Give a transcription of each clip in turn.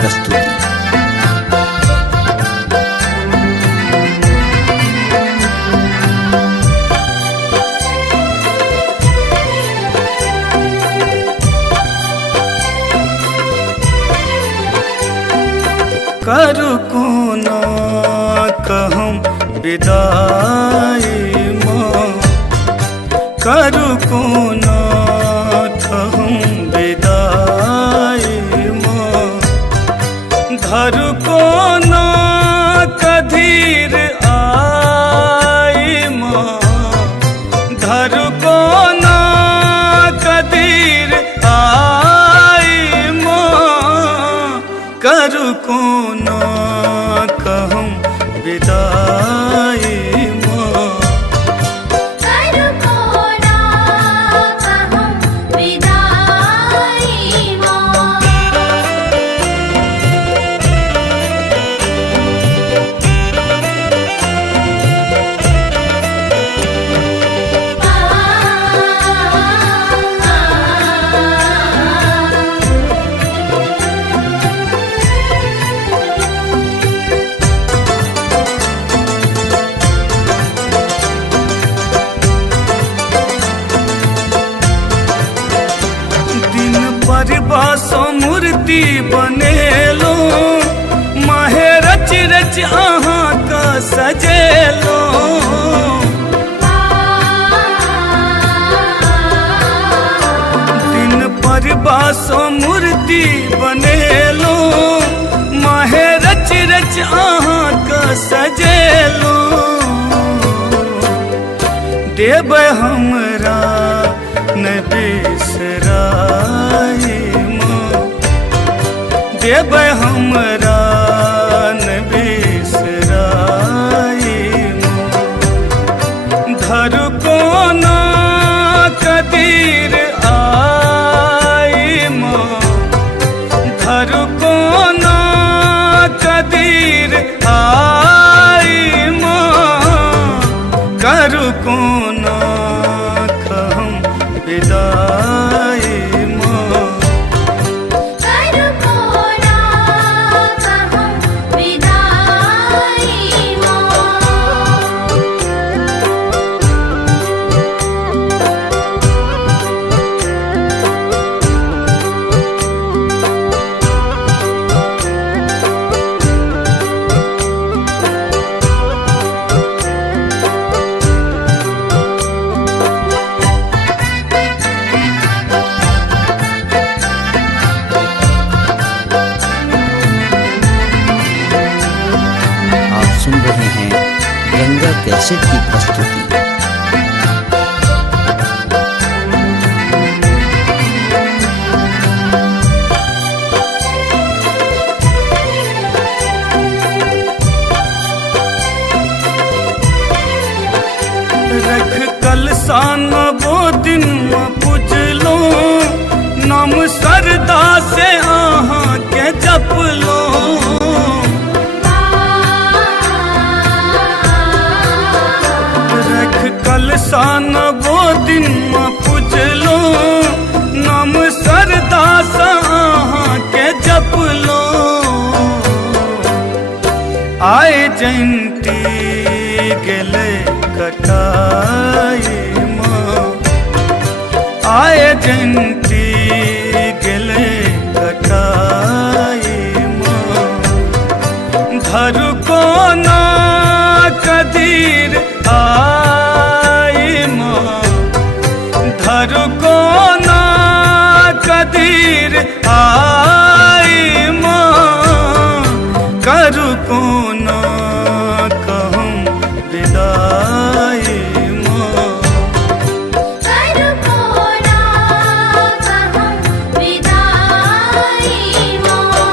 प्रस्तुति। करू कोना कहूँ विदाई माँ, करू कोना कहूँ विदाई माँ, धरू कोना कधीर आई माँ, धरू कोना कधीर आई माँ, करू कोना कहूँ विदाई माँ। करू कोना कहूँ विदाई माँ। बासो मूर्ति बनेलो, माहे रच रच आहाँ का सजेलो, दिन पर बासो मूर्ति बनेलो, माहे रच रच आहाँ का सजेलो, देव हमरा न बिसराई माँ, देव हमरा न बिसराई माँ, धरू कोना कदीर आई माँ, धरू कोना कदीर आई माँ, करू कोना कहूँ विदाई माँ। करू कोना कहूँ विदाई माँ। आप सुन रहे हैं गंगा कैसेट की प्रस्तुति। रख कलसान वो दिन पूजलो, नाम सरदा से आहाँ के जपलो, रख कलसान वो दिन पूजलो, नाम सरदा से आहाँ के जपलो, आए जयंती गेले कटाई माँ, आए जयंती गेले कटाई माँ, धरू कोना कदीर आई माँ, धरू कोना कदीर आई माँ, करू कोना कहूँ विदाई माँ। करू कोना कहूँ विदाई माँ।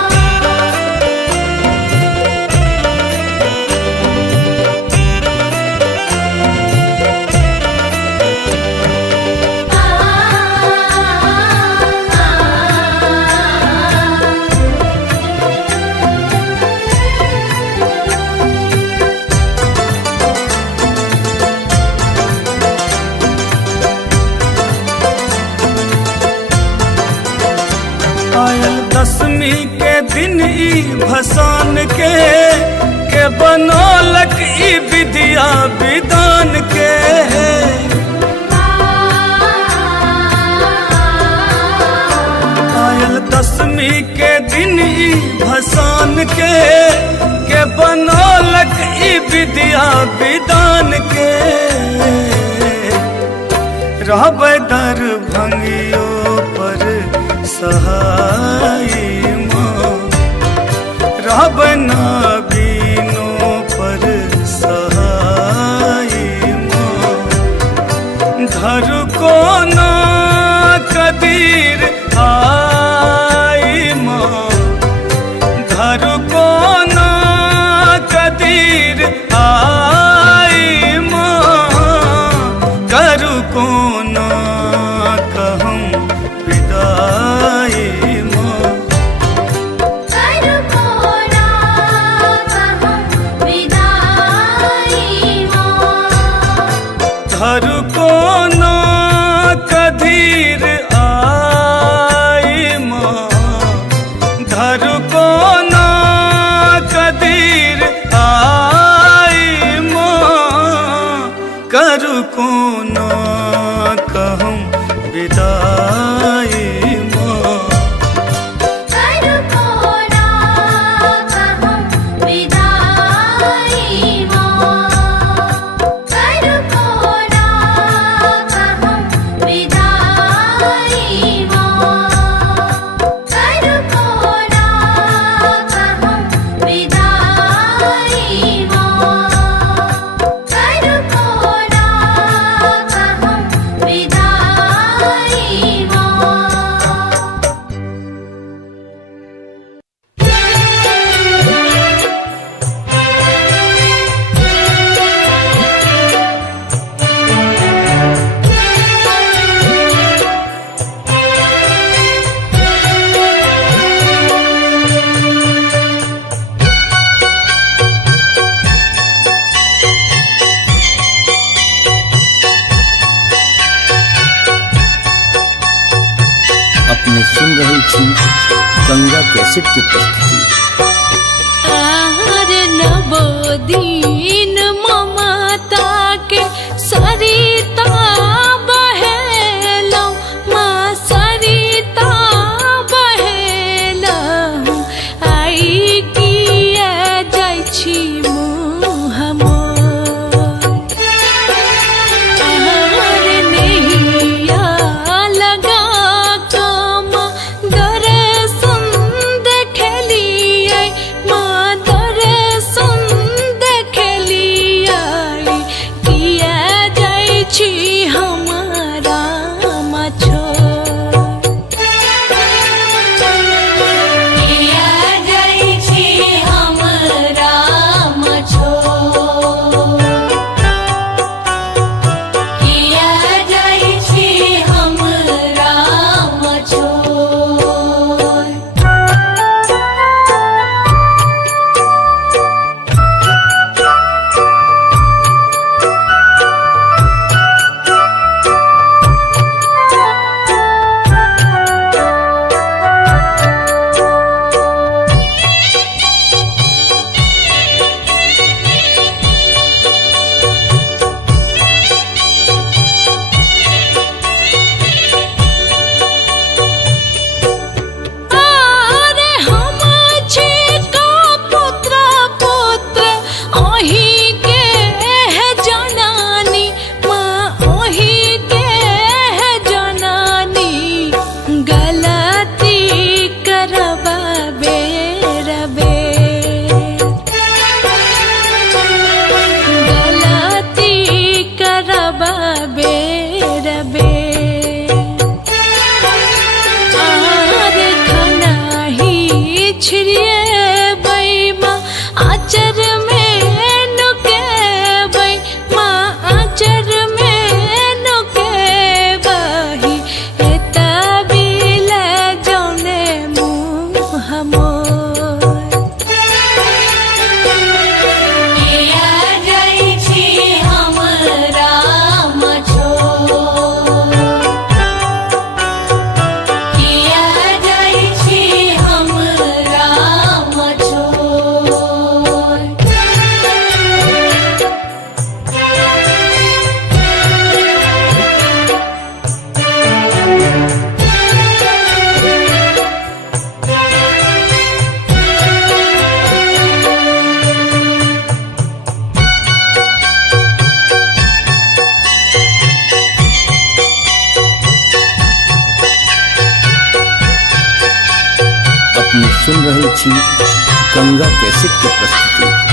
आयल दसवीं के दिन ई भसान के बनौलक ई विद्या विधान के। आयल दसवीं के दिन ई भसान के बनौलक ई विद्या विधान के। रहबै दरभंगियो पर सहाय माँ, रहबै नबीनो पर सहाय माँ। घर को ना कदीर आई माँ, घर को ना कदीर आई माँ। करू को ना कहूँ विदाई माँ, करू को ना कहूँ विदाई माँ। घर को ना कदीर आई माँ, घर को ना कदीर आई माँ। करू को ना कहूँ विदाई माँ, करू को ना कहूँ विदाई माँ। करू को ना कहूँ विदाई माँ। करू को ना कहूँ विदाई माँ। करू को ना कहूँ विदाई माँ। अपने सुन रही थी गंगा कैसेट की प्रस्तुति। आहार नवोदीन ममता के सरिता बहेलौ माँ, सरिता बहेलौ। आई किया जाइ छी मुँह मोर, आहार नैया लगा कम दर्शन देखलियै माँ, दर्शन देखलियै। किया जाइ छी हमारा माँ छोड़, किया जाइ छी हमरा माँ छोड़। किया जाइ छी हमरा माँ छोड़। आरे हम छी का पुत्र पुत्र ओही के है जनानी माँ, ओही के है जनानी। गलती करबा बेर बेर, गलती करबा बेर बेर। आहार खनाही छिड़िए बैमा, आचर में नुकेबै माँ, आचर में नुकेबै। एता बिल जौने मुँह मोर, किया जाइ छी हमरा माँ छोड़। किया जाइ छी हमरा छी गंगा कैसेट की प्रस्तुति।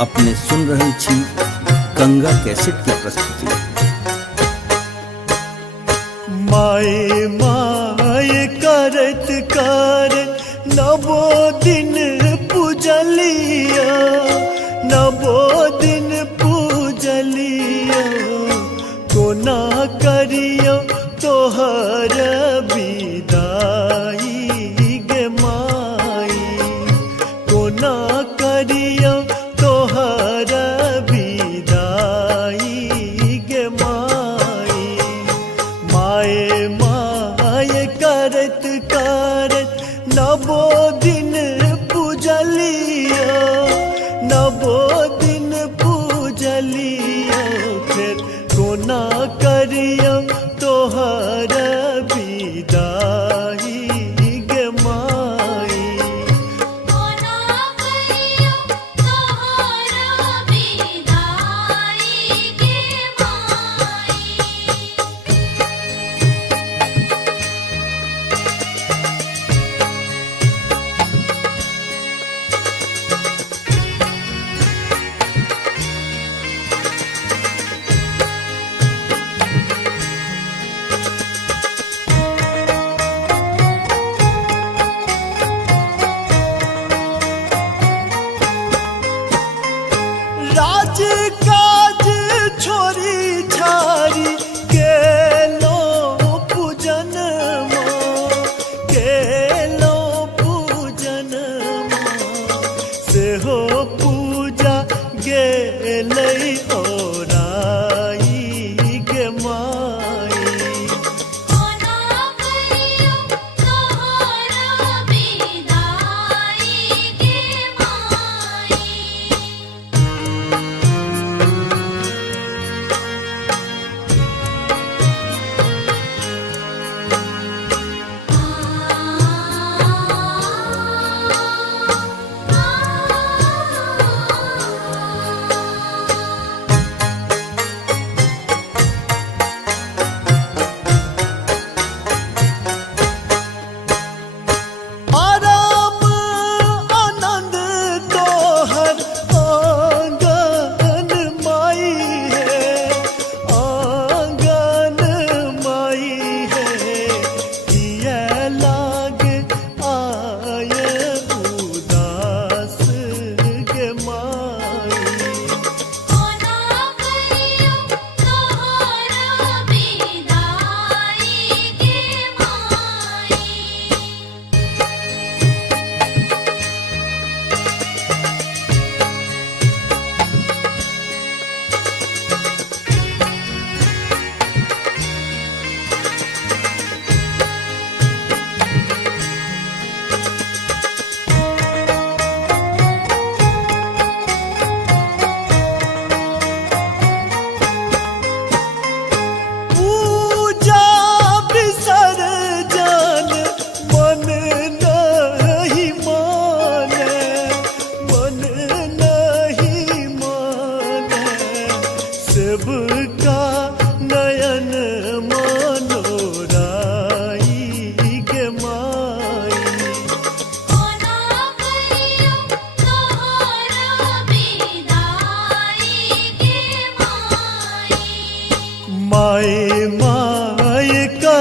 अपने सुन रही छी गंगा कैसेट की प्रस्तुति। माए माए करत कर नवो दिन पूजलिया, नवो दिन पूजलिया, कोना करियो तोहर विदाई गे माई, कोना करियो तोहर विदाई गे माई। माए माए करत करत नवो दिन पूजलिया, नवो दिन पूजलिया, फिर कोना करियो तोहर विदाई गे माई। कोना करियो तोहर विदाई गे माई।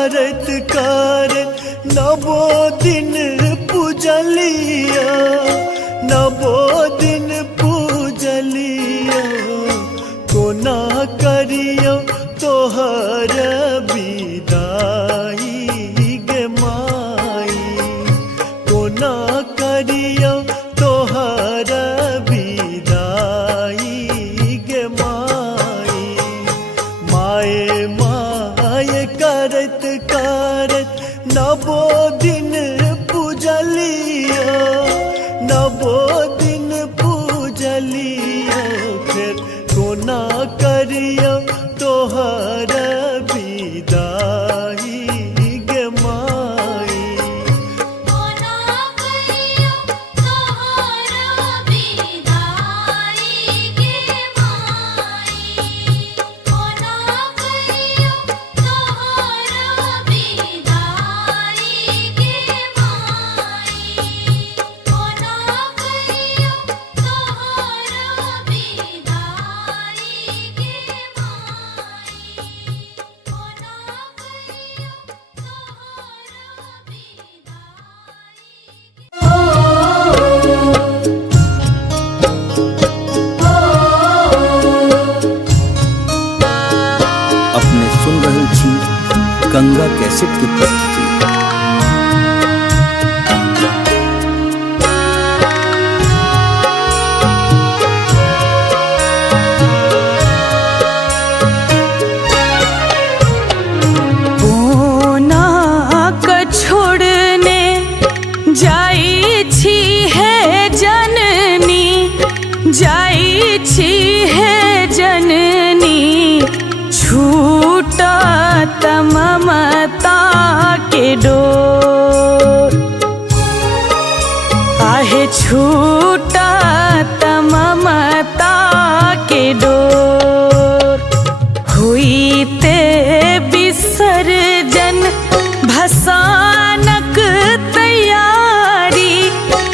करत करत नवो दिन पूजलिया, नवो दिन पूजलिया, कोना करियो तोहर विदाई गे माई, कोना करियो तोहर विदाई गे माई। माए माए करत करत नवो दिन पूजलिया, नवो दिन पूजलिया, फिर कोना करियो तोहर विदाई गे माई। कोना करियो तोहरा विदाई गे माई, कोना करियो तोहरा विदाई गे माई, कोना करियो तोहरा विदाई गे माई, कोना करियो अपने सुन रहल छी गंगा कैसेट की प्रस्तुति। कोना क छोड़ने जाई छी है जननी, जाई छी है जननी, छूटत ममता के डोर, आहे छूटत ममता के डोर। हुईते विसर्जन भसानक तैयारी,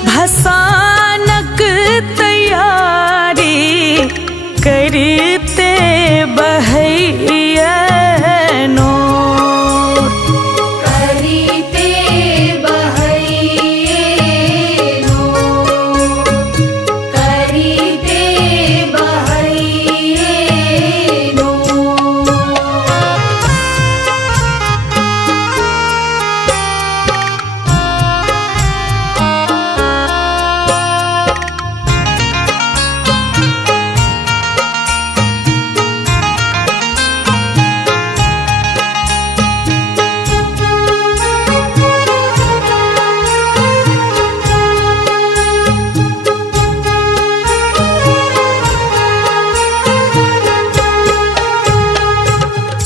भसानक तैयारी, करते बहैया नोर, करते बहैया नोर, करते बहैया नोर।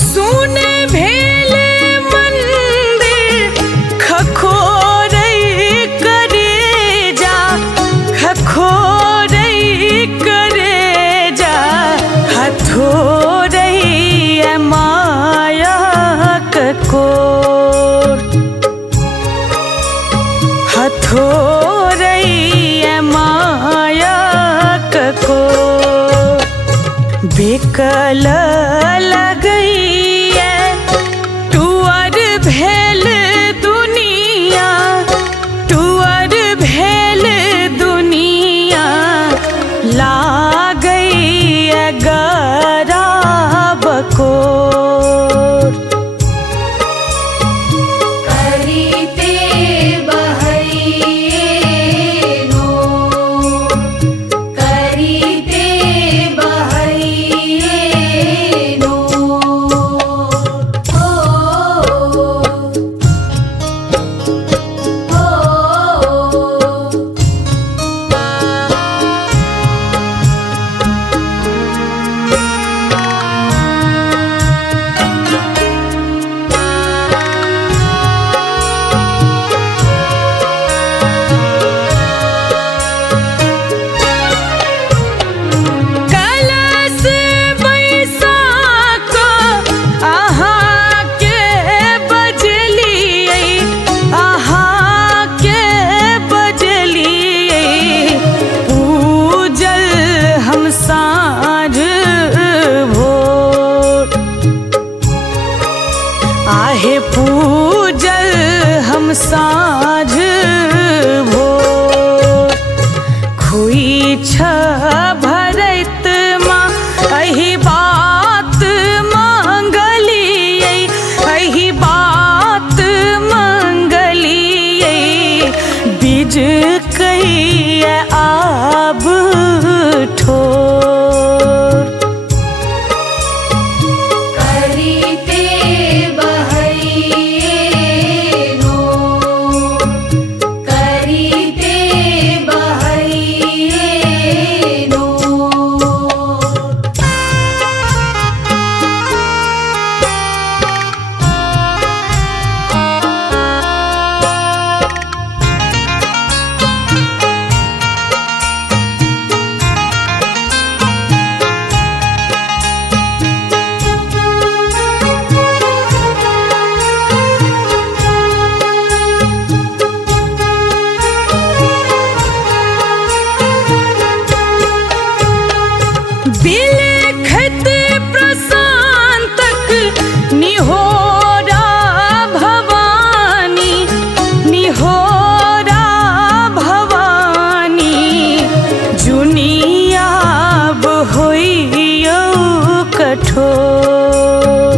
सुने भेले मंदिर खखोरई करेजा, खखोरई करेजा, हथोरई माया ककोर, हथोरई माया ककोर। बेकल लगैया टुअर भेल दुनिया, टुअर भेल दुनिया, लागैया गराब कोर, करते बहैया नोर, करते बहैया नोर। पूजल हम साँझ भोर खुई छ भरत माँ अही बात मंगलियै अही बात मंगलियै बीज कहिए आब ठोर करीते बहैये नो करीते बहैये नो बिलखत प्रशांतक निहोरा भवानी निहोरा भवानी जुनियाब होइयो कठोर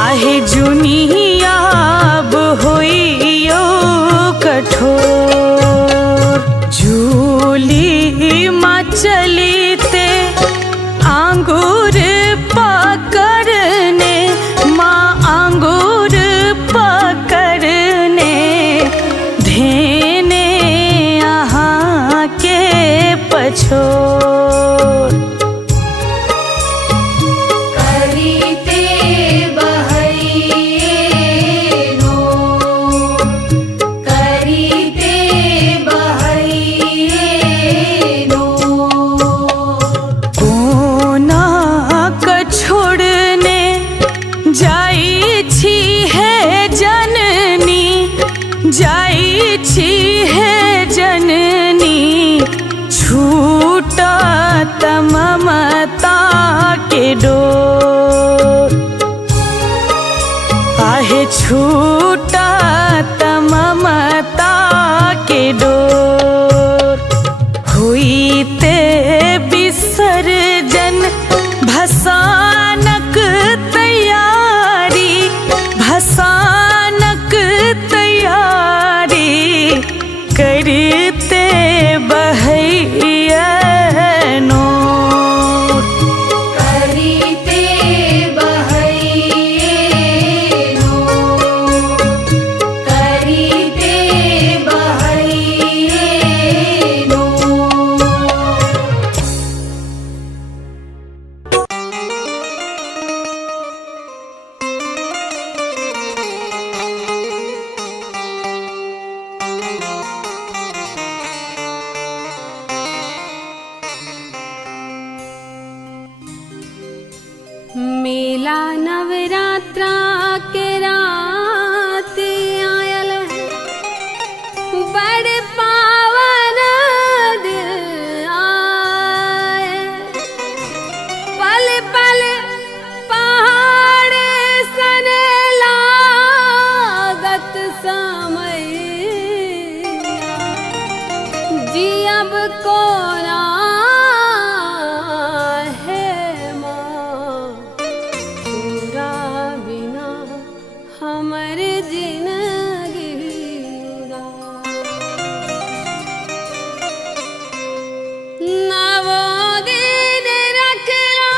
आहे जुनियाब होइयो कठोर झूली चलीते आंगूर पकड़ने माँ आंगूर पकड़ने धेने यहाँ के पछोर करीते बहैये नो करीते बहैये नो कोना क छोड़ने जाई छी है जननी जाई छी है जननी छूटा ममता के डोर आहे छूटा ममता के डोर हुईते विसर्जन भसानक तैयारी भसानक तैयारी करते बहैया नोर करीते बहैये नो करीते बहैये नो मेला नवरात्रा के रात आयल है बड़ पावन दिन आए पल पल पहाड़ सन लागत समय जी अब कोना है माँ पूरा बिना हमर जिंदगी नवो दिन रखला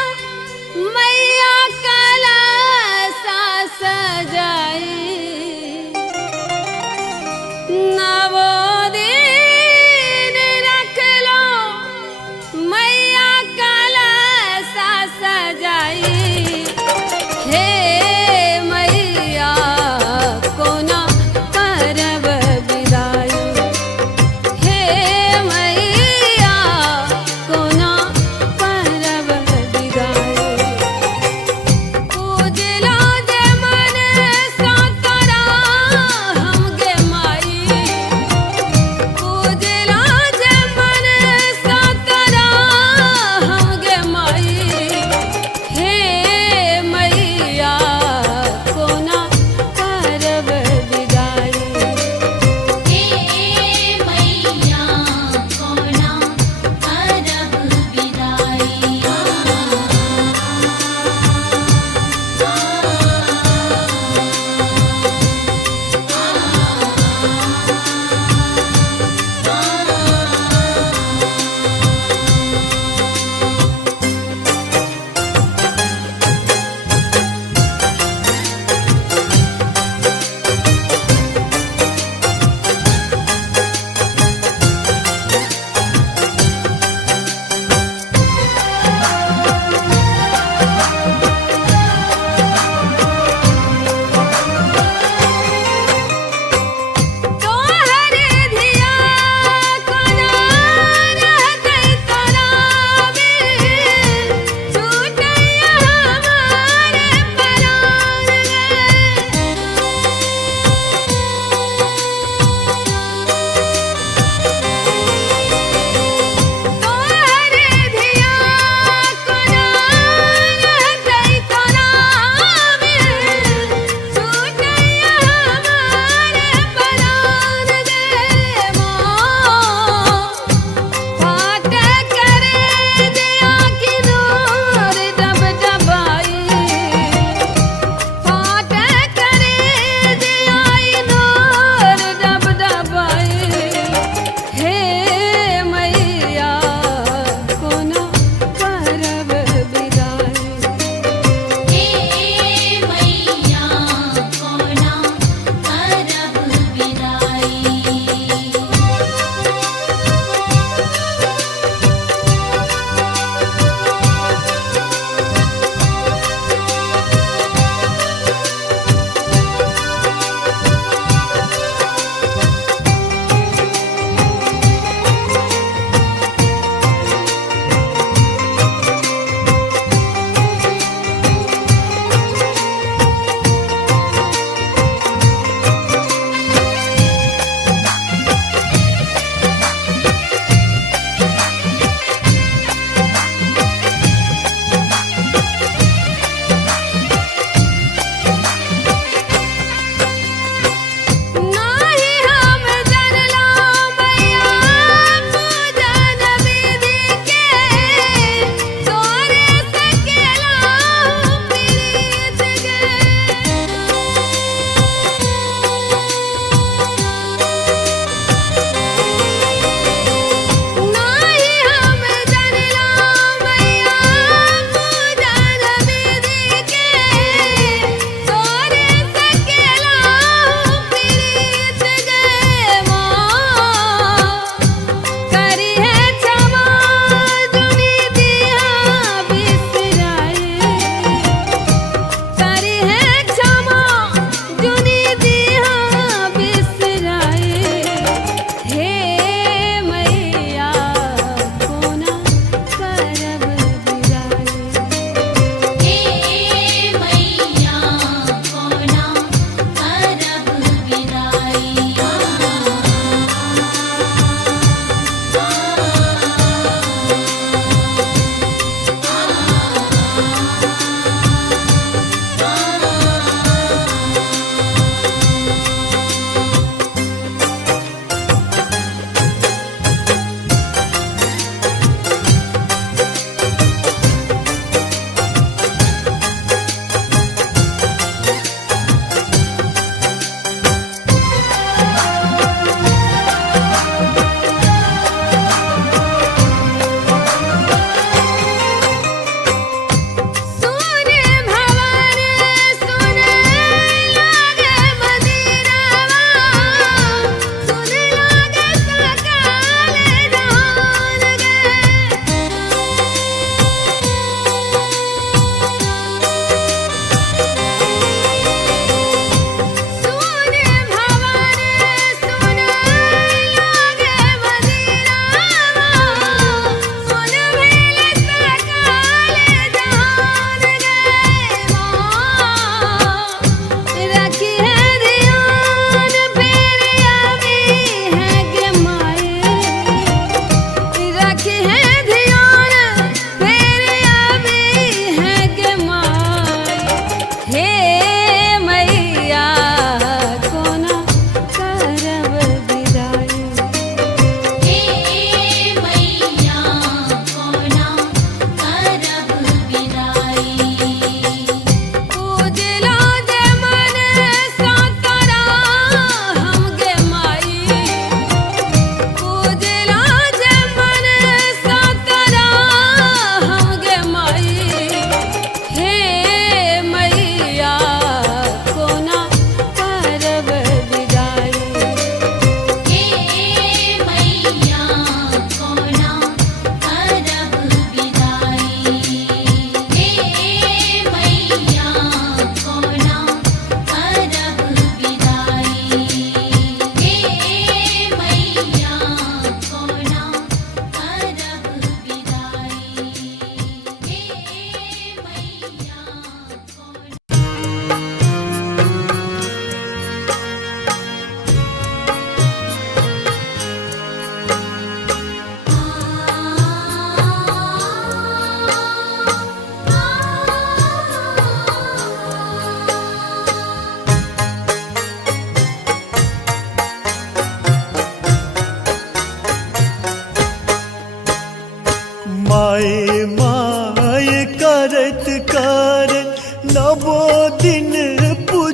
मैया कलसा सजाई नवो दिन रखला मैया कलसा सजाई हे मैया कोना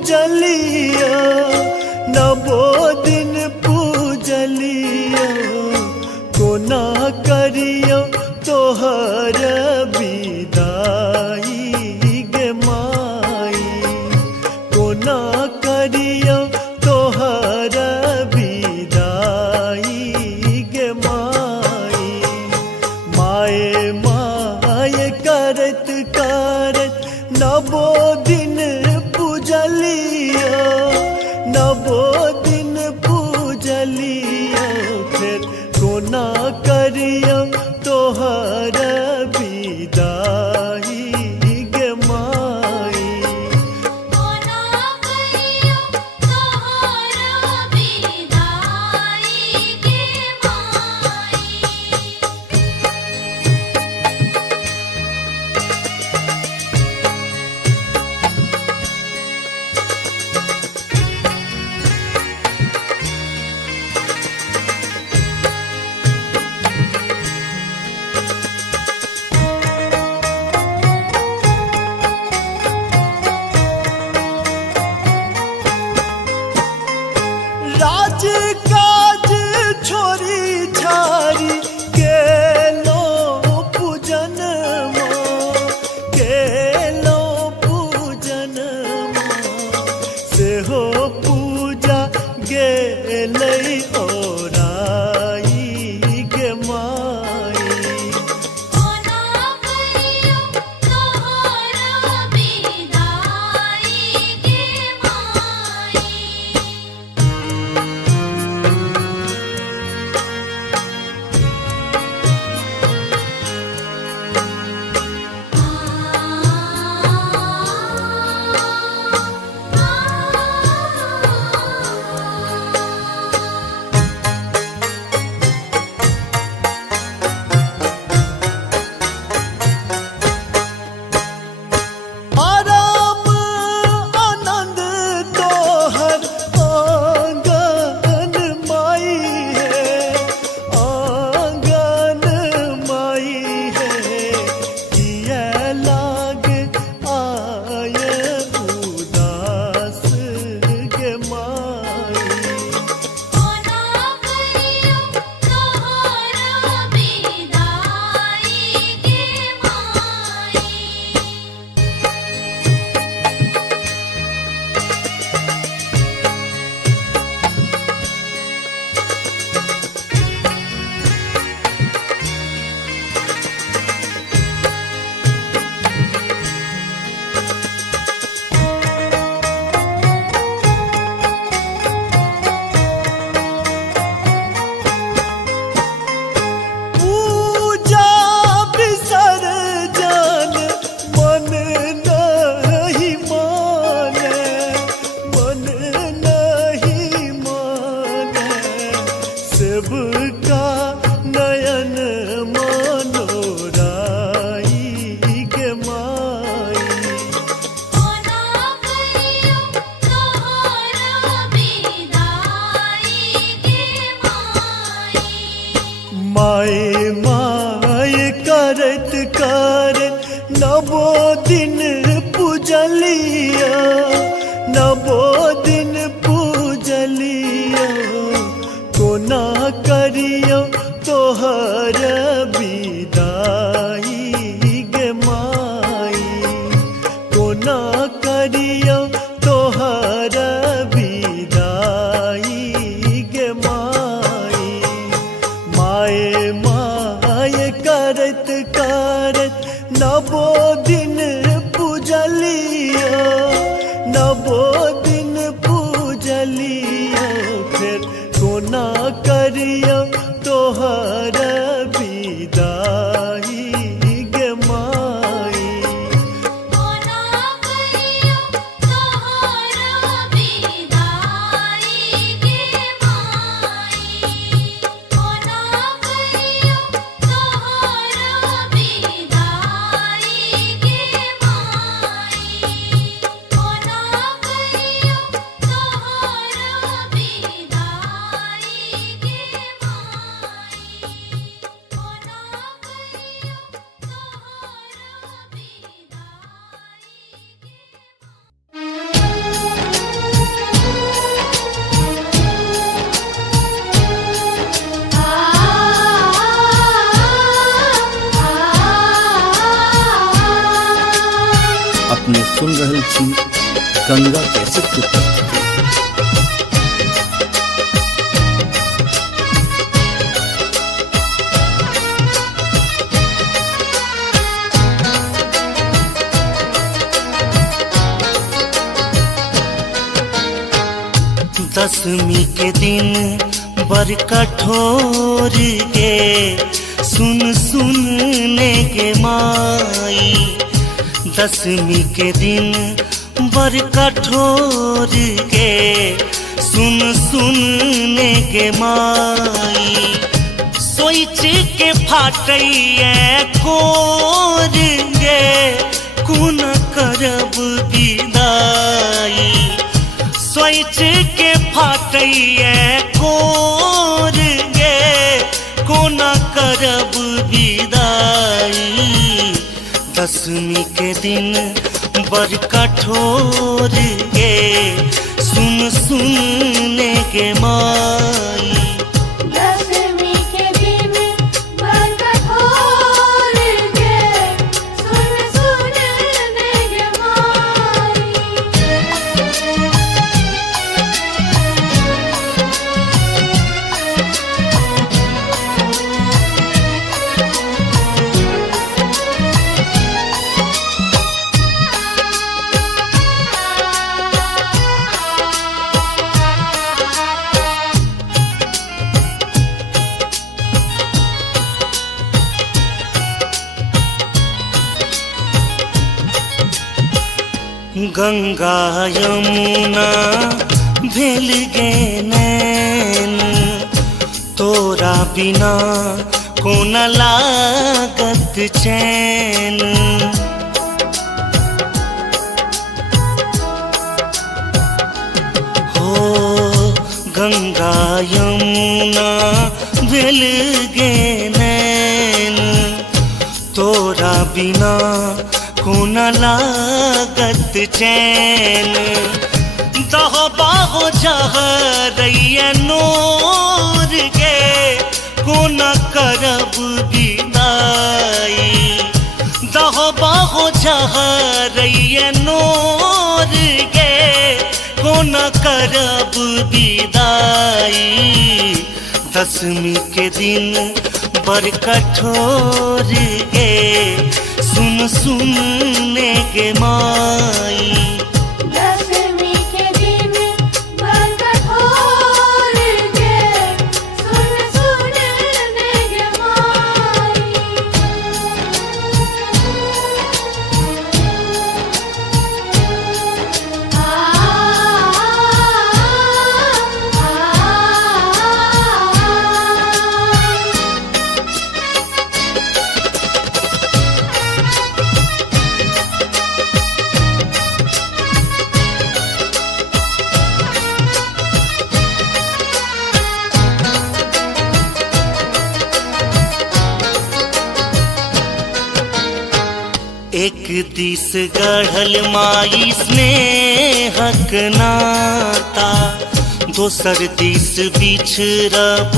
पूजलिया नवो दिन पूजलिया कोना करियो तोहर विदाई गे माई कोना करियो तोहर विदाई गे माई माए माए करत करत नवो दिन पूजलिया नवो दिन पूजलिया फिर कोना करियो तोहर विदाई गे माई कोना करियो तोहर विदाई गे माई राज काज छोरी छारी गेलो पूजन गेलो पूजन सेहो पूजा गेलै ओराई गे माई कोना करियो तोहर विदाई गे माई आराम आनंद तोहर आंगन माई है आंगन माई है किया लाग आय उदास गे माई कोना करियो तोहर विदाई गे माई पूजा विसर्जन मन नहीं माने मन नहीं माने सबका नयन मनोराई गे माई कोना करियो तोहर विदाई गे माई माए माए करत करत नवो दिन पूजलिया नवो दिन पूजलिया कोना करियो तोहर विदाई गे माई कोना करियो तोहर विदाई गे माई माए माए करत करत नवो दिन पूजलिया नवो दिन पूजलिया फिर कोना करियो तोहर विदाई गे माई कोना करियो तोहर विदाई गे माई कोना करियो तोहर विदाई गे माई कोना करियो तोहर विदाई गे माई छी गंगा कैसेट की प्रस्तुति। दसवीं के दिन बर कठोर गे सुन सुनने के माई। दसवीं के दिन बर कठोर गे सुन सुनने के माई। सोच के फाटैया कोर गे कुन करब विदाई। सोच के फाटैया कोर गे कोना करब विदाई। दसवीं के दिन बर कठोर गे सुन सुनने के माई। दसवीं के दिन बर कठोर गे सुन सुनने के माई। गंगा यमुना भेल गे नैन तोरा बिना कोना लागत चैन। हो गंगा यमुना भेल गे नैन तोरा बिना कोना लागत चैन। दह बाहो जहरैया नोर गे कोना करब विदाई। दह बाहो जहरैया नोर गे कोना करब विदाई। दसवीं के दिन बर कठोर गे सुन सुनने के माई। दसवीं के दिन बर कठोर गे सुन सुनने के माई। एक दिस गढ़ल माई स्नेहक नाता दोसर दिस बिछड़ब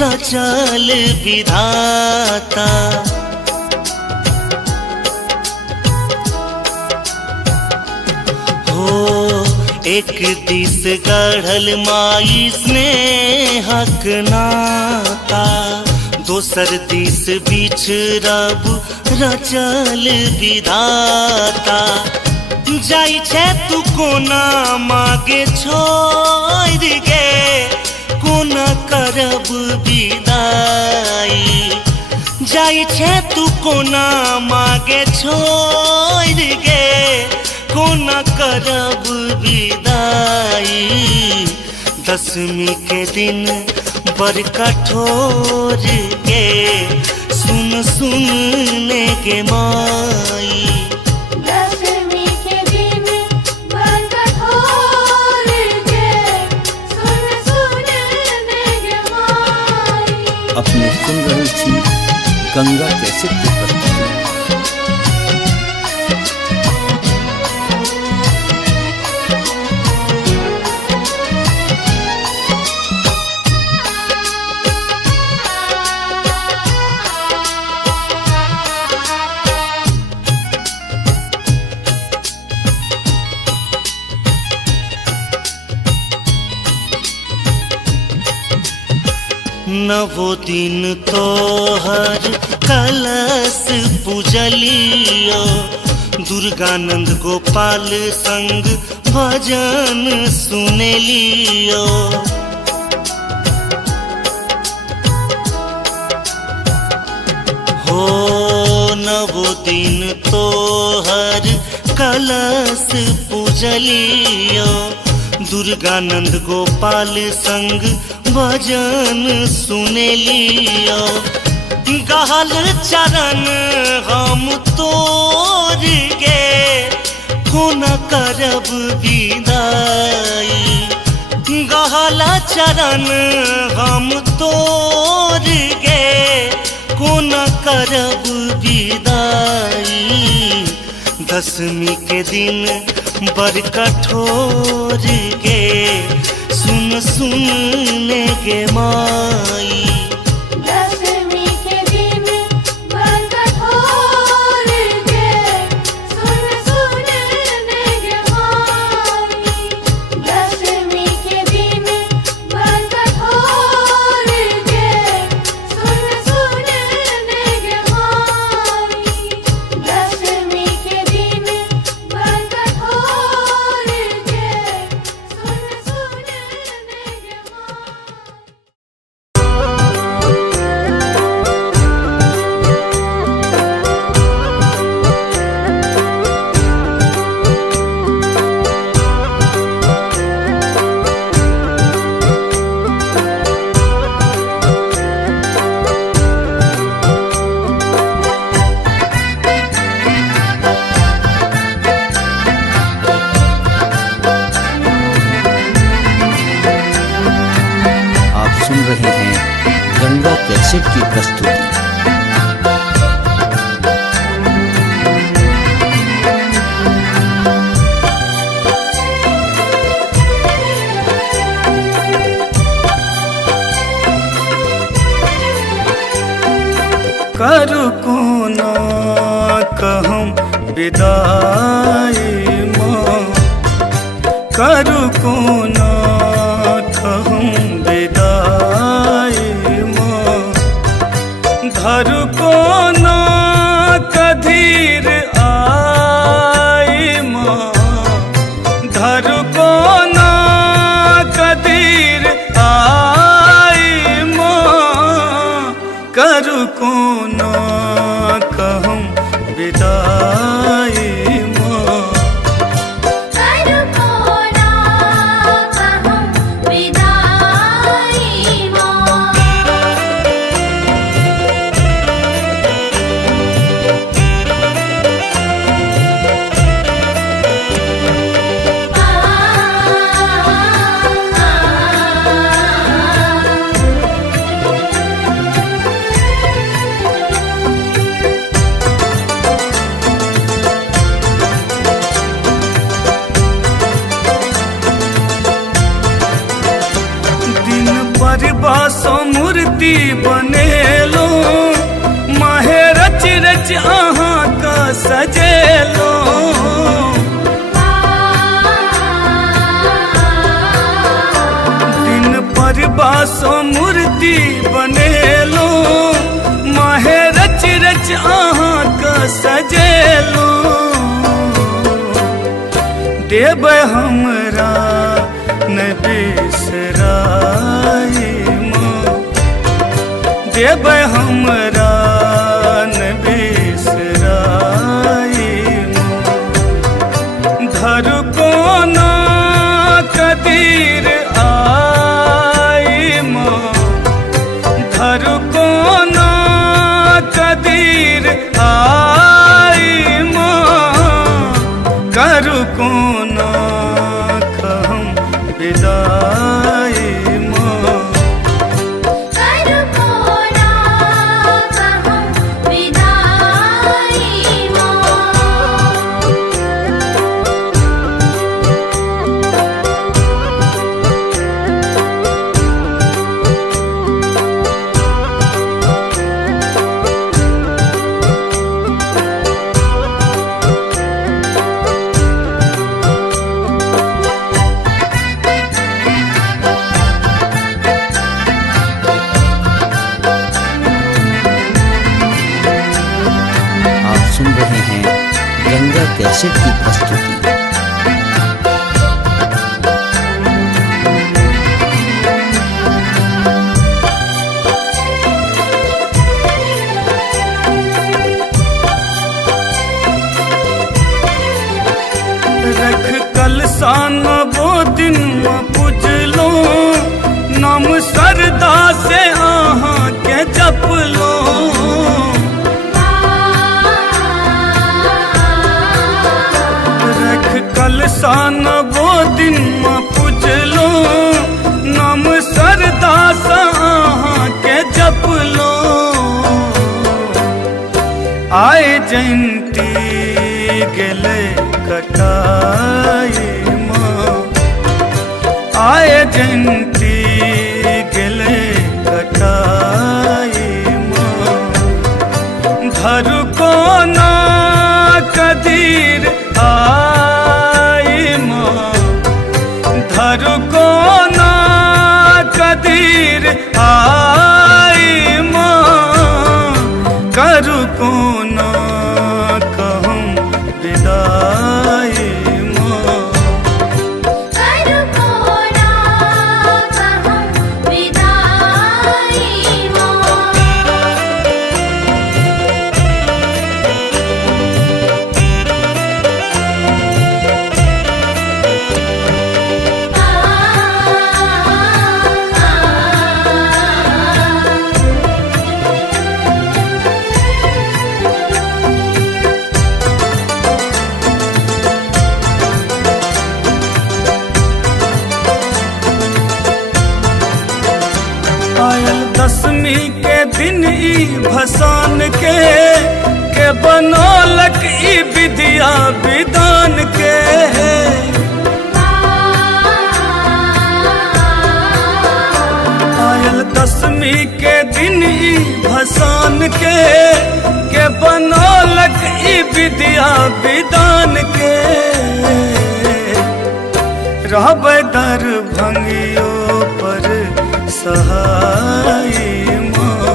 रचल विधाता। हो एक दिस गढ़ल माई स्नेहक नाता दोसर दिस बिछड़ब रचल विधाता। जाई छे तू कोना मागे छोड़ गे कोना करब विदाई। जाई छे तू कोना मागे छोड़ गे कोना करब विदाई। दसवीं के दिन बर कठोर गे सुन सुनने के माई। दसवीं के दिन बर कठोर गे सुन सुनने के माई। अपने सुन रहे छी गंगा कैसेट की प्रस्तुति। नवो दिन तोहर कलश पूजलियो दुर्गानंद गोपाल संग भजन सुनेलियो। हो नवो दिन तोहर कलश पूजलियो दुर्गानंद गोपाल संग भजन सुनेलियो। गहल चरण हम तोर गे कोना करब विदाई। गहल चरण हम तोर गे कोना करब विदाई। दशमी के दिन बड़ कठोर गे सुन सुन गे माई। दशमी के दिन बड़ कठोर गे सुन सुन गे माई। दशमी के दिन बड़ कठोर गे सुन सुन गे माई। दशमी के दिन बड़ कठोर गे सुन सुन गे माई। आप सुन रहे हैं गंगा कैसेट की प्रस्तुति। करू कोना कहूँ विदाई माँ। करू कोना कहूँ विदाई माँ। धरू कोना कधीर आई माँ। धरू कोना कधीर आई माँ। करू कोना कहूँ विदाई माँ। करू कोना कहूँ विदाई माँ। दिन पर बासो मूर्ति बनेलो माहे रच रच अहाँ का सजेलो। दिन पर बासो मूर्ति बनेलो माहे रच रच अहाँ का सजेलो। देव हमरा न बिसराई माँ। देव हमरा न बिसराई माँ। धरू कोना कदीर आई माँ। धरू कोना कदीर आई माँ। करू कोना कहूँ विदाई माँ। करू कोना कैसेट की प्रस्तुति। रख कलसान वो दिन पूजलो, नाम सरदा से आहा के जप लो। रख कलसान वो दिन पूजलो, नाम सरदा से आहा के जप लो। आए जयंती गेले कटाई माँ, आए जयंती गेले कटाई माँ। धर को ना कदीर आई माँ, धर को ना कदीर आई माँ। कर को ना कहूँ विदाई माँ, करू को ना कहूँ विदाई माँ। आयल दसवीं के दिन ई भसान के बनौलक ई विद्या विधान के। आयल दसवीं के दिन ई भसान के बनौलक ई विद्या विधान के। रहब दर भंगियो पर सहाय माँ,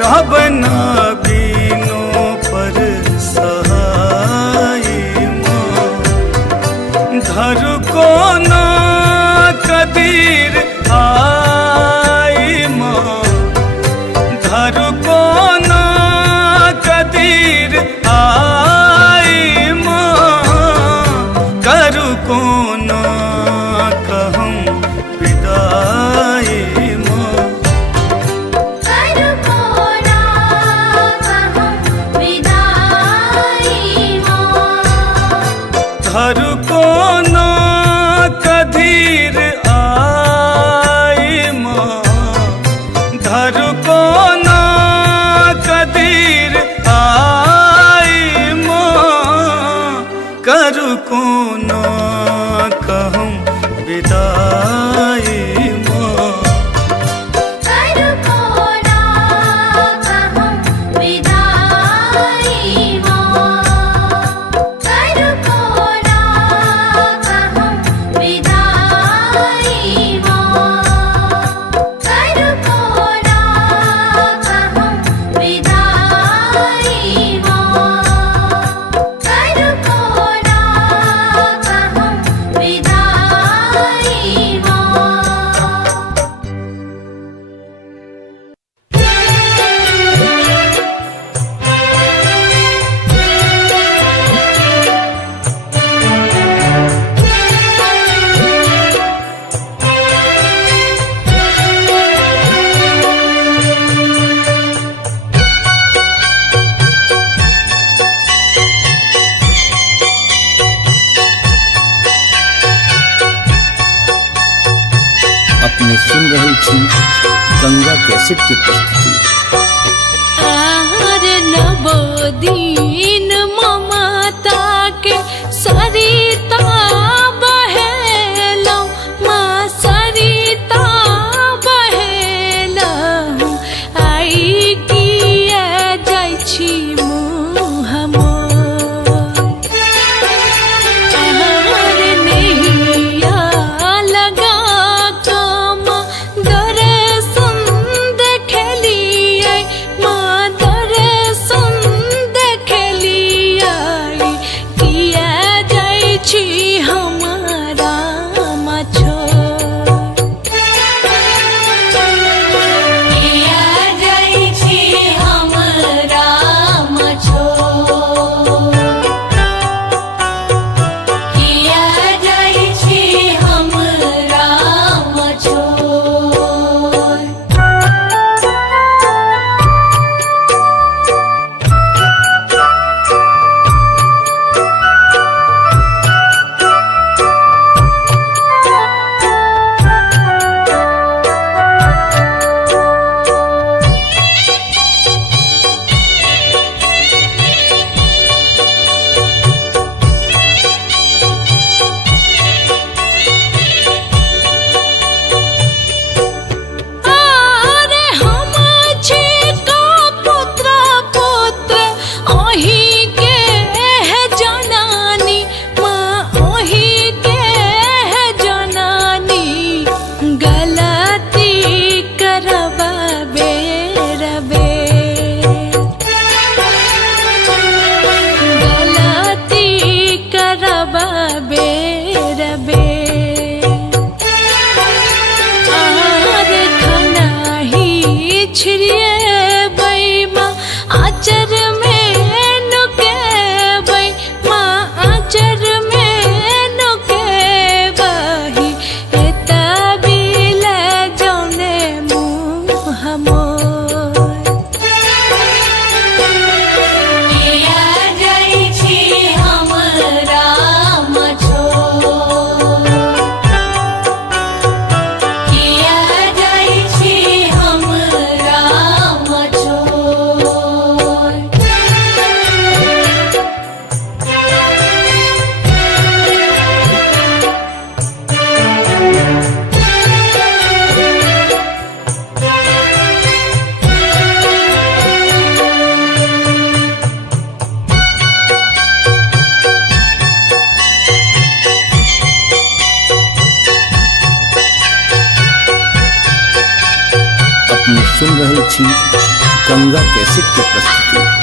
रहब ना बीनों पर सहाय माँ। धर को ना कदीर आई माँ, धर को ना कदीर आई माँ। कर को ना कहूँ विदाई माँ, करू को ना कहूँ विदाई माँ। धर को ना कदीर आई माँ, धर को ना कदीर आई माँ। कर को ना कहूँ विदाई माँ, करू को ना कहूँ विदाई माँ। करू को ना कहूँ विदाई माँ। करू को ना कहूँ विदाई माँ। करू को ना कहूँ विदाई माँ। अपने सुन रही थी गंगा कैसेट की प्रस्तुति। आहार नवो दीन ममता के सरिता बहेलौ, माँ सरिता बहेलौ। आई किया जाइ छी मुँह मोर, आहार नैया लगा कम दर्शन देखली सुन रहल छी गंगा कैसेट के प्रस्तुति।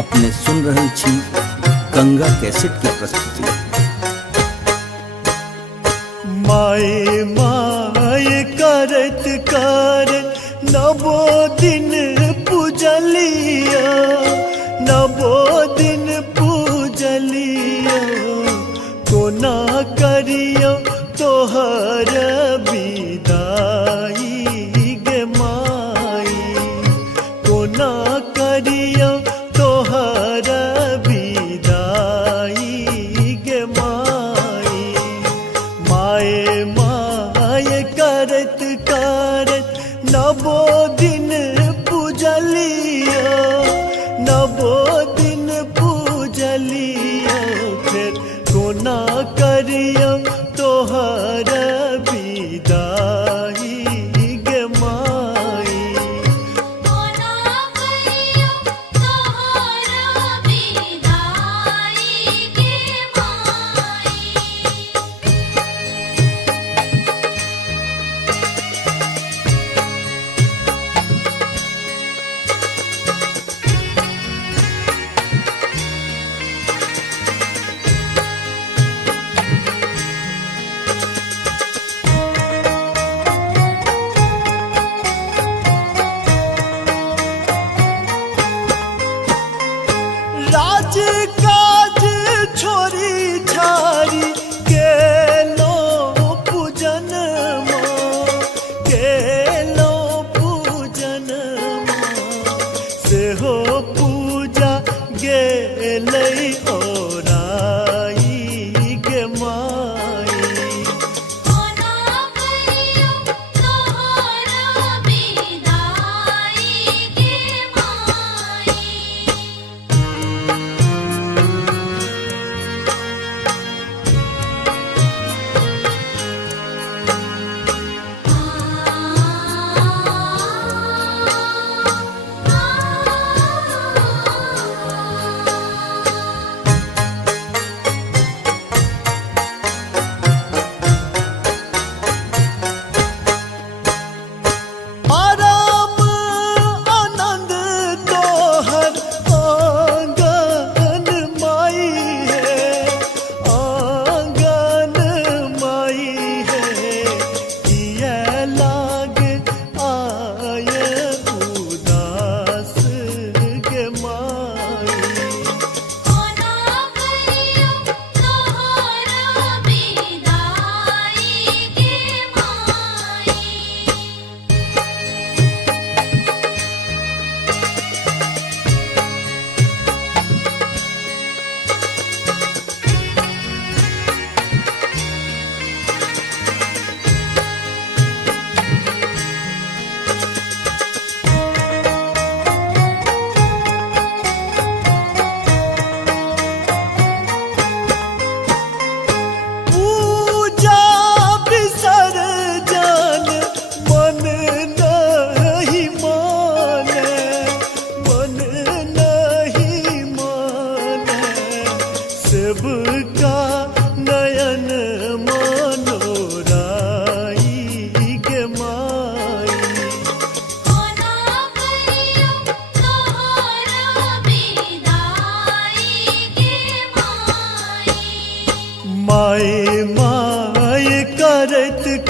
अपने सुन रहल छी गंगा कैसेट के प्रस्तुति। माए माए करत करत नवो दिन पूजलिया, नवो दिन पूजलिया, कोना करियो तोहर विदाई गे माई, कोना करियो तोहर विदाई गे माई। माए माए करत करत नवो दिन पूजलिया, नवो दिन पूजलिया, फिर कोना करियो तोहर विदाई गे माई। कोना करियो तोहर विदाई गे माई। राज काज छोरी छारी केलो पूजन माँ, केलो पूजन माँ, सेहो पूजा गेलै ओराई गे माई। कोना करियो तोहर विदाई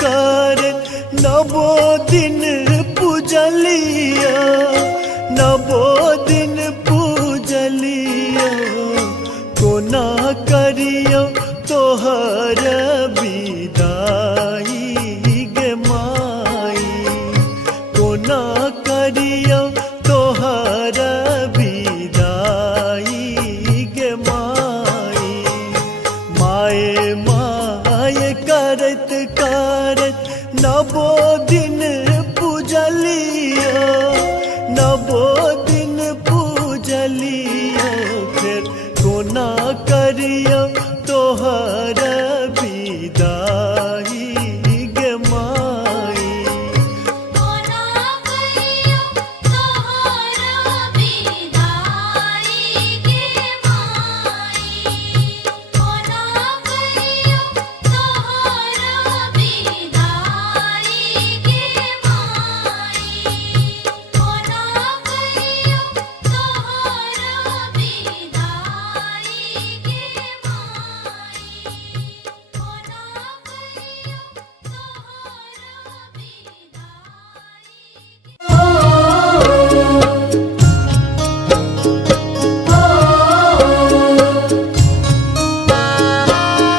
करत नवो दिन पूजलिया, नवो दिन पूजलिया, कोना करियो तोहर विदाई गे माई, कोना करियो तोहर विदाई गे माई। माए माए करत करत नवो दिन पूजलिया, नवो दिन पूजलिया, फिर कोना करियो तोहर विदाई गे माई। कोना करियो तोहर विदाई गे माई, कोना करियो तोहर विदाई गे माई, कोना करियो तोहर विदाई गे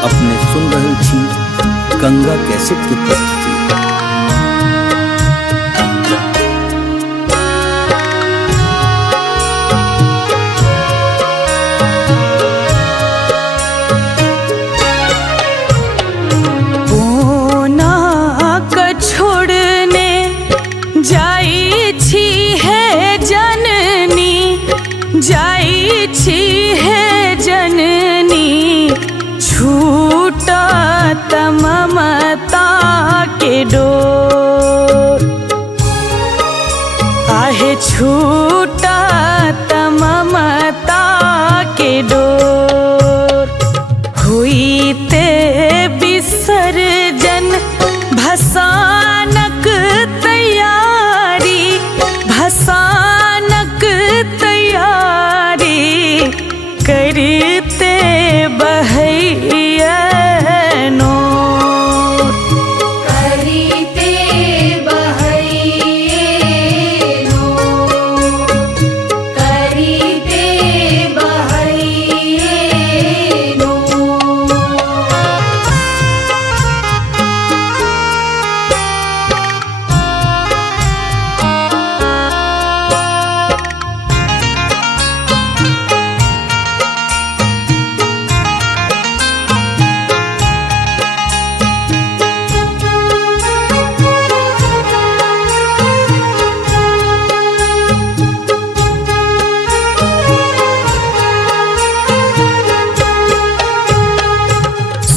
अपने सुन रहल छी गंगा कैसेट की प्रस्तुति। कोना क छोड़ने जाई छी है जननी, जाई छी है जननी, छूटा ममता के डोर, आहे छूटा ममता के डोर। हुई ते विसर्जन भसानक तैयारी, भसानक तैयारी, करते बहैया नोर, करिते बहैये नोर, करिते बहैये नोर।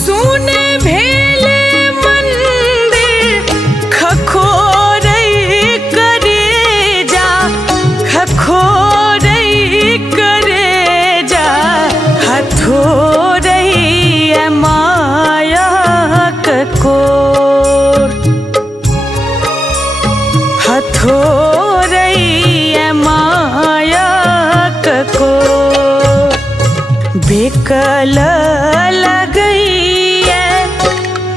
सुने भेले मंदिर खखोरई करेजा, खखोरई करेजा, हथोरई माया कोर, हथोरई माया कोर। बेकल लगई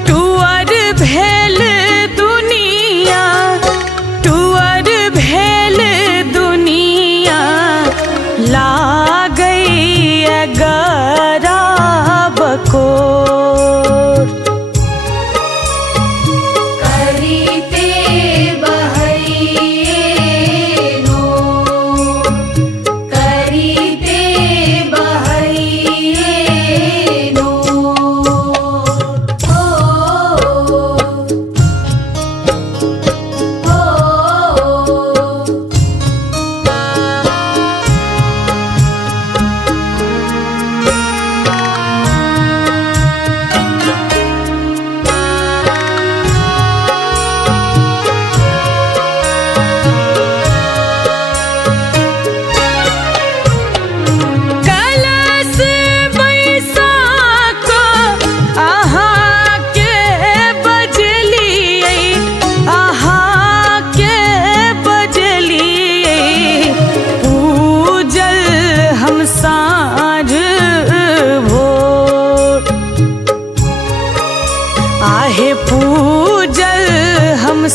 टुअर भेल दुनिया, टुअर भेल दुनिया, लागई गराब कोर, करिते बहैये नोर, करिते बहैये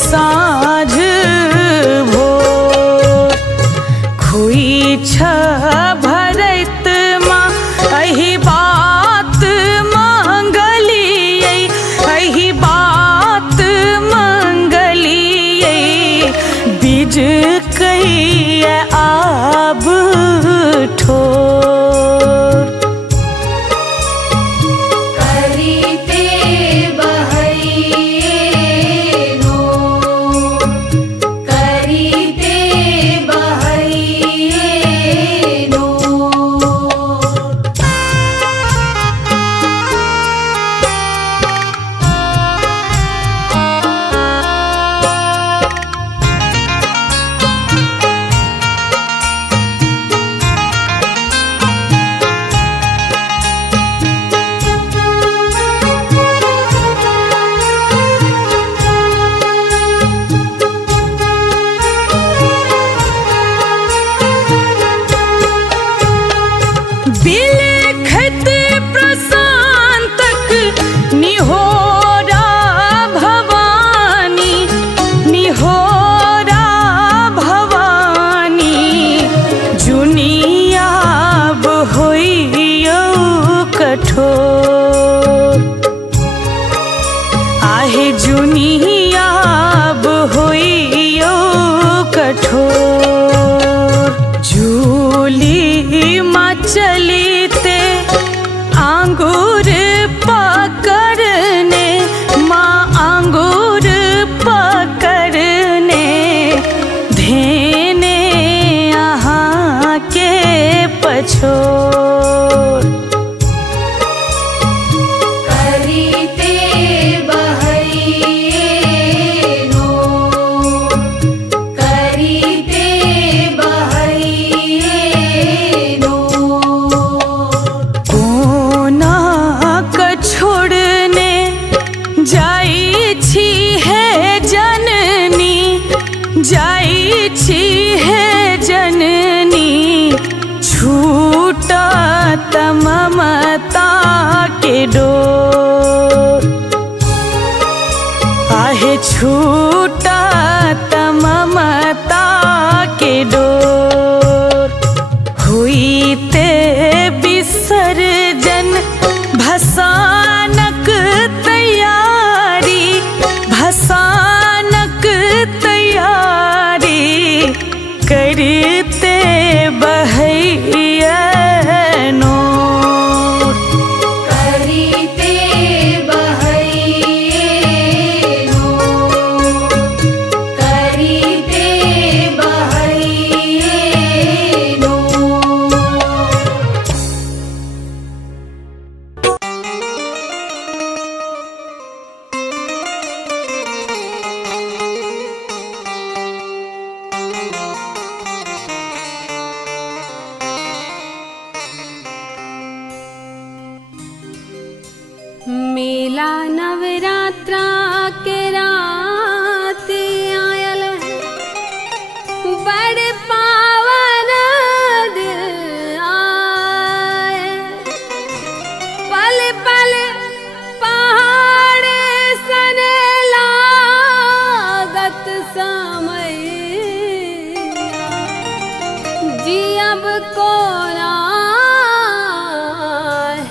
साँझ भोर खुई छ भरत माँ अही बात मंगलियै अही बात मंगलियै बीज कहिए आब ठोर करिते बहैये नोर करिते बहैये नोर बिलखत प्रशांतक निहोरा भवानी निहोरा भवानी जुनियाब होइयो कठोर आहे जुनियाब होइयो कठोर झूली माँ चलीते आंगूर पकड़ने माँ आंगूर पकड़ने धेने यहाँ के पछोर करिते बहैये नोर करिते बहैये नोर कोना क छोड़ने जाई छी है जननी जाई छी है जननी छूटा ममता के डोर आहे छूटा ममता के डोर हुईते विसर्जन भसानक तैयारी भसानक तैयारी करते बहैया नोर करिते बहैये नोर करिते बहैये नोर मेला नवरात्रा के रात आयल है बड़ पावन दिन आए पल पल पहाड़ सन लागत समय जियब कोरा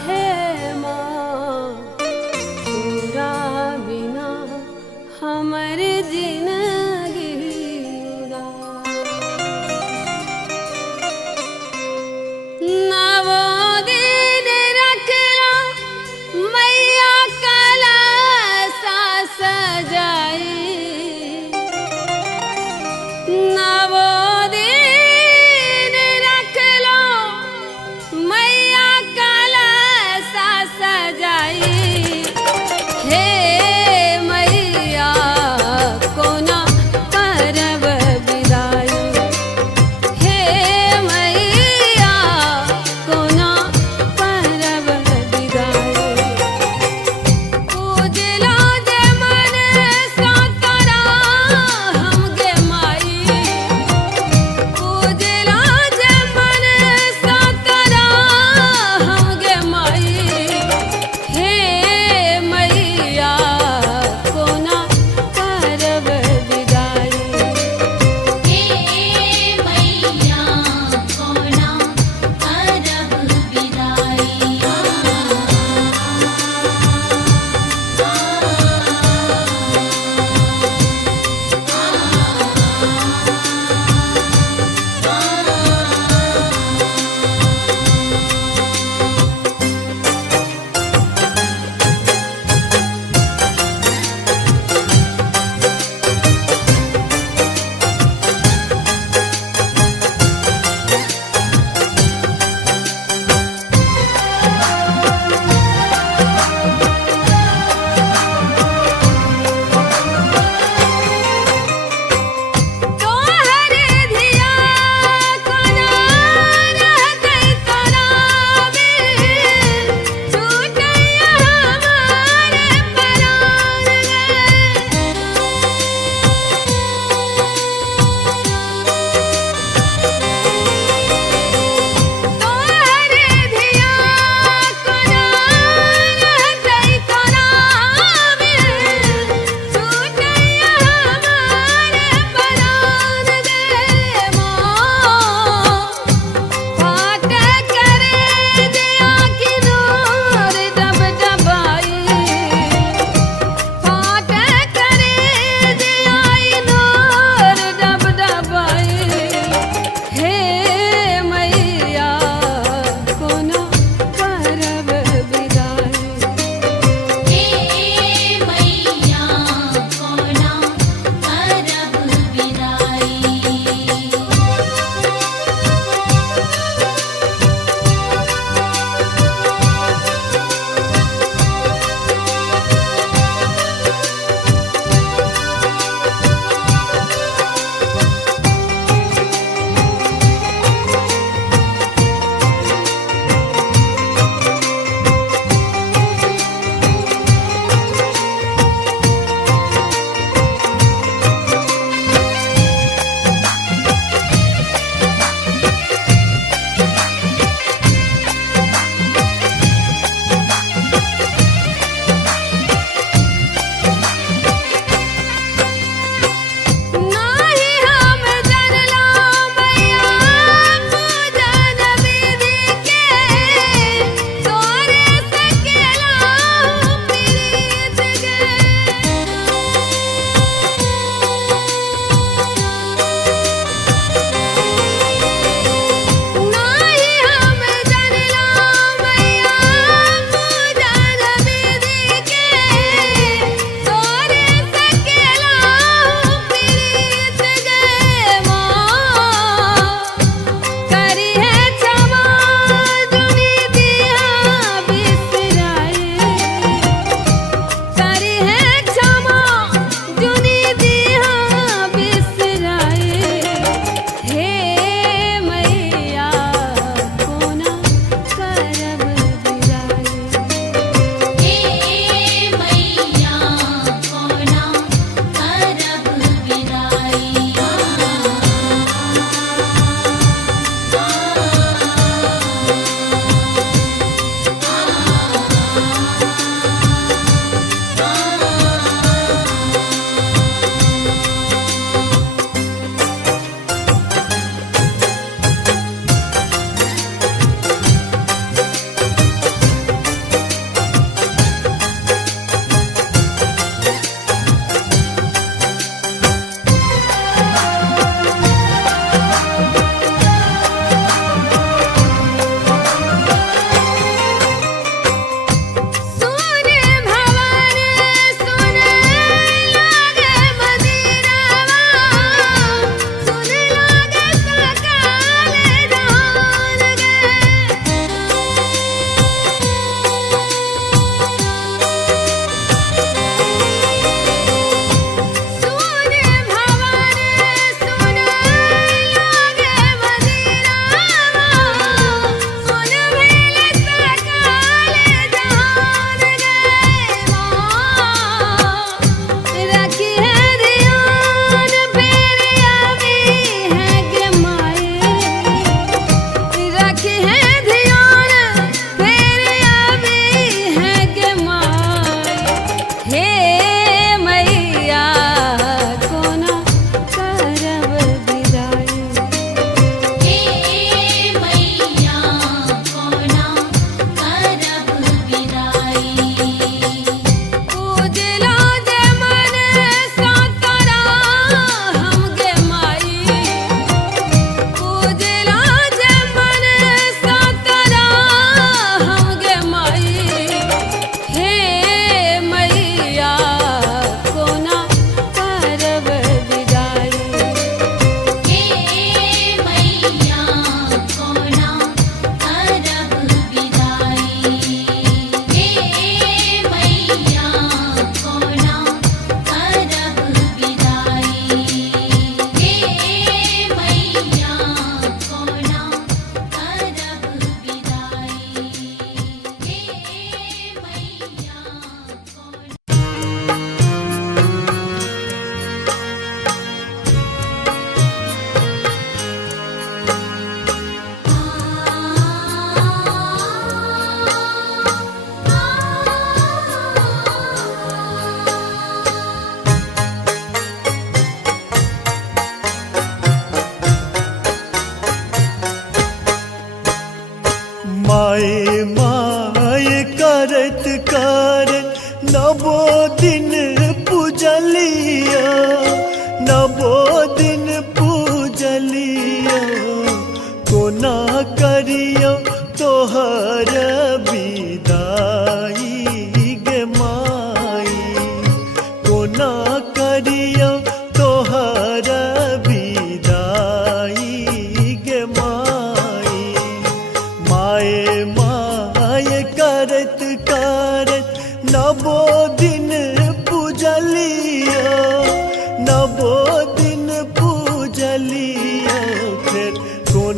है माँ पूरा बिना हमर जिंदगी नवो दिन रखला मैया कलसा सजाई नवो दिन रखला मैया कलसा सजाई हे मैया कोना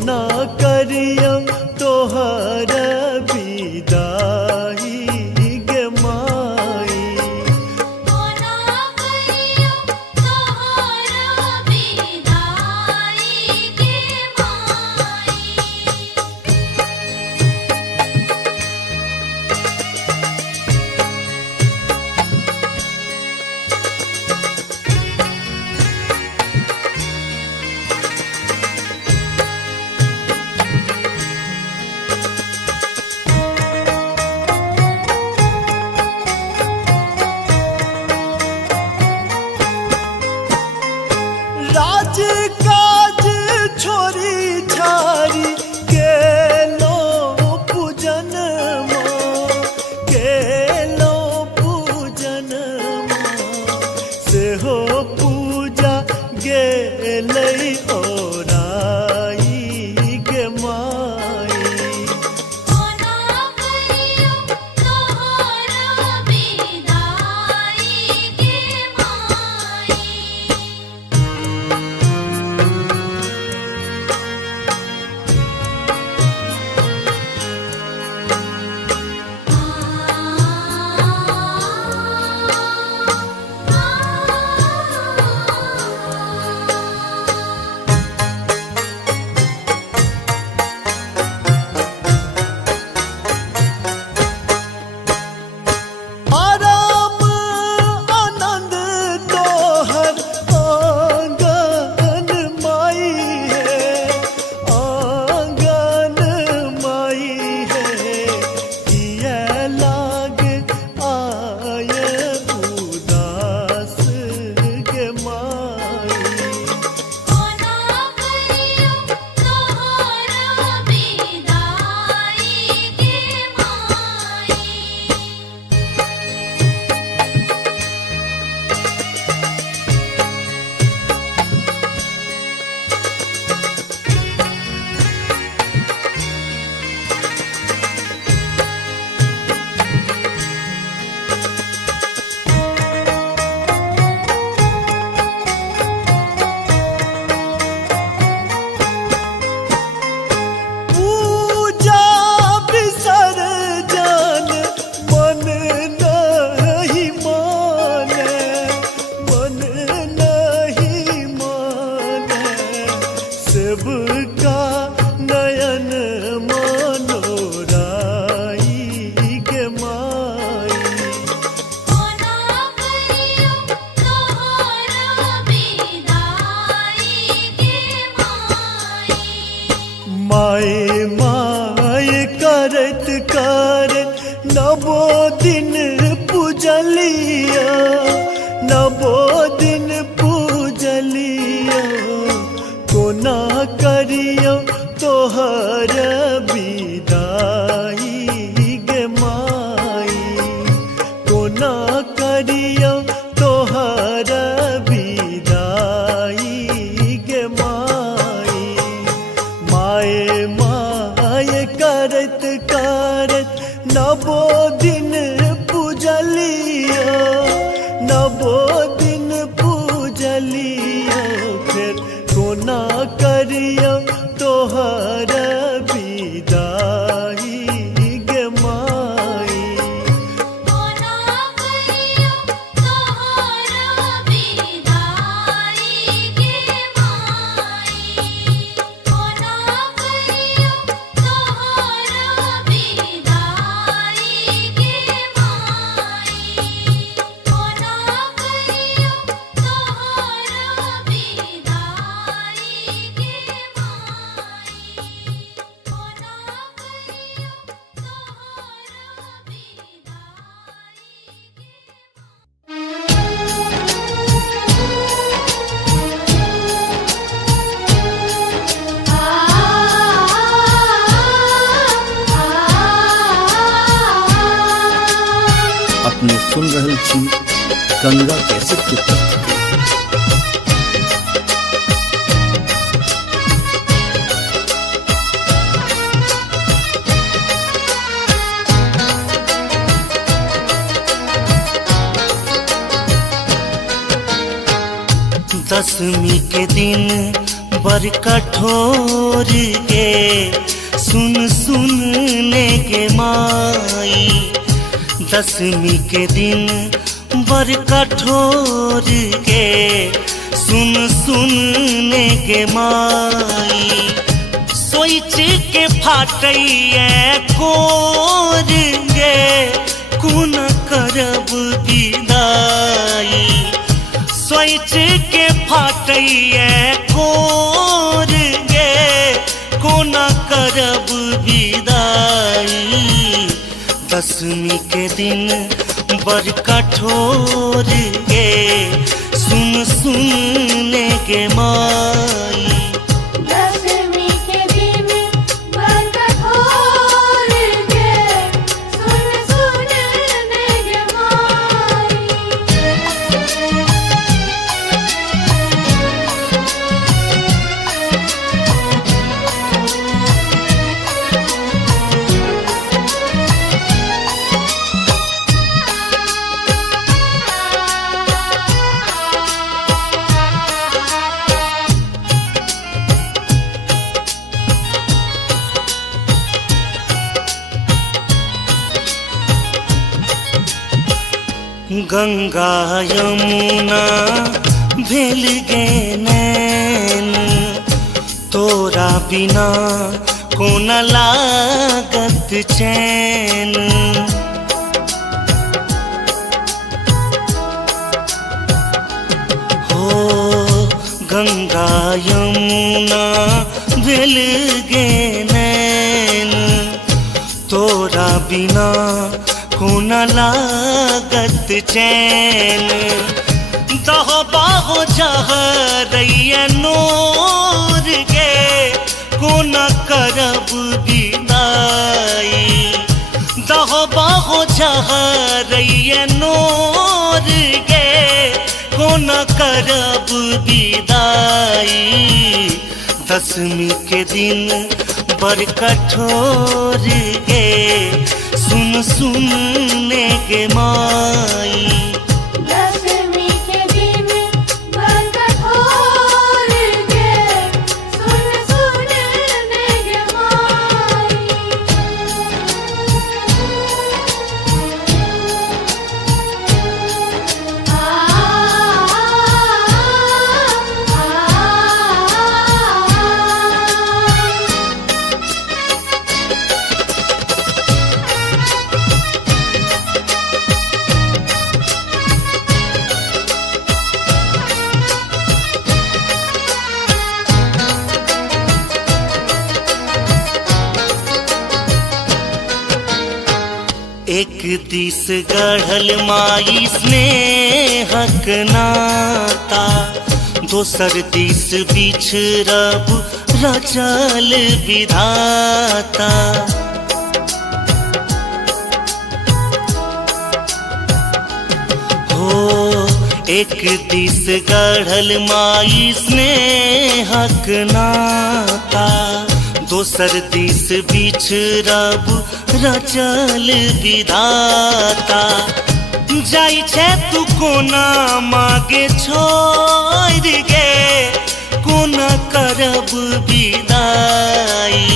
कोना करिया तोहर विदाई गे माई। कोना करिया तोहर विदाई गे माई। राज काज छोरी छारी गेलो पूजन गेलो पूजन सेहो पूजा गेलै ओराई गे माई। कोना करिया तोहर विदाई गे माई। आराम आनंद तोहर आंगन माई है, आंगन माई है। किया लाग आय उदास गे माई। कोना करिया तोहर विदाई गे माई। पूजा विसर्जन मन नहीं माने, मन नहीं माने। सबका नयन मनोराई गे माई। कोना करिया तोहर विदाई गे माई। माय माय करत करत नवो दिन पूजलिया, नवो दिन पूजलिया। कोना करिया तोहर विदाई गे माई। कोना करिया तोहर विदाई गे माई। माय माय करत करत नवो दिन पूजलिया, नवो दिन पूजलिया। फिर कोना करिया तोहर विदाई गे माई। कोना करिया तोहर विदाई गे माई। कोना करिया तोहर विदाई गे माई। कोना करिया तोहर विदाई गे अपने सुन रहल छी गंगा कैसेट की प्रस्तुति। दशमी के दिन बर कठोर के सुन सुन ले गे माई। दसवीं के दिन बर कठोर के सुन सुन ले गे माई। सोच के फाटैया कोर गे कुन करब विदाई। सोच के फाटैया कोर गे कुन करब विदाई। दसवीं के दिन बर कठोर गे सुन सुन ले गे माई। दसवीं के दिन बर कठोर गे सुन सुन ले गे माई। गंगा यमुना भेल गे नैन। तोरा बिना कोन लागत चैन। हो गंगा यमुना भेल गे नैन। तोरा बिना कोन लागत चैन। दह बाहो जहरैया नोर गे कोन करब विदाई। दह बाहो जहरैया नोर गे कोन करब विदाई। दसवीं के दिन बर कठोर गे सुन सुन ले गे माई। दसवीं के दिन बर कठोर गे सुन सुन ले गे माई। एक दिस गढ़ल माई स्नेहक नाता। दोसर दिस बिछड़ब रचल विधाता। हो एक दिस गढ़ल माई स्नेहक नाता। दोसर दिस बिछड़ब रचल विधाता। जाई छे तू कोना मागे छोड़ गे कोन करब विदाई।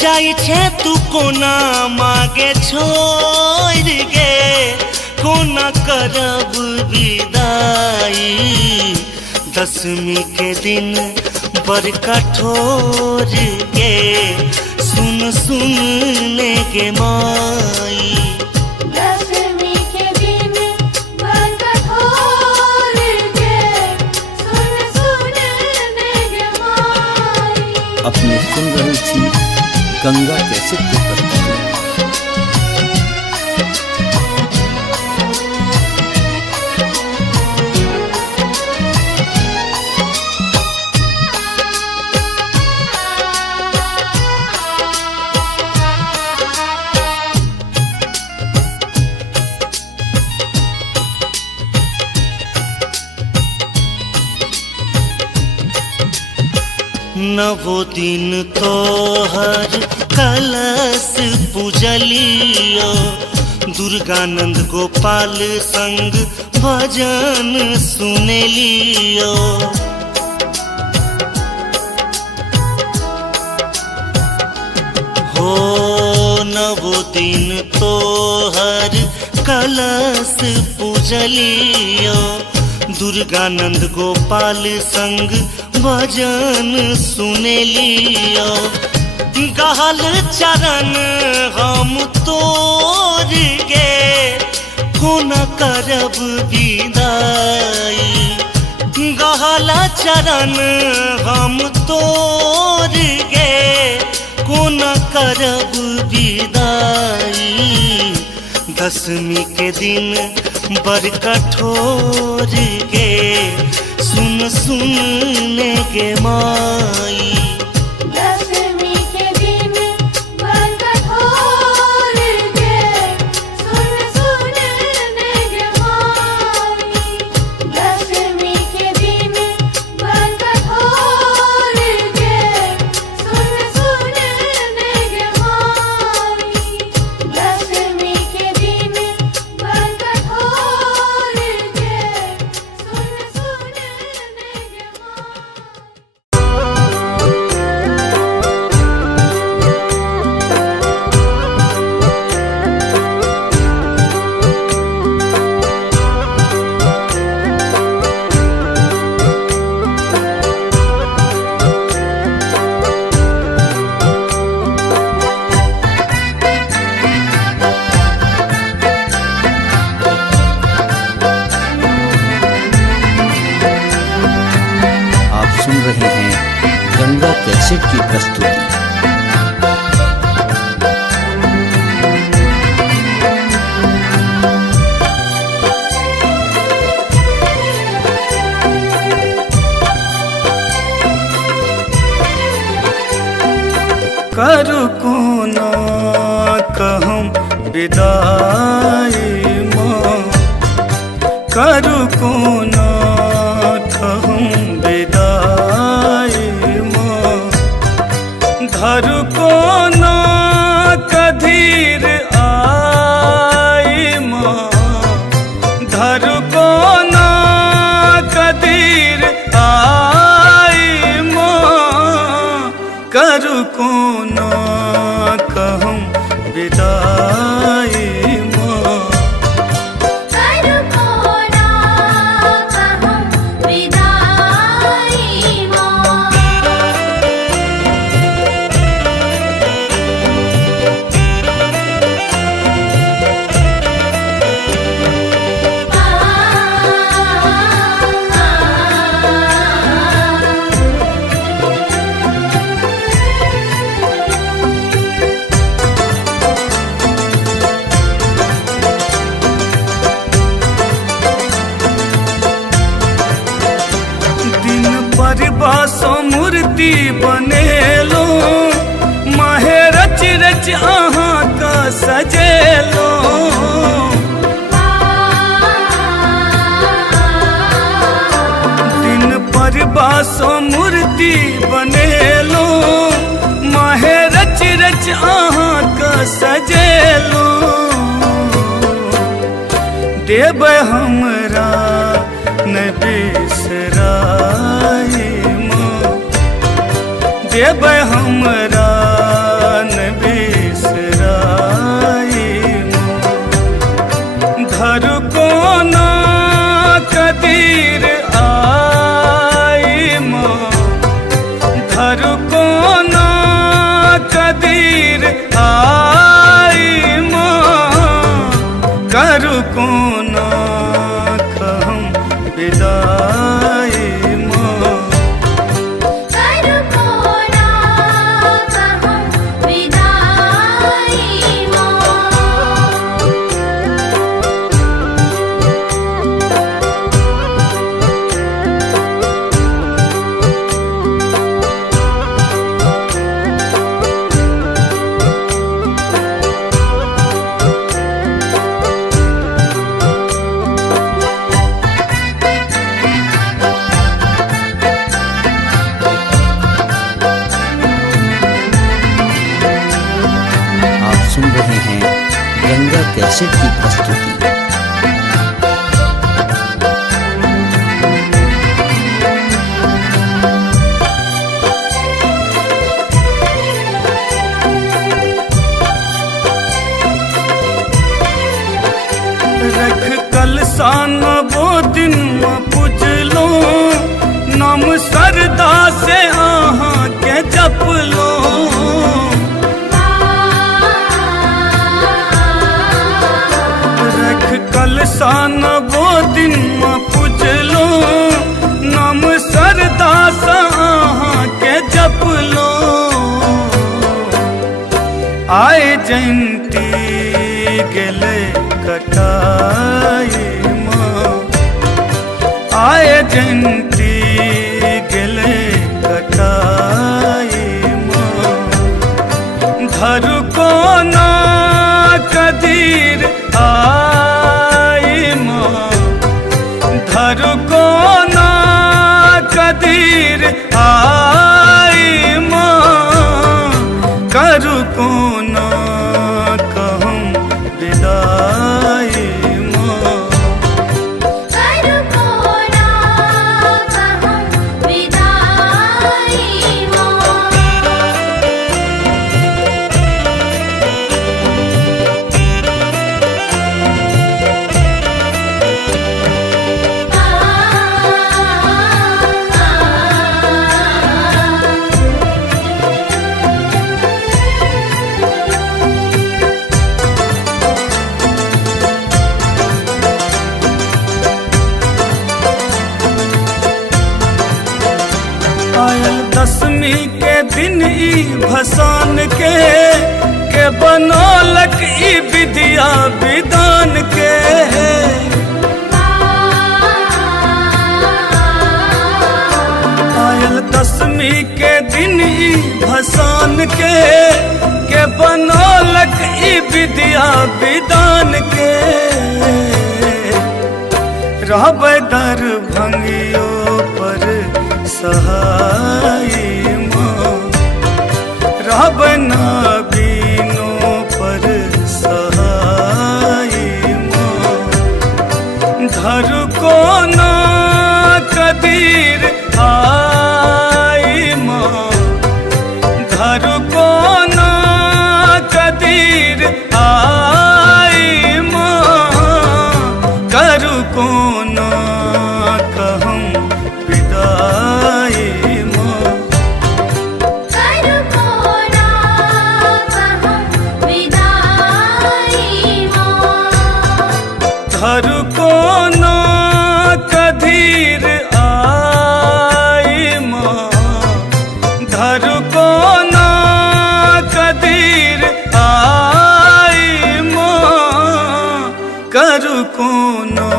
जाई छे तू कोना मागे छोड़ गे कोन करब विदाई। दसवीं के दिन बर कठोर गे सुन सुन ले गे माई। दसवीं के दिन बर कठोर गे सुन सुन ले गे माई। अपने सुन रही थी गंगा कैसेट की प्रस्तुति। नवो दिन तोहर कलश पूजलियो। दुर्गानंद गोपाल संग भजन सुनलियो। नवो दिन तोहर कलश पूजलियो दुर्गानंद गोपाल संग भजन सुनेलियो गहल चरण हम तोर गे कोना करब विदाई गहला चरण हम तोर गे कोना करब विदाई दशमी के दिन बड़ कठोर गे सुन सुन ले गे माई दशमी के दिन बड़ कठोर गे सुन सुन ले गे माई दशमी के दिन बड़ कठोर गे सुन सुन ले गे माई दशमी के दिन बड़ कठोर गे सुन सुन ले गे माई आप सुन रहे हैं गंगा कैसेट की प्रस्तुति। करू कोना कहम विदाई माँ करू कोना कहम विदाई माँ धरू कोना कधीर आई माँ धरू कोना कधीर आई माँ करू कोना कहम विदाई माँ करू कोना कहम विदाई माँ दिन पर बासो मूर्ति बनेलो माहे रच रच अहाँ का सजेलो दिन पर बासो मूर्ति बनेलो माहे रच रच अहाँ का सजेलो देव हमरा न बिसराई माँ देव हमरा न बिसराई माँ धरू कोना कदीर आई माँ धरू कोना कदीर आई माँ करू कोना कहम विदाई माँ करू कोना जयंती गेले कटाई माँ, आय जयंती गेले कटाई माँ। धरु कोना कदीर आई माँ, धरु कोना कदीर आई माँ। करु कोना कहूँ विदाई माँ, करु कोना कहूँ विदाई माँ। आयल दसवीं के दिन ई भसान के बनौलक ई विद्या विधान के। आयल दसवीं के दिन ई भसान के बनौलक ई विद्या विधान के। रहबै दरभंगियो पर सहाय माँ, रहबै नाबीनो पर सहाय माँ। धरु कोना कदीर आई माँ, धरु कोना कदीर आई माँ। करु कोना कहूँ विदाई माँ, करु कोना कहूँ विदाई माँ। धरु कोना कदीर आई माँ, धरु कोना कदीर आई माँ। करु कोना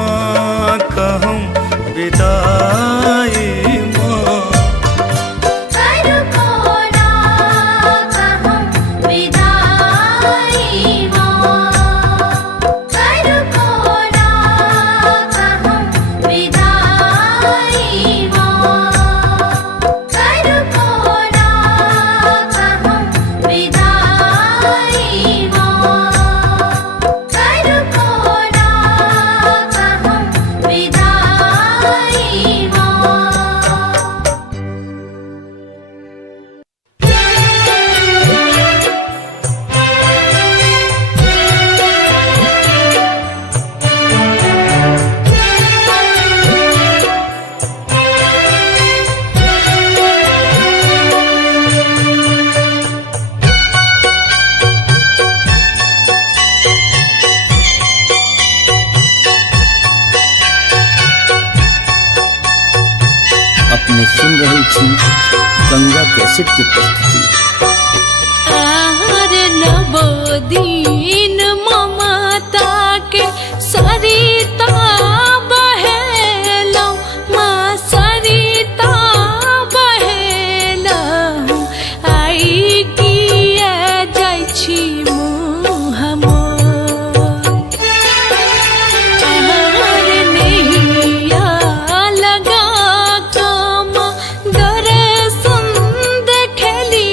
कहूँ विदाई माँ, करु कोना कहूँ विदाई माँ। करु कोना कहूँ विदाई माँ। करु कोना कहूँ विदाई माँ। करु कोना कहूँ विदाई माँ। अपने सुन रहे छी गंगा कैसेट की प्रस्तुति। आहार नवो दीन ममता के सरिता बहेलौ माँ, सरिता बहेलौ। आई किया जाइ छी मुँह मोर, आहार नैया लगा कमा दर्शन देखली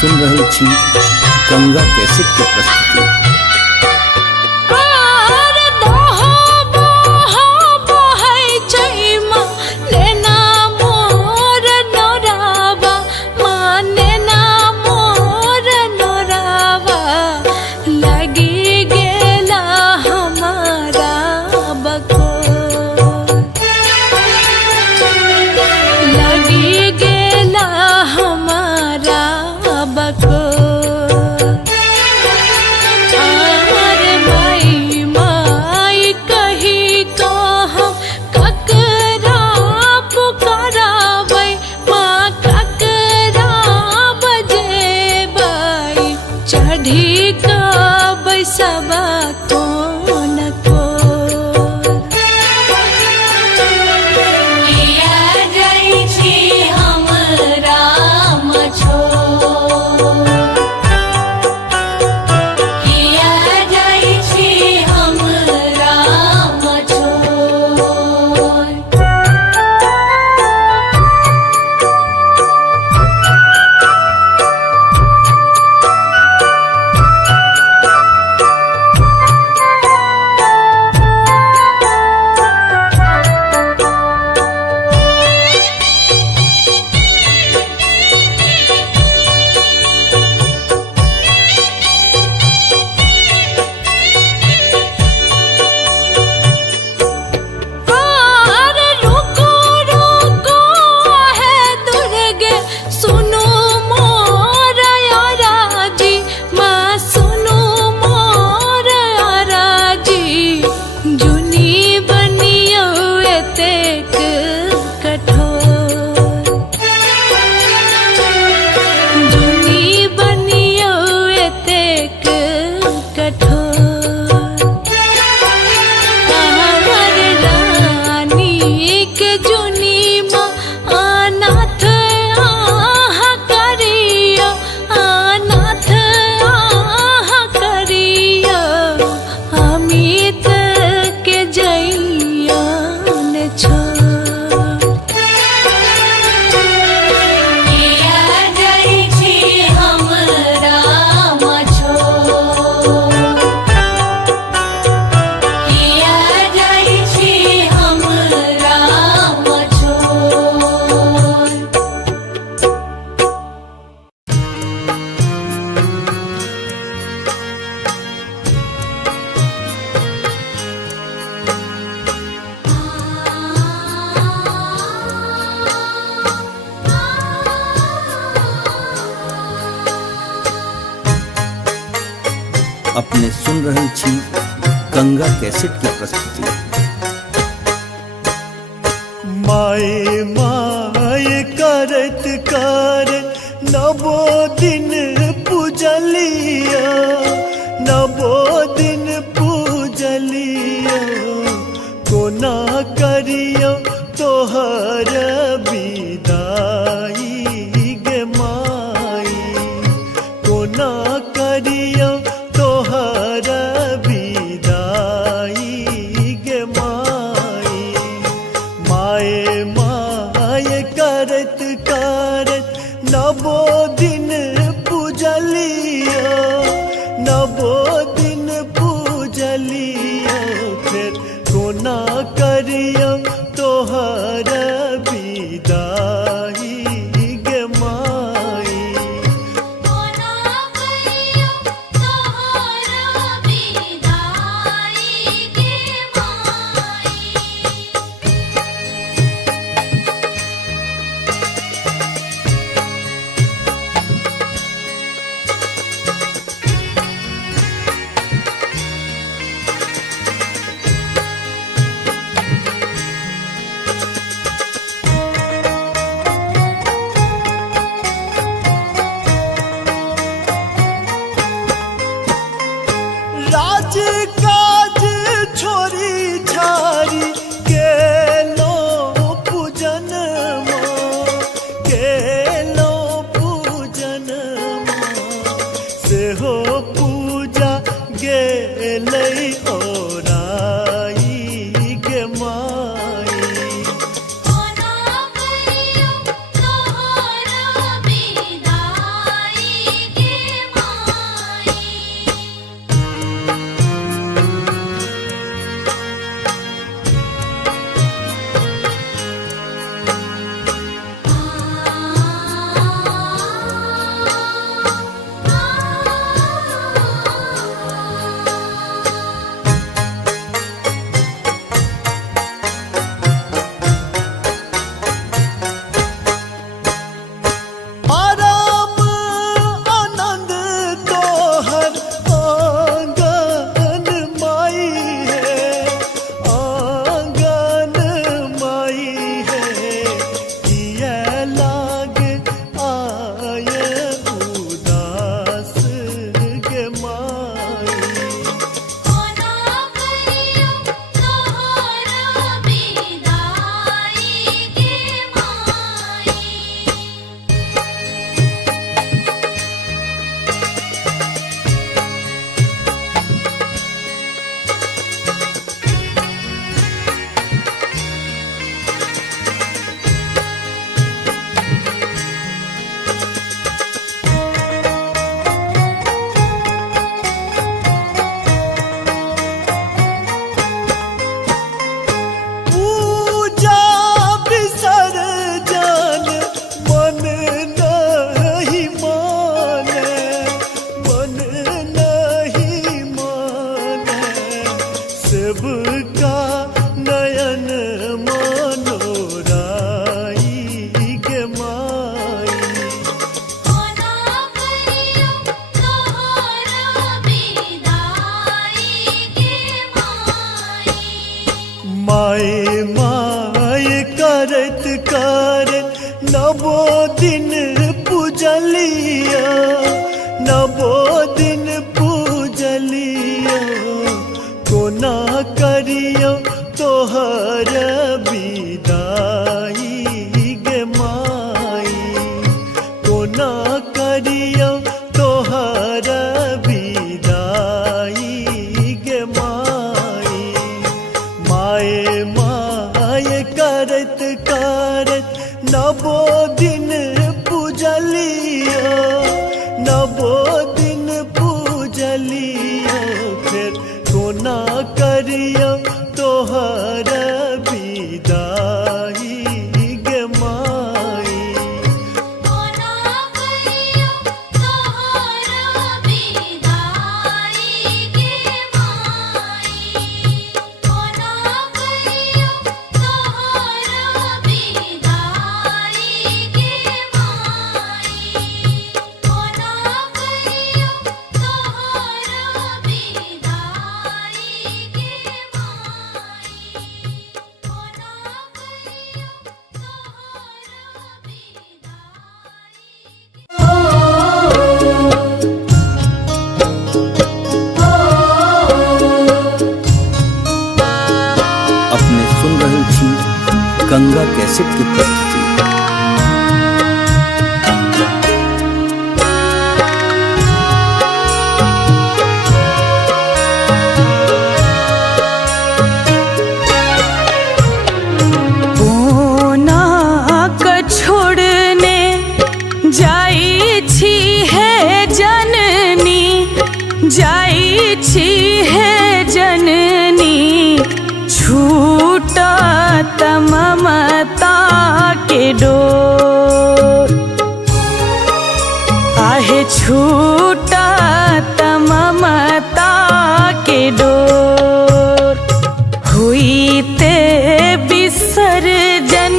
सुन रहल छी गंगा कैसेट के प्रस्तुति। अपने सुन रहल छी गंगा कैसेट के प्रस्तुति। माए माए करत करत नवो दिन पूजलिया, नवो दिन पूजलिया, कोना करियो तोहर विदाई गे माई, कोना करियो तोहर विदाई गे माई। माए माए करत करत नवो दिन पूजलिया, नवो दिन पूजलिया, फिर कोना करियो तोहर विदाई गे माई। कोना करियो तोहर विदाई गे माई। राज काज छोरी छारी गेलो पूजन गेलो पूजन सेहो पूजा गेलै ओराई गे माई। कोना करियो तोहर विदाई दिन पूजलिया नवो दिन पूजलिया कोना करियो तोहर विदाई गे माई कोना करियो तोहर विदाई गे माई माए माए करत करत नवो दिन पूजलिया नवो दिन पूजलिया फिर कोना करियो तोहर विदाई गे माई कोना करियो तोहरा विदाई गे माई कोना करियो तोहरा विदाई गे माई कोना करियो तोहरा विदाई गे माई कोना करियो अपने सुन रहे छी गंगा कैसेट की प्रस्तुति। कोना क छोड़ने जाई छी है जननी जाई छी है जननी छूटा ममता के डोर आहे छूटा ममता के डोर हुई ते विसर्जन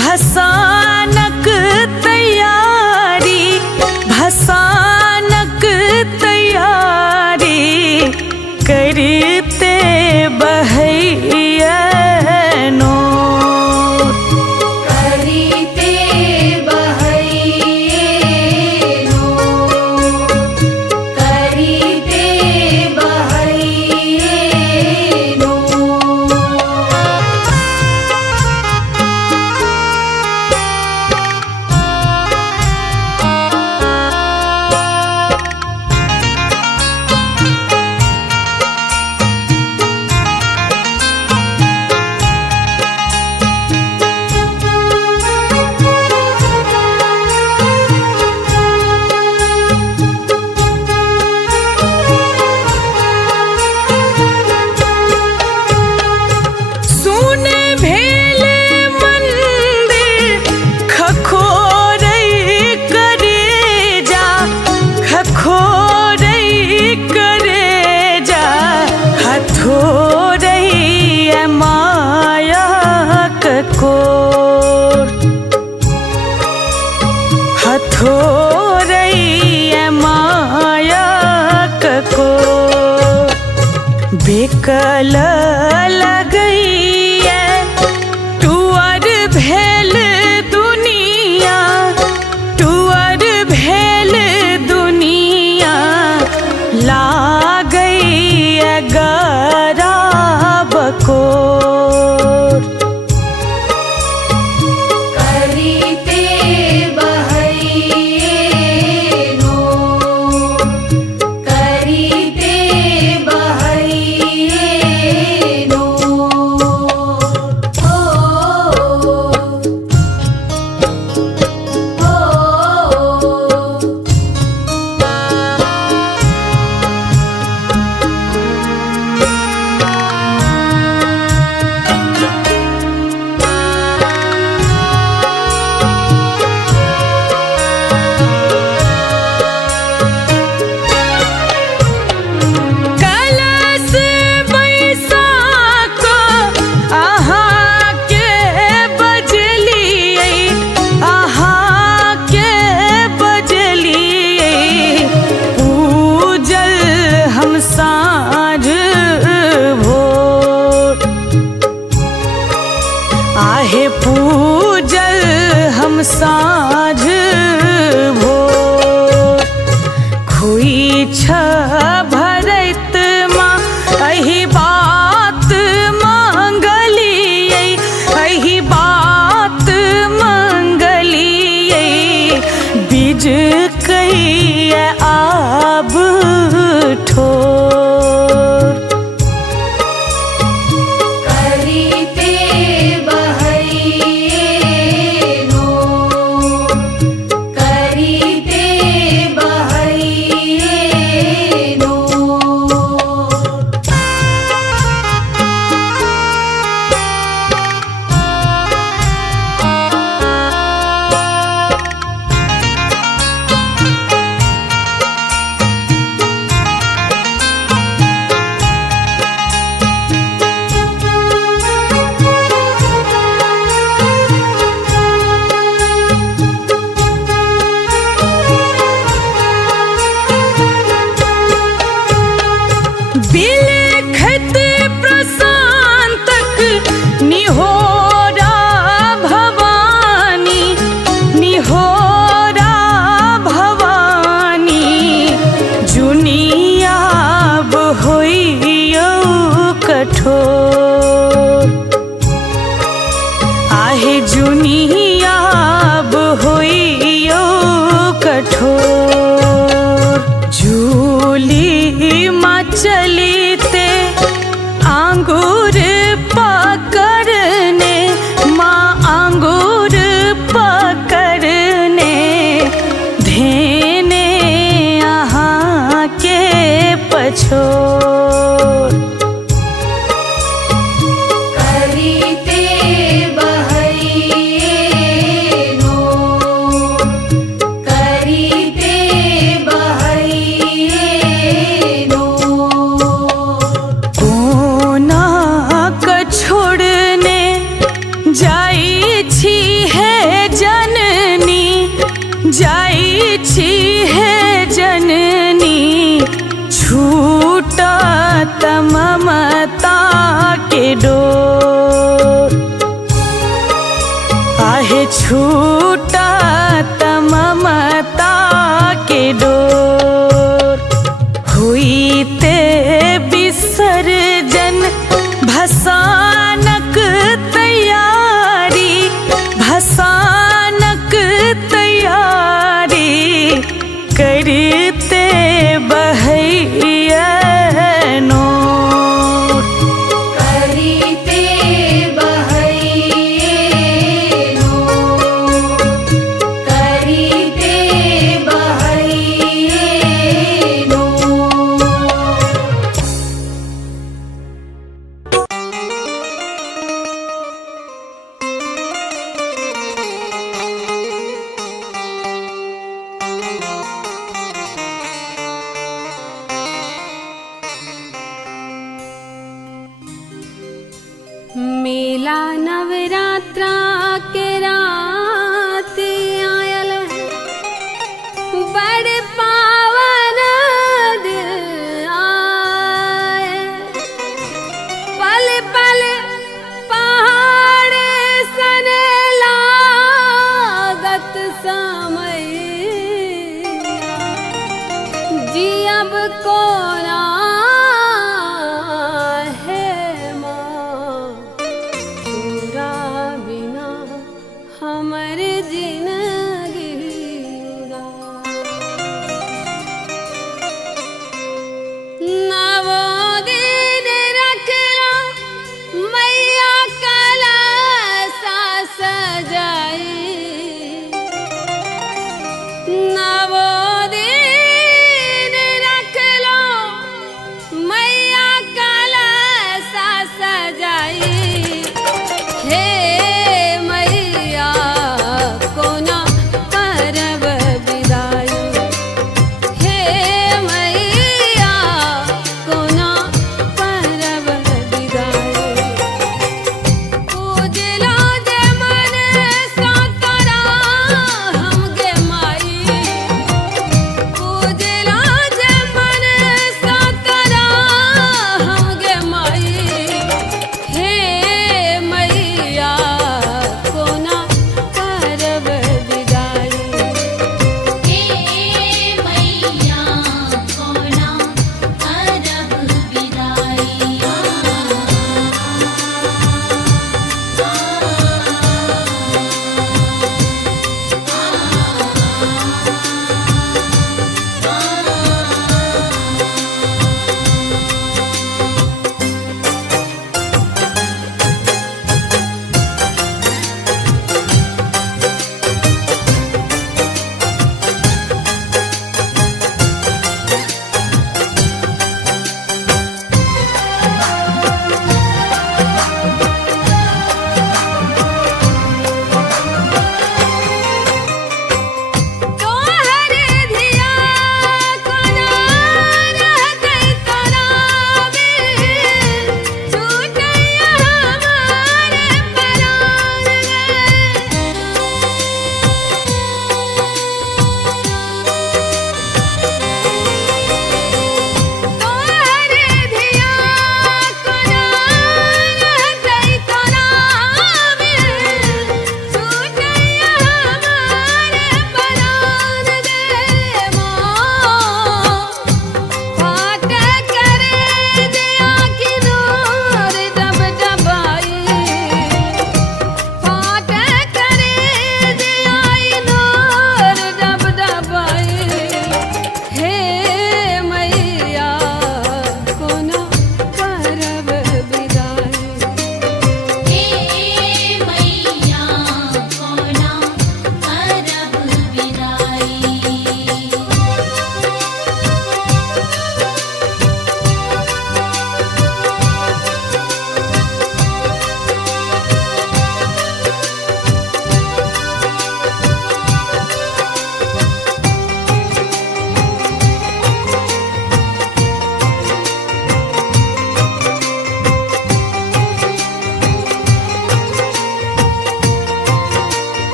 भसानक तैयारी भसानक तैयारी करते बहैया नोर करीते बहैये नो करीते बहैये नो सुने भेले मंदिर खखोरई करेजा खखोरई करेजा हथोरई माया ककोर हथोरई माया ककोर बेकल लगैया टुअर भेल दुनिया टुअर भेल दुनिया लागैया गराबकोर करीते बहैये नो करीते बहैये नो सूरज कहिए आब ठोर। करीते बहैये नोर, करीते बहैये नोर। बिलखत प्रशांतक निहोरा भवानी, निहोरा भवानी। जुनियाब होइयो कठोर, आहे जुनियाब होइयो कठोर। झूली चलीते आंगूर पकड़ने, माँ आंगूर पकड़ने। धेने यहाँ के पछोर। करीते बहैये नोर, करीते बहैये नोर। कोना क छोड़ने जाई छी है जननी, जाई छी है जननी। छूटा ममता के डोर, आहे छूटा ममता के डोर। हुईते विसर्जन भसानक तैयारी, भसानक तैयारी। करते बहैया नोर, करीते बहैये नोर, करीते बहैये नोर। मेला नवरात्रा के रात आयल है, बड़ पावन दिन आए। पल पल पहाड़ सन लागत समय, जियब कोना है माँ तोरा बिना हमर जिंदगी नवो दिन रखला मैया कलसा सजाई। नवो दिन रखला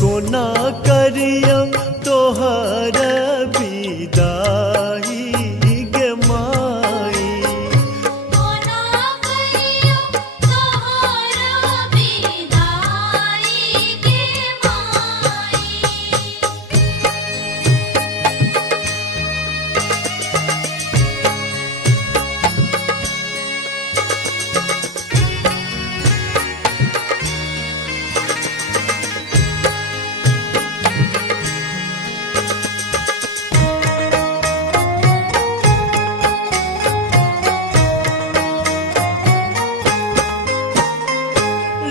कोना करिया तोहर विदाई गे माई। कोना करियो तोहर विदाई गे माई।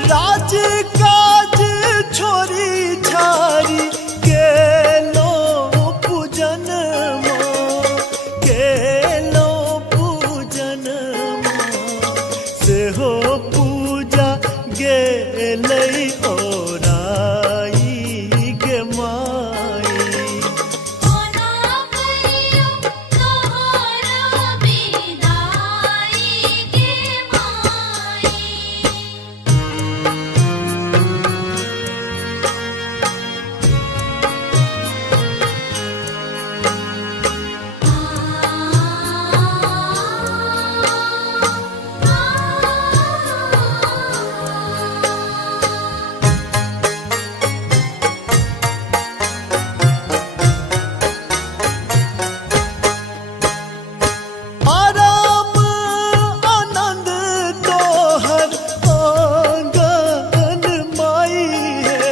राज काज छोरी छारी गेलो पूजन गेलो पूजन सेहो पूजा गेलै ओराई गे माई। कोना करियो तोहर विदाई गे माई। आराम आनंद तोहर आंगन माई है,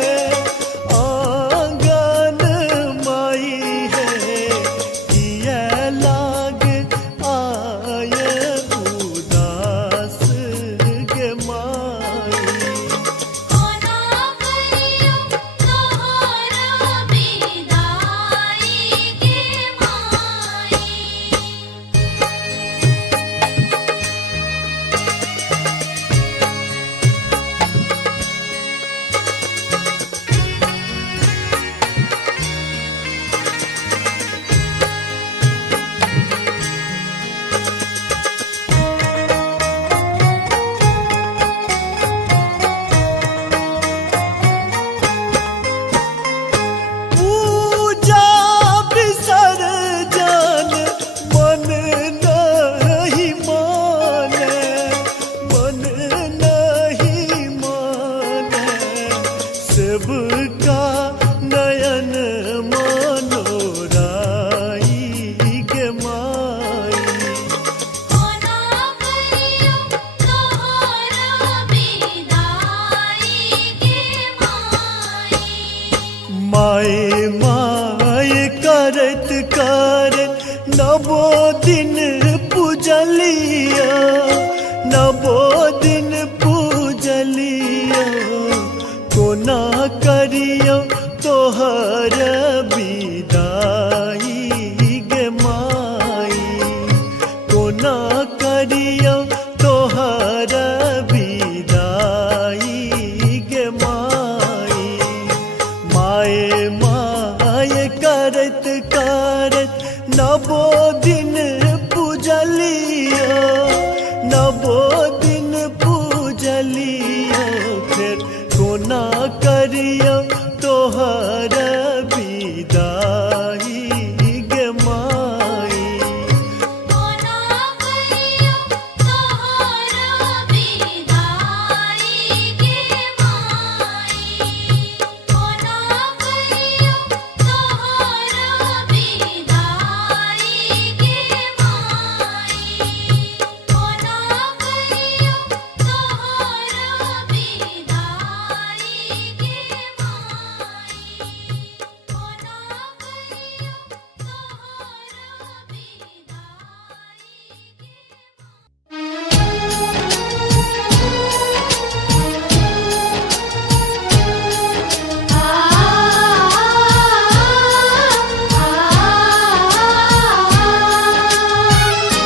आंगन माई है। किया लाग आय उदास गे माई। कोना करियो तोहर विदाई गे माई। पूजा विसर्जन मन नहीं माने, मन नहीं माने। सेवका नयन मनोराई गे माई। कोना करियो तोहर विदाई गे माई। माय माय करत करत नवो दिन पूजलिया, नवो दिन पूजलिया। कोना करियो तोहर विदाई गे माई। कोना करियो तोहर विदाई गे माई। माय माय करत करत नवो दिन पूजलिया, नवो दिन पूजलिया। फिर कोना करियो तोहर विदाई गे माई। कोना करियो तोहर विदाई गे माई। कोना करियो तोहर विदाई गे माई। कोना करियो तोहर विदाई गे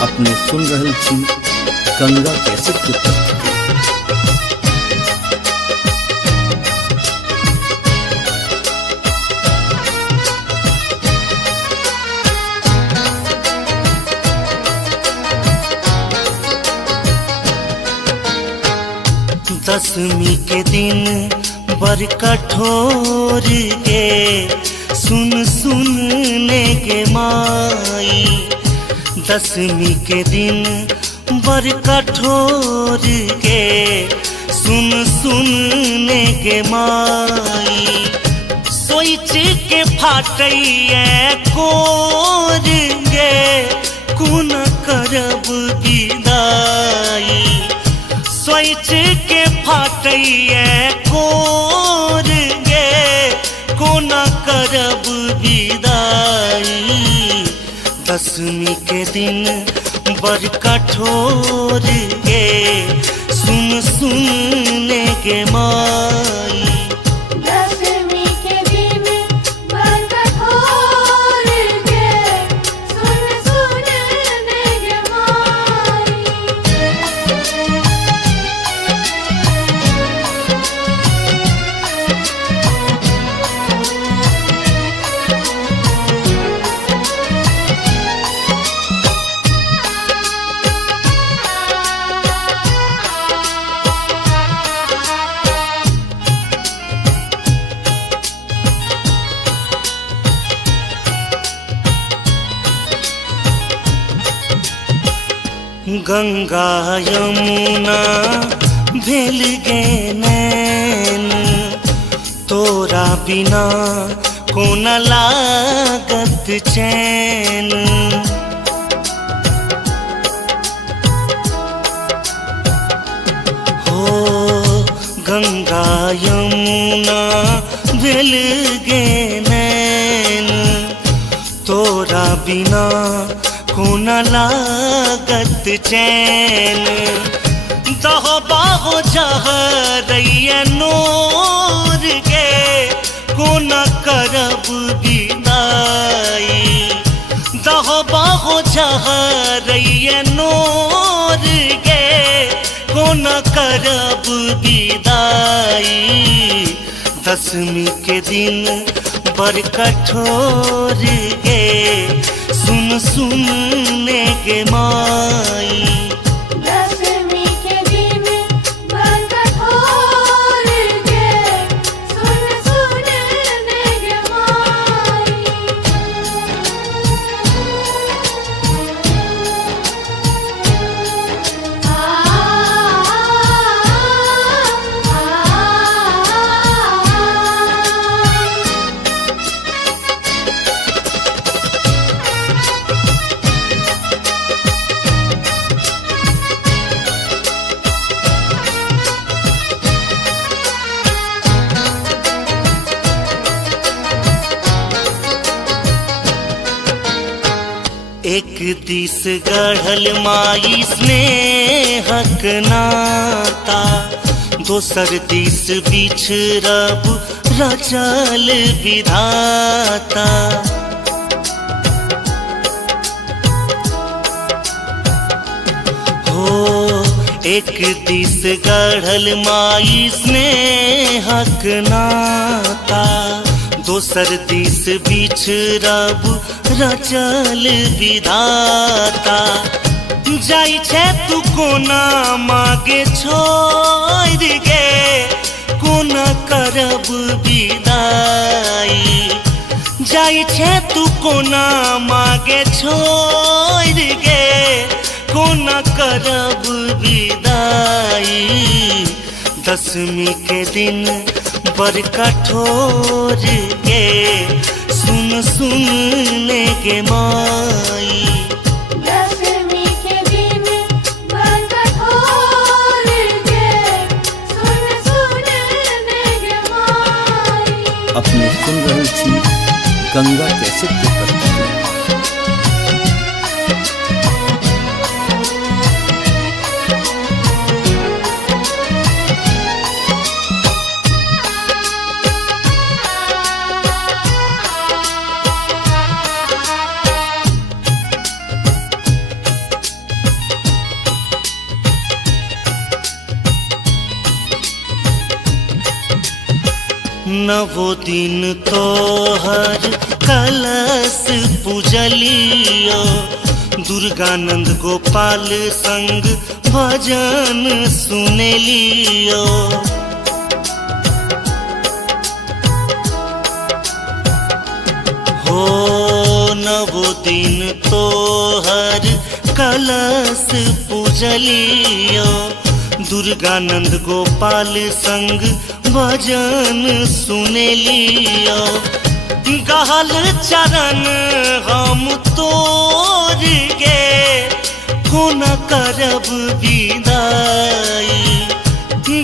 अपने सुन रहल छी गंगा कैसेट के प्रस्तुति। दशमी के दिन बर कठोर गे सुन सुनने के माई। दसवीं के दिन बर कठोर गे सुन सुनने के माई। सोच के फाटैया कोर गे कुन करब विदाई। सोच के फाटैया कोर गे कुन करब विदाई। दसवीं के दिन बर कठोर गे सुन सुनने के माई। दसवीं के दिन बर कठोर गे सुन सुनने के माई। गंगा यमुना भेल गे नैन तोरा बिना कोन लागत चैन। हो गंगा यमुना भेल गे नैन तोरा बिना कोन लागत चैन। दहो बाहो जहरैया नोर गे कोन करब विदाई। दहो बाहो जहरैया नोर गे कोन करब विदाई। दसवीं के दिन बर कठोर गे सुन सुनने के माई। दसवीं के दिन बर कठोर गे सुन सुनने के माई। एक दिस गढ़ल माई स्नेहक नाता दोसर दिस बिछड़ब रचल विधाता। हो एक दिस गढ़ल माई स्नेहक नाता दोसर दिस बिछड़ब रचल विधाता। जाई छे तू कोना मागे छोड़ गे कोना करब विदाई। जाई छे तू कोना मागे छोड़ गे कोना करब विदाई। दसवीं के दिन बर कठोर गे सुन सुनने के माई। दसवीं के दिन बर कठोर गे सुन सुनने के माई। अपने सुन रही थी गंगा कैसेट की प्रस्तुति। नवो दिन तोहर कलश पूजलियो दुर्गानंद गोपाल संग भजन सुनेलियो। नवो दिन तोहर कलश पूजलियो दुर्गानंद गोपाल संग भजन सुनेलियो गहल चरण हम तोर गे कोन करब विदाई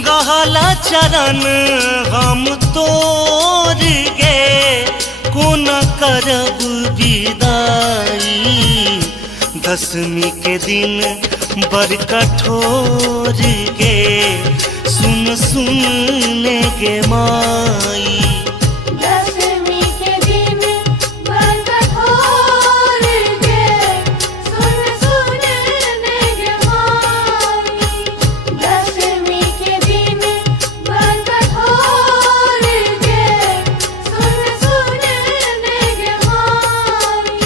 गहल चरण हम तोर गे कोन करब विदाई दशमी के दिन बड़ कठोर गे सुन सुन गे माई दशमी के दिन बड़ कठोर गे सुन सुन गे माई दशमी के दिन बड़ कठोर गे सुन सुन गे माई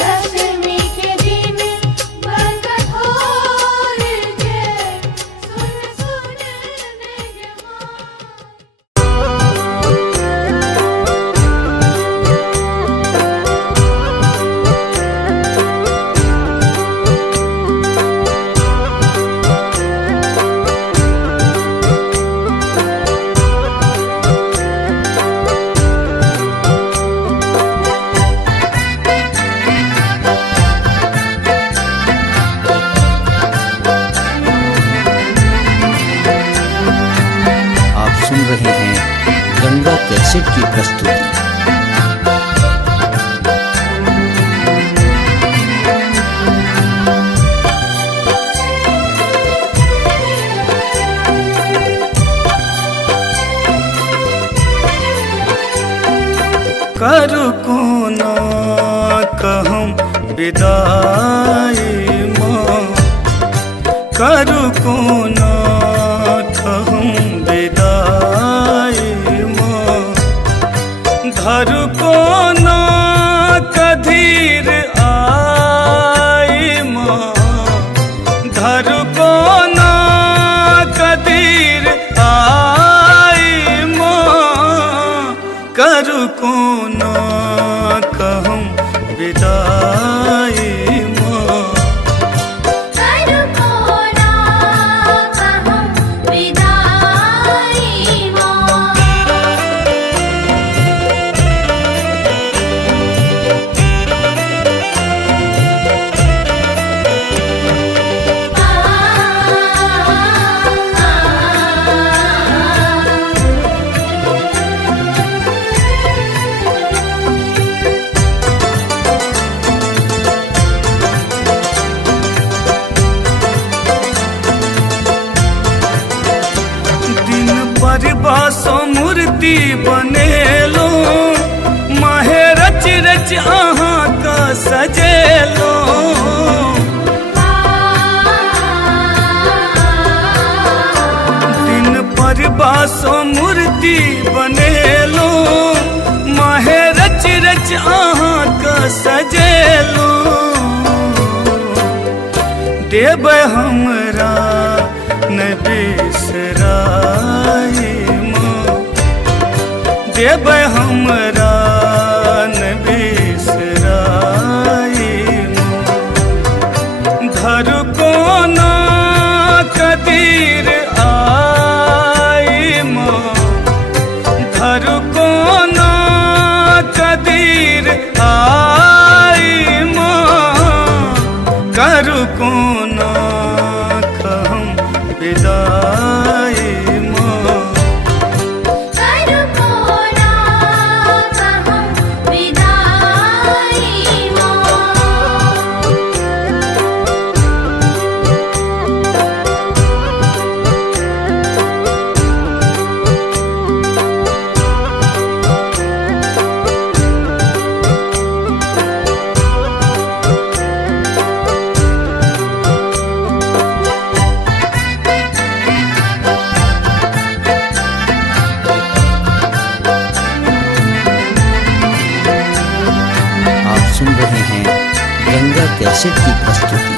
दशमी के दिन बड़ कठोर गे सुन सुन गे माई आप सुन रहे हैं गंगा कैसेट की प्रस्तुति। करू कोना कहम विदाई माँ करू कोना कहम विदाई माँ धरू कोना कधीर आई माँ धरू कोना कधीर आई माँ करू कोना कहम विदाई माँ करू कोना कहम विदाई माँ दिन पर बासो मूर्ति बनेलो माहे रच रच अहाँ का सजेलो दिन पर बासो मूर्ति बनेलो माहे रच रच अहाँ का सजेलो देव हमरा न बिसराई माँ देव हमरा न बिसराई माँ धरू कोना कदीर आई माँ धरू कोना कदीर आई माँ करू कोना कहम विदाई माँ करू कोना कहम विदाई माँ आप सुन रहे हैं गंगा कैसेट की प्रस्तुति।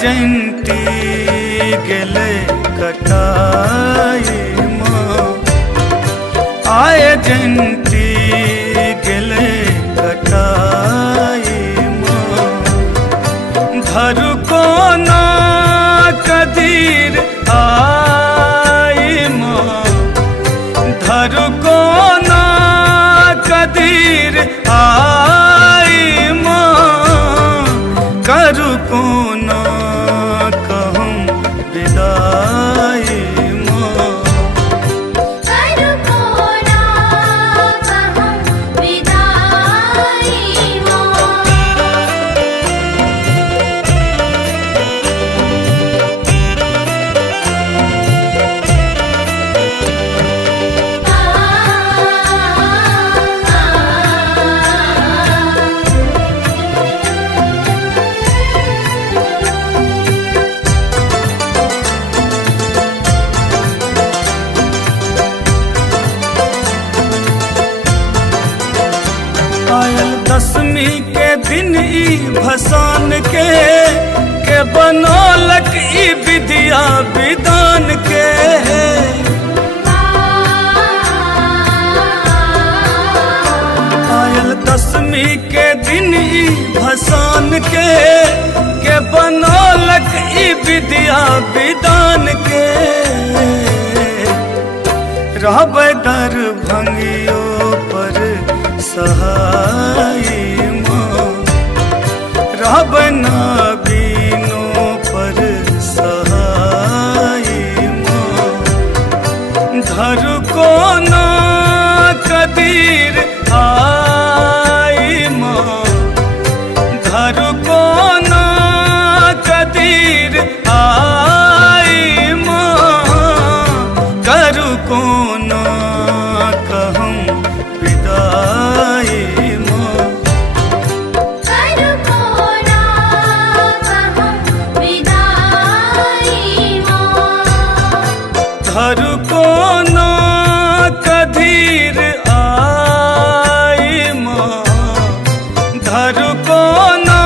जयंती गेले कटाई माँ, आए जयंती गेले कटाई माँ। धरु कोना कदीर आई माँ, धरु कोना कदीर आई माँ। करु कोना कहूँ विदाई माँ, करु कोना कहूँ विदाई माँ। आयल दसवीं के दिन ई भसान के बनौलक ई विद्या विधान के। आयल दसवीं के दिन ई भसान के बनौलक ई विद्या विधान के। रहबै दरभंगियो पर सहाय माँ, रहबै नबीनों पर सहाय माँ। धरु कोना कदीर आई माँ, धरु कोना कदीर आई माँ। करु कोना कहूँ विदाई माँ, करु कोना कहूँ विदाई माँ। धरु कोना कदीर आई माँ, धरु कोना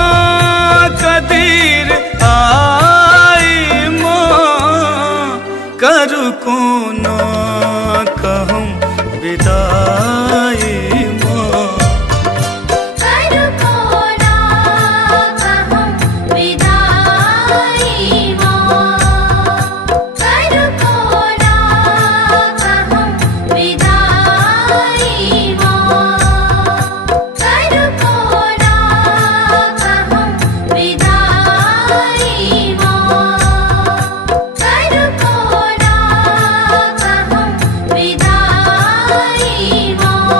कदीर आई माँ। करु कोना कहूँ विदाई माँ, करु कोना कहूँ विदाई माँ। करु कोना कहूँ विदाई माँ। करु कोना कहूँ विदाई माँ। करु कोना कहूँ विदाई माँ।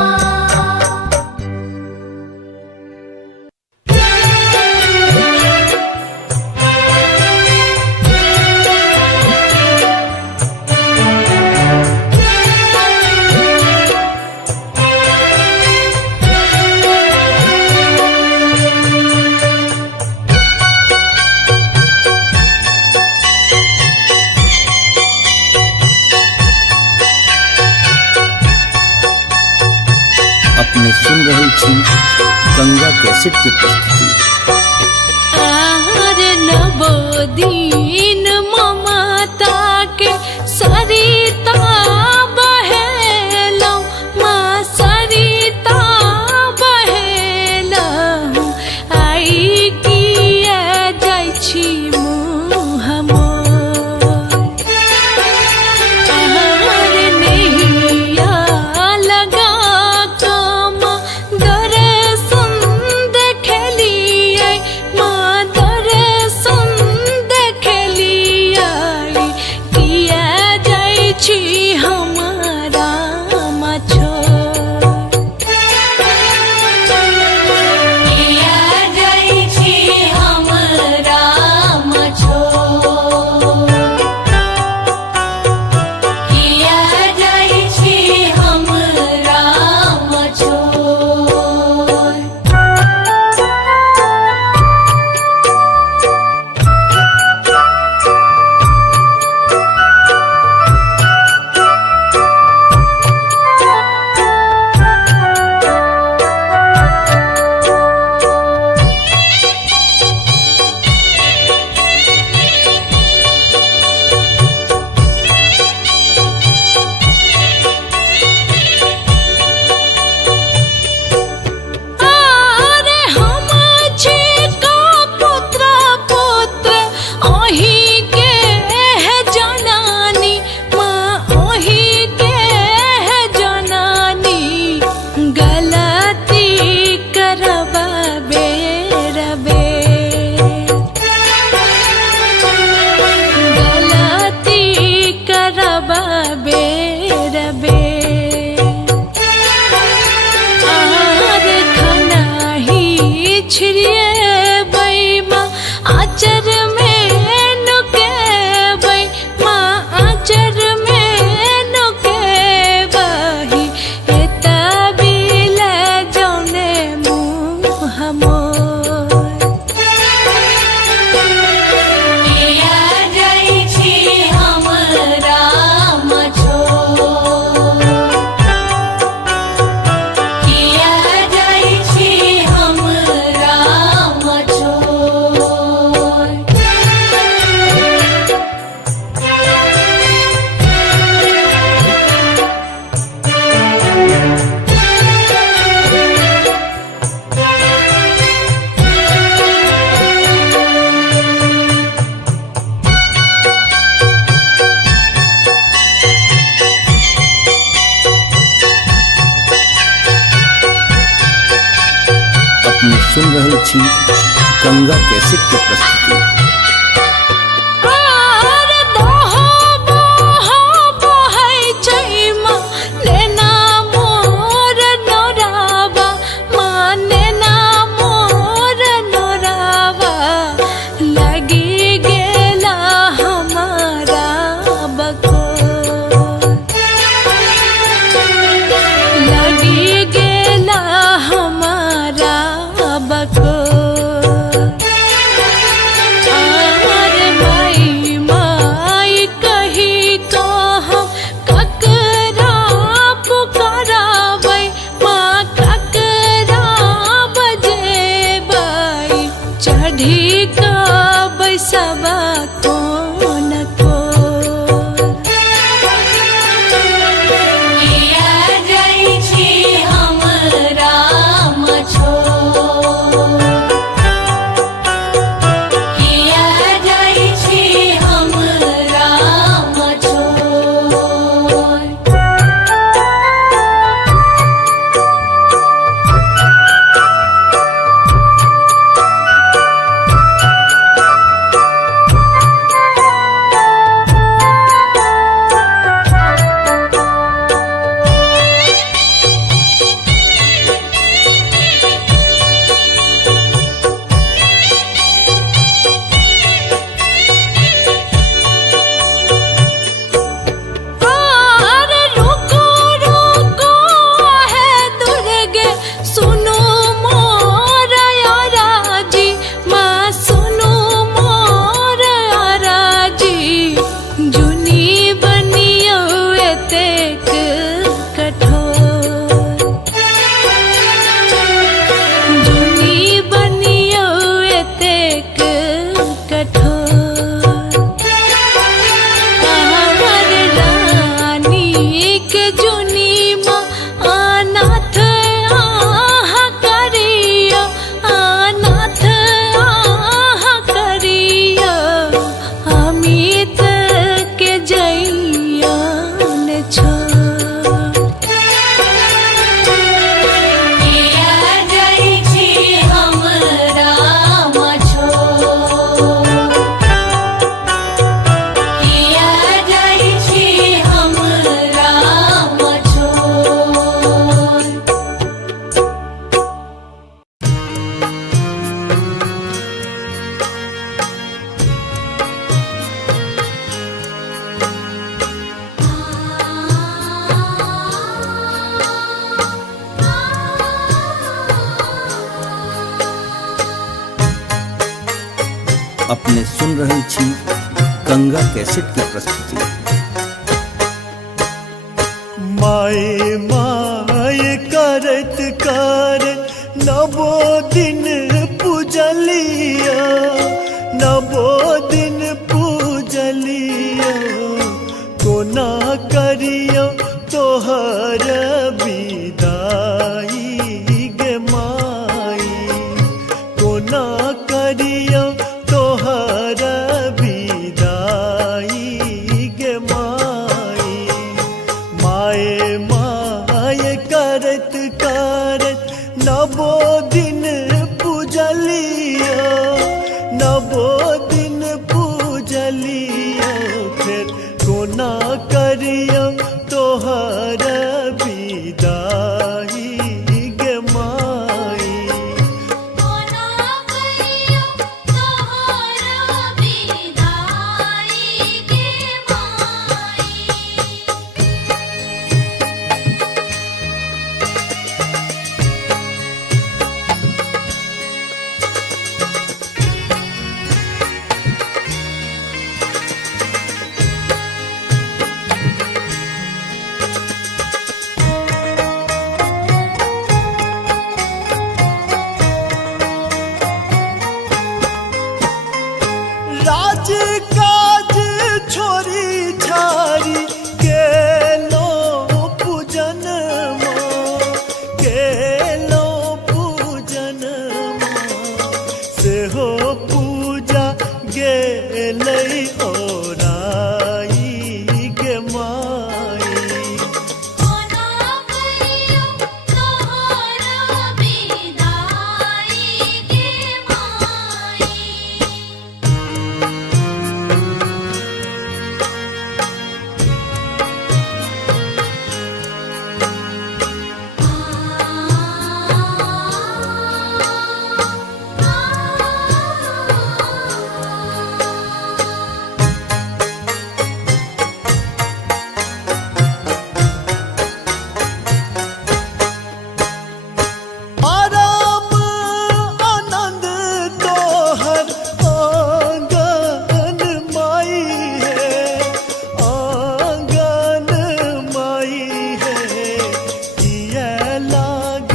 अपने सुन रही थी गंगा कैसेट की प्रस्तुति। आहार नवोदीन ममता के सरिता बहेलौ माँ, सरिता बहेलौ। आई किया जाइ छी मुँह मोर, आहार नैया लगा कमा दर्शन देखली बिछड़िए बैमा आचर में नुके बै माँ आचर में नुके बही एता बिल जौने मुँह मोर किया जाइ छी हमरा मछो किया जाइ छी हमरा मछो अपने सुन रहे छी गंगा कैसेट की प्रस्तुति। आर दोहो बोहो बहै छै माँ नेना मोर नोरावा माँ नेना मोर नोरावा लगी गेला हमारा बकोर लगी गेला हमारा बकोर आर माई माई कही कहाँ ककरा पुकाराबै माँ ककरा बजेबै चढ़ी कऽ बैसबा कोन कोर किया जाइ छी हमरा मछो किया जाइ छी हमरा मछो आर रुको रुको है दुर्गे सुनो मोर याराजी माँ सुनो मोर याराजी जुनी बनियो एतेक कठोर जुनी बनियो एतेक कठोर आर रानी के जुनी माँ अनाथ आहा करियो अनाथ आहा करियो अमित के जइयन छोड़ किया जाइ छी हमरा मछो किया जाइ छी हमरा मछो अपने सुन रहे छी गंगा कैसेट की प्रस्तुति। माए माए करत करत नवो दिन पूजलिया नवो दिन पूजलिया कोना करियो तोहर विदाई गे माई कोना करियो तोहर विदाई गे माई माए माए करत करत नवो दिन पूजलिया नवो दिन पूजलिया फिर कोना करियो तोहर विदाई हो पूजा गेलै ओराई गे माई। कोना करियो तोहरा विदाई गे माई। आराम आनंद तोहर आंगन माई है, आंगन माई है। किया लाग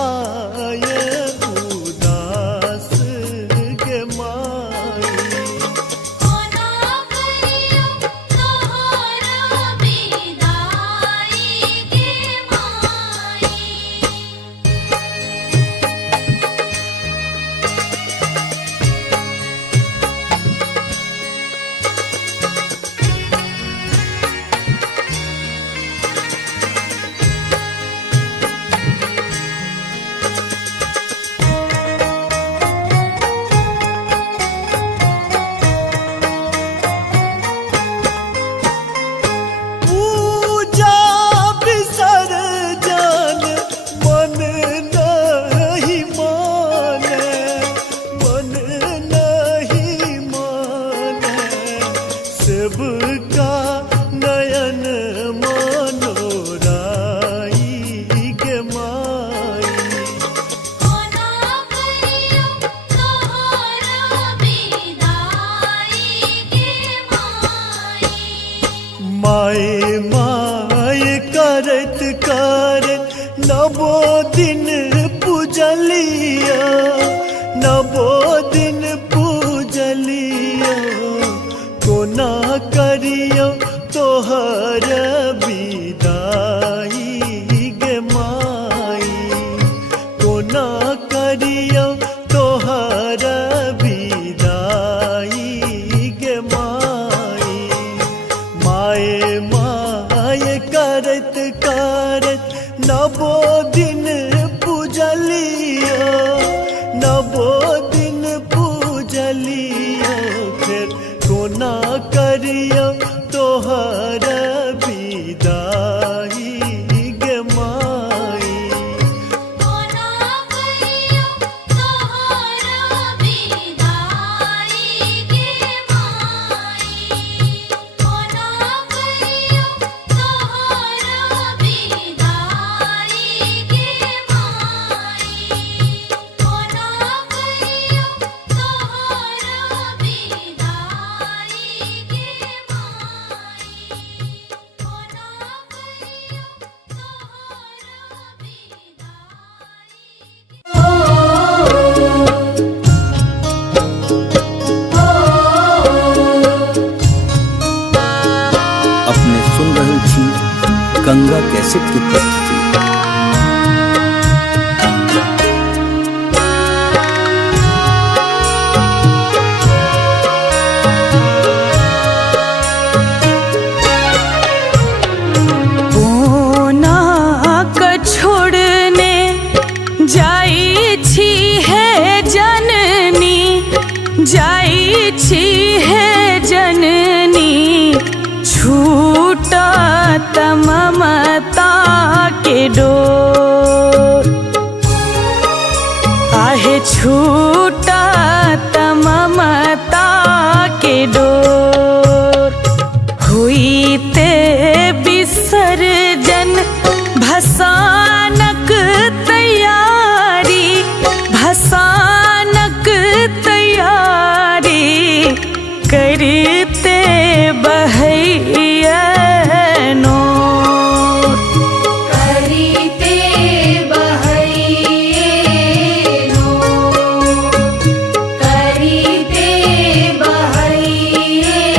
आय उदास गे माई। कोना करियो तोहरा विदाई गे माई। पूजा विसर्जन मन नहीं माने, मन नहीं माने। सबका नयन मनोराई गे माई। कोना करियो तोहरा विदाई गे माई। माय माय करत करत नवो दिन पूजलिया, नवो दिन पूजलिया। कोना करियो तोहर विदाई गे माई। कोना करियो तोहर विदाई गे माई। माय माय करत करत नवो दिन पूजलिया, नवो दिन पूजलिया। फिर कोना करियो तोहर विदाई गे माई। कोना करियो तोहरा विदाई गे माई। कोना करियो तोहरा विदाई गे माई। कोना करियो तोहरा विदाई गे अपने सुन रहे छी गंगा कैसेट की प्रस्तुति। कोना क छोड़ने जाई छी है जननी, जाई छी है जननी। छूटा ममता के डोर, आहे छूटा ममता के डोर। हुई ते विसर्जन भसानक तैयारी, भसानक तैयारी। करते बहैया नोर, करीते बहैये नो, करीते बहैये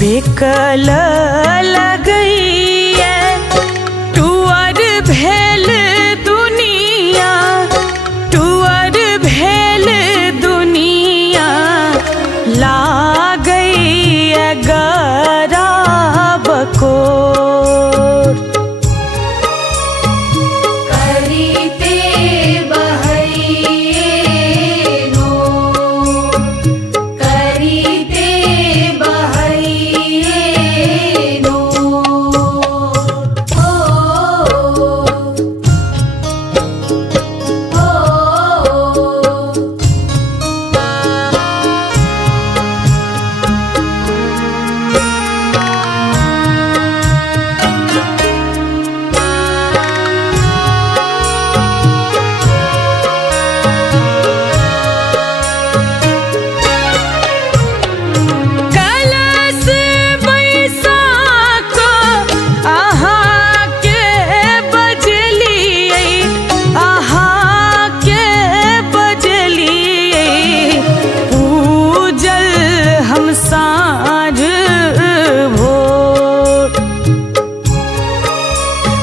बेकल लगैया टुअर भेल दुनिया, टुअर भेल दुनिया लागैया गराब को। करीते बहैये नो, करीते बहैये नो। ओ कलश बैसाख अहाँ के बजलियै, अहाँ के बजलियै, पूजल हम साँझ भोर।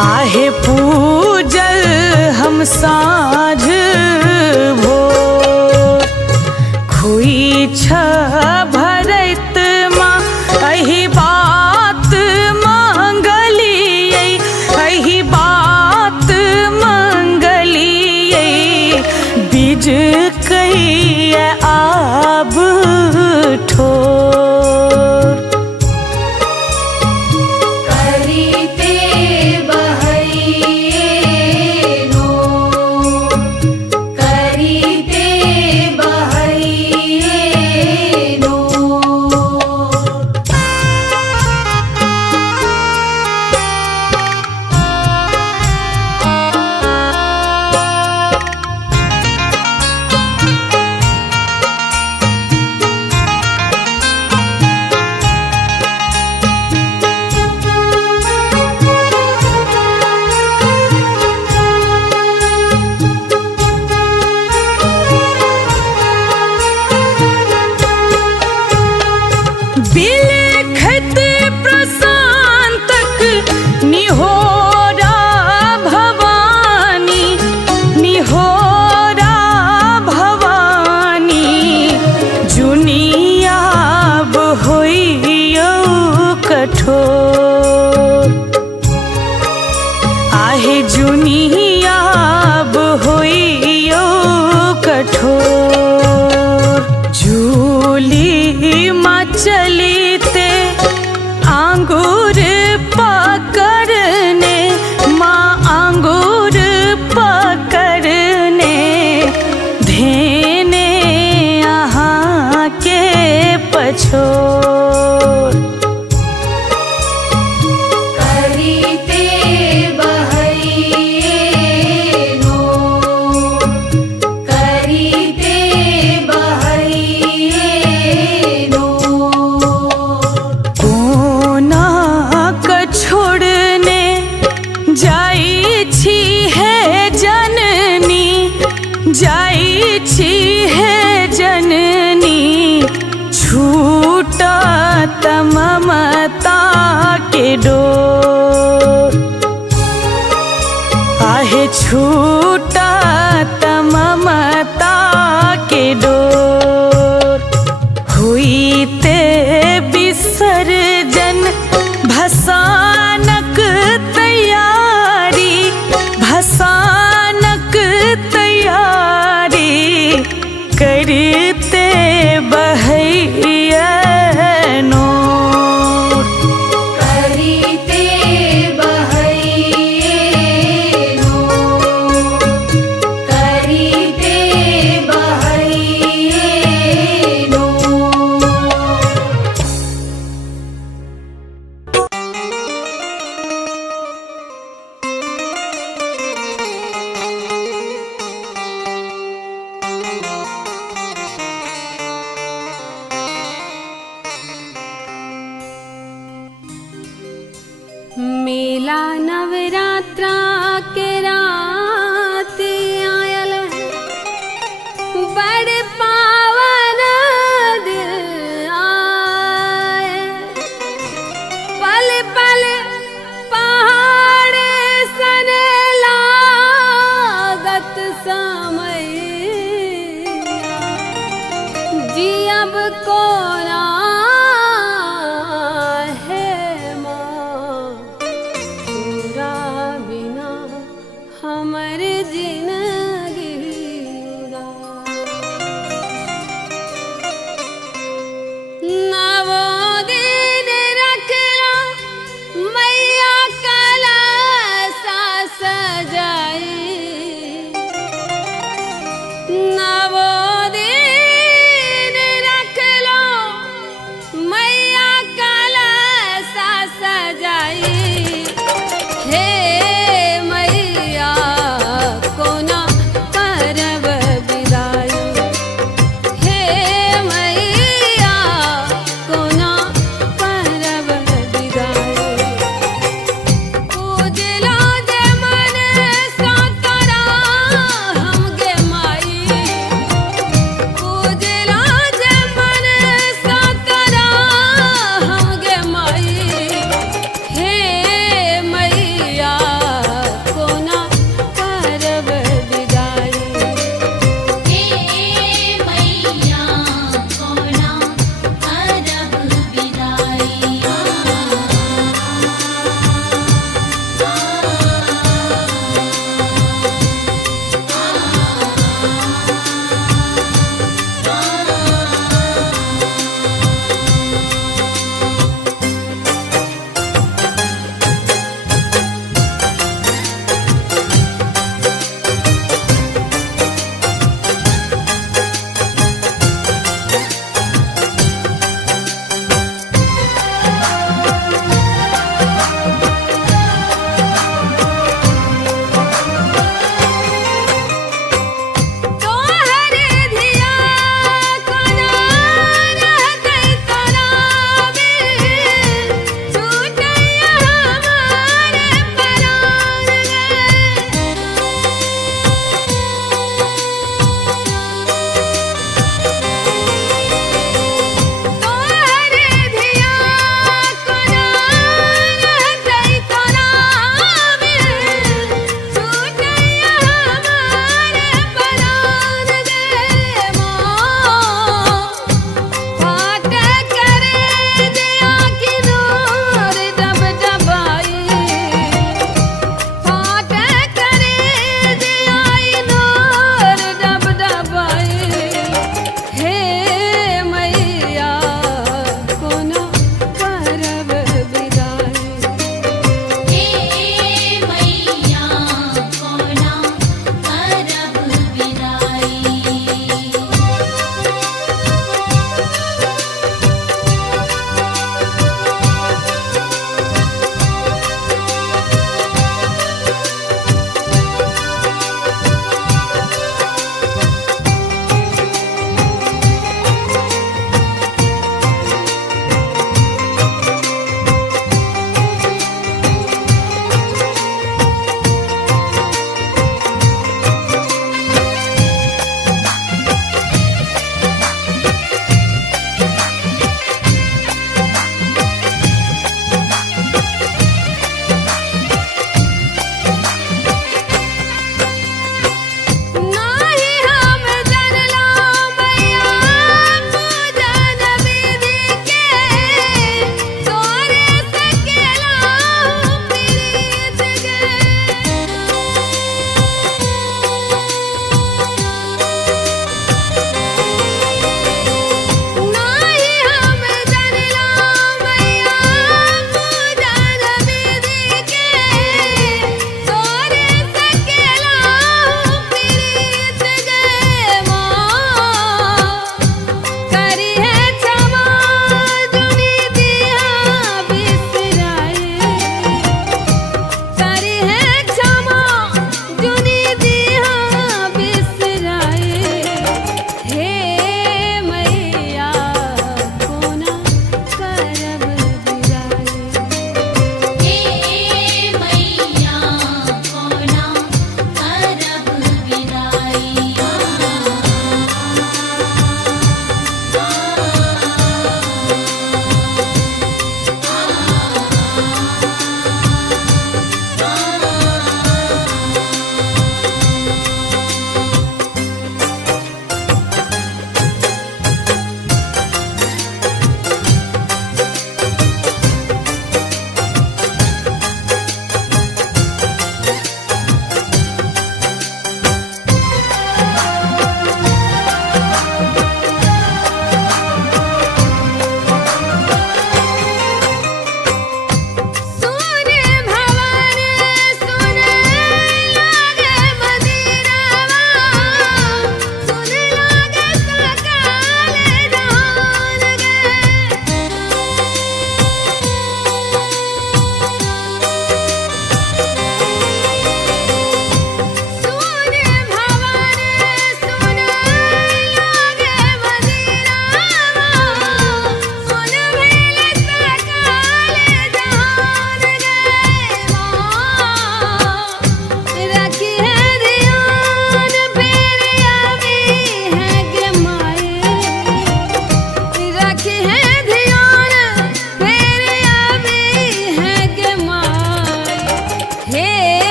आहे पूजल हम साँझ भोर। खुइछ भरत माँ एहि बात मंगलियै, एहि बात मंगलियै, बीज कहिए आब ठोर। करीते बहैये नो, करीते बहैये नो। बिलखत प्रशांतक निहोरा भवानी, निहोरा भवानी, जुनियाब होइयौ कठोर। आहे जुनियाब होइयौ कठोर। झूली माँ चलीते आंगूर पकड़ने, माँ आंगूर पकड़ने, धेने अहाँ के पछोर। करीते बहैये नो, करीते बहैये नो। कोना क छोड़ने जाई छी है जननी, जाई छी है जननी, छूटत ममता के डोर। आहे छूटत ममता के डोर। हुईते विसर्जन भसानक तैयारी, भसानक तैयारी, करते बहैया नोर। करीते बहैये नो, करीते बहैये नो। मेला नवरात्रा के रात आयल है, बड़ पावन दिन आए। अब कोरा है माँ तोरा बिना हमर जिंदगी नवो दिन रखला मैया कलसा सजाई नवो दिन रखला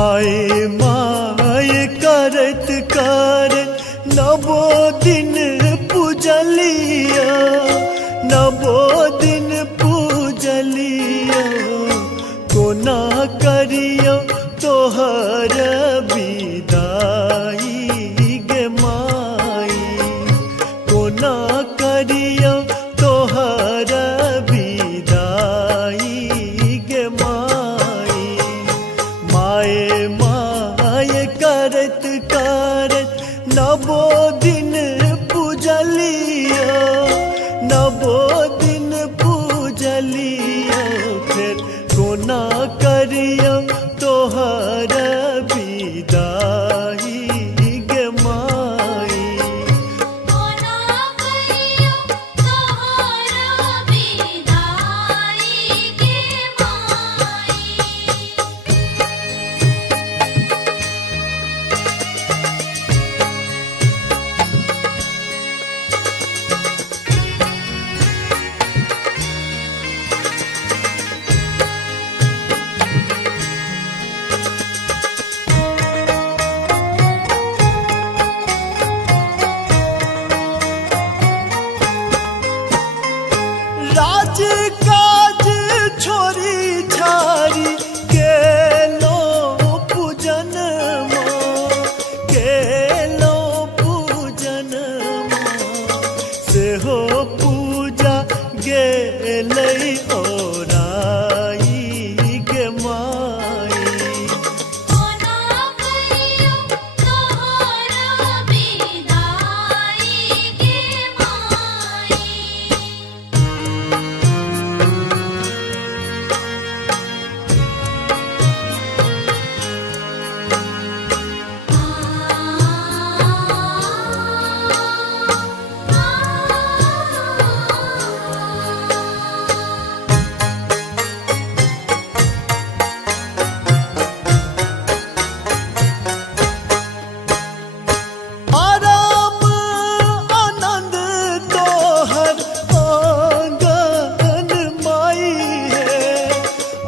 माए माए करत करत नवो दिन पूजलिया, नवो दिन पूजलिया, कोना करियो तोहर विदाई गे माई, कोना करियो तोहर विदाई गे माई। माए माए करत करत नवो दिन पूजलिया, नवो दिन पूजलिया, फिर कोना करियो तोहर विदाई गे माई। कोना करियो तोहर विदाई गे माई। राज काज छोरी छारी गेलो पूजन माँ, गेलो पूजन माँ, सेहो पूजा गेलै ओराई गे माई। कोना करियो तोहर विदाई गे माई। आराम आनंद तोहर आंगन माई है,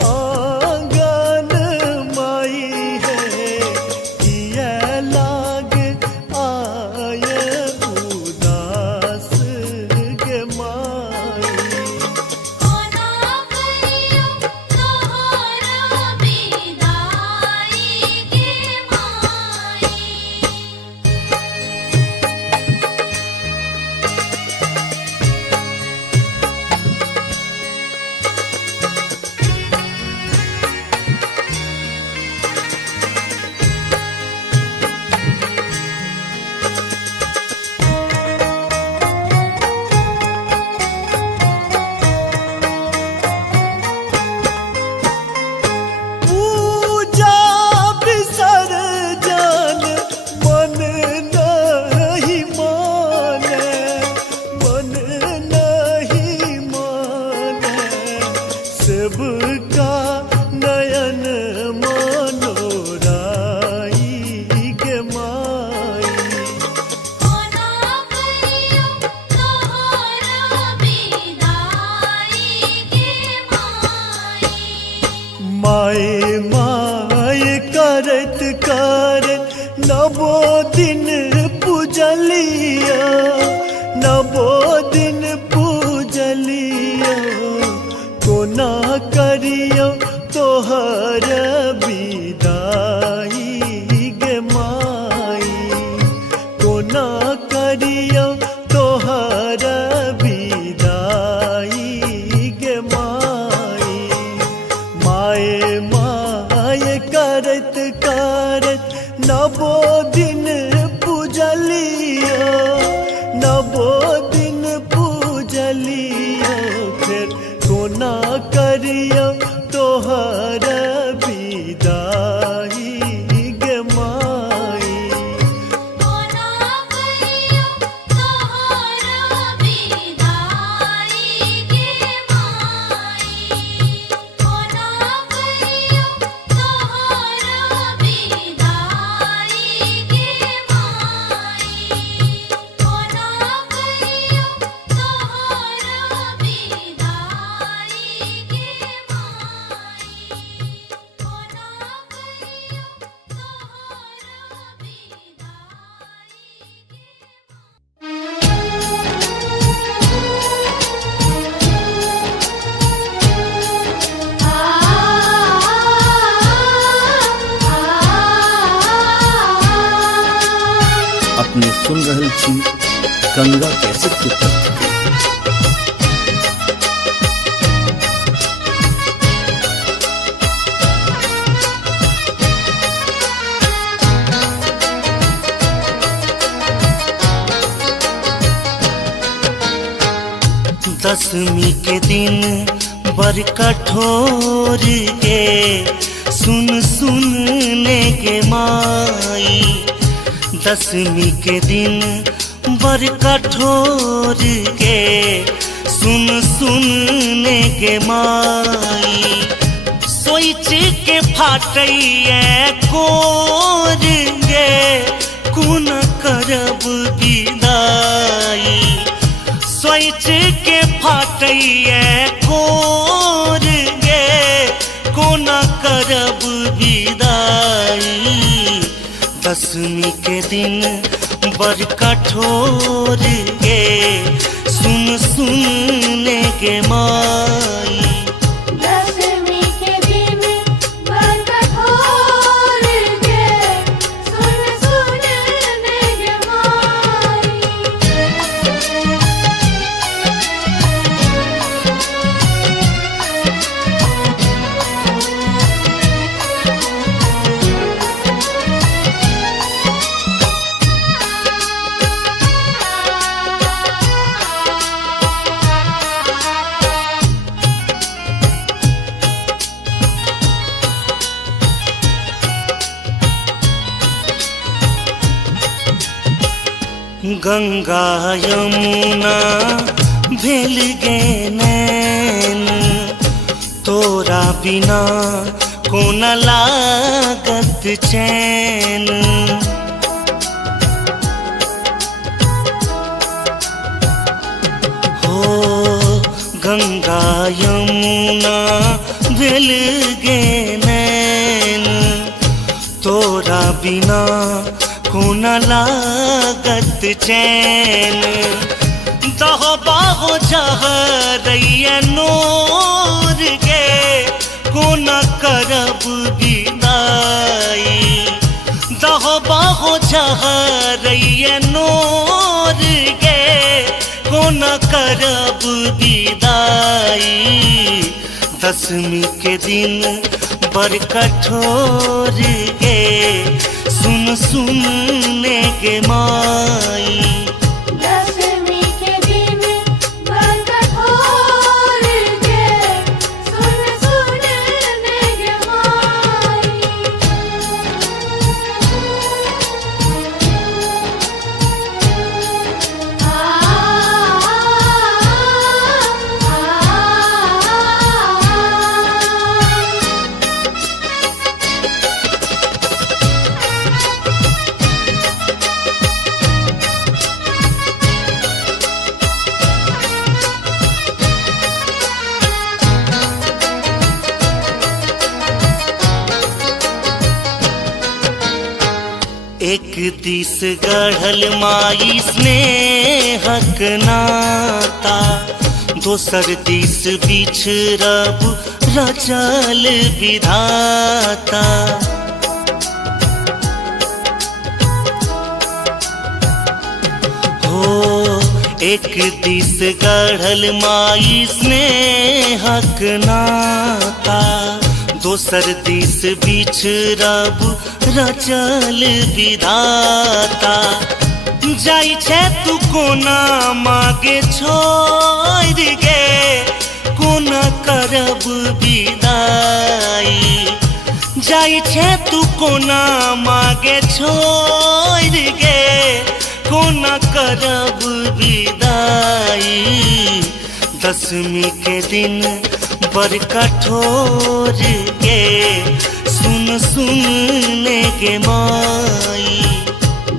आंगन माई है, किया लाग आय उदास गे माई। कोना करियो तोहर विदाई गे माई। पूजा विसर्जन मन नहीं माने, मन नहीं माने, सेवका नयन मनोराई गे माई। कोना करियो तोहर विदाई गे माई। माए माए करत करत नवो दिन पूजलिया, नवो दिन पूजलिया, कोना करियो तोहर विदाई गे माई, कोना करियो तोहर विदाई गे माई। माए माए करत करत नवो दिन पूजलिया, नवो दिन पूजलिया, फिर कोना करियो तोहर विदाई गे माई। कोना करियो तोहर विदाई गे माई। कोना करियो तोहर विदाई गे माई। कोना करियो तोहर विदाई गे माई। अपने सुन रहल छी गंगा कैसेट के प्रस्तुति। दसवीं के दिन बर कठोर गे सुन सुनने के माई। दसवीं के दिन बर कठोर गे सुन सुनने के माई। सोच के फाटैया कोर गे कुन करब विदाई। सोच के फाटैया कोर गे कोना करब विदाई। दसवीं के दिन बड़ कठोर गे सुन सुनने के माई। दसवीं के दिन बड़ कठोर गे सुन सुनने के माई। गंगा यमुना भेल गे नैन तोरा बिना कोन लागत चैन। हो गंगा यमुना भेल गे नैन तोरा बिना कोन लागत चैन। दह बाहो जहरैया नोर गे कोन करब विदाई। दह बाहो जहरैया नोर गे कोन करब विदाई। दसवीं के दिन बड़ कठोर गे सुन सुनने के माई। दसवीं के दिन बड़ कठोर गे सुन सुनने के माई। एक दिस गढ़ल माई स्नेहक नाता दोसर दिस बिछड़ब रचल विधाता। हो एक दिस गढ़ल माई स्नेहक नाता दोसर दिस बिछड़ब रचल विधाता। जाई छे तू कोना मागे छोड़ गे कोना करब विदाई। जाई छे तू कोना मागे छोड़ गे कोना करब विदाई। दसवीं के दिन बड़ कठोर गे सुन सुनने के माई।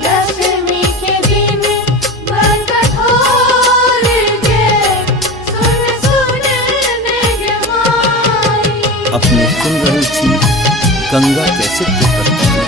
दसवीं के दिन बड़ कठोर गे सुन सुनने के माई। अपने सुन रहल छी गंगा कैसेट के प्रस्तुति।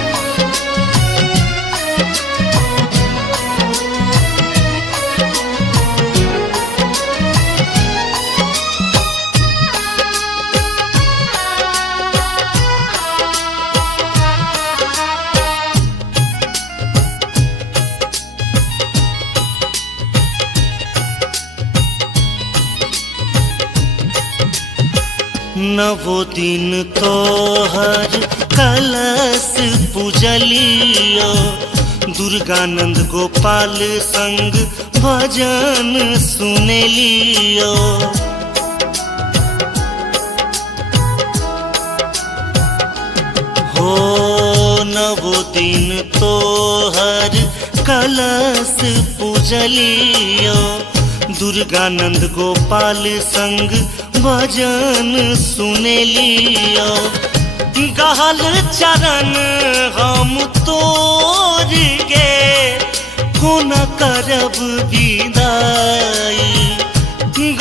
नवो दिन तोहर कलश पूजलियो दुर्गानंद गोपाल संग भजन सुनेलियो हो नवो दिन तोहर कलश पूजलियो दुर्गानंद गोपाल संग भजन सुनेलियो गहल चरण हम तोर गे कोना करब विदाई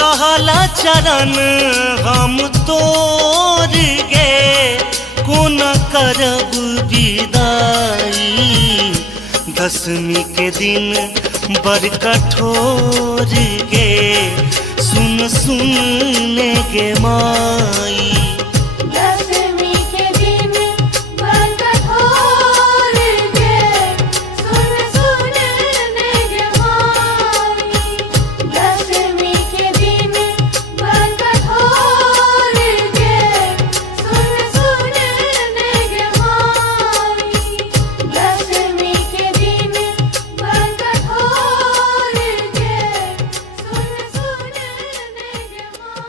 गहल चरण हम तोर गे कोना करब विदाई दशमी के दिन बड़ कठोर गे सुन सुन गे माई दशमी के दिन बड़ कठोर गे सुन सुन गे माई दशमी के दिन बड़ कठोर गे सुन सुन गे माई दशमी के दिन बड़ कठोर गे सुन सुन गे माई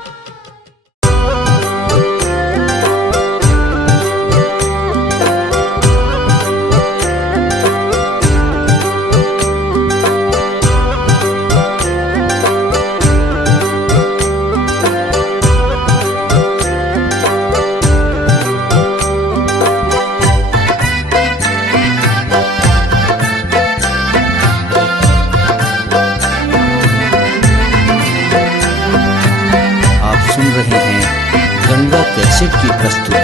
आप सुन रहे हैं गंगा कैसेट की प्रस्तुति।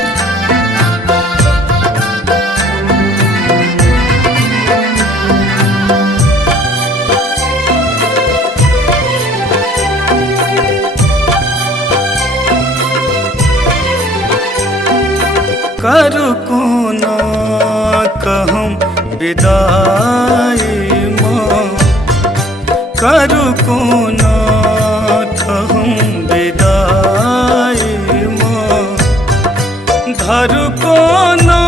करू कोना कहम विदाई माँ करू कोना कहम विदाई माँ धरू कोना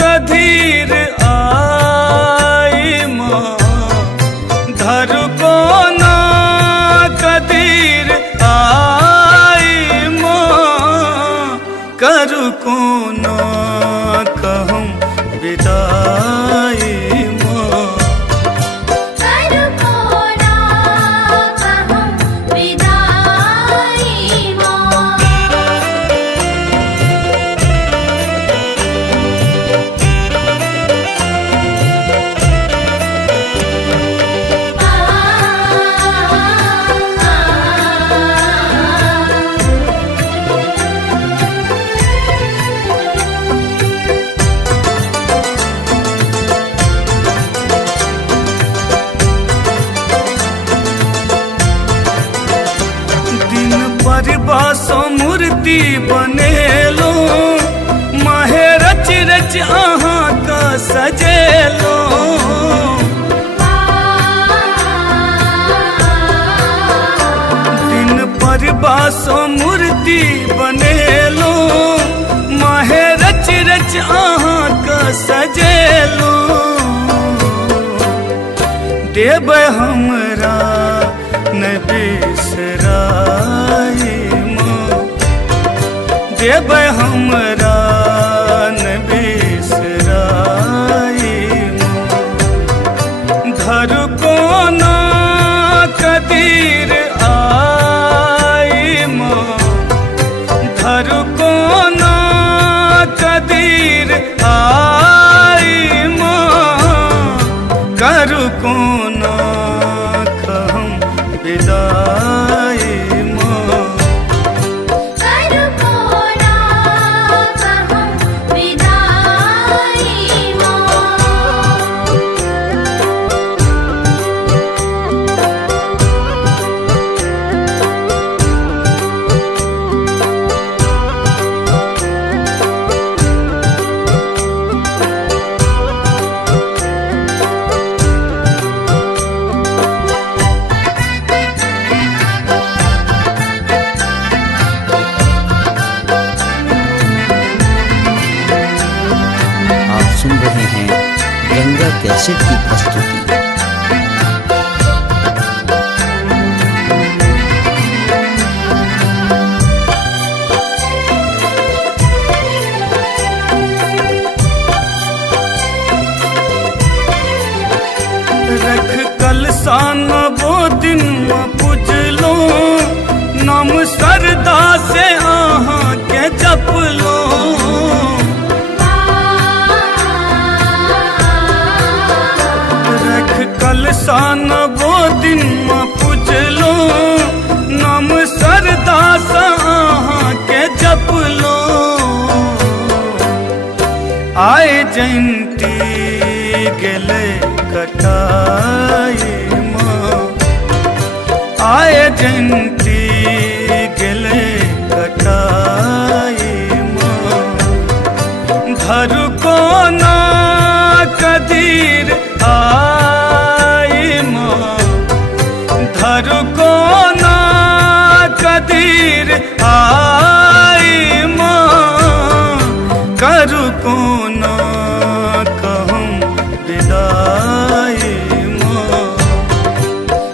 कधीर आई माँ धरू कोना कधीर आई माँ करू कोना कहम विदाई माँ करू कोना कहम विदाई माँ दिन पर बासो मूर्ति बनेलो माहे रच रच अहाँ का सजेलो दिन पर बासो मूर्ति बनेलो माहे रच रच अहाँ का सजेलो देव हमरा न बिसराई माँ देव हमरा न बिसराई माँ धरू कोना कदीर आई माँ धरू कोना कदीर आई माँ करू कोना कहम विदाई माँ करू कोना कहम कैसेट की प्रस्तुति। रख कलसान वो दिन में पूजलो, नाम सरदा से आहा के जप लो। रख कलसान वो दिन में पूजलो, नाम सरदा से आहा के जप लो। आए जयंती गेले कटाई माँ, आए जयंती गेले कटाई माँ। धर को ना कदीर आई माँ, धर को ना कदीर आई माँ। करू को ना कहूँ विदाई माँ,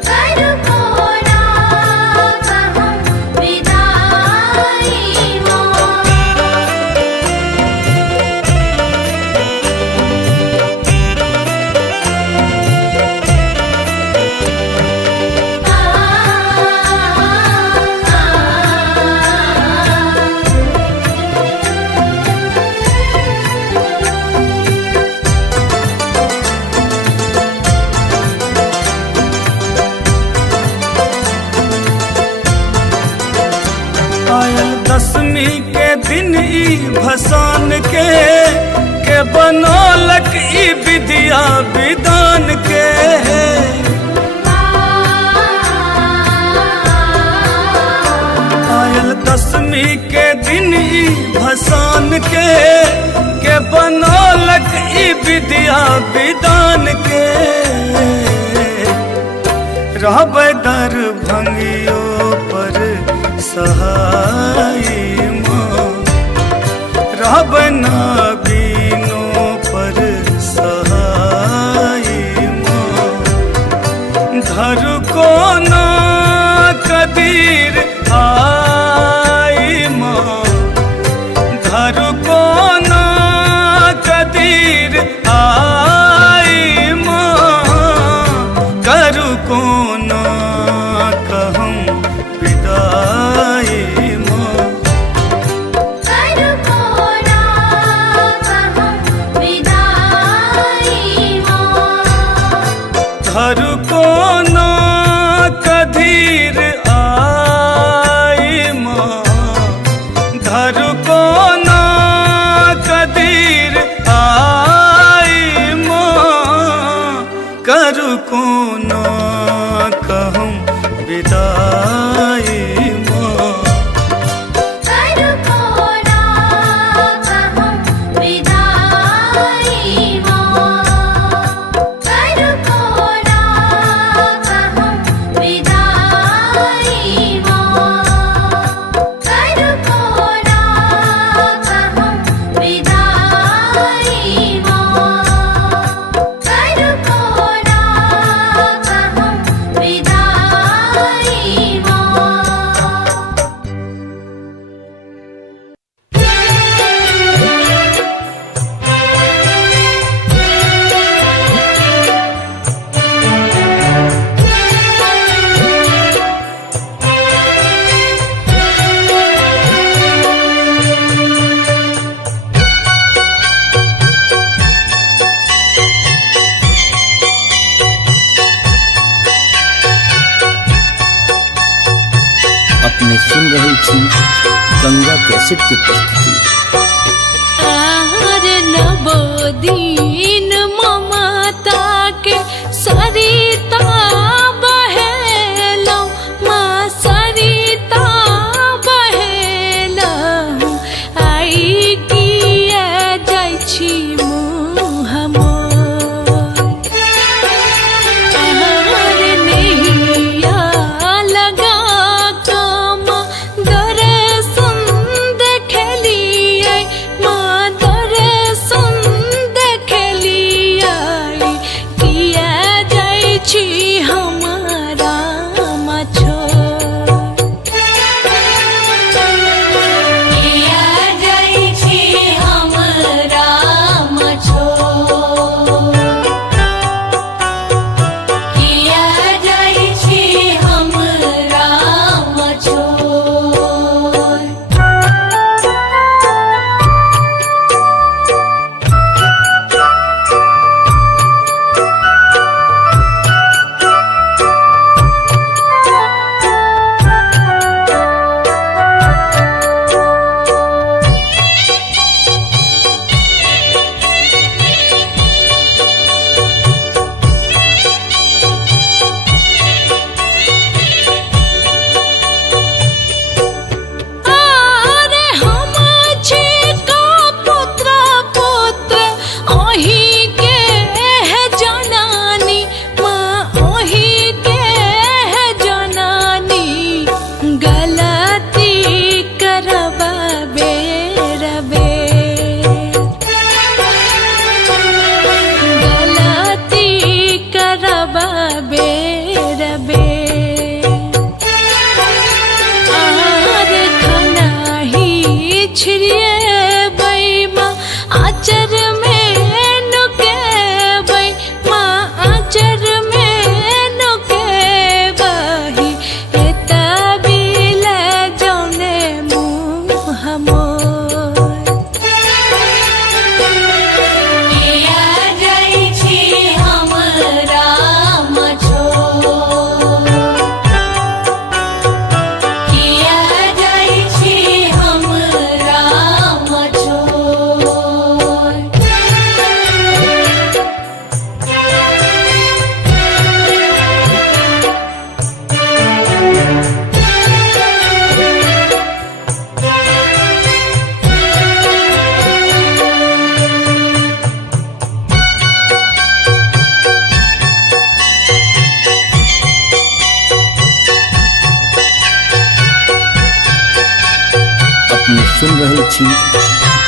करू को ना कहूँ विदाई माँ। आयल दसवीं के दिन ई भसान के बनौलक ई विद्या विधान के। आयल दसवीं के दिन ई भसान के बनौलक ई विद्या विधान के। रहबै दर भंगियो पर सहाय माँ, रहबै ना बीनो पर सहाय माँ। धर को ना कदीर आई माँ, धर को ना कदीर आई माँ। करू को ना कहूँ विदाई माँ, करू को ना कहूँ विदाई माँ। धर को ना कदीर आई माँ, धर को ना कदीर आई माँ। करू को ना कहूँ विदाई माँ, करू को ना कहूँ विदाई माँ। करू को ना कहूँ विदाई माँ। करू को ना कहूँ विदाई माँ। करू को ना कहूँ विदाई माँ। अपने सुन रहे छी गंगा कैसेट की प्रस्तुति। आहार नवो दिन ममता के सरिता बहेलौ, माँ सरिता बहेलौ। आई किया जाइ छी मुँह मोर, आहार नैया लगा कम दर्शन देखली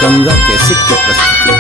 गंगा कैसेट की प्रस्तुति।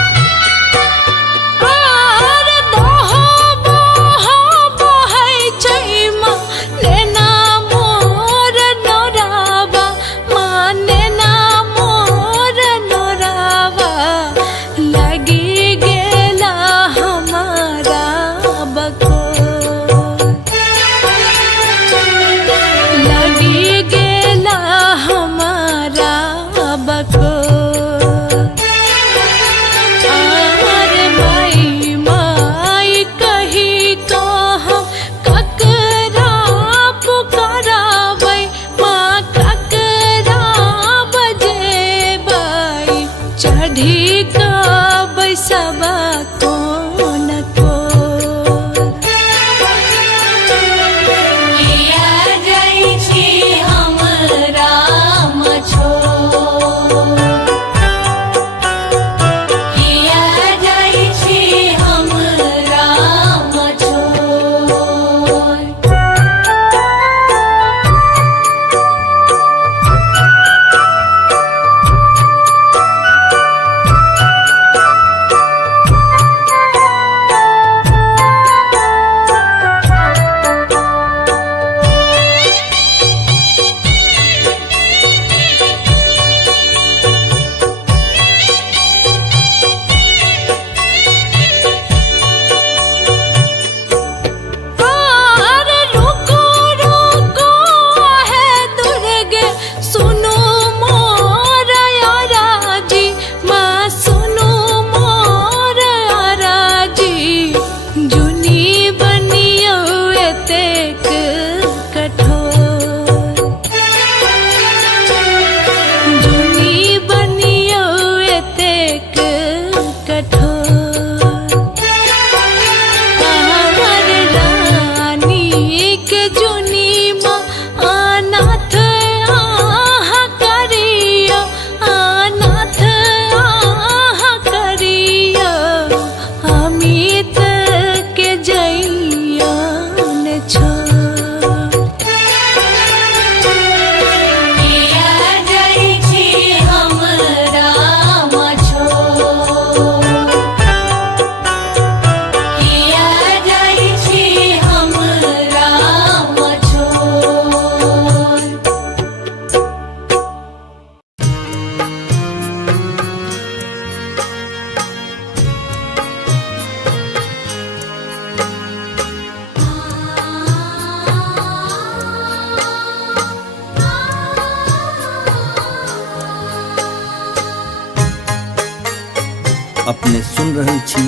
अपने सुन रहे छी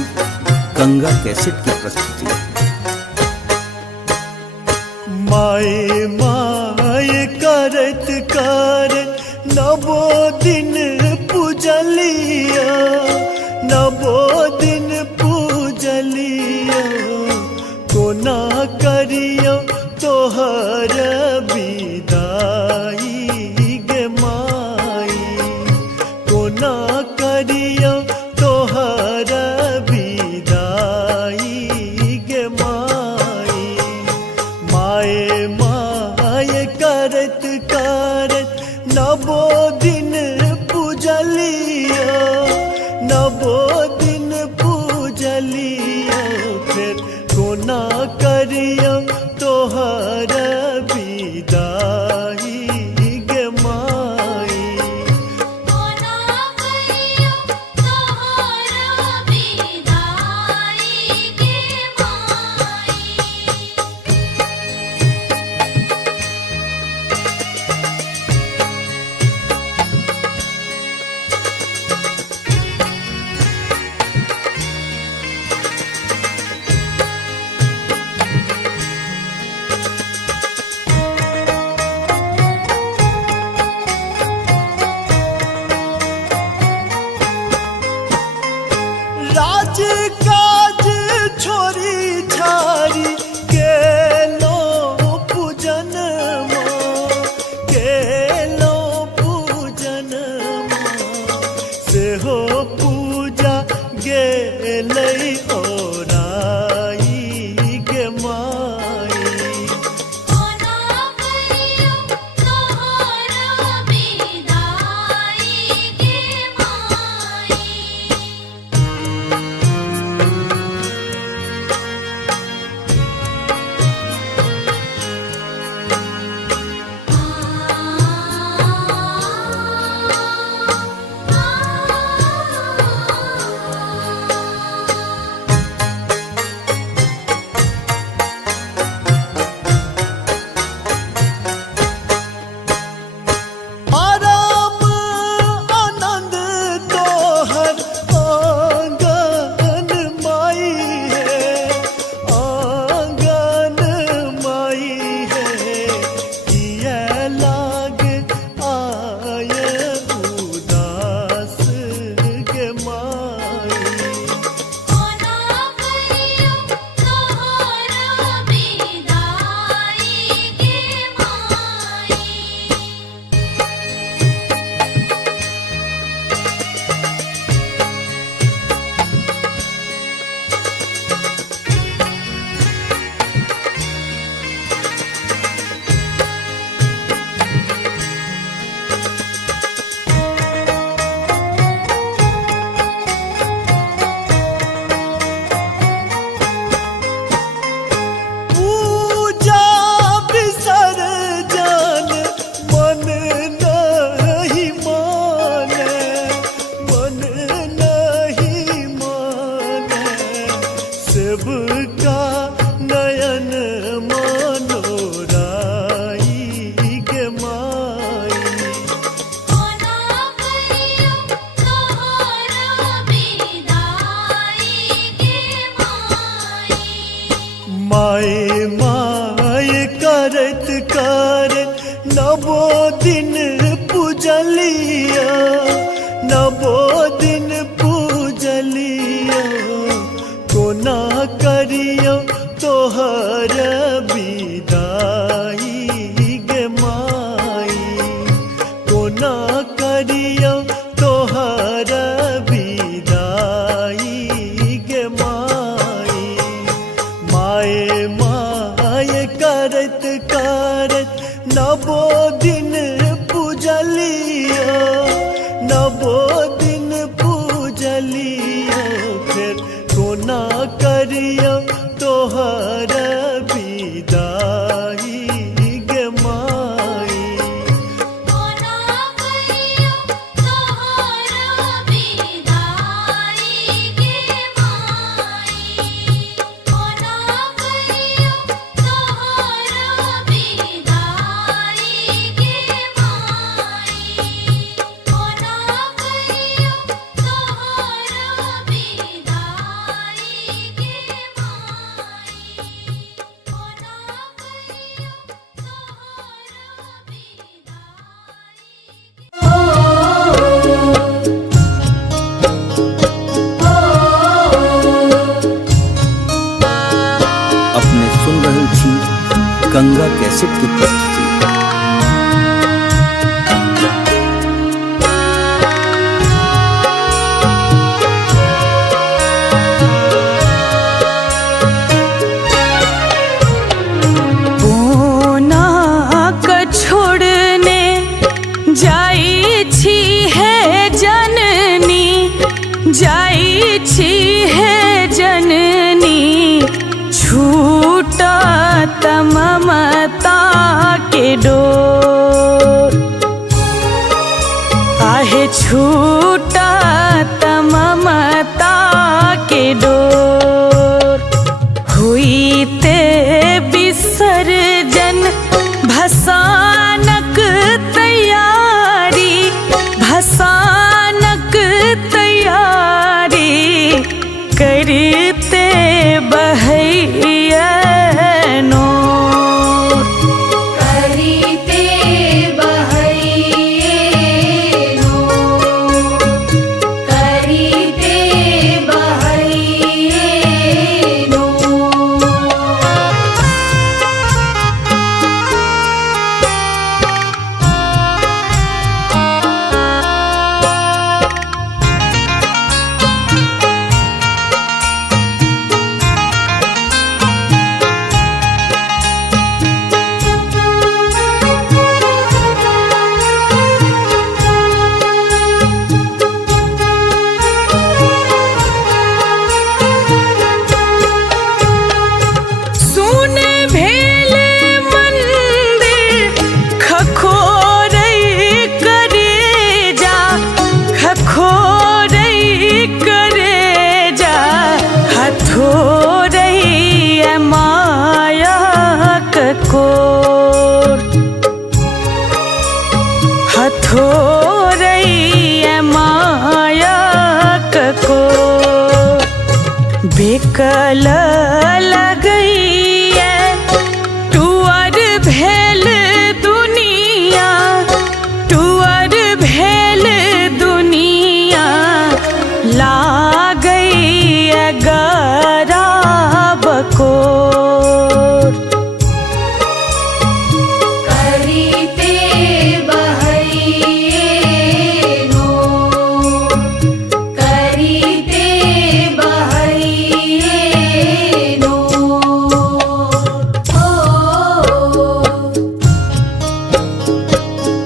गंगा कैसेट की प्रस्तुति। माए माए करत करत नवो दिन पूजलिया, नवो दिन पूजलिया, कोना करियो तोहर विदाई गे माई, कोना करियो तोहर विदाई गे माई। माए माए करत करत नवो दिन पूजलिया, नवो दिन पूजलिया, फिर कोना करियो तोहर विदाई गे माई। कोना करियो तोहर विदाई गे माई। राज काज छोरी छारी गेलो पूजन गेलो पूजन सेहो पूजा गेलै ओराई गे माई। कोना करियो तोहर विदाई गे माई। कैसेट की प्रस्तुति। पूना का छोड़ने जाई छी है जननी, जाई छी है जननी, छूटा ममता के डोर, आहे छूटा ममता के डोर। हुई ते विसर्जन भसानक तैयारी, भसानक तैयारी, करते बहैया नोर, करीते बहैये नोर, करीते बहैये नोर। सुने भेले मंदिर खखोरई करे जा, खखोरई करे जा, हथोरई माया ककोर, हथोरई माया ककोर। बेकल लगई टुअर भेल दुनिया, टुअर भेल दुनिया, लागई गरा बकोर, करीते बहैये नोर, करीते बहैये नोर। ओ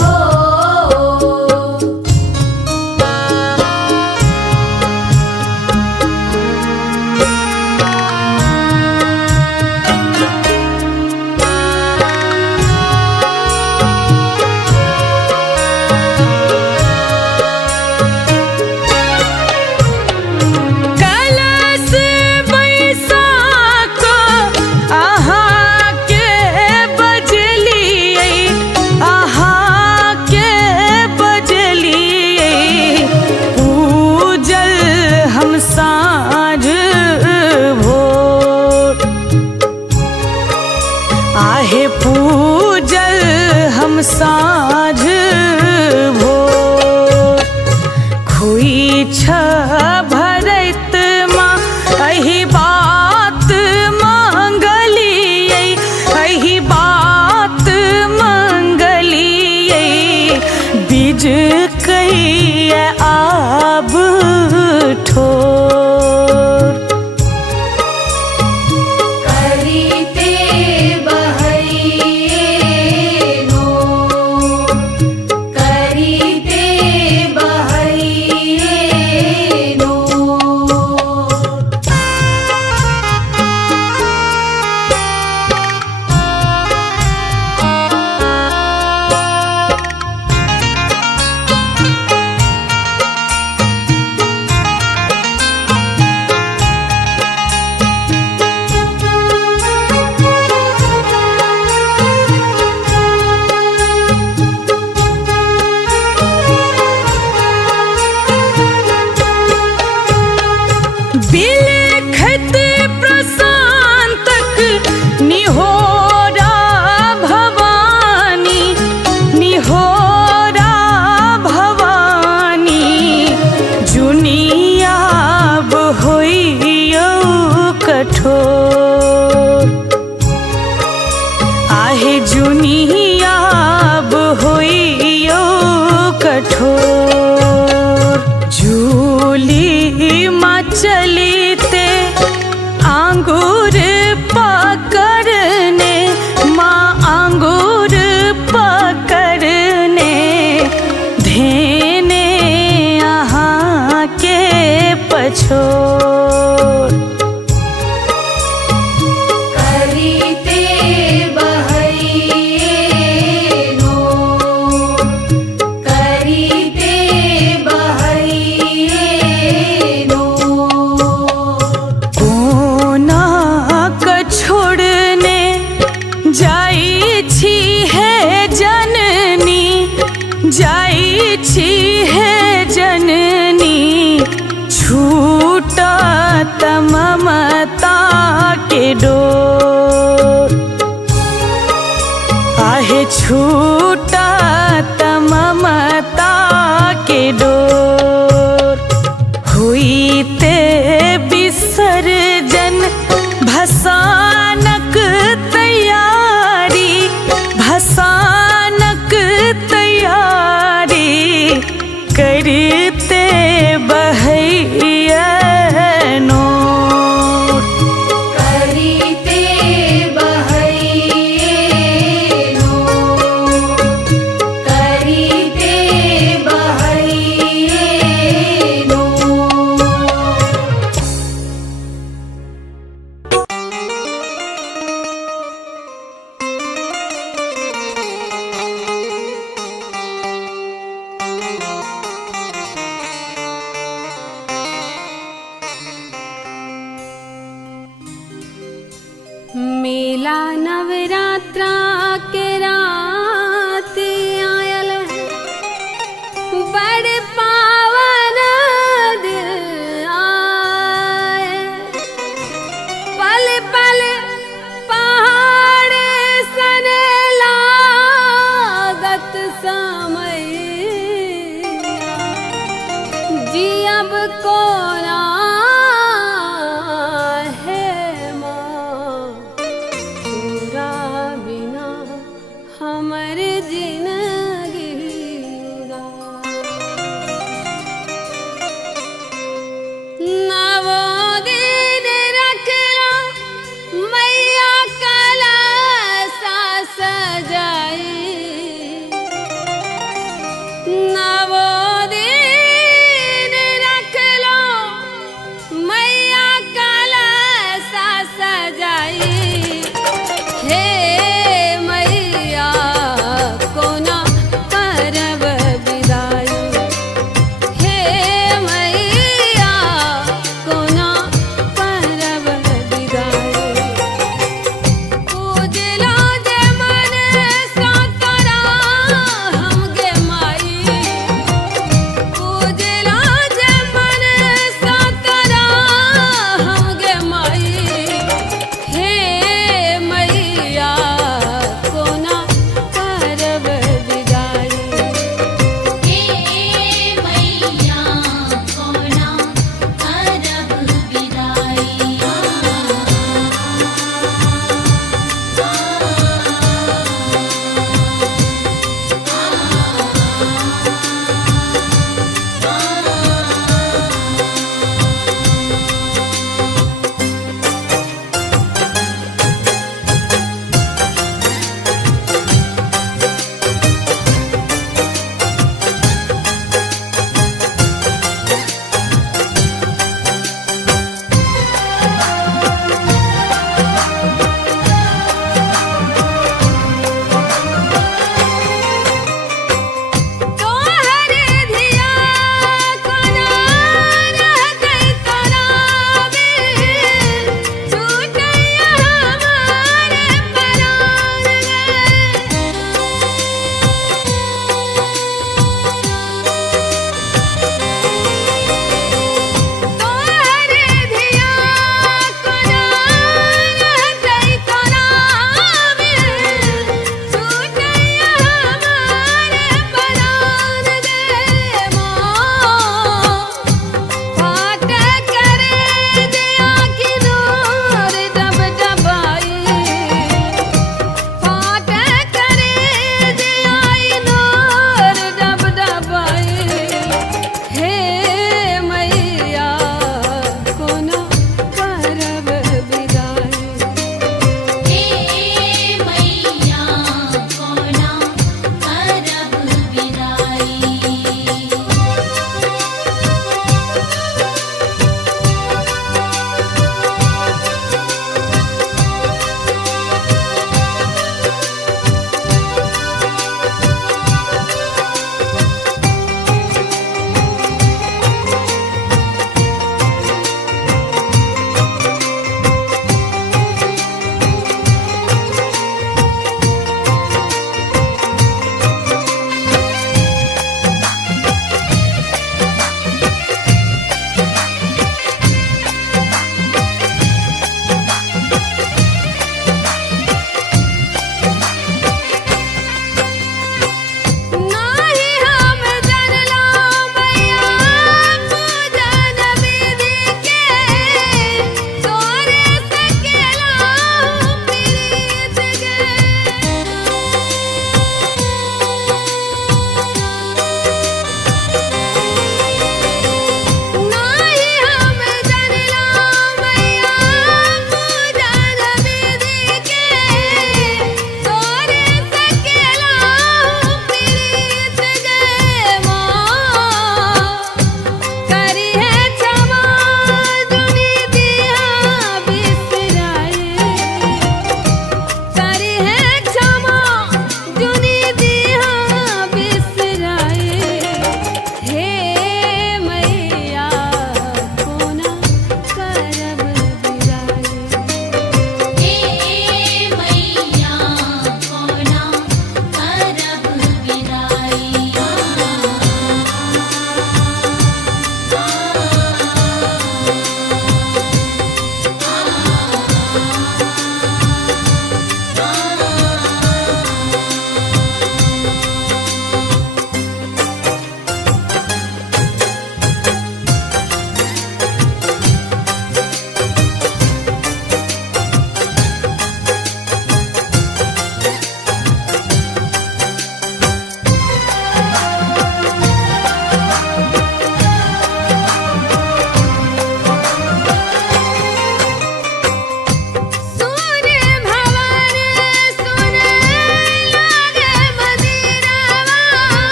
ओ छोड़। करीते बहैनो करीते बहैनो कोना क छोड़ने जाई छी है जननी, जाई छी है जननी, छूटा ममता के डोर। आहे छूटा ममता के डोर। हुईते विसर्जन भसानक तैयारी, भसानक तैयारी, करते बहैनो करीते बहैनो करीते बहैनो। मेला नवरात्रा के रात आयल है, बड़ पावन दिन आए। पल पल पहाड़ सन लागत समय, जियब कोना है माँ तोरा बिना हमर जिंदगी नवो दिन रखला मैया कलसा सजाई। नवो दिन रखलो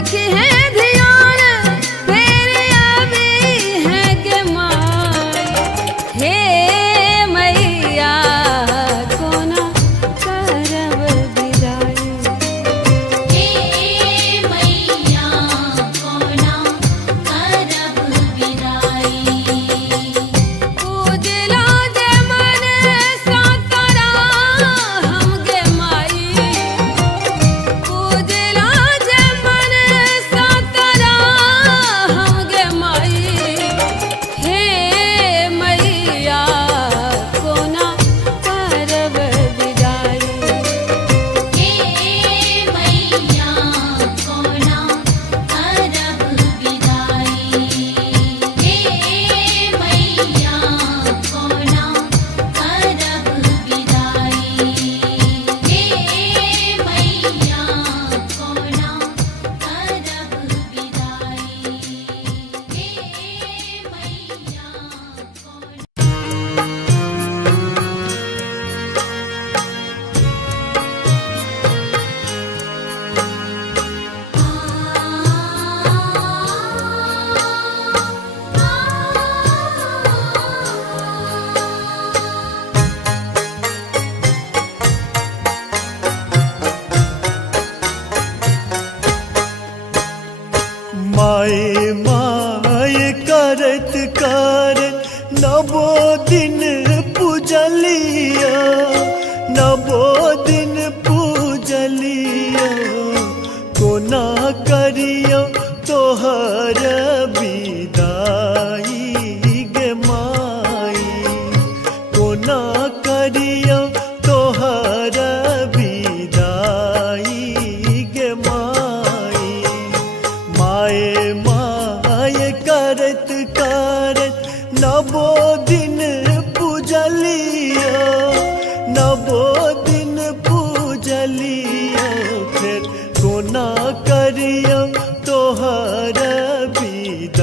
रखी है ध्यान फिर अभी है गे माई हे मैया कोना करब विदाई हे मैया कोना करब विदाई पूजला जे मन सातरा हम गे माई पूजला जे मन सातरा हम गे माई हे मैया कोना करब विदाई हे मैया कोना करब विदाई हे मैया कोना करब विदाई हे मैया कोना करब विदाई हे मैया कोना माए माए करत करत नवो दिन पूजलिया नवो दिन पूजलिया कोना करियो तोहर विदाई गे माई कोना करियो तोहर विदाई गे माई माए माए करत करत नवो दिन पूजलिया नवो दिन पूजलिया फिर कोना करियो तोहर विदाई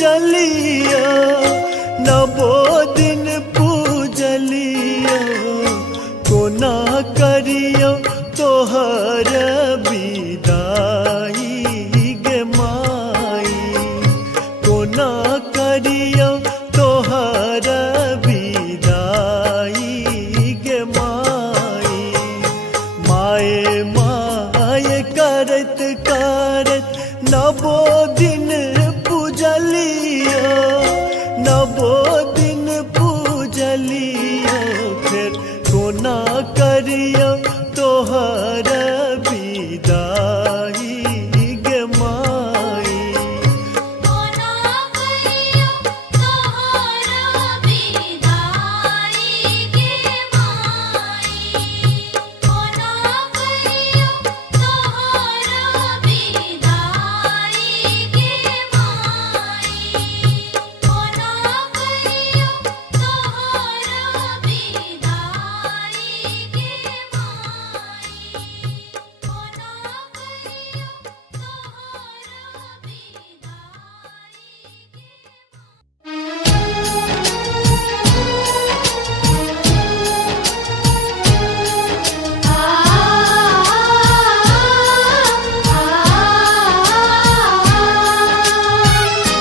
पूजलिया नवो दिन पूजलिया कोना करियो तोहर विदाई गे माई कोना करियो तोहर विदाई गे माई माए माए करत करत नवो दिन पूजलिया नवो दिन पूजलिया फिर कोना करियो तोहर विदाई गे माई कोना करियो तोहर विदाई गे माई कोना करियो तोहर विदाई गे माई कोना करियो तोहर विदाई गे माई कोना करियो तोहर विदाई गे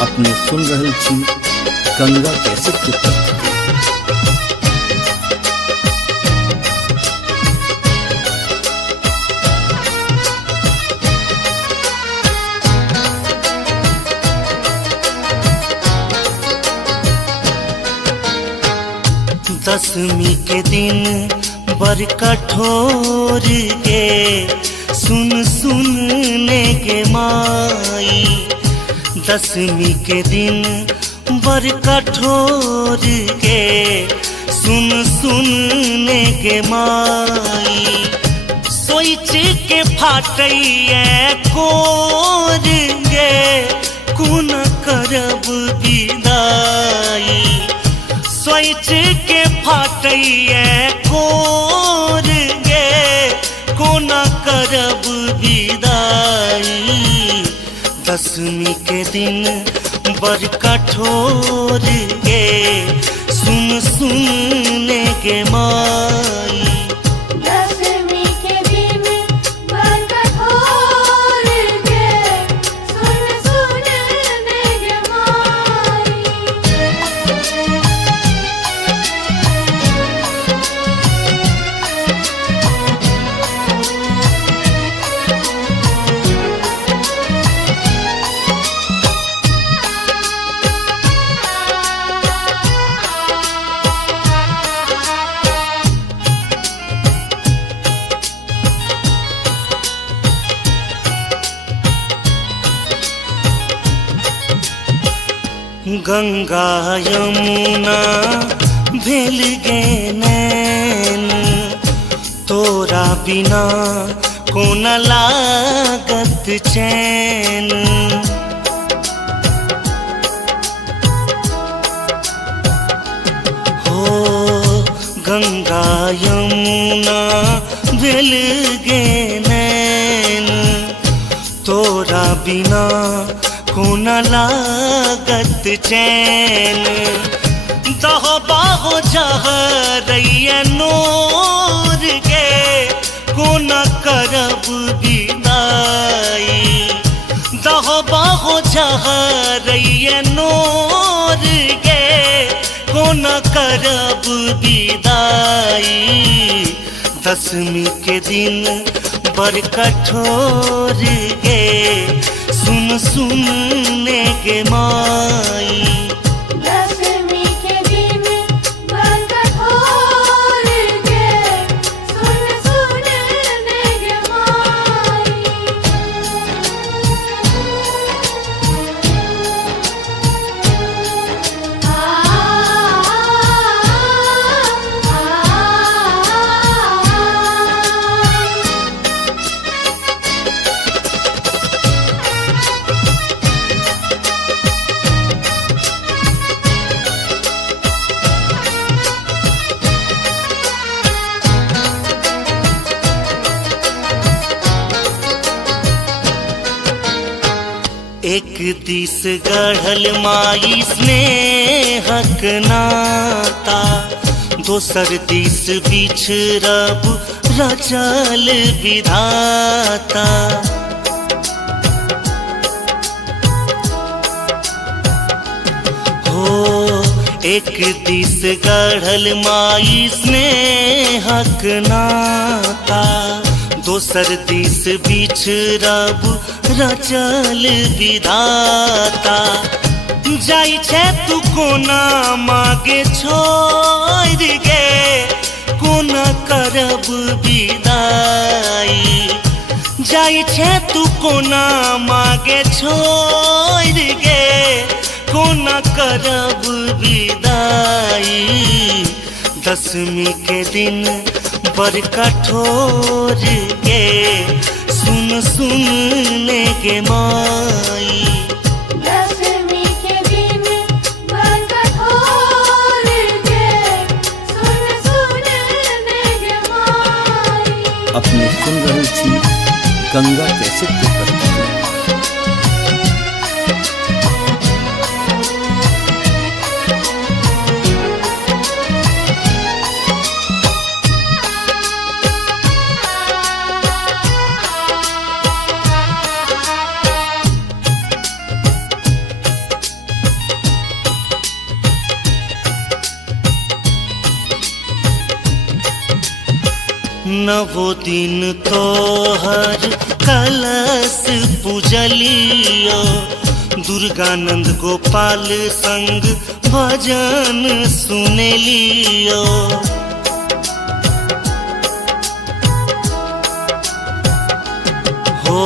अपने सुन रहल छी गंगा कैसेट की प्रस्तुति। दसवीं के दिन बर कठोर के सुन सुनने के माई दसवीं के दिन बर कठोर के सुन सुनने के माई सोच के फाटैया कोर गे कुन करब विदाई सोच के फाटैया कोर गे कोना करब विदाई दसवीं के दिन बर कठोर गे सुन सुनने के माई दसवीं के दिन बर कठोर गे सुन सुनने गे माई गंगा यमुना भेल गे नैन तोरा बिना कोन लागत चैन हो गंगा यमुना भेल गे नैन तोरा बिना कोन लागत चैन दहो बाहो जहरैया नोर गे कोन करब विदाई दहो बाहो जहरैया नोर गे कोन करब विदाई दसवीं के दिन बर कठोर गे सुन सुनने के माई दसवीं के दिन बर कठोर गे सुन सुनने गे माई एक दिस गढ़ल माई स्नेहक नाता, दोसर दिस बिछड़ब रचल विधाता। हो एक दिस गढ़ल माई स्नेहक नाता, दोसर दिस बिछड़ब रचल विधाता। जाई छे तू कोना मागे छोड़ गे, कोना करब विदाई। जाई छे तू कोना मागे छोड़ गे, कोना करब विदाई। दसवीं के दिन बड़ कठोर गे, सुन सुन ने गे माई। दसवीं के दिन बड़ कठोर गे, सुन सुन ने गे माई। अपने सुन रहे छी गंगा कैसेट की प्रस्तुति। नवो दिन तोहर कलश पूजलियो, दुर्गानंद गोपाल संग भजन सुनेलियो। हो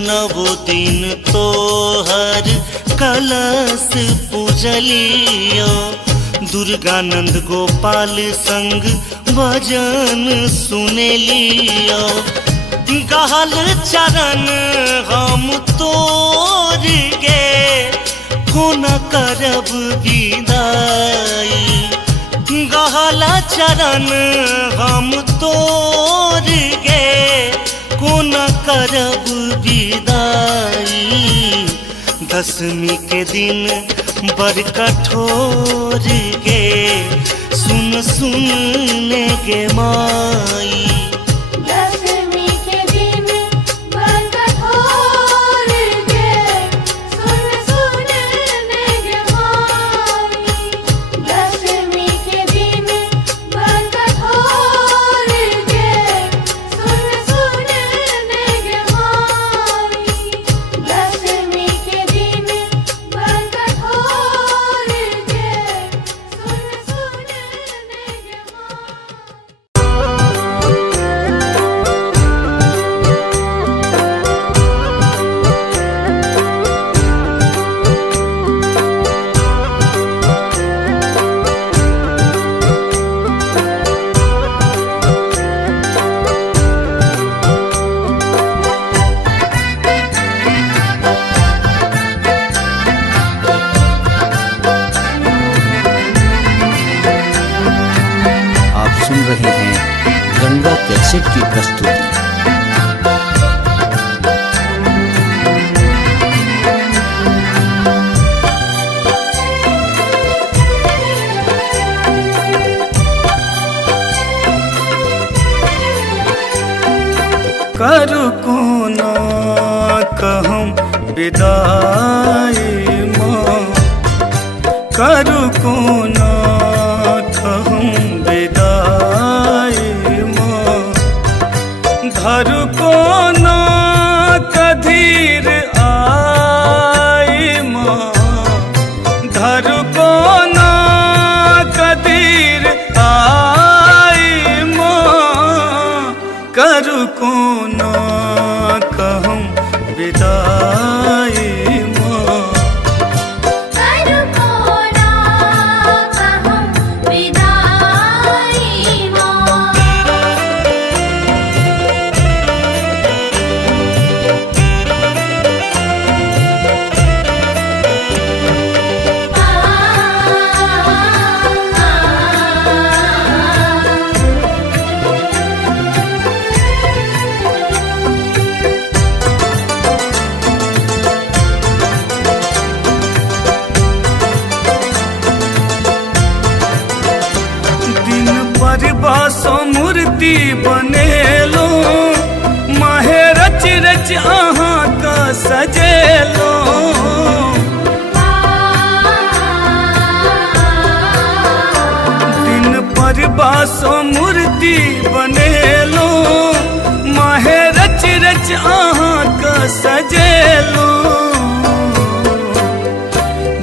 नवो दिन तोहर कलश पूजलियो, दुर्गानंद गोपाल संग भजन सुनेलियो। गहल चरण हम तोर गे, कोना करब विदाई। गहल चरण हम तोर गे, कोना करब विदाई। दसवीं के दिन बड़ कठोर गे, सुन सुन ने गे माई। दसवीं के दिन बड़ कठोर गे, सुन सुन ने गे माई। दसवीं के दिन बड़ कठोर गे, सुन सुन ने गे माई। दसवीं के दिन बड़ कठोर गे, सुन सुन ने गे माई। आप सुन रहे हैं गंगा कैसेट की प्रस्तुति। करू कोना कहम विदाई माँ, करू कोना कहम विदाई माँ। धरू कोना कधीर आई माँ, धरू कोना कधीर आई माँ। करू कोना कहम विदाई माँ। करू कोना कहम विदाई माँ। सो मूर्ति बनेलो माहे रच रच अहाँ का सजेलो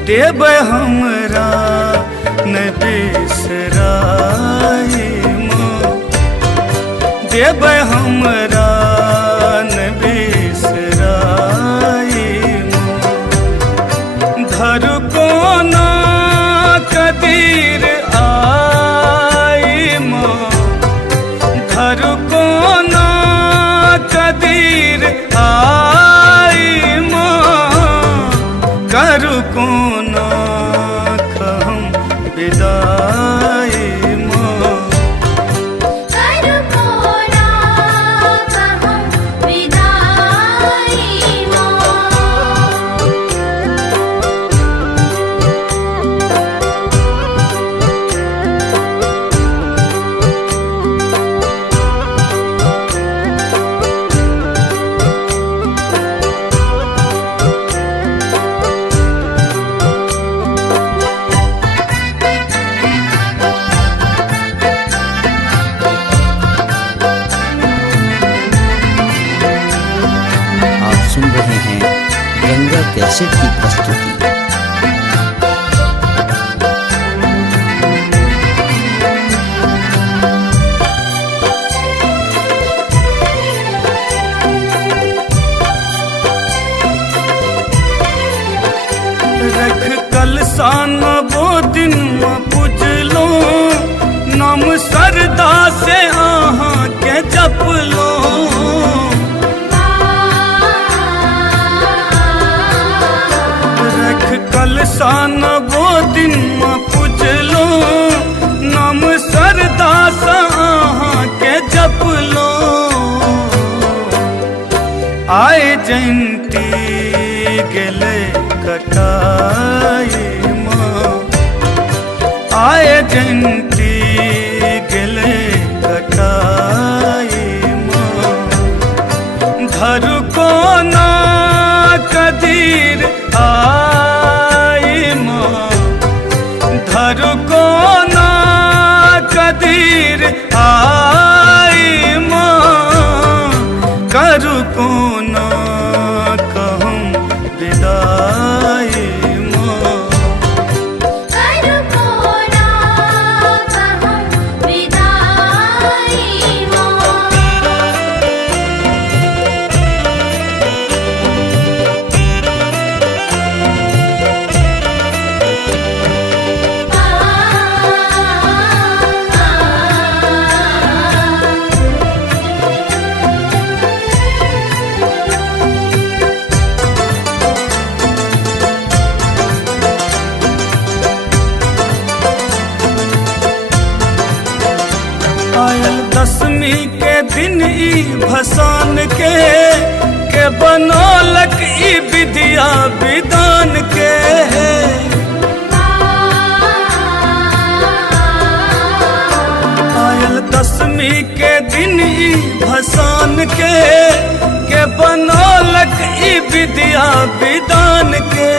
देव हमरा न बिसराई माँ देव हमरा न बिसराई माँ धर कोना कदीर आई माँ धर कोना कदीर आई माँ कर कोना कहम विदाई माँ करुणा कहम विदाई माँ आप सुन रहे हैं गंगा कैसेट की प्रस्तुति। रख कलसा नवो दिन में पूजलो नाम सरदा से अहाँ के जपलो रख कलसा नवो दिन में पूजलो नाम सरदा से अहाँ के जपलो आए जयंती गेले कटाई माँ आए जयंती गेले कटाई माँ धर कोना कदीर आई माँ धर कोना कदीर आई माँ कर कोना कहूँ विदाई माँ करुणा कहम विदाई माँ आयल दसवीं के दिन ई भसान के बनौलक ई विद्या विधान के आयल दसवीं के दिन ई भसान के बनौलक ई विद्या विधान के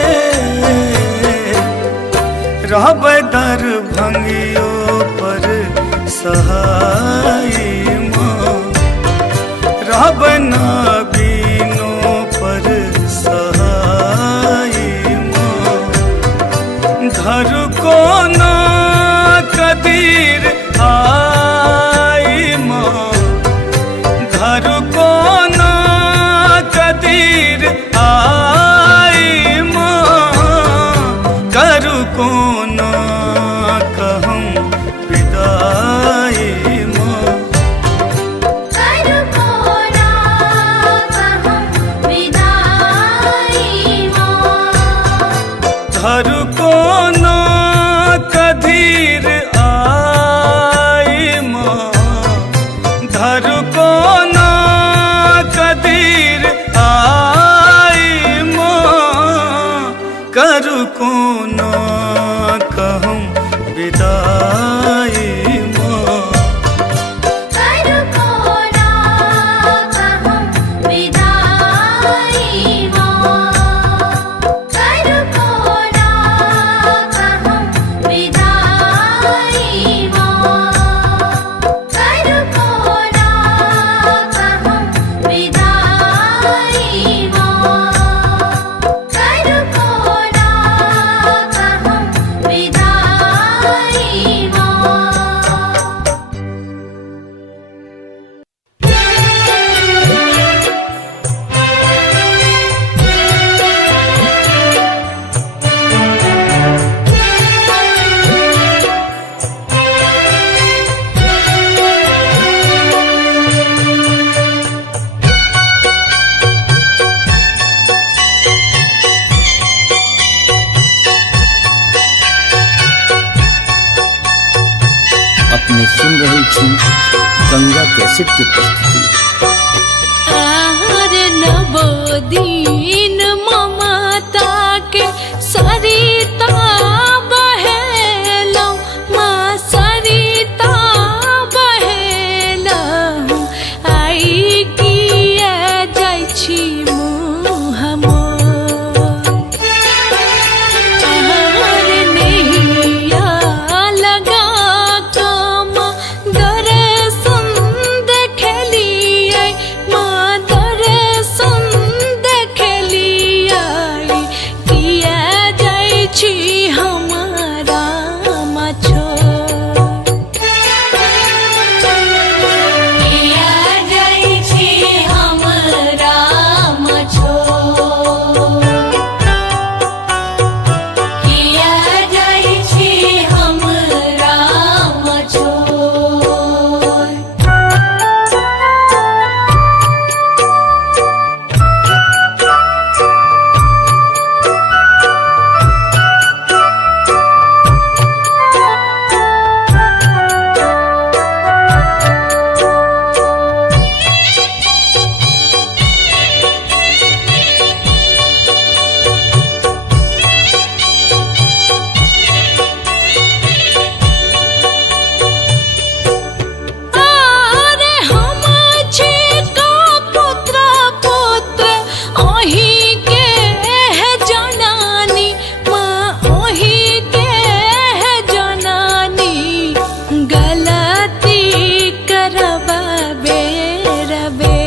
रहबै दरभंगियो पर सहाय माँ रहबै नाबिनो पर सहाय माँ धर कोना कदीर आई माँ धर कोना कदीर आई माँ कर कोना कहूँ विदाई माँ करुणा छी गंगा कैसेट की प्रस्तुति। आर नवो दिन ममता के सरिता बहेलौ माँ सरिता बहेलौ आई किया जाइ छी मुँह मोर आर नैया लगा कम दर्शन देखलियै माँ दर्शन देखलियै किया जाइ छी हमारा मछो किया जाइ छी हमरा मछो किया जाइ छी हमरा मछो आरे हम छी का पुत्र पुत्र ओही के है जनानी माँ ओही के है जनानी गलती करबा बेरबे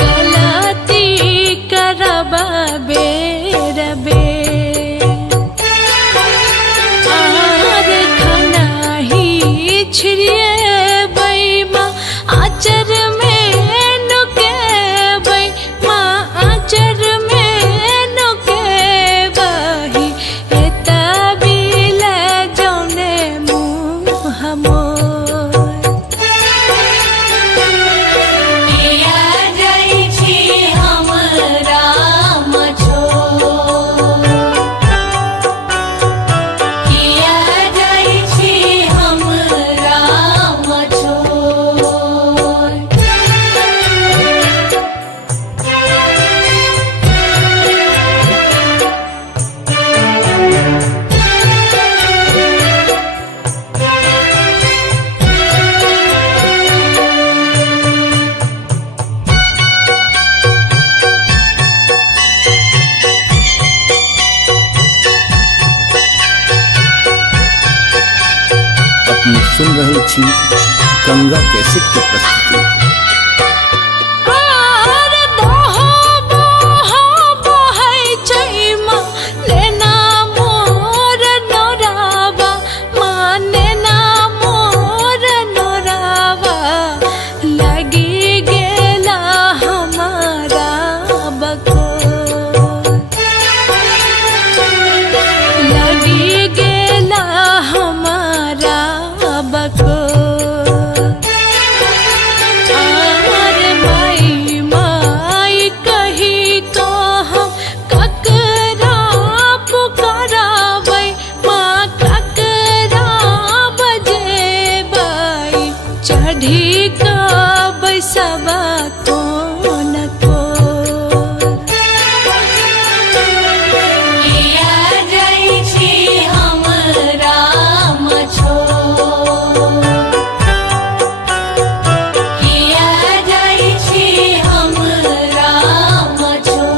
गलती करबा बेरबे आर खनाही छिड़िए बैमा आचर में नुकेबै माँ आचर में नुकेबै एतबिल जौने मुँह मोर किया जाइ छी हमरा मछो किया जाइ छी हमरा मछो अपने सुन रहे छी गंगा कैसेट की प्रस्तुति। आर दोहो बोहो बहै छै माँ नेना मोर नोरावा माँ नेना मोर नोरावा लगी गेला हमारा बकोर लगी गेला हमारा बकोर आर माई माई कही कहाँ ककरा पुकाराबै माँ ककरा बजेबै चढ़ी कऽ बैसबा कोन कोर किया जाइ छी हमरा मछो किया जाइ छी हमरा मछो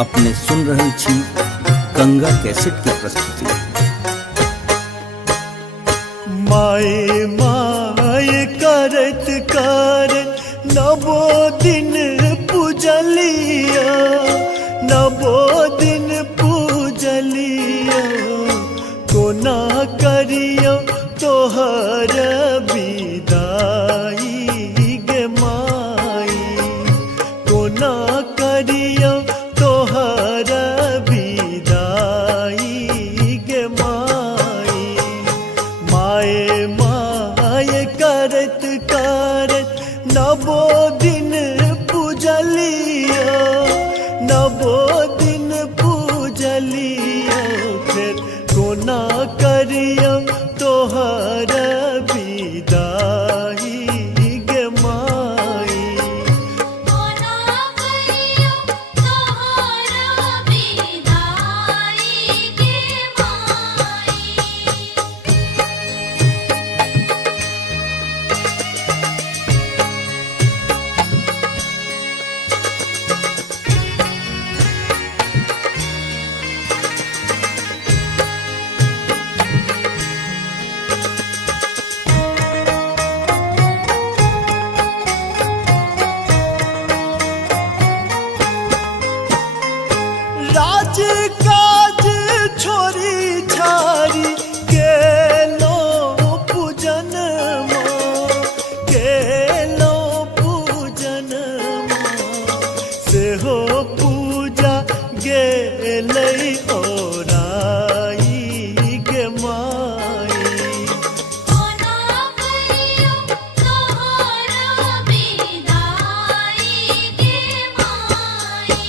अपने सुन रहे छी गंगा कैसेट की प्रस्तुति। माए माए करत करत नवो दिन पूजलिया, नवो दिन पूजलिया, कोना करियो तोहर विदाई गे माई, कोना करियो तोहर विदाई गे माई। माए माए करत करत नवो दिन पूजलिया, नवो दिन पूजलिया, फिर कोना करियो तोहर विदाई गे माई। कोना करियो तोहर विदाई गे माई। राज काज छोरी छारी गेलो पूजन माँ, गेलो पूजन माँ, सेहो पूजा गेलै ओराई गे माई। कोना करियो तोहर विदाई गे माई।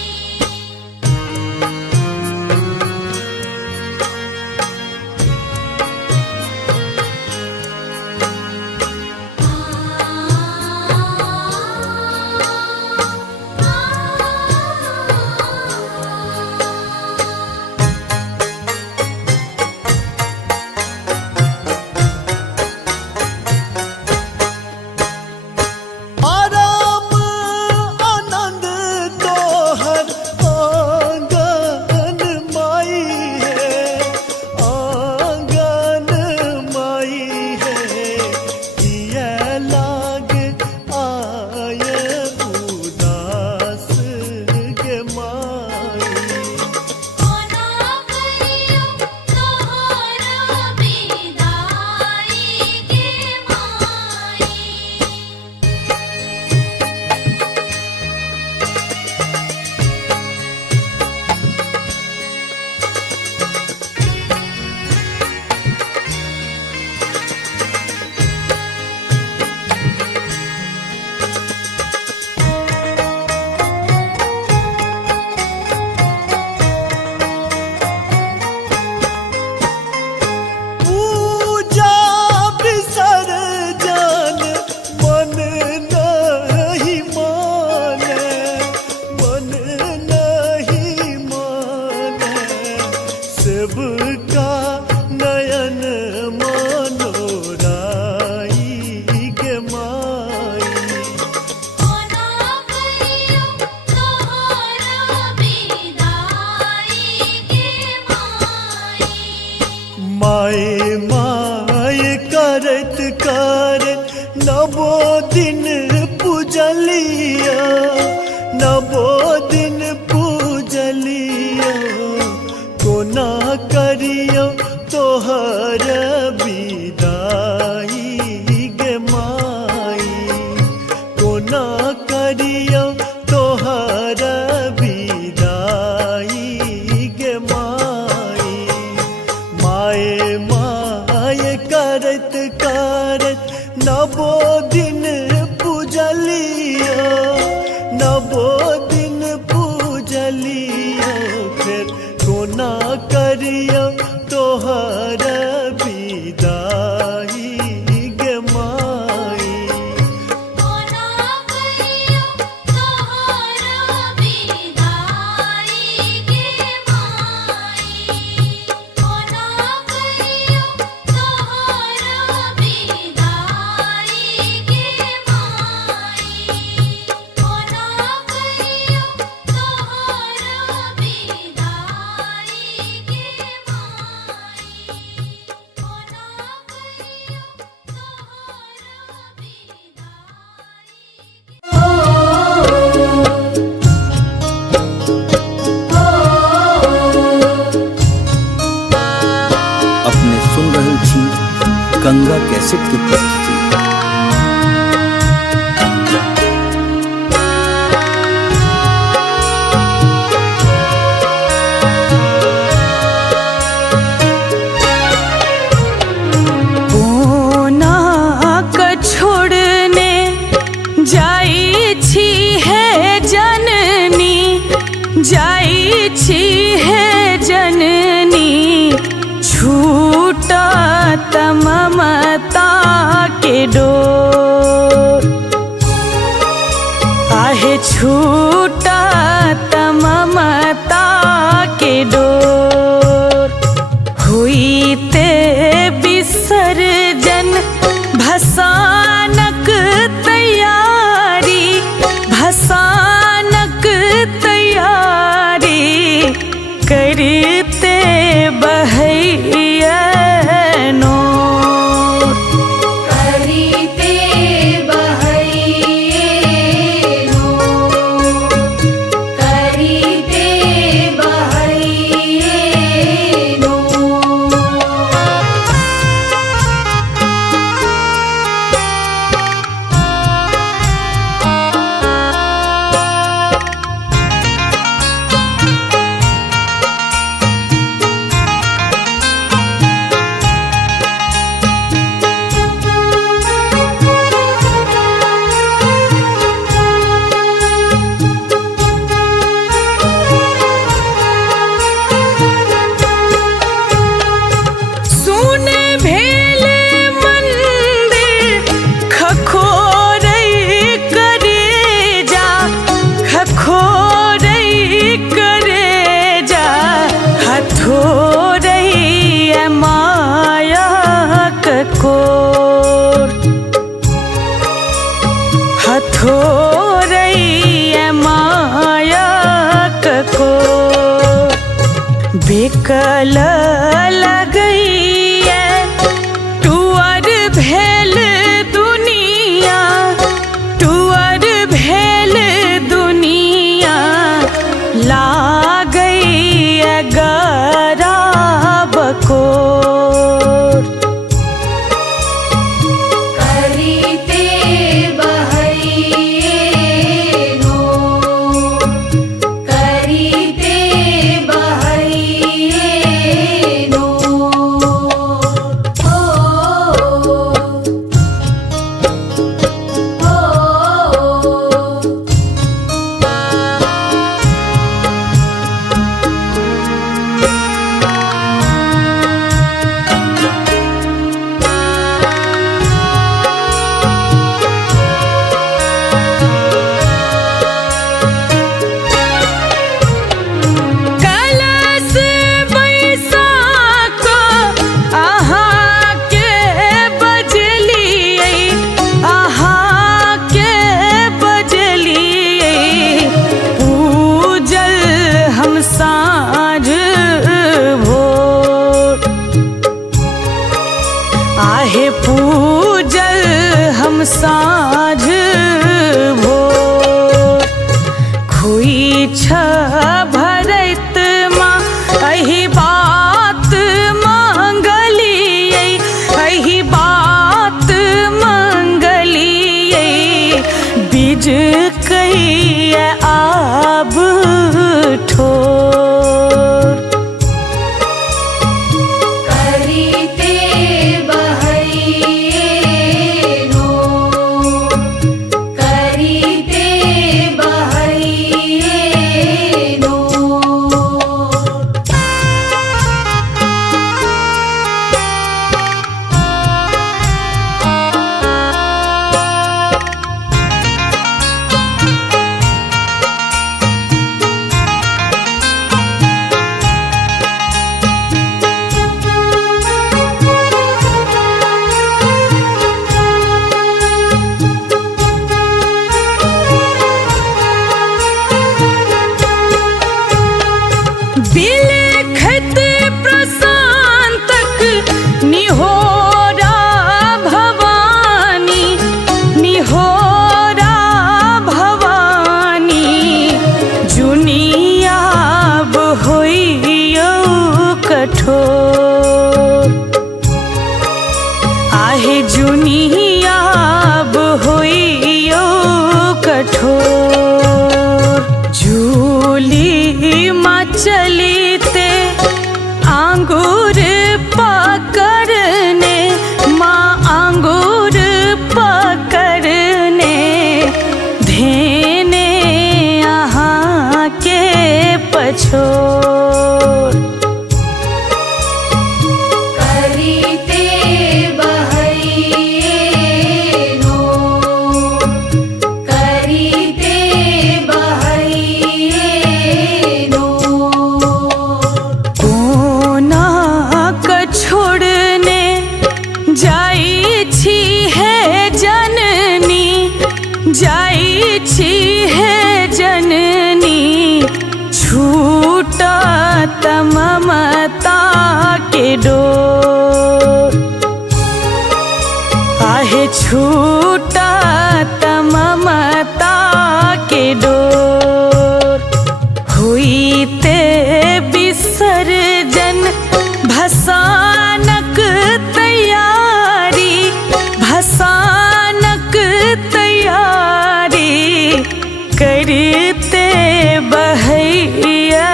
आराम आनंद तोहर आंगन माई है, आंगन माई है, किया लाग आय उदास गे माई। कोना करियो तोहर विदाई गे माई। पूजा विसर्जन मन नहीं माने, मन नहीं माने, सबका नयन मनोराई गे माई। कोना करियो तोहर विदाई गे माई। माए माए करत करत नवो दिन पूजलिया, नवो दिन पूजलिया, कोना करियो तोहर विदाई गे माई, कोना करियो तोहर विदाई गे माई। माए माए करत करत नवो दिन पूजलिया, नवो दिन पूजलिया, फिर कोना करियो तोहर विदाई गे माई। कोना करियो तोहर विदाई गे माई। कोना करियो तोहर विदाई गे माई। कोना करियो तोहर गंगा कैसेट की प्रस्तुति। जाई छी है जननी छूटा ममता के डोर, आहे छूटा ममता के डोर। हुई ते विसर्जन भसानक तैयारी, भसानक तैयारी करते बहैया नोर, करते बहैये नोर, करते बहैये नोर। हथोरैया माया को बेकल लगैया टुअर भेल दुनिया, टुअर भेल दुनिया लागैया गराब को। करते बहैये नोर, करते बहैये नोर। ओ कलश बैसाख अहाँ के बजलियै, अहाँ के बजलियै पूजल हम साँझ भोर, आहे पूजल हम साँझ भोर। खुई छ भरत माँ अही बात मंगलियै, अही बात मंगलियै बीज कहिया आब ठोर। करते बहैये नोर, करते बहैये नोर। बिलखत प्रशांतक निहोरा भवानी, निहोरा भवानी जुनियाब होइयो कठोर। करते आंगूर पकड़ने, माँ आंगूर पकड़ने धेने यहाँ के पछोड़। करीते बहैनो, करीते बहैनो। कोना क छोड़ने जाई छी है जननी, जाई छी है जननी, छूटा ममता के डोर। आहे छूटा ममता के डोर। हुईते विसर्जन भसानक तैयारी, भसानक तैयारी करते बहैनो।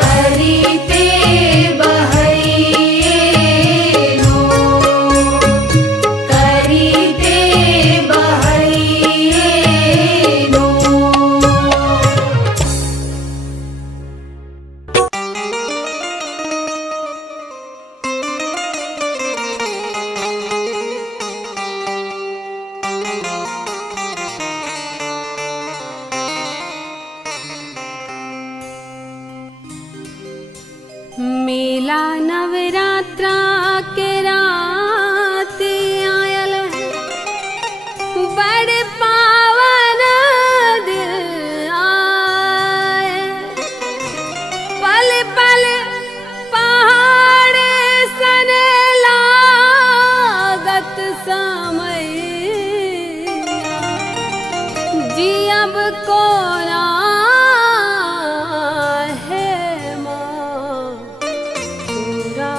करीते बहैनो, करीते बहैनो। मेला नवरात्रा के रात आयल है, बड़ पावन दिन आए। पल पल पहाड़ सन लागत समय, जियब कोना है माँ पूरा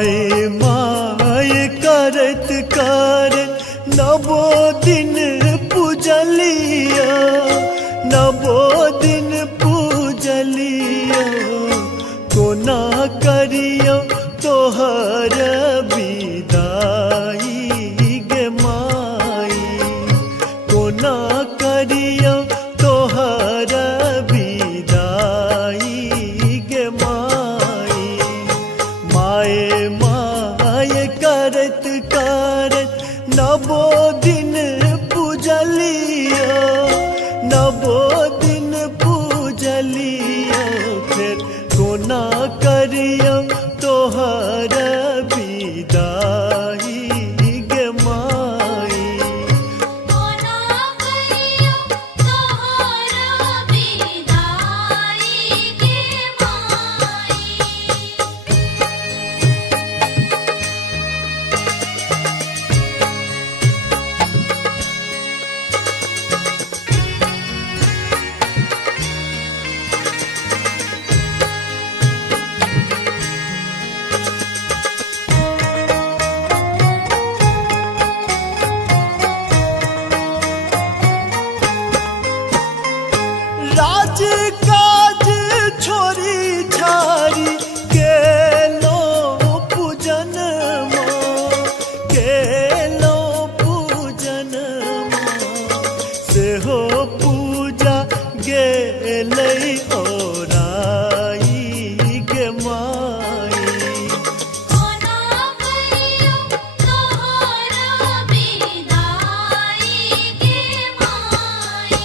माए माए करत करत नवो दिन पूजलिया नवो दिन पूजलिया कोना करियो तोहर विदाई गे माई कोना करियो तोहर विदाई गे माई माए माए करत करत नवो दिन पूजलिया नवो दिन पूजलिया फिर कोना करियो तोहर विदाई गे माई कोना करियो तोहर विदाई गे माई राज काज छोरी छारी केलो पूजन केलो पूजन से हो पूजा गेलै ओराई गे माई कोना करियो तोहर विदाई गे माई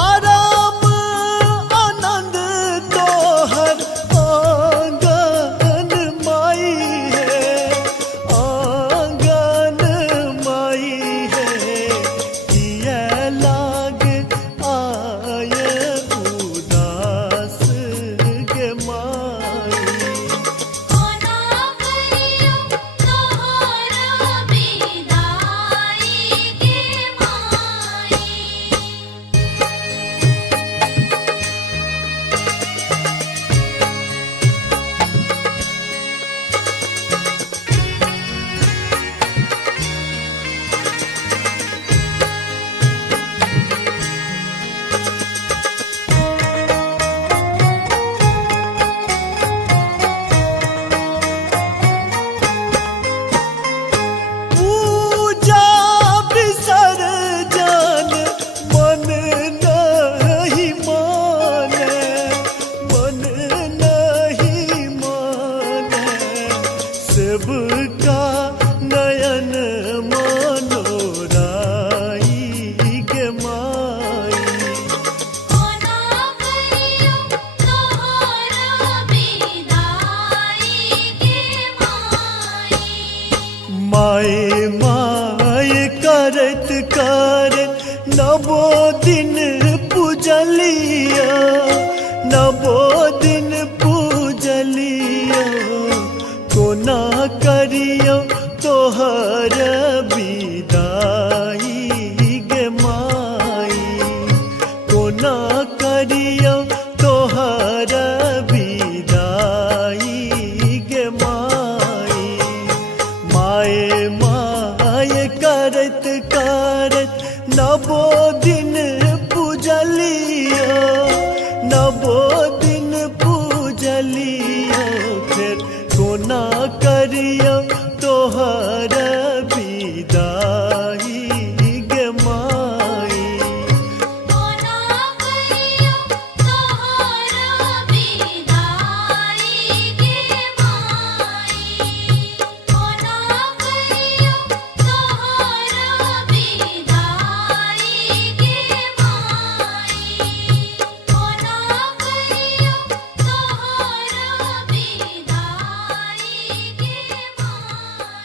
आराम आनंद तोहर आंगन माई है आंगन माई है किया लाग आय उदास गे माई कोना करियो तोहर विदाई गे माई पूजा विसर्जन मन नहीं माने मन नहीं माने सबका नयन मनोराई गे माई कोना करियो तोहर विदाई गे माई माए माए करत करत नवो दिन पूजलिया नवो दिन पूजलिया कोना करियो तोहर विदाई गे माई कोना करियो तोहर विदाई गे माई माए माए करत करत नवो दिन पूजलिया नवो दिन पूजलिया फिर कोना करियो तोहर विदाई गे माई कोना करियो तोहर विदाई गे माई कोना करियो तोहर विदाई गे माई कोना करियो तोहर विदाई गे माई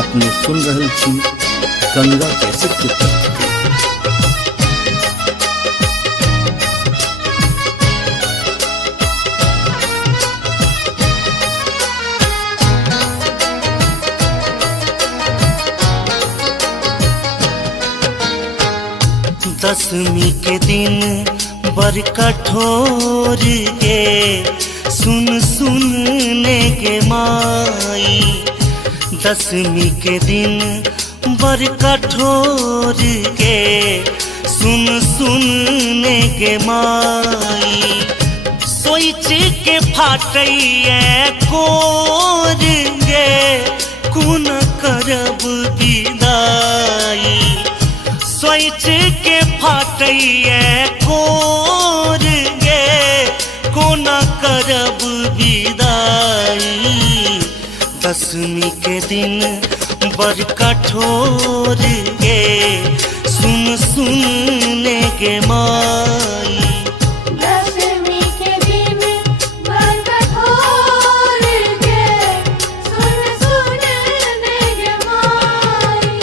अपने सुन रहल छी गंगा कैसेट के प्रस्तुति। दसवीं के दिन बर कठोर गे सुन सुनने के माई। दसवीं के दिन बर कठोर गे सुन सुनने के माई। सोच के फाटैया कोर गे कुन करब विदाई। सोच के फाटैया कोर गे कोना करब विदाई। दसवीं के दिन बड़ कठोर गे सुन सुनने के माई। दसवीं के दिन बड़ कठोर गे सुन सुनने के माई।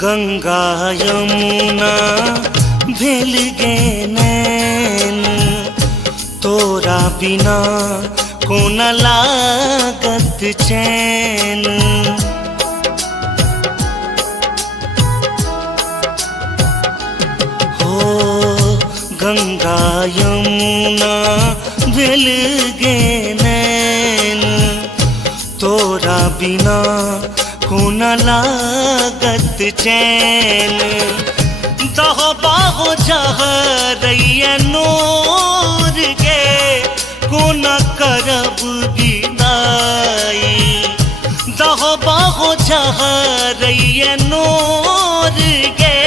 गंगा यमुना भेल गे नैन तोरा बिना कोन लागत चैन। हो गंगा यमुना भेल गे नैन तोरा बिना कोन लागत चैन। दह बाहो जहरैया नोर गे कोन करब विदाई। दह बाहो जहरैया नोर गे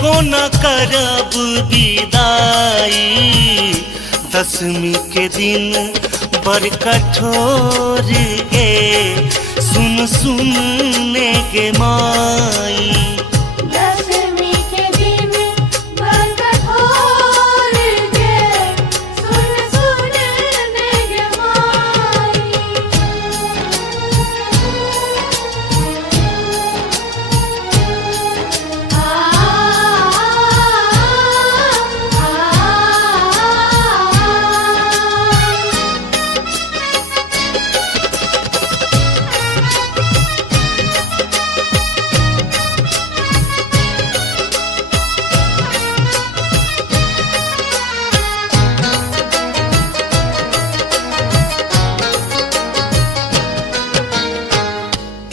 कोन करब विदाई। दसवीं के दिन बड़ कठोर गे सुन सुनने के माई। दसवीं के दिन बड़ कठोर गे सुन सुनने के माई।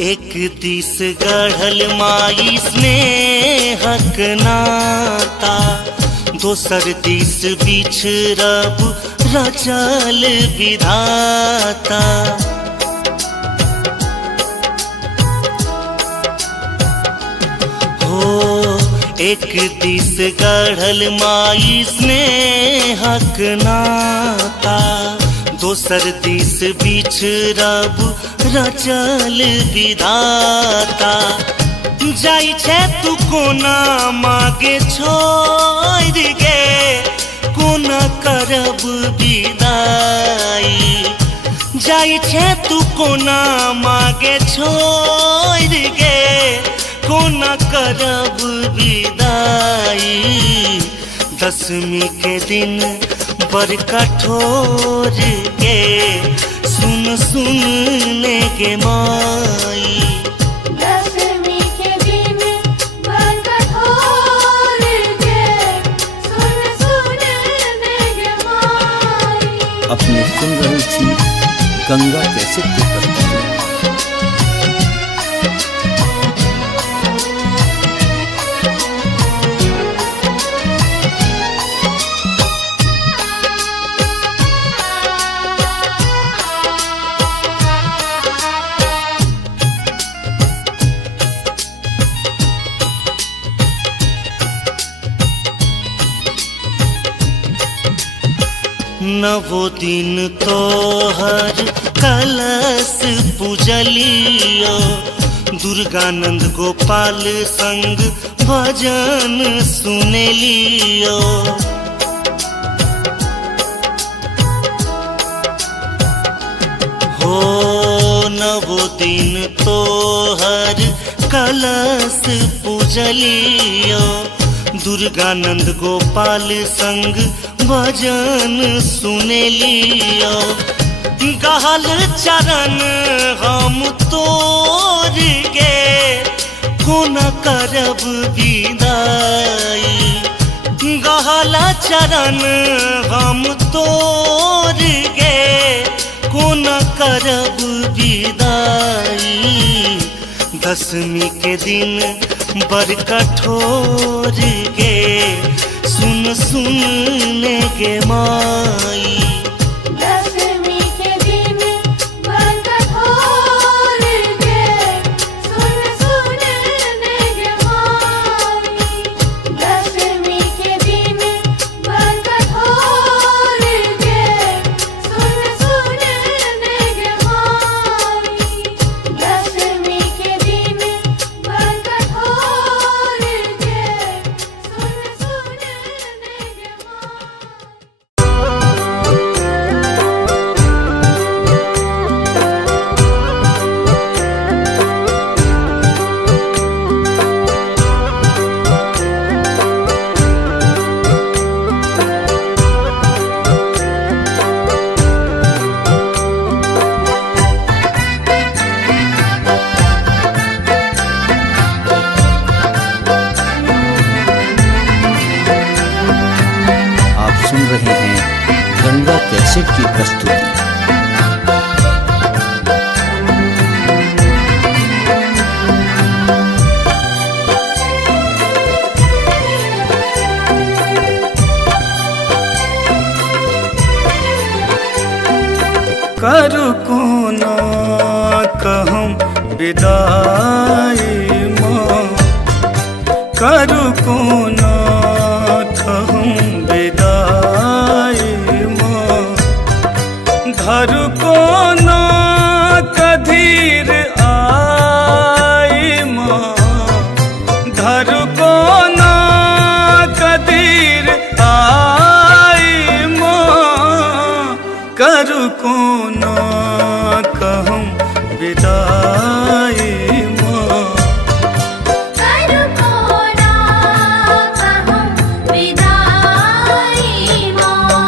एक दिस गढ़ल माई स्नेहक नाता दोसर दिस बिछड़ब रचल विधाता। हो एक दिस गढ़ल माई स्नेहक नाता दोसर दिस बिछड़ब रचल विधाता। जाई छे तू कोना मागे छोड़ गे कोना करब विदाई। जाई छे तू कोना मागे छोड़ गे कोना करब विदाई। दसवीं के दिन बड़ कठोर गे सुन सुनने के माई। दसवीं के दिन बड़ कठोर गे सुन सुनने के माई। अपने सुन रहल छी गंगा कैसेट के प्रस्तुति। नवो दिन तोहर कलश पूजलियो दुर्गानंद गोपाल संग भजन सुनेलियो हो नवो दिन तोहर कलश पूजलियो दुर्गानंद गोपाल संग भजन सुनेलियो गहल चरण हम तोर गे कोना करब विदाई गहल चरण हम तोर गे कोना करब विदाई दशमी के दिन बड़ कठोर गे सुन सुन गे माई दशमी के दिन बड़ कठोर गे सुन सुन गे माई दशमी के दिन बड़ कठोर गे सुन सुन गे माई दशमी के दिन बड़ कठोर गे सुन सुन गे माई आप सुन रहे हैं गंगा कैसेट की प्रस्तुति। करू कोना कहम विदाई माँ करू कोना कहम विदाई माँ धरू कोना कधीर आई माँ धरू कोना कधीर आई माँ करू कोना कहम विदाई माँ करू कोना कहम विदाई माँ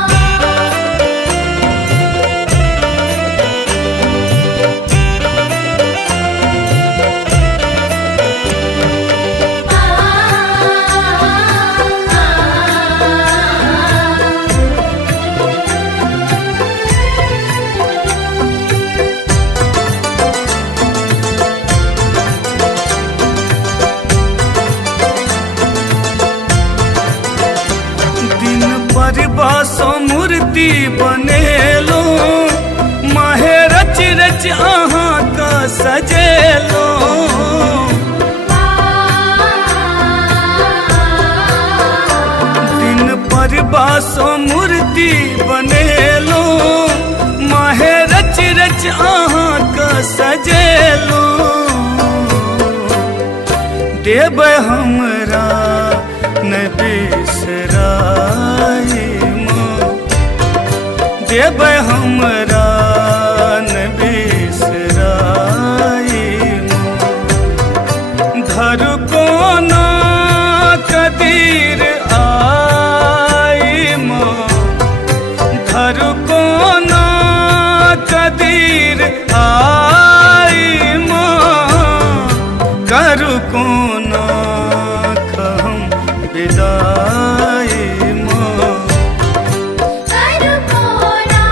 दिन पर बासो मूर्ति बनेलो माहे रच रच अहाँ का सजेलो दिन पर बासो मूर्ति बनेलो माहे रच रच अहाँ का सजेलो देव हमरा न बिसराई माँ देव हमरा न बिसराई माँ धरू कोना कदीर आई माँ धरू कोना कदीर आई माँ करू कोना कहम विदाई माँ करू कोना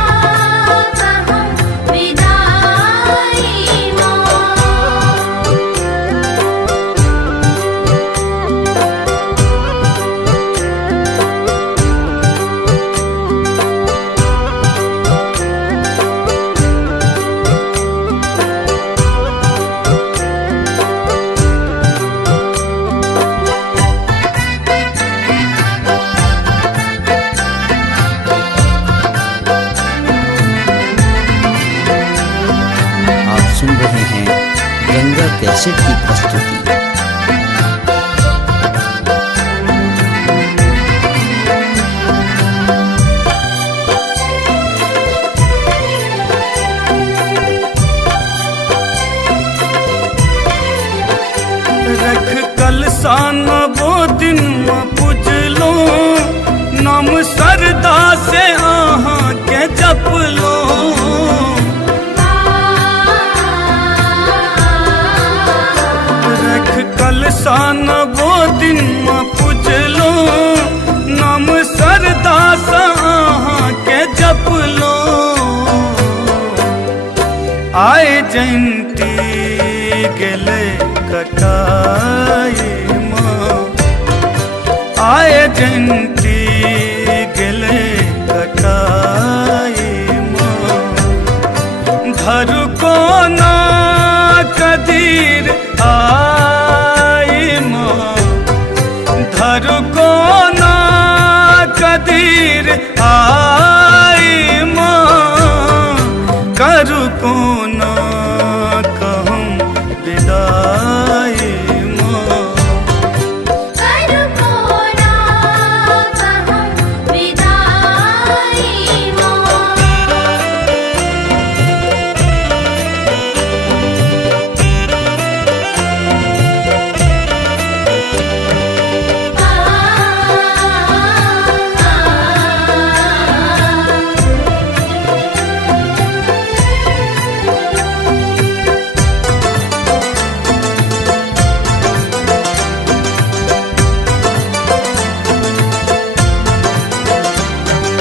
गंगा कैसेट की प्रस्तुति। रख कलसान वो दिन में पूजलो, नाम सरदा से आहा के जप लो। रख कलसान वो दिन में पूजलो, नाम सरदा से आहा के जप लो। आए जयंती गेले कटाई माँ, आए जयंती गेले कटाई माँ। घर को ना कदीर आई माँ, घर को ना कदीर आई माँ। कर को ना कहूँ विदाई माँ, कर को ना कहूँ विदाई माँ।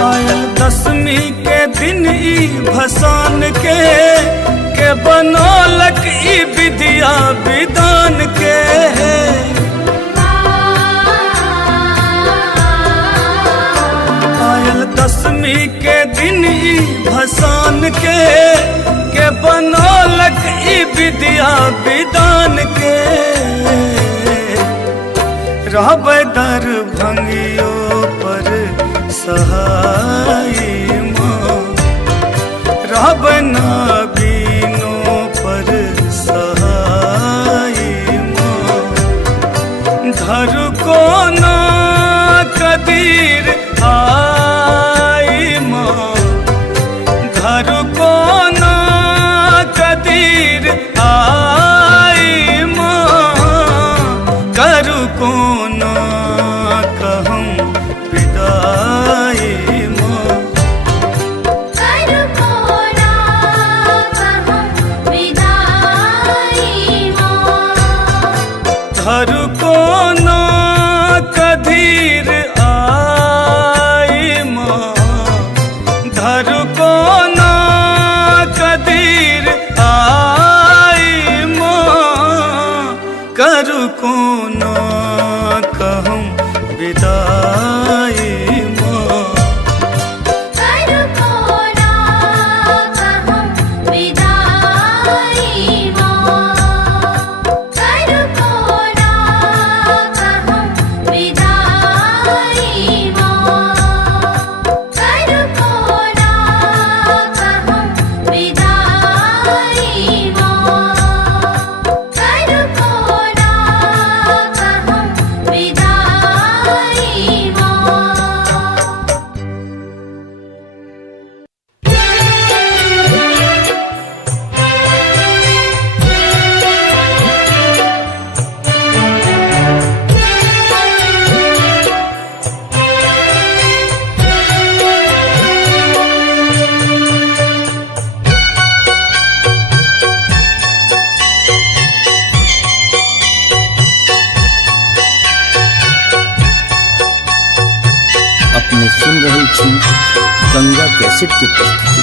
आयल दसवीं के दिन ई भसान के बनौलक ई विद्या विधान के। आयल दसवीं के दिन ई भसान के बनौलक ई विद्या विधान के। रहबै दरभंगियो पर सहाय माँ, रहबै नाबीनो पर सहाय माँ। घर को ना कदीर आई माँ, घर को ना कदीर आई माँ। कर को ना कहूँ विदाई माँ, कर को ना कहूँ विदाई माँ। घर को ना कदीर आई माँ, घर को ना कदीर आई माँ। कर को ना कहूँ विदाई माँ, कर को ना कहूँ विदाई माँ। कर को ना कहूँ विदाई माँ। कर को ना कहूँ विदाई माँ। कर को ना कहूँ विदाई माँ। अपने सुन रहे छी गंगा कैसेट की प्रस्तुति।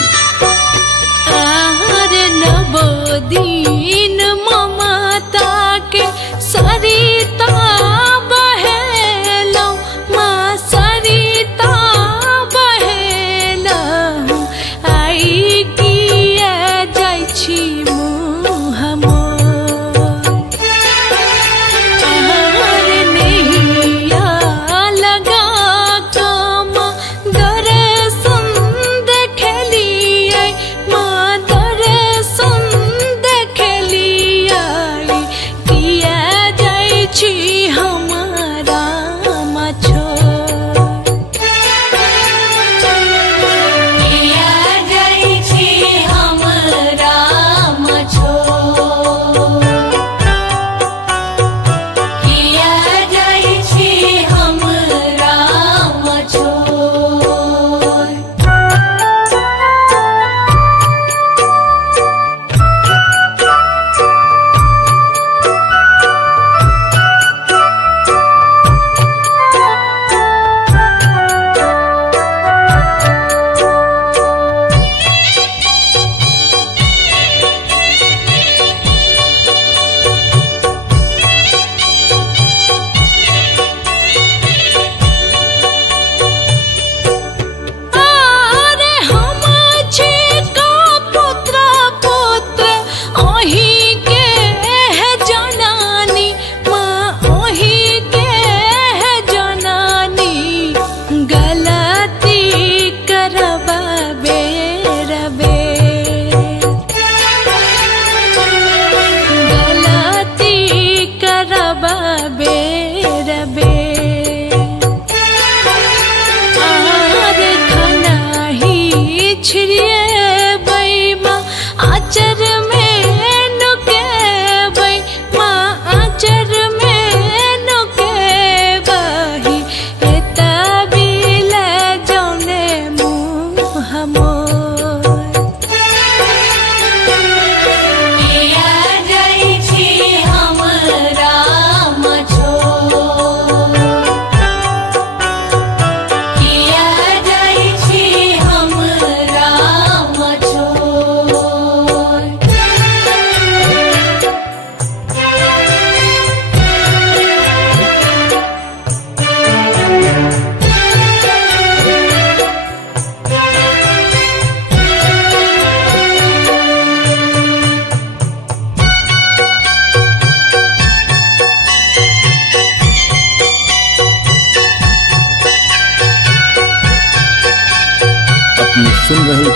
आहार नवोदीन ममता के सरिता बहेलौ, माँ सरिता बहेलौ। आई किया जाइ छी मुँह मोर। आहार नैया लगा कम दर्शन देखली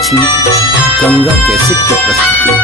छी गंगा कैसेट की प्रस्तुति।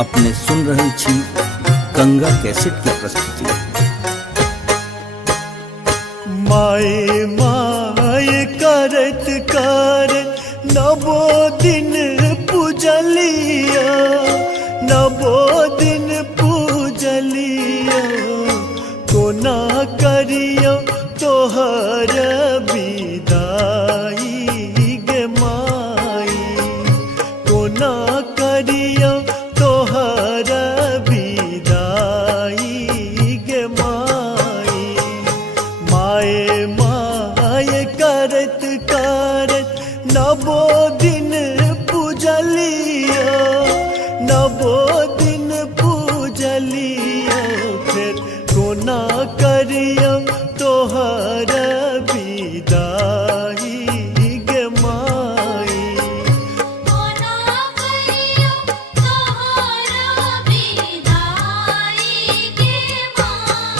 अपने सुन रहे छी गंगा कैसेट की प्रस्तुति। माए माए करत करत नवो दिन पूजलिया, नवो दिन पूजलिया, कोना करियो तोहर विदाई गे माई, कोना करियो तोहर विदाई गे माई। माए माए करत करत नवो दिन पूजलिया, नवो दिन पूजलिया, फिर कोना करियो तोहर विदाई गे माई। कोना करियो तोहर विदाई गे माई।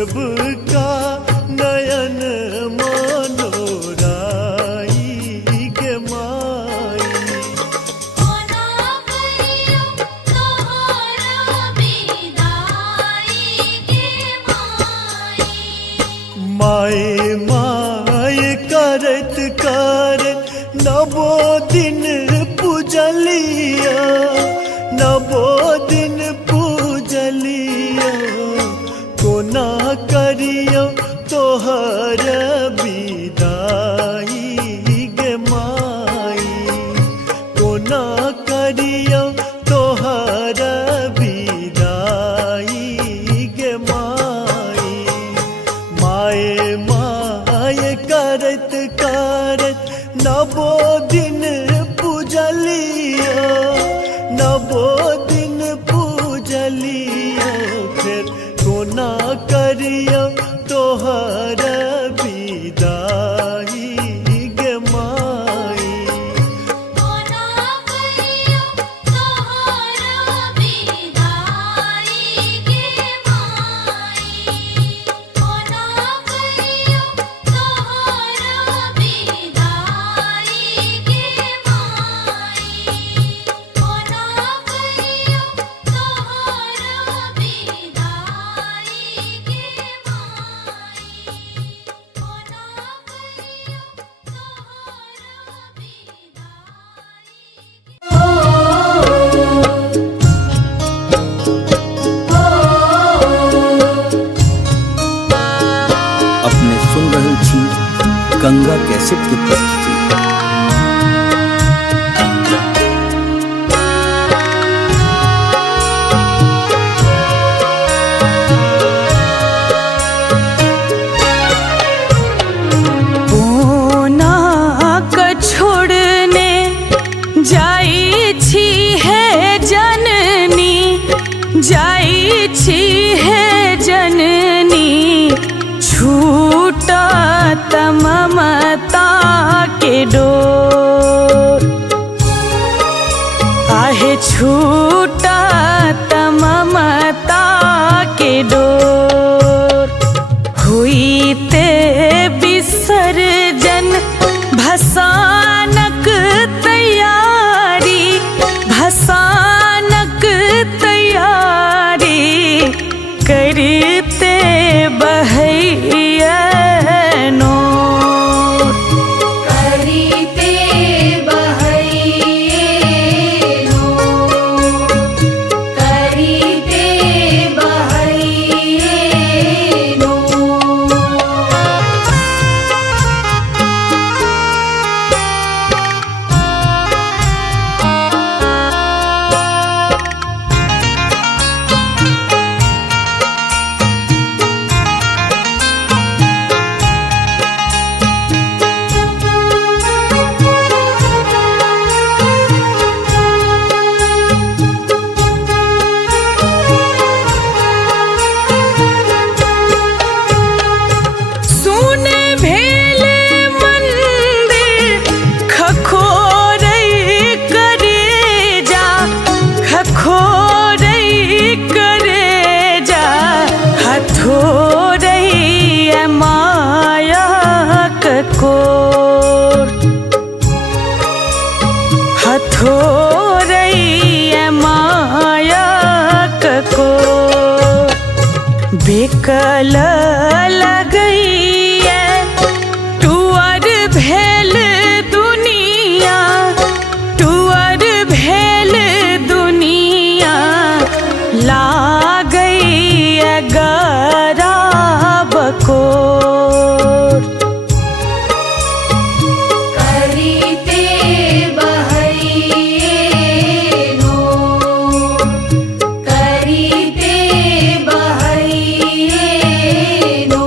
सेवका नयन मनोराई गे माई कोना करियो तोहरा विदाई गे माई माए माए करत करत नवो दिन पूजलिया नवो दिन पूजलिया कोना करियो तोहर विदाई गे माई कोना करियो तोहर विदाई गे माई माए माए करत करत नवो दिन पूजलिया नवो दिन पूजलिया फिर कोना करियो तोहर विदाई गे माई कोना करियो तोहरा विदाई गे माई कोना करियो तोहरा विदाई गे माई कोना करियो तोहरा विदाई गे अपने सुन रहल छी गंगा कैसेट की प्रस्तुति। कोना क छोड़ने जाई छी है जननी जाई छी है जननी छूटा ममता के डोर आहे छूटा ममता के डोर हुई ते विसर्जन भसानक तैयारी भसानक तैयारी करते बहैया नोर करीते बहैये नो करीते बहैये नो सुने भेले मंदिर खखोरई करे जा खखोरई करे जा हथोरई माया कोर हथोरई माया कोर बेकल लगई टुअर भेल दुनिया टुअर भेल दुनिया लागई गराब कोर करीते बहैये नो करीते बहैये नो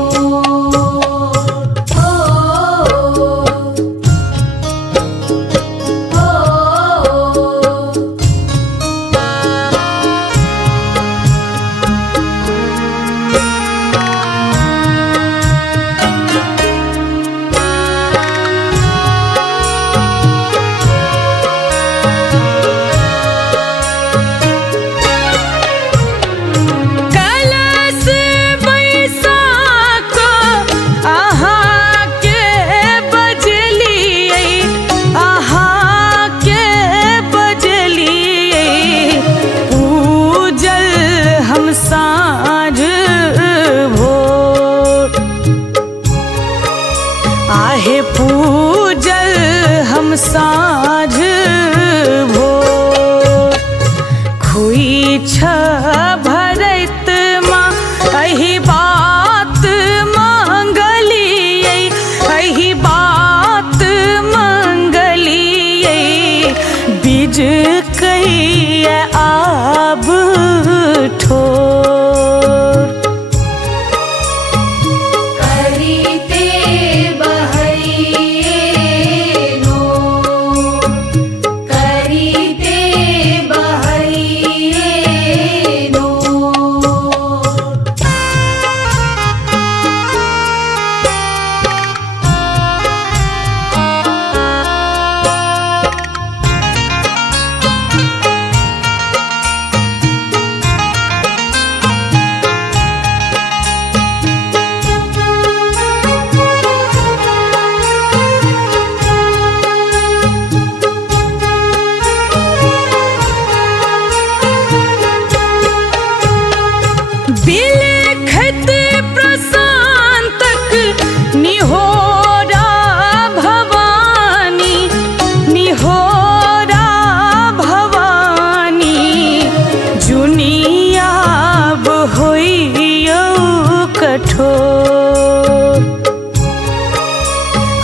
कठोर।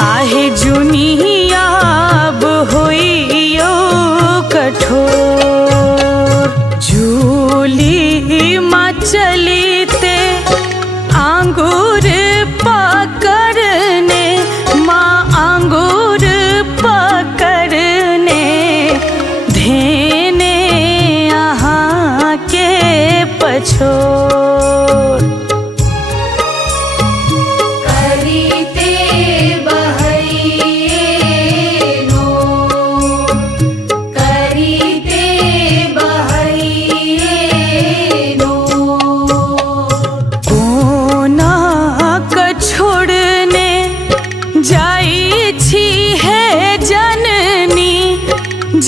आहे जुनिया अब होइयो कठोर। झूली माँ चलीते आंगूर पकड़ने, माँ आंगूर पकड़ने धेने यहाँ के पछोर। करीते बहैनो, करीते बहैनो। कोना क छोड़ने जाई छी है जननी,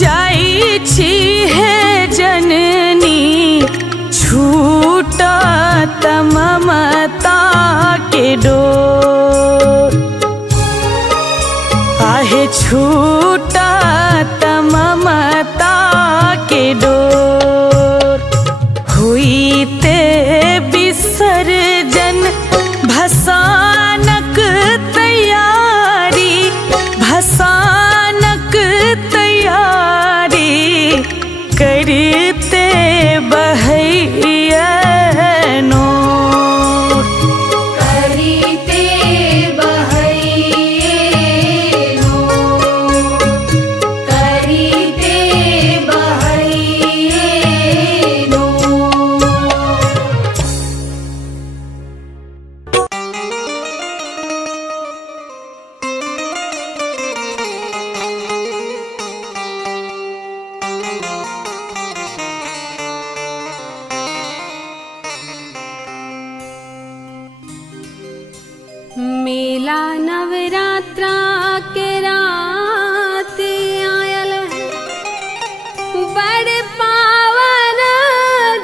जाई छी है जननी। छूटा ममता के डोर। आहे छूटा ममता के डोर। हुईते विसर्जन भसानक तैयारी, भसानक तैयारी करते बहैनो। करीते बहैनो, करीते बहैनो। मेला नवरात्रा के रात आयल है, बड़ पावन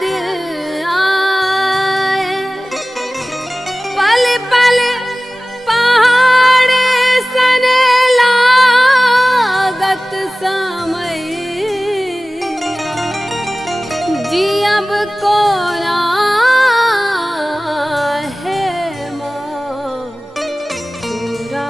दिन आए। पल पल पहाड़ सन लागत समय, जियब कोना है माँ पूरा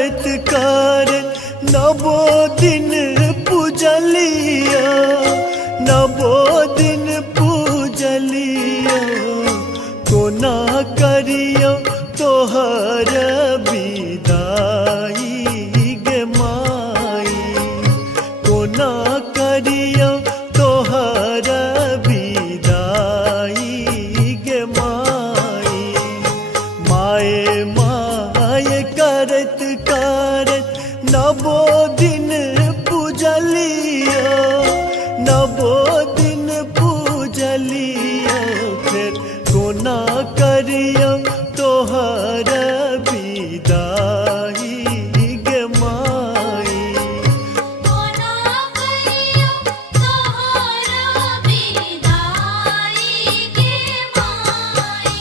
करत करत नवो दिन पूजलिया, नवो दिन पूजलिया, कोना करियो तोहर विदाई गे माई, कोना करियो तोहर विदाई गे माई। माए माए करत करत नवो दिन पूजलिया, नवो दिन पूजलिया, फिर कोना करियो तोहर विदाई गे माई। कोना करियो तोहर विदाई गे माई।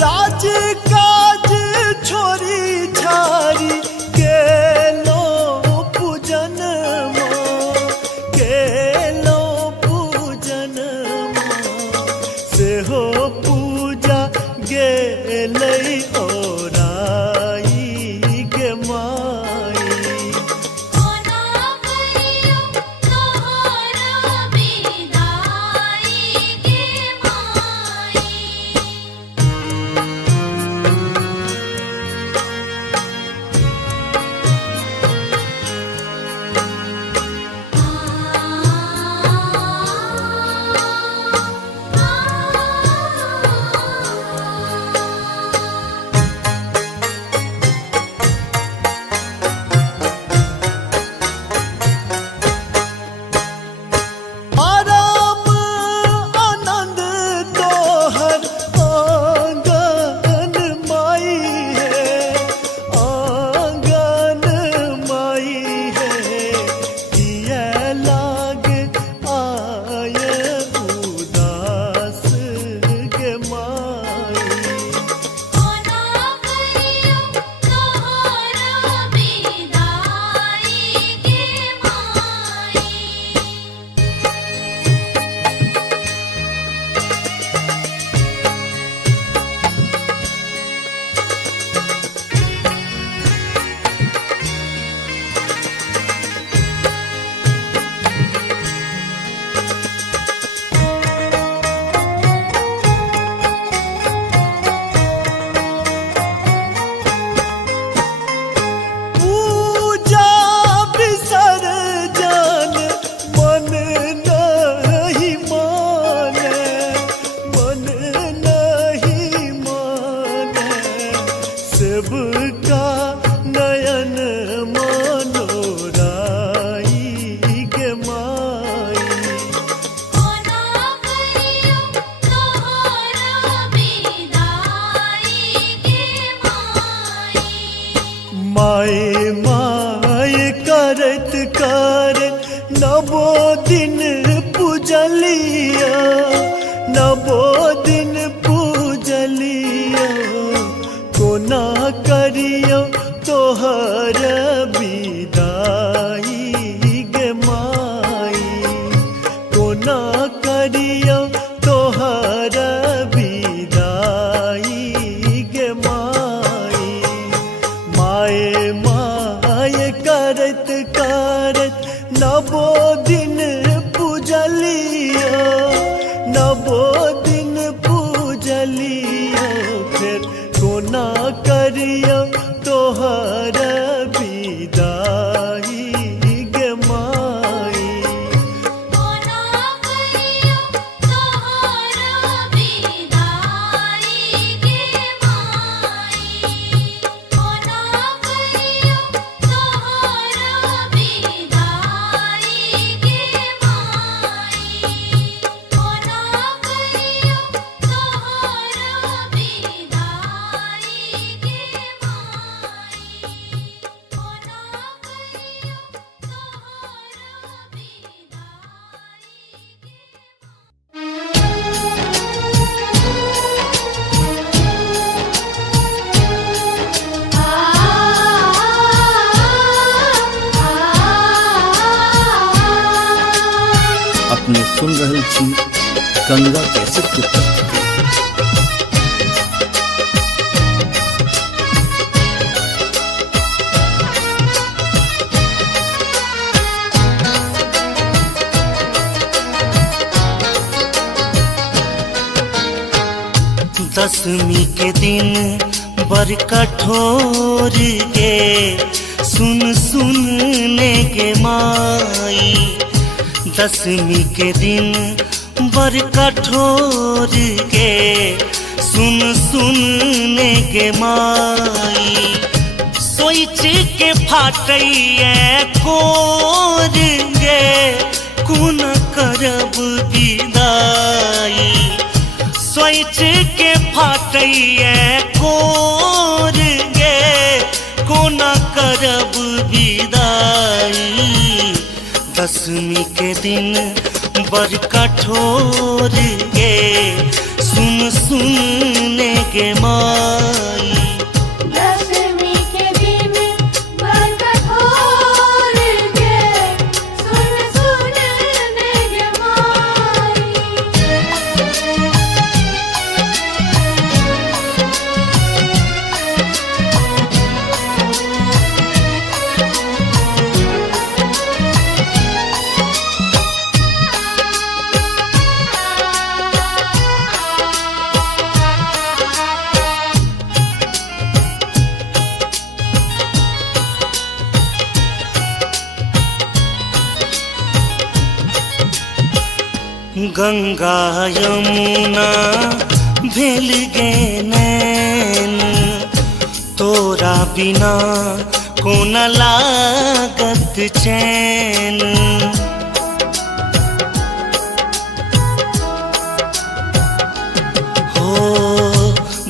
राज काज छोरी छारी गेलो पूजन गेलो पूजन सेहो पूजा गेलै ओराई गे माई। कोना करियो तोहर विदाई गे माई। आराम आनंद तोहर आंगन माई है, आंगन माई है, किया लाग आय उदास गे माई। कोना करियो तोहर विदाई गे माई। पूजा विसर्जन मन नहीं माने, मन नहीं माने, सबका नयन मनोराई गे माई। कोना करियो तोहर विदाई गे माई। माए माए करत करत नवो दिन पूजलिया, नवो दिन पूजलिया, कोना करियो तोहर विदाई गे माई, कोना करियो तोहर विदाई गे माई। माए माए करत करत नवो दिन पूजलिया, नवो दिन अपने सुन रहल छी गंगा कैसेट के प्रस्तुति। दसवीं के दिन बर कठोर गे सुन सुन ले गे माई। दसवीं के दिन बर कठोर गे सुन सुन ले गे माई। सोच के फाटैया कोर गे कुन करब विदाई। सोच के फाटैया कोर गे कोना करब विदाई। दसवीं के दिन बर कठोर गे सुन सुन ले गे माई। दसवीं के दिन बर कठोर गे सुन सुन ले गे माई। गंगा यमुना भेल गे नैन तोरा बिना कोन लागत चैन। हो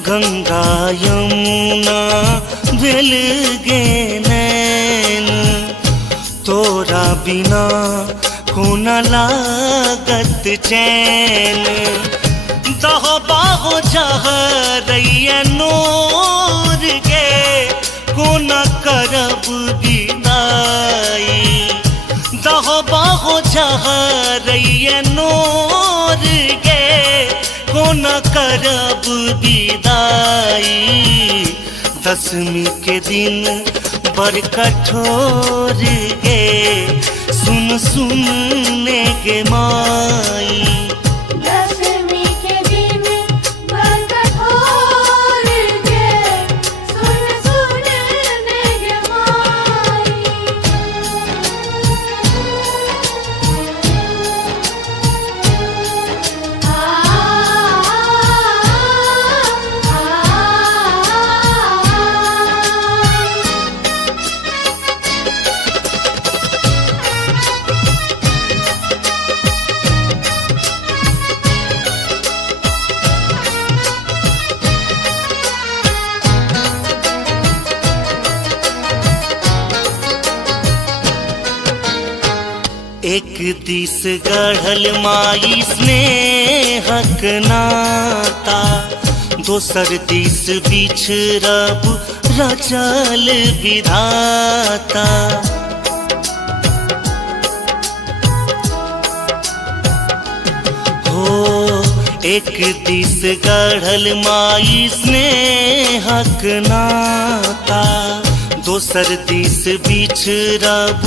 गंगा यमुना भेल गे नैन तोरा बिना कोन लागत चैन। दहो बाहो जहरैया नोर गे कोन करब विदाई। दहो बाहो जहरैया नोर गे कोन करब विदाई। दसवीं के दिन बर कठोर गे सुन सुन ले गे माई। दसवीं के दिन बर कठोर गे सुन सुन ले गे माई। एक दिस गढ़ल माई स्नेहक नाता दोसर दिस बिछड़ब रचल विधाता। हो एक दिस गढ़ल माई स्नेहक नाता दोसर दिस बिछड़ब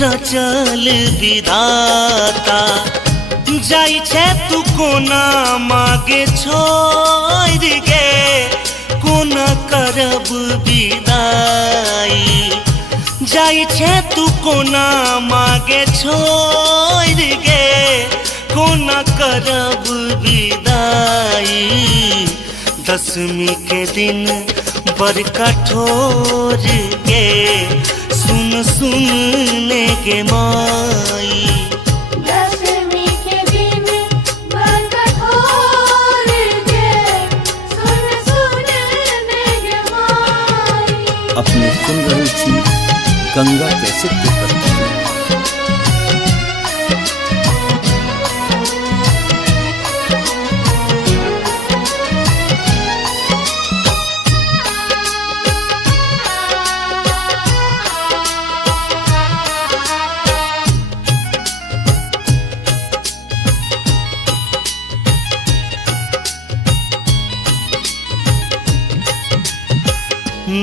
रचल विधाता। जाई छे तू कोना मागे छोड़ गे कोना करब विदाई। जाई छे तू कोना मागे छोड़ गे कोना करब विदाई। दसवीं के दिन बर कठोर गे सुन सुन ले गे माई। दसवीं के दिन बर कठोर गे सुन सुन ले गे माई। अपने सुन रहल छी गंगा कैसेट के प्रस्तुति।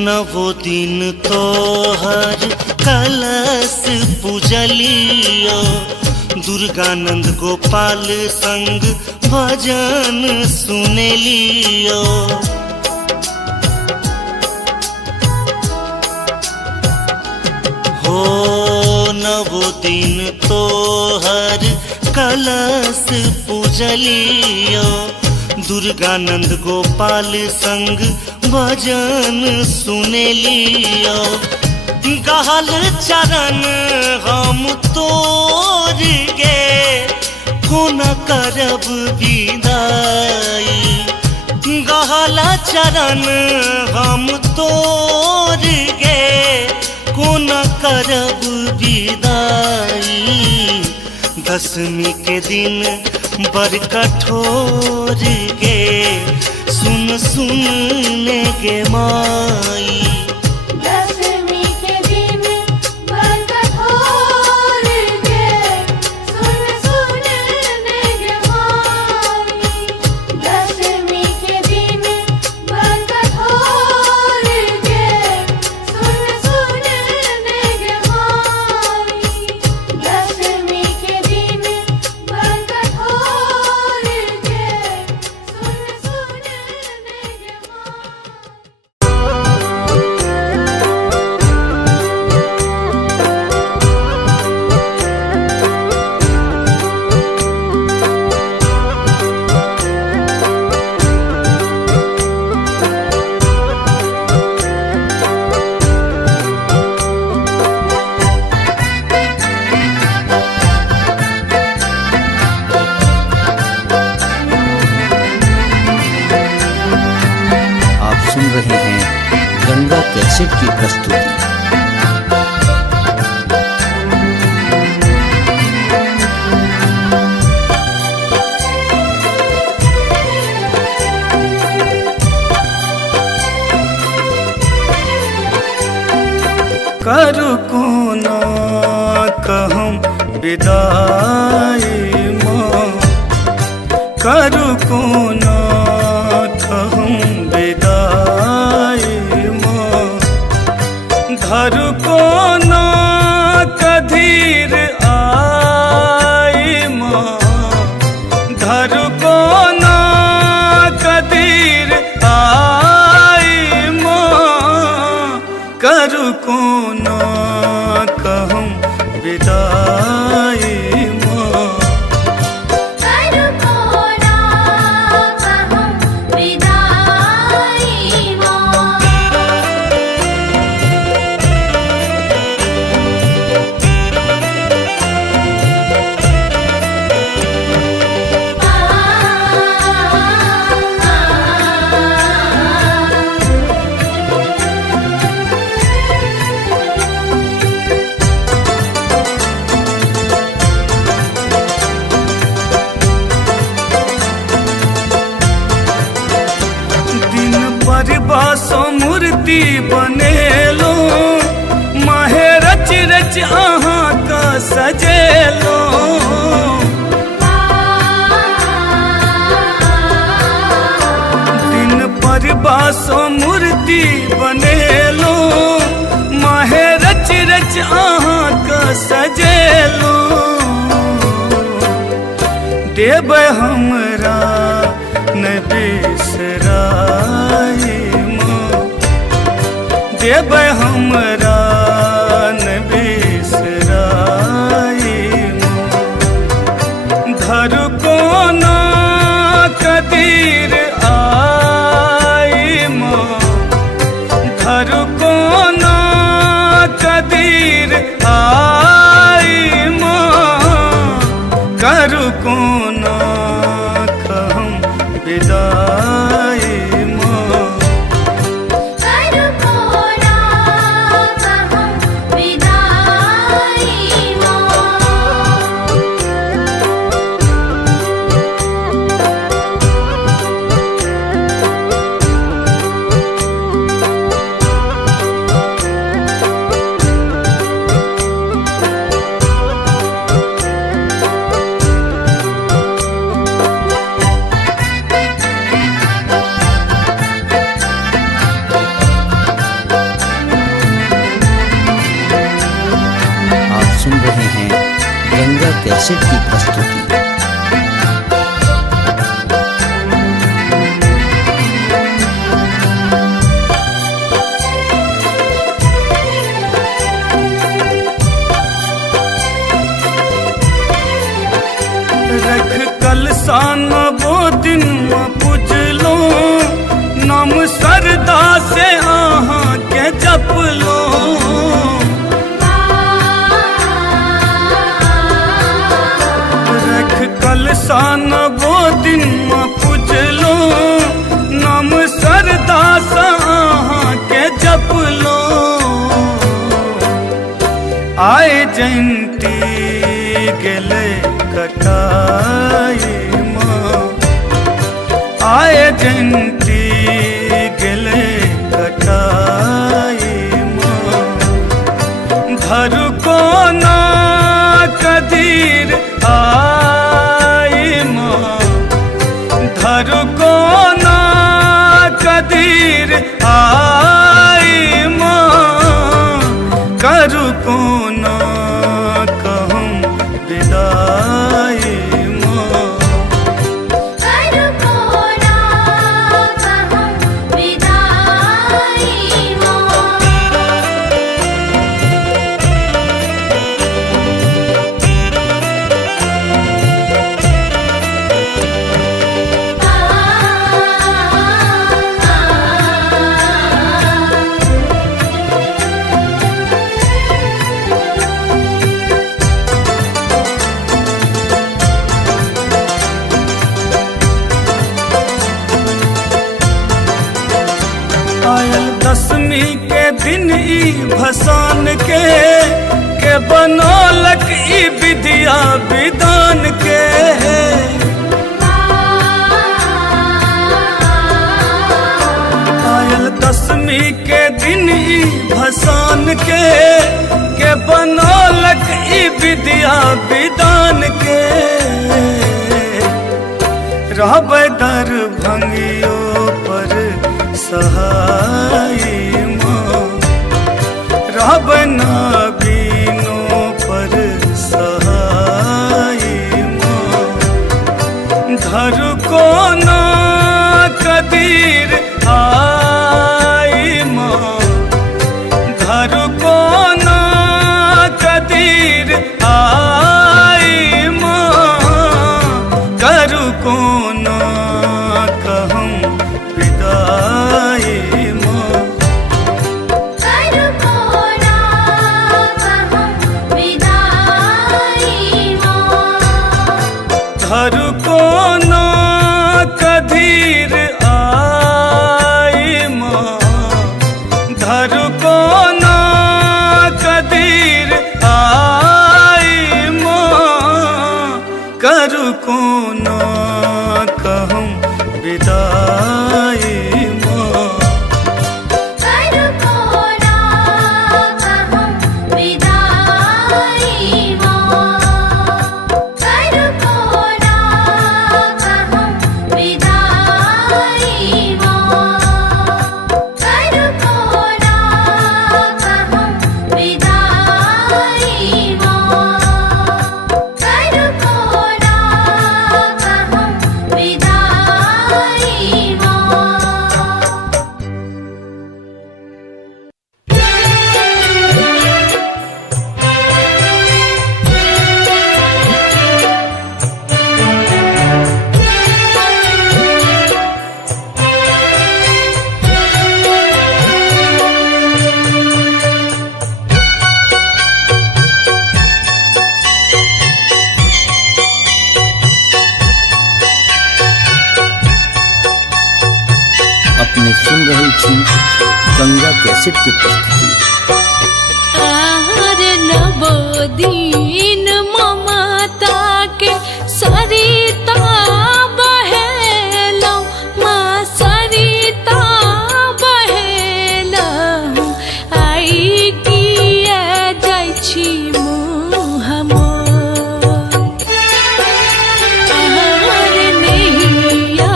नवो दिन तोहर कलश पूजलियो दुर्गानंद गोपाल संग भजन सुनेलियो हो नवो दिन तोहर कलश पूजलियो दुर्गानंद गोपाल संग भजन सुनेलियो गहल चरण हम तोर गे कोन करब विदाई गहल चरण हम तोर गे कोन करब विदाई दशमी के दिन बड़ कठोर गे सुन सुन ने गे माई दशमी के दिन बड़ कठोर गे सुन सुन ने गे माई दशमी के दिन बड़ कठोर गे सुन सुन ने गे माई दशमी के दिन बड़ कठोर गे सुन सुन ने गे माई आप सुन रहे हैं गंगा कैसेट की प्रस्तुति। करू कोना कहम विदाई माँ करू कोना कहम विदाई माँ धरू कोना कधीर आई माँ धरू कोना कधीर आई माँ करू कोना कहम विदाई माँ करू कोना कहम विदाई माँ दिन पर बासो मूर्ति बनेलो माहे रच रच अहाँ का सजेलो दिन पर बासो मूर्ति बनेलो माहे रच रच अहाँ का सजेलो देव हमरा न बिसराई माँ देव हमरा न बिसराई माँ धरू कोना कदीर आई माँ धरू कोना कदीर आई माँ करू कोना कहम विदाई माँ करू कोना कहम विदाई माँ कैसेट की प्रस्तुति। रख कलसा नवो दिन में पूजलो, नाम सरदा से आहाँ के जप लो। रख कलसा नवो दिन में पूजलो, नाम सरदा से आहाँ के जप लो। आए जयंती गेले कटाई माँ, आए जयंती गेले कटाई माँ। धरु को ना कदीर आई माँ, धरु को ना कदीर आई माँ। करु को ना कहूँ विदाई माँ, करु को ना कहूँ विदाई माँ। आयल दसवीं के दिन ई भसान के बनौलक ई विद्या विधान के। आयल दसवीं के दिन ई भसान के बनौलक ई विद्या विधान के। रहबै दरभंगियो पर सहाय माँ, रहबै नबीनो पर सहाय माँ। धरु को ना कदीर आई माँ, धरु को ना कदीर आई माँ। करु को ना कहूँ विदाई माँ, करु को ना कहूँ विदाई माँ। धरु को ना कदीर आई माँ, धरु को ना कदीर आई माँ। करु को ना कहूँ विदाई माँ, करु को ना कहूँ विदाई माँ। करु को ना कहूँ विदाई माँ। करु को ना कहूँ विदाई माँ। करु को ना कहूँ विदाई माँ। अपने सुन रहे छी गंगा कैसेट की प्रस्तुति। आहार नवो दिन ममता के सरिता बहेलौ, माँ सरिता बहेलौ। आई किया जाइ छी मुँह मोर, आहार नैया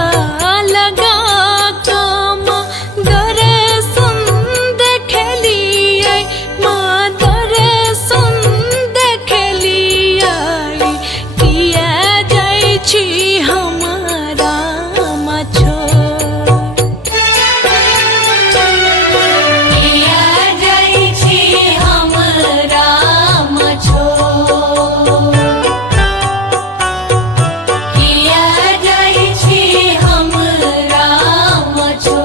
लगा कमा दर्शन देखली छी हमारा मछो किया जाइ छी हमरा मछो किया जाइ छी हमरा मछो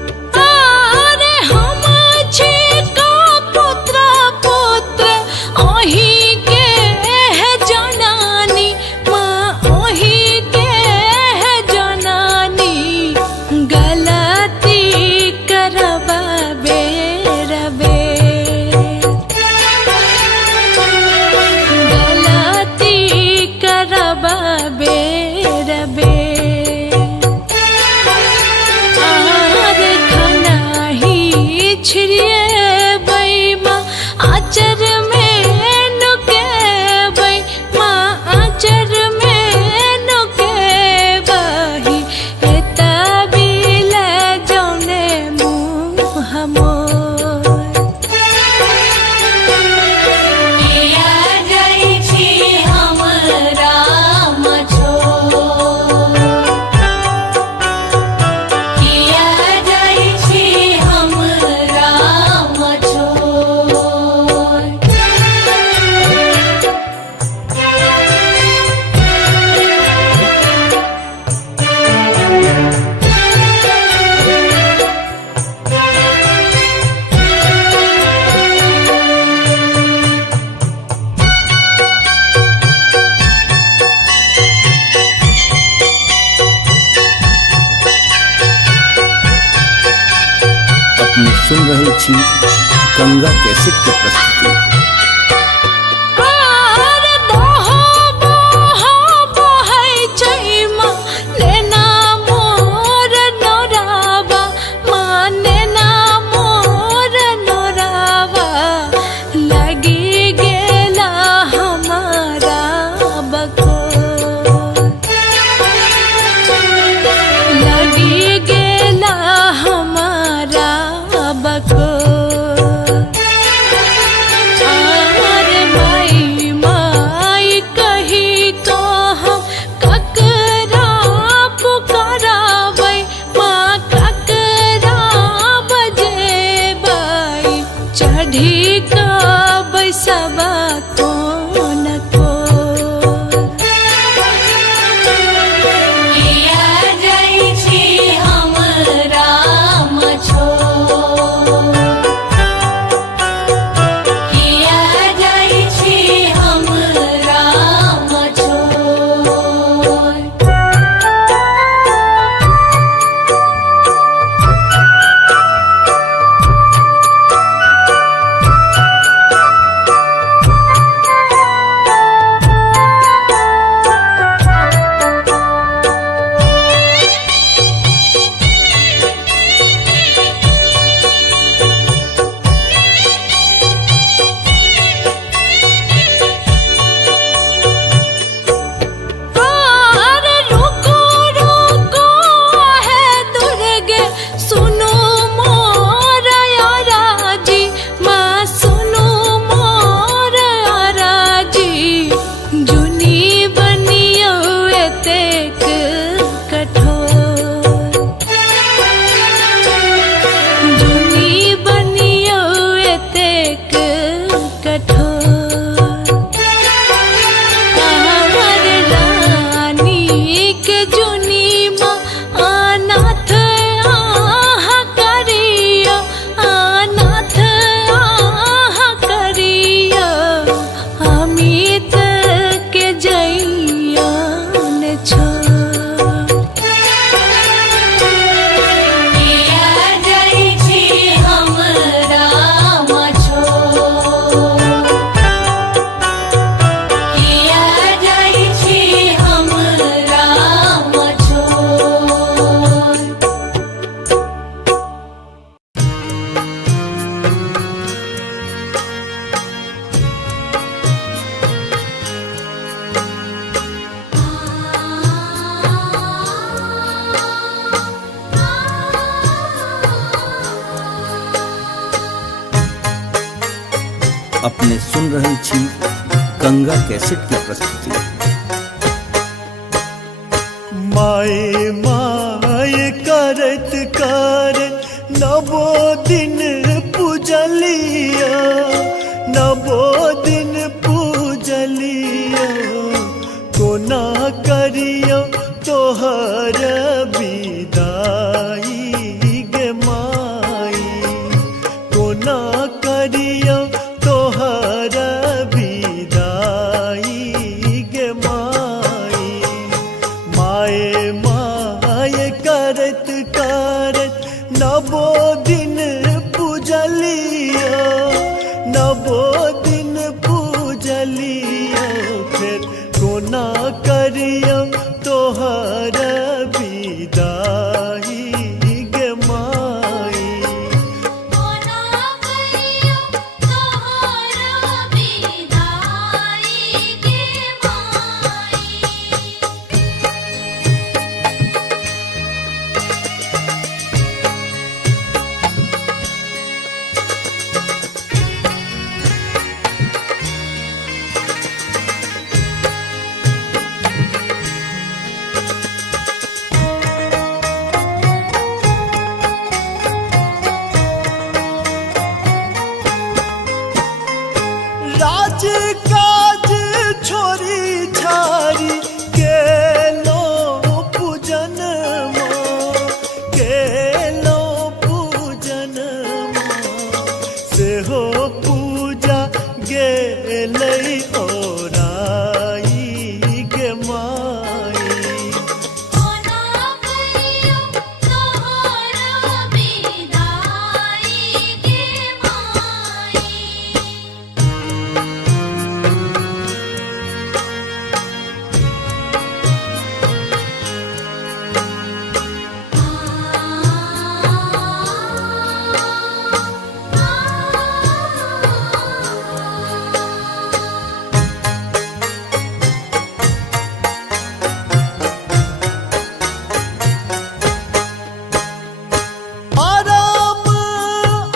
अरे हम छी का पुत्र पुत्र ओही के है जनानी माँ ओही के है जनानी गलती करबा बेरबे गलती करबा बेरबे आर खनाही छिड़िए बैमा आचर में नुकेबै माँ आचर में नुकेबै एता बिल जौने मुँह मोर किया जाइ छी हमरा मछो किया जाइ छी हमरा मछो अपने सुन रहे छी गंगा कैसेट की प्रस्तुति। आर दोहो बोहो बहै छै माँ नेना मोर नोरावा माँ नेना मोर नोरावा लगी गेला हमारा बकोर लगी गेला हमारा बकोर आर माई माई कही तो हम ककरा पुकाराबै माँ ककरा बजेबै चढ़ी कऽ बैसबा कोन कोर सुन रहल छी गंगा कैसेट के प्रस्तुति। माए माए करत करत नवो दिन पूजलिया, नवो दिन पूजलिया, कोना करियो तोहर विदाई गे माई, कोना करियो तोहर विदाई गे माई। माए माए करत करत नवो दिन पूजलिया, नवो दिन पूजलिया, फिर कोना करियो तोहर विदाई गे माई। कोना करियो तोहर विदाई गे माई। राज काज छोरी छारी केलो पूजन माँ, केलो पूजन माँ, सेहो पूजा गेलै ओराई गे माई। कोना करियो तोहर विदाई गे माई। आराम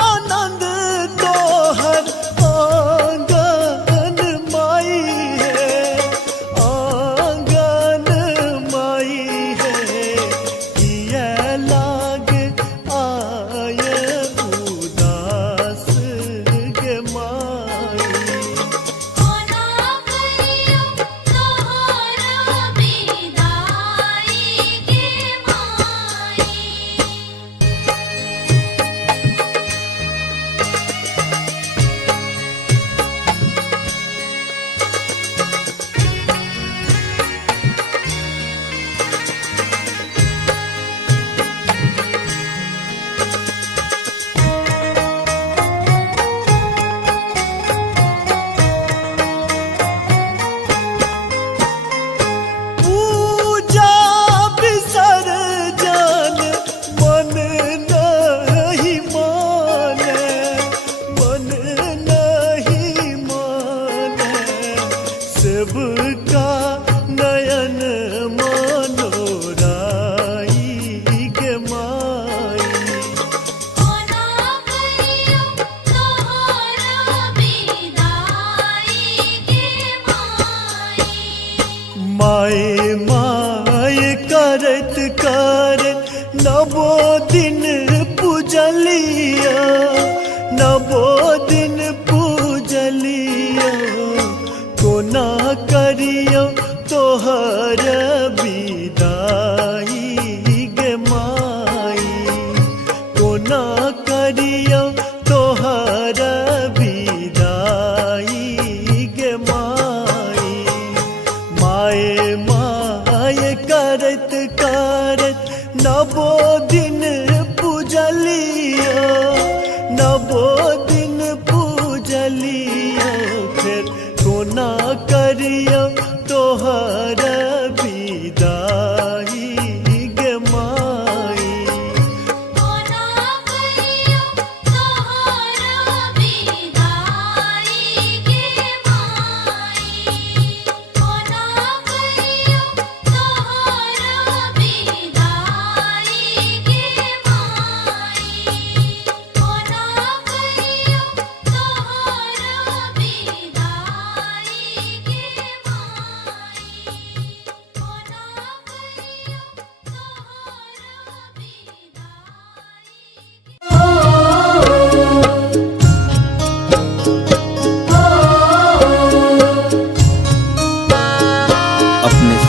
आनंद तोहर आंगन माई है, आंगन माई है, किया लाग आय उदास गे माई। कोना करियो तोहर विदाई गे माई। पूजा विसर्जन मन नहीं माने, मन नहीं माने, सेवका नयन मनोराई गे माई। कोना करियो तोहर विदाई गे माई। माए माए करत करत नवो दिन पूजलिया, नवो दिन पूजलिया, कोना करियो तोहर विदाई गे माई, कोना करियो तोहर विदाई गे माई। माए माए करत करत नवो दिन पूजलिया, नवो दिन पूजलिया, फिर कोना करियो तोहर विदाई गे माई। कोना करियो तोहर विदाई गे माई। कोना करियो तोहर विदाई गे माई।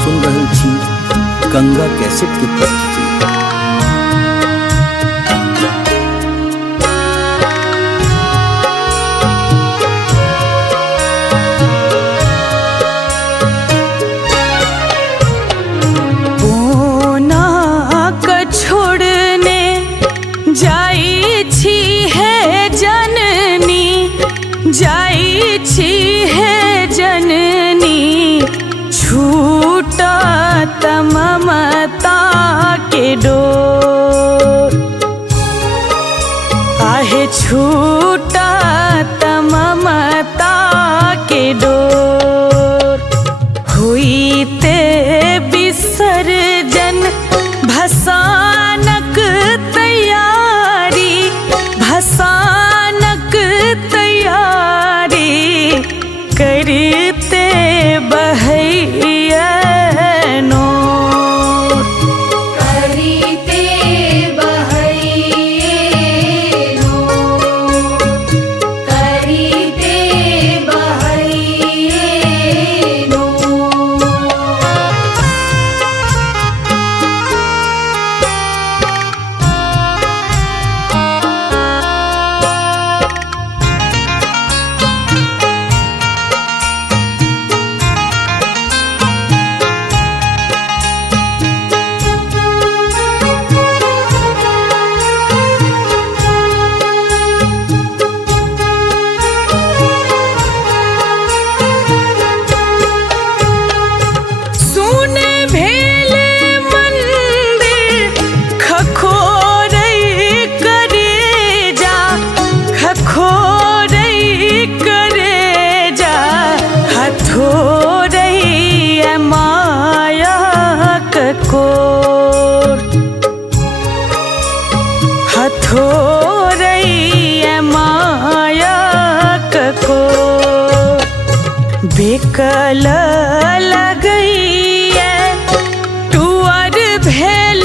सुन रहे छी गंगा कैसेट की प्रस्तुति। जाई छी है जननी छूटत ममता के डोर, आहे छूटत ममता के डोर। हुईते विसर्जन भसानक तैयारी, भसानक तैयारी करते बहैया नोर, करते बहैये नोर, करते बहैये नोर। हथोरैया मायक को बेकल लगैया टुअर भेल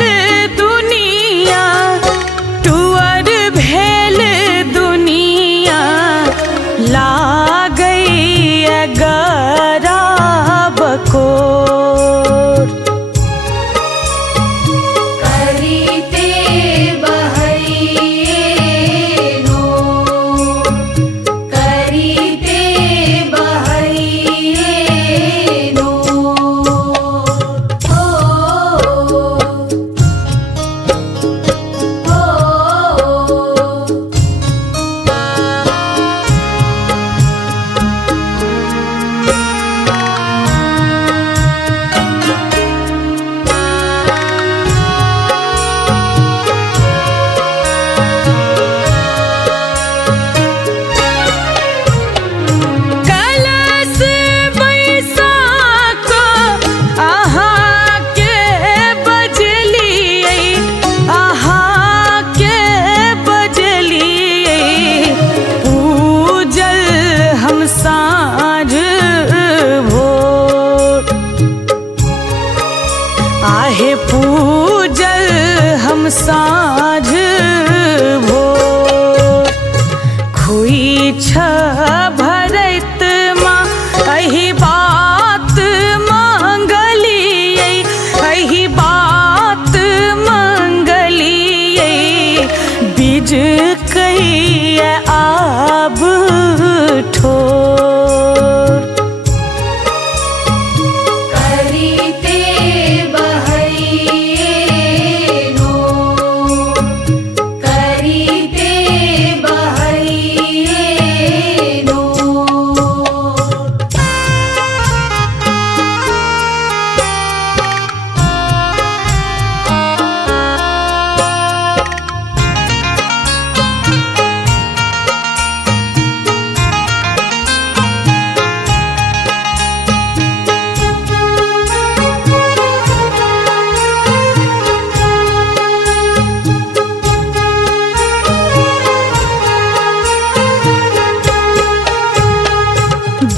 दुनिया, टुअर भेल दुनिया लागैया गराब को। आहे पूजल हम साँझ भोर, खुई छ भरत माँ अही बात मंगलियै, अही बात मंगलियै बीज कहिए आब ठोर।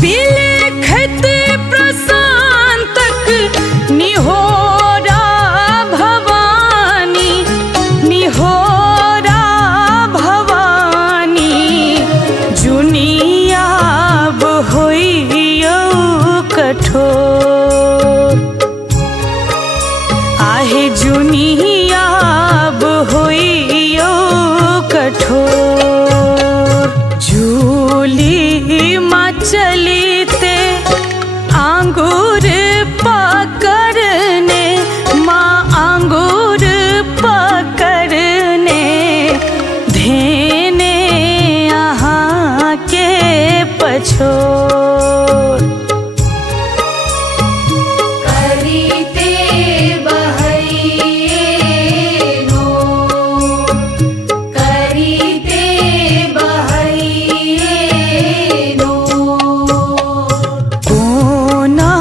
बिलखत प्रशांतक निहोरा भवानी, निहोरा भवानी जुनियाब होइयो कठोर। जुनियाब होइयो कठोर झूली माँ चलीते आंगूर पकड़ने माँ आंगूर पकड़ने धेने यहाँ के पछोर करीते बहैनो करीते बहैनो कोना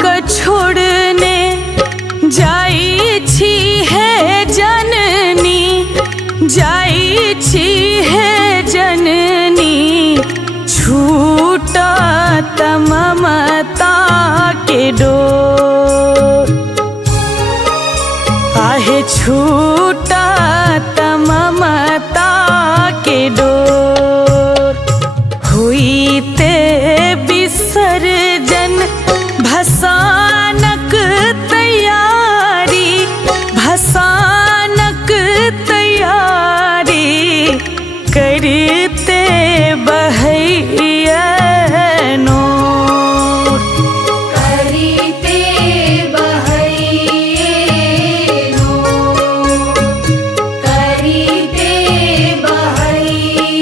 क छोड़ने जाई छी है जननी जाई छी है जननी छूटा ममता के डोर आहे छूटा ममता के डोर हुईते विसर्जन भसानक तैयारी भसानक तैयारी करते बहैनो करीते बहैनो करीते बहैनो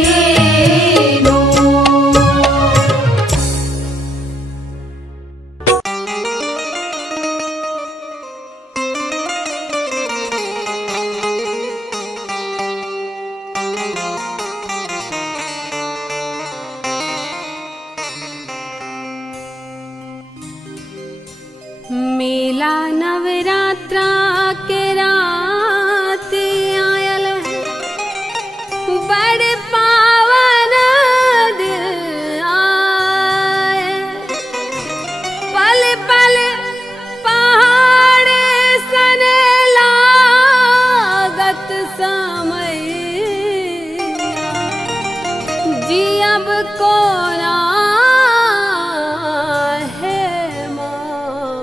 मेला नवरात्रा के रात आयल है बड़ पावन दिन आए पल पल पहाड़ सन लागत समय जी अब कोना है माँ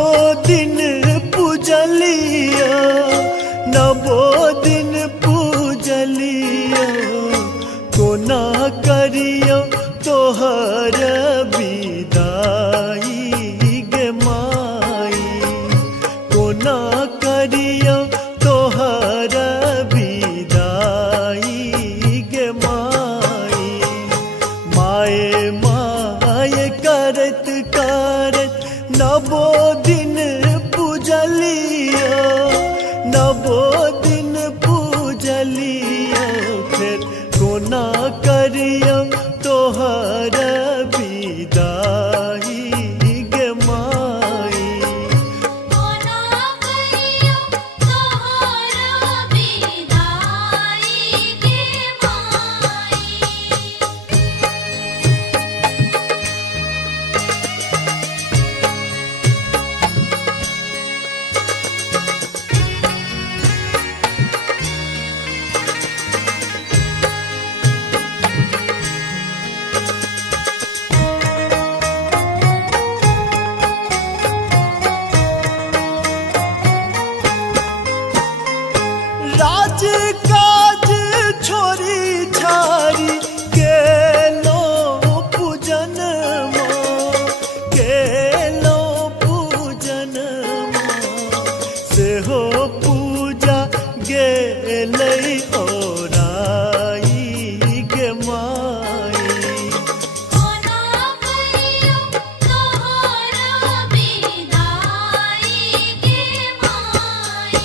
नवो दिन पूजलिया नवो दिन पूजलिया कोना करियो तोहर विदाई गे माई कोना करियो तोहर विदाई गे माई माए माए करत करत नवो दिन पूजलिया नवो दिन पूजलिया फिर कोना करियो तोहर विदाई गे माई कोना करियो तोहर विदाई गे माई राज काज छोरी छारी गेलो पूजन गेलो पूजन सेहो पूजा गेलै ओराई गे माई कोना करियो तोहर विदाई गे माई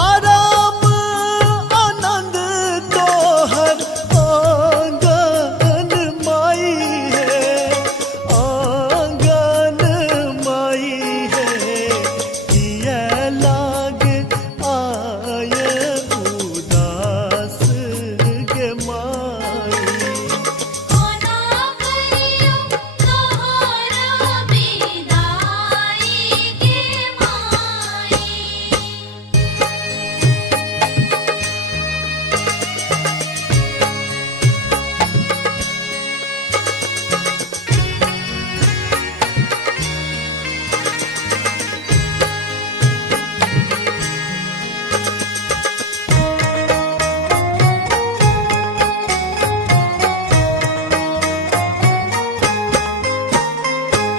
आराम आनंद तोहर आंगन माई है आंगन माई है किया लाग आय उदास गे माई कोना करियो तोहर विदाई गे माई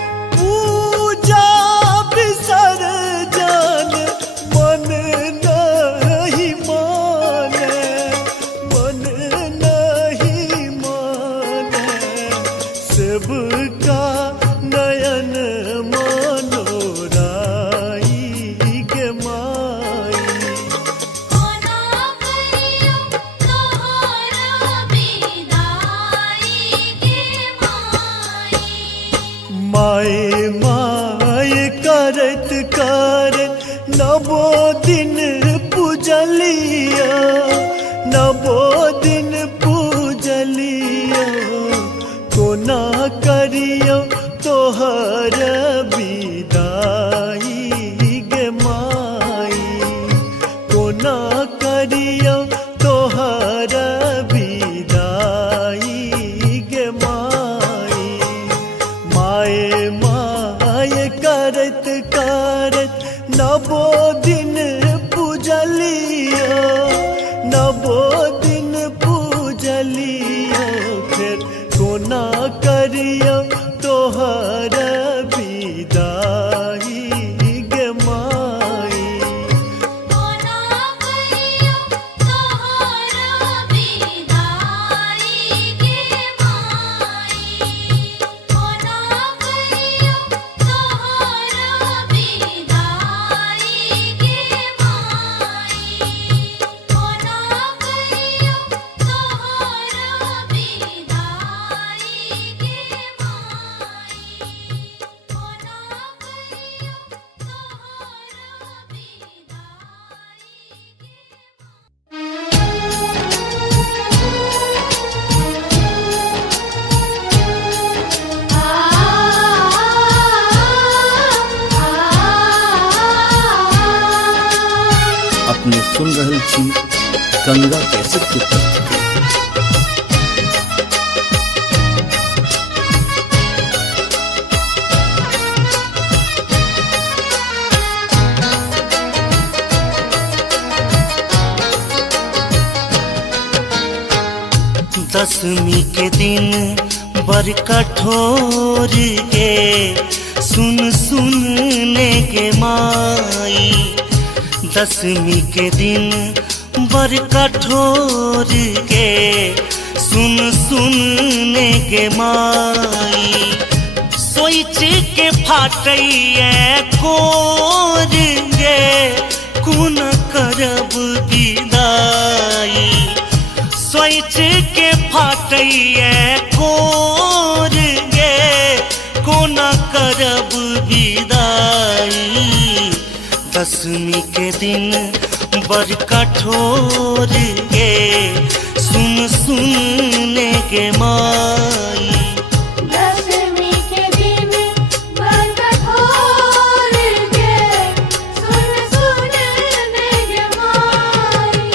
पूजा विसर्जन मन नहीं माने मन नहीं माने सबका नयन मनोराई गे माई कोना करियो तोहर विदाई गे माई माए माए करत करत नवो दिन पूजलिया नवो दिन पूजलिया कोना करियो तोहर विदाई गे माई कोना करियो तोहर विदाई गे माई माए माए करत करत नवो दिन पूजलिया नवो दिन पूजलिया फिर कोना करियो तोहर विदाई गे माई कोना करियो तोहर विदाई गे माई कोना करियो तोहर विदाई गे माई कोना करियो तोहर विदाई गे माई सुन रहल छी गंगा कैसेट के प्रस्तुति। दसवीं के दिन बर कठोर गे सुन सुनने के माई। दसवीं के दिन बर कठोर गे सुन सुनने के माई। सोच के फाटैया कोर गे कुन करब विदाई। सोच के फाटैया कोर गे कोना करब विदाई। दसवीं के दिन बर कठोर गे सुन सुनने के माई। दसवीं के दिन बर कठोर गे सुन सुनने के माई।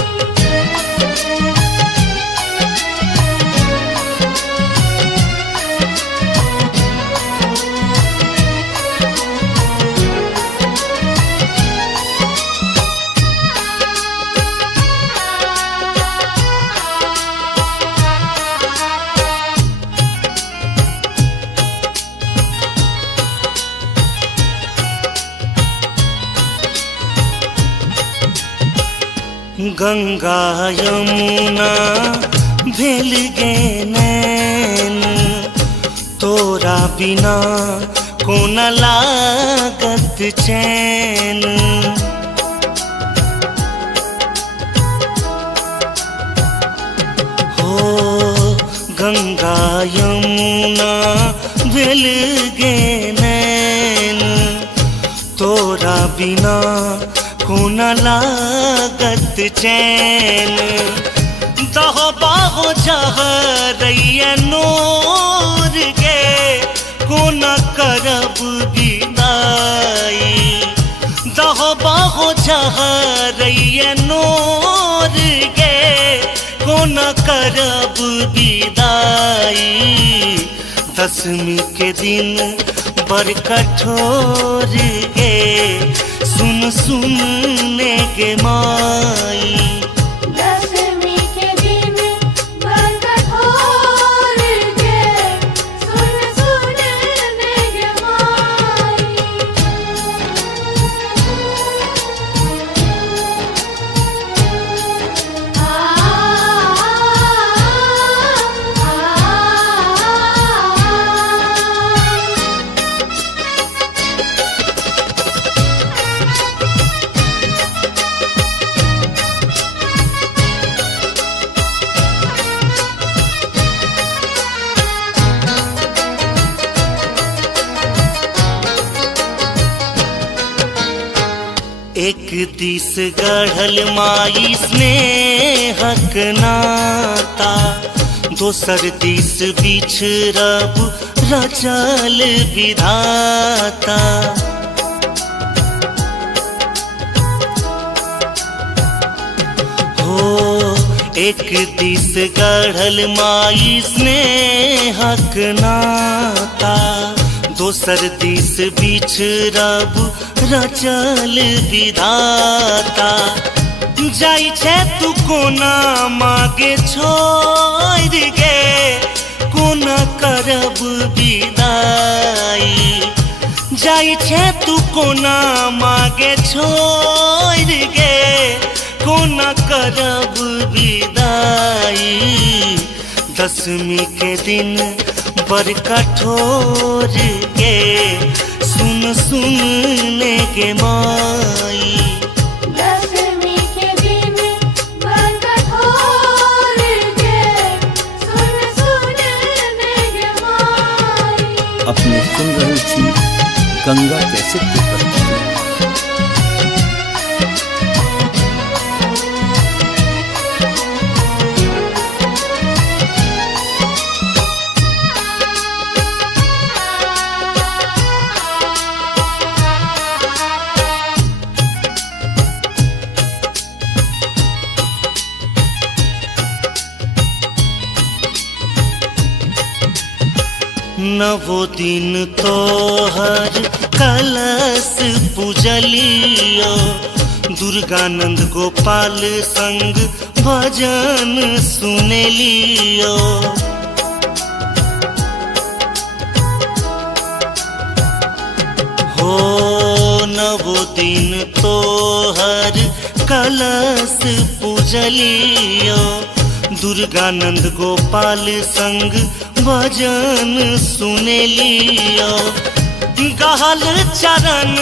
गंगा यमुना भेल गे नैन तोरा बिना कोन लागत चैन। हो गंगा यमुना भेल गे नैन तोरा बिना कोन लागत चैन। दह बाहो जहरैया नोर गे कोन करब विदाई। दह बाहो जहरैया नोर गे कोन करब विदाई। दसवीं के दिन बर कठोर गे सुन सुनने के माई। दसवीं के दिन बर कठोर गे सुन सुनने के माई। एक दिस गढ़ल माई स्नेहक नाता दोसर दिस बिछड़ब रचल विधाता। हो एक दिस गढ़ल माई स्नेहक नाता दोसर दिस बिछड़ब रचल विधाता। जाई छे तू कोना मागे छोड़ गे कोना करब विदाई। जाई छे तू कोना मागे छोड़ गे कोना करब विदाई। दसवीं के दिन बर कठोर गे सुन सुनने के माई। दसवीं के दिन बर कठोर गे सुन सुनने के माई। अपने सुन रहल छी गंगा कैसेट के प्रस्तुति। नवो दिन तोहर कलश पूजलियो दुर्गानंद गोपाल संग भजन सुनेलियो हो नवो दिन तोहर कलश पूजलियो दुर्गानंद गोपाल संग भजन सुनेलियो गहल चरण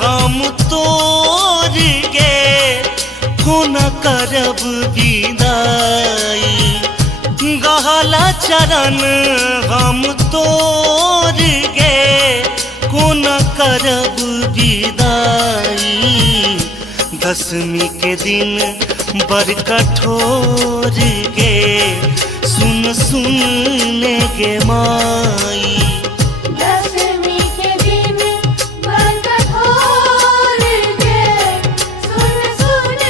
हम तोर गे कोन करब विदाई गहल चरण हम तोर गे कोन करब विदाई दशमी के दिन बड़ कठोर गे सुन सुन गे माई दशमी के दिन बड़ कठोर गे सुन सुन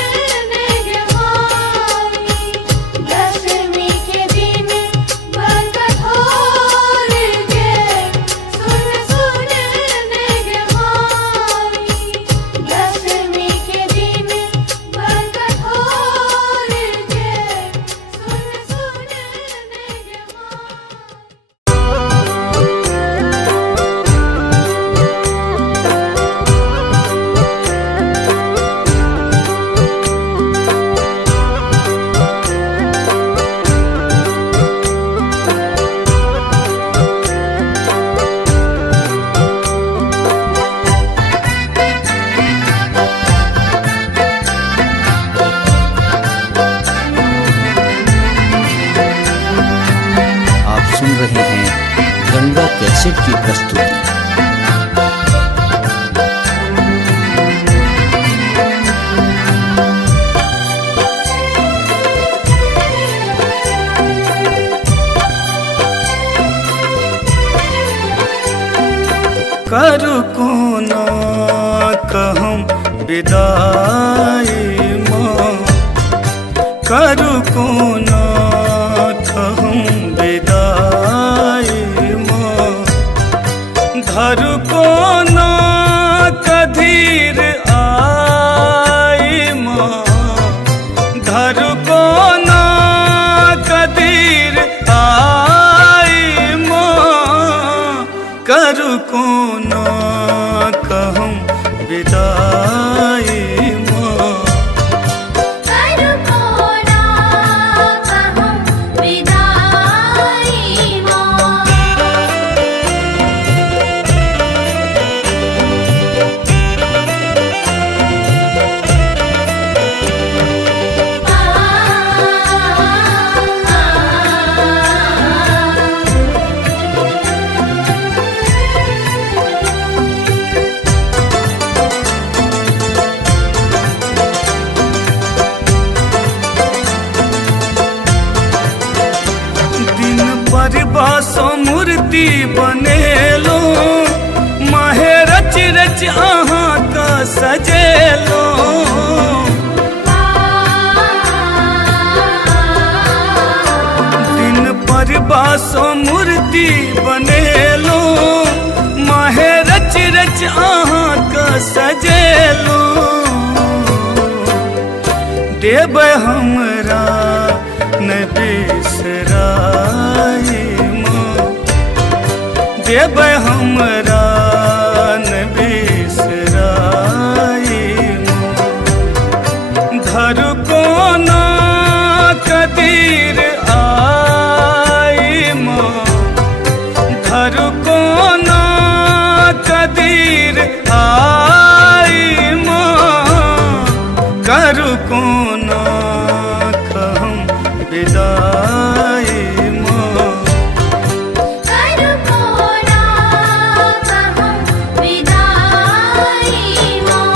गे माई दशमी के दिन बड़ कठोर गे सुन सुन गे माई दशमी के दिन बड़ कठोर गे सुन सुन गे माई आप सुन रहे हैं गंगा कैसेट की प्रस्तुति। कर कोना कहम विदाई माँ कर कोना कहम विदाई माँ धर कोना कधीर आई माँ धर कोना कधीर आई माँ कर कोना कहम विदाई माँ कर कोना कहम विदाई माँ दिन पर बासो मूर्ति बनेलो माहे रच रच अहाँ का सजेलो दिन पर बासो मूर्ति बनेलो माहे रच रच अहाँ का सजेलो देव हमरा न बिसराई माँ देव हमरा न बिसराई माँ धर कोना कदीर आई माँ धर कोना कदीर आई माँ कर कोना कहम विदाई माँ कर कोना कहम विदाई माँ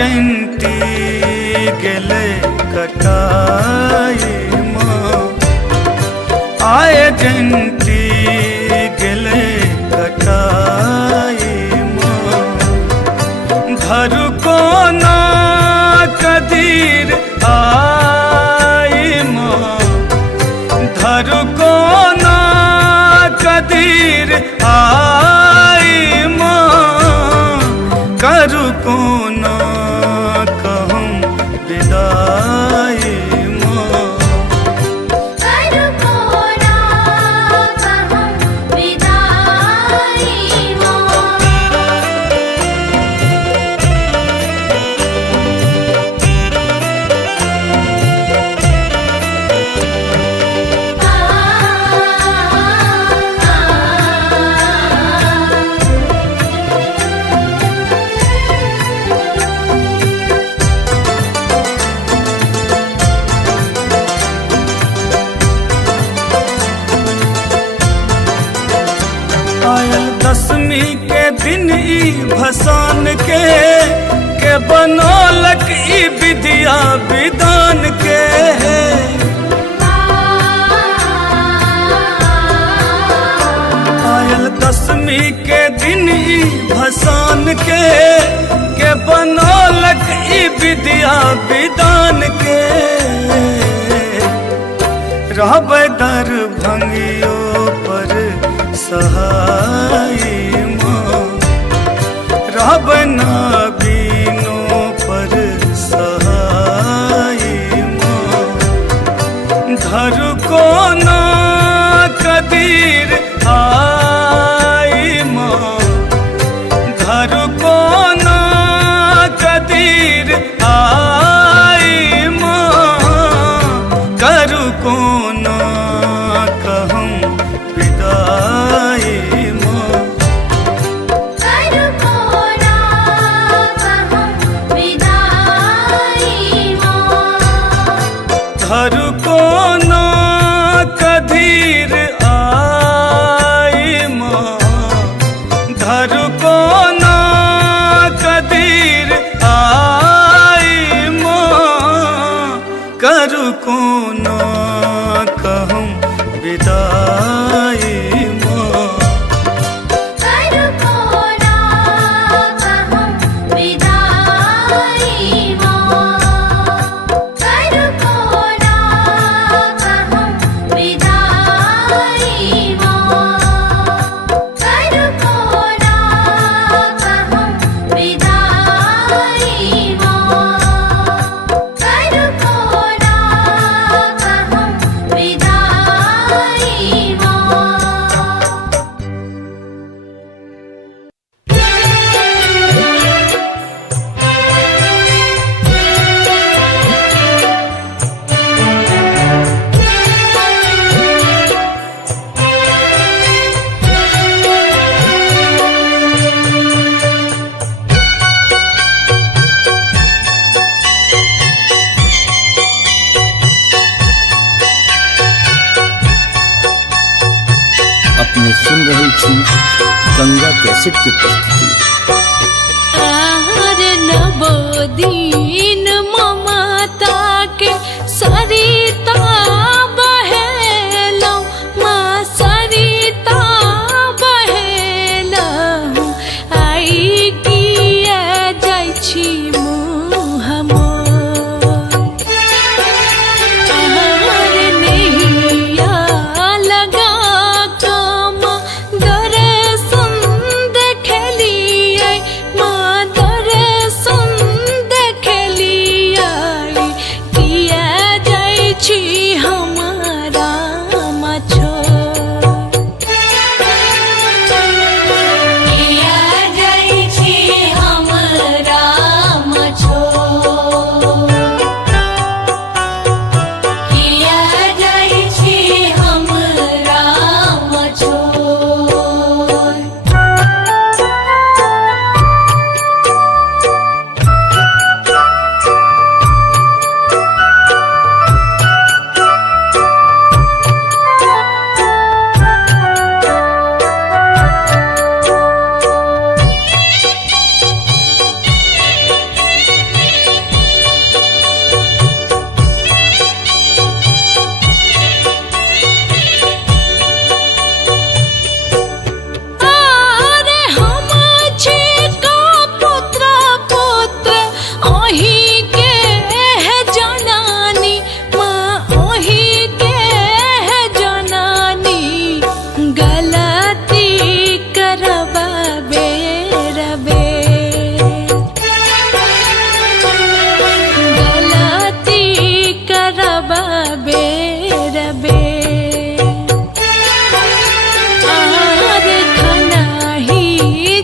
जयंती गेले कटाई माँ, आए जयंती गेले कटाई माँ। घर को ना कदीर आई माँ, घर को ना कदीर आई माँ। करू को ना कहूँ विदाई माँ, करू को ना कहूँ विदाई माँ। आयल दसवीं के दिन ई भसान के बनौलक ई विद्या विधान के। आयल दसवीं के दिन ई भसान के बनौलक ई विद्या विधान के। रहबै दरभंगियो पर सहाय माँ, रहबै नाबिनो पर सहाय माँ। घर को ना कदीर आई माँ, घर को ना कदीर आई माँ। करू को ना कहूँ विदाई माँ, करू को ना कहूँ विदाई माँ। घर को ना कदीर आई माँ, घर को ना कदीर आई माँ। करू को ना कहूँ विदाई माँ, करू को ना कहूँ विदाई माँ। करू को ना कहूँ विदाई माँ। करू को ना कहूँ विदाई माँ। करू को ना कहूँ विदाई माँ। अपने सुन रहे छी गंगा कैसेट की प्रस्तुति। आहार नवोदीन ममता के सरिता बहेलौ माँ, सरिता बहेलौ। आई किया जाइ छी मुँह मोर। आहार नैया लगा कम दर्शन देखलियै माँ, दर्शन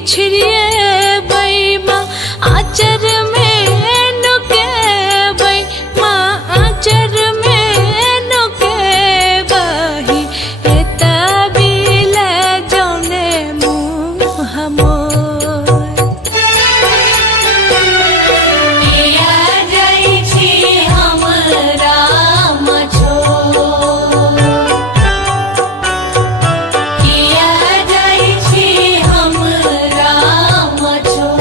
छिड़िए बैमा आचर में नुके बै माँ आचर में नुके बही एता बिल जौने मुँह मोर किया जाइ छी हमरा मछो किया जाइ छी हमरा मछो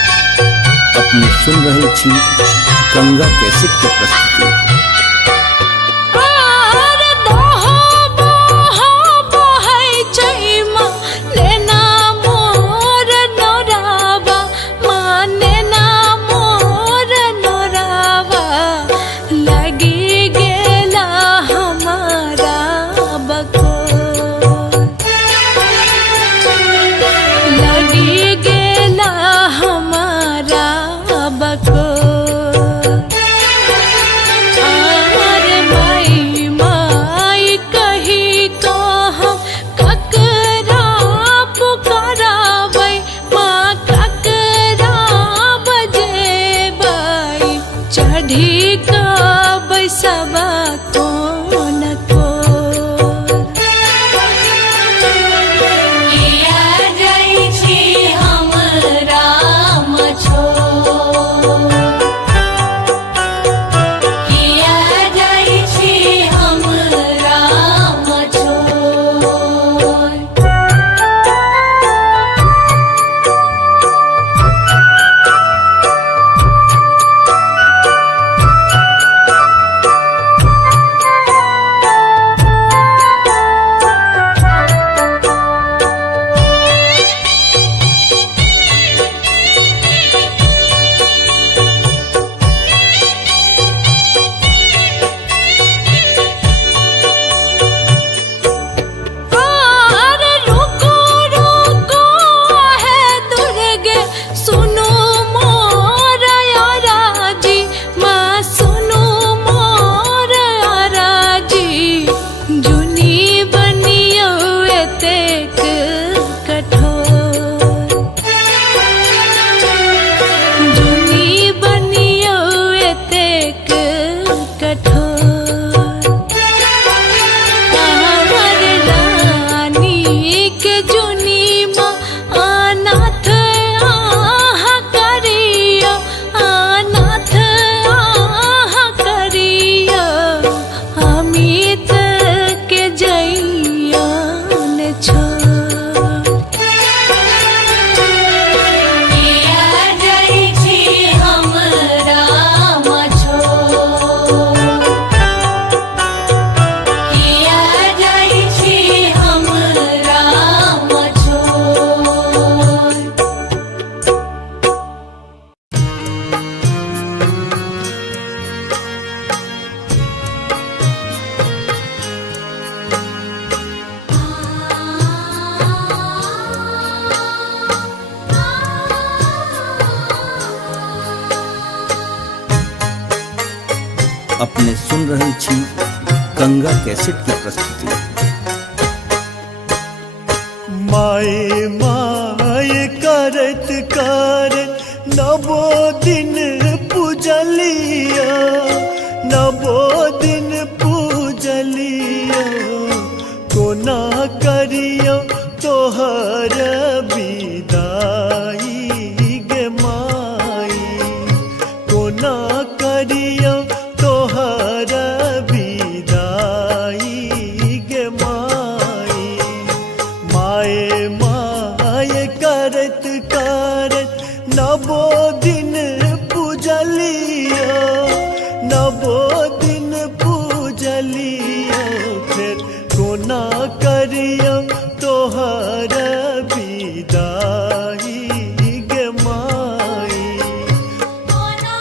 अपने सुन रहे छी गंगा कैसेट की प्रस्तुति। आर दोहो बोहो बहै छै माँ नेना मोर नौरावा माँ नेना मोर नौरावा लगी गेला हमारा बकोर लगी गेला हमारा बकोर आर माई माई कही तो हम ककरा पुकाराबै माँ ककरा बजेबै चढ़ी कऽ बैसबा कोन कोर किया जाइ छी हमरा मछो किया जाइ छी हमरा मछो आर रुको रुको है दुर्गे सुनो मोर याराजी माँ सुनो मोर याराजी जुनी बनियो एतेक कठोर जुनी बनियो एतेक कठोर हमर रानी के जुनी माँ अनाथ आहा करियो अनाथ आहा करियो अमित के जइयन छोड़ किया जाइ छी हमरा मछो किया जाइ छी हमरा मछो अपने सुन रहे छी गंगा कैसेट की प्रस्तुति। माए माए करत करत नवो दिन पूजलिया नवो दिन पूजलिया कोना करियो तोहर विदाई गे माई कोना करियो तोहर विदाई गे माई माए माए करत करत नवो दिन पूजलिया नवो दिन पूजलिया फिर कोना करियो तोहर विदाई गे माई कोना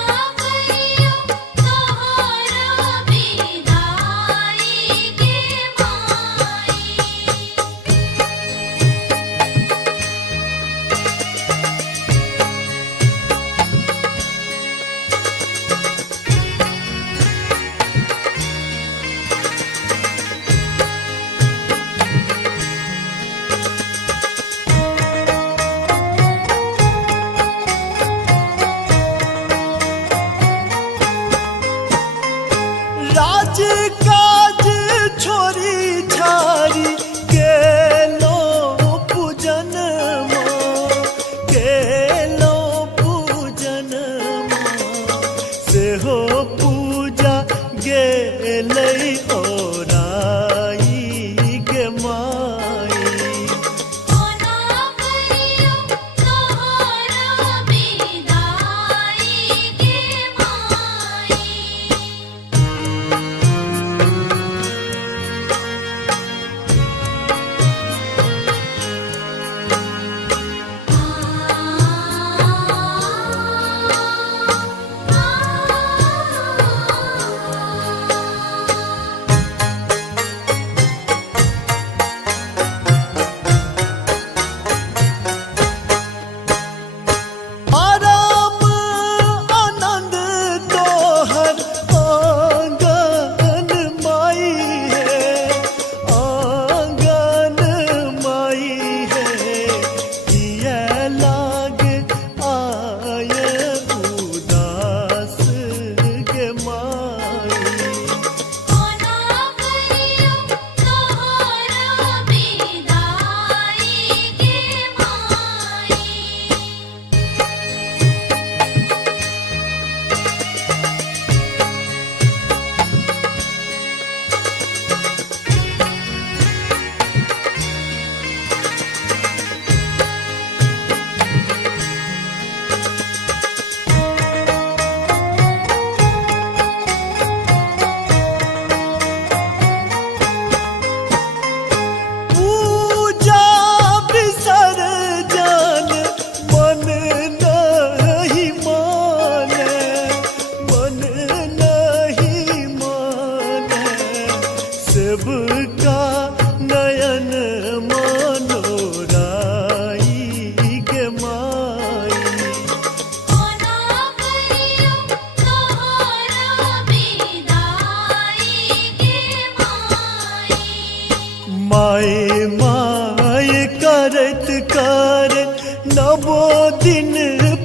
करत करत नवो दिन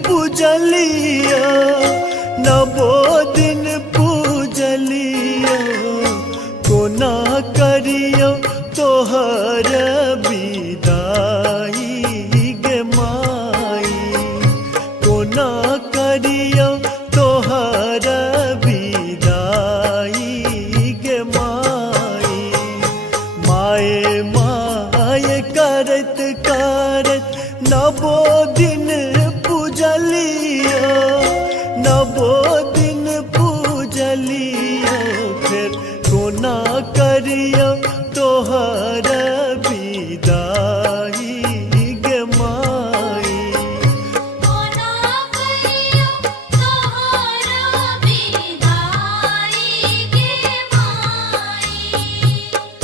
पूजलिया, नवो दिन पूजलिया, कोना करियो तोहर विदाई गे माई, कोना करियो तोहर विदाई गे माई। माए माए करत करत नवो दिन पूजलिया, नवो दिन पूजलिया, फिर कोना करियो तोहर विदाई गे माई। कोना करियो तोहर विदाई गे माई,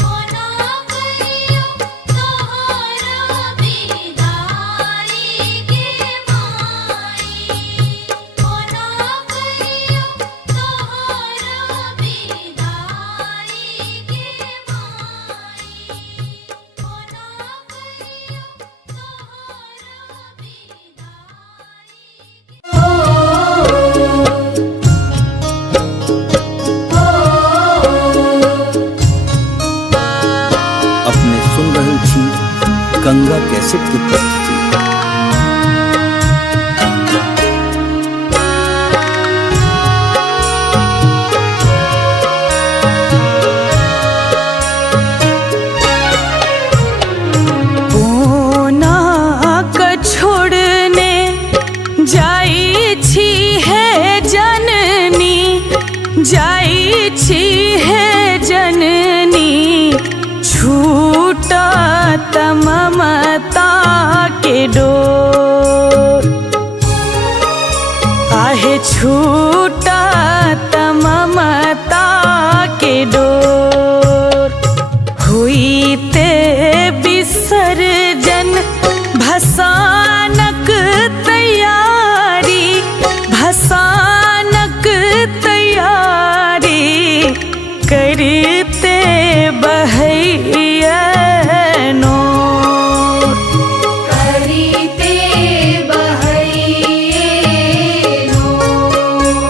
कोना करियो तोहर विदाई गे माई, कोना करियो तोहर विदाई गे माई, कोना करियो अपने सुन रहे छी गंगा कैसेट की प्रस्तुति। कोना क छोड़ने जाई छी है जननी, जाई छी है जननी, छूटा ममता के डोर, आहे छूटा ममता के डोर, हुई ते विसर्जन भसानक तैयारी, भसानक तैयारी, करते बहैया नोर, करीते बहैये नोर,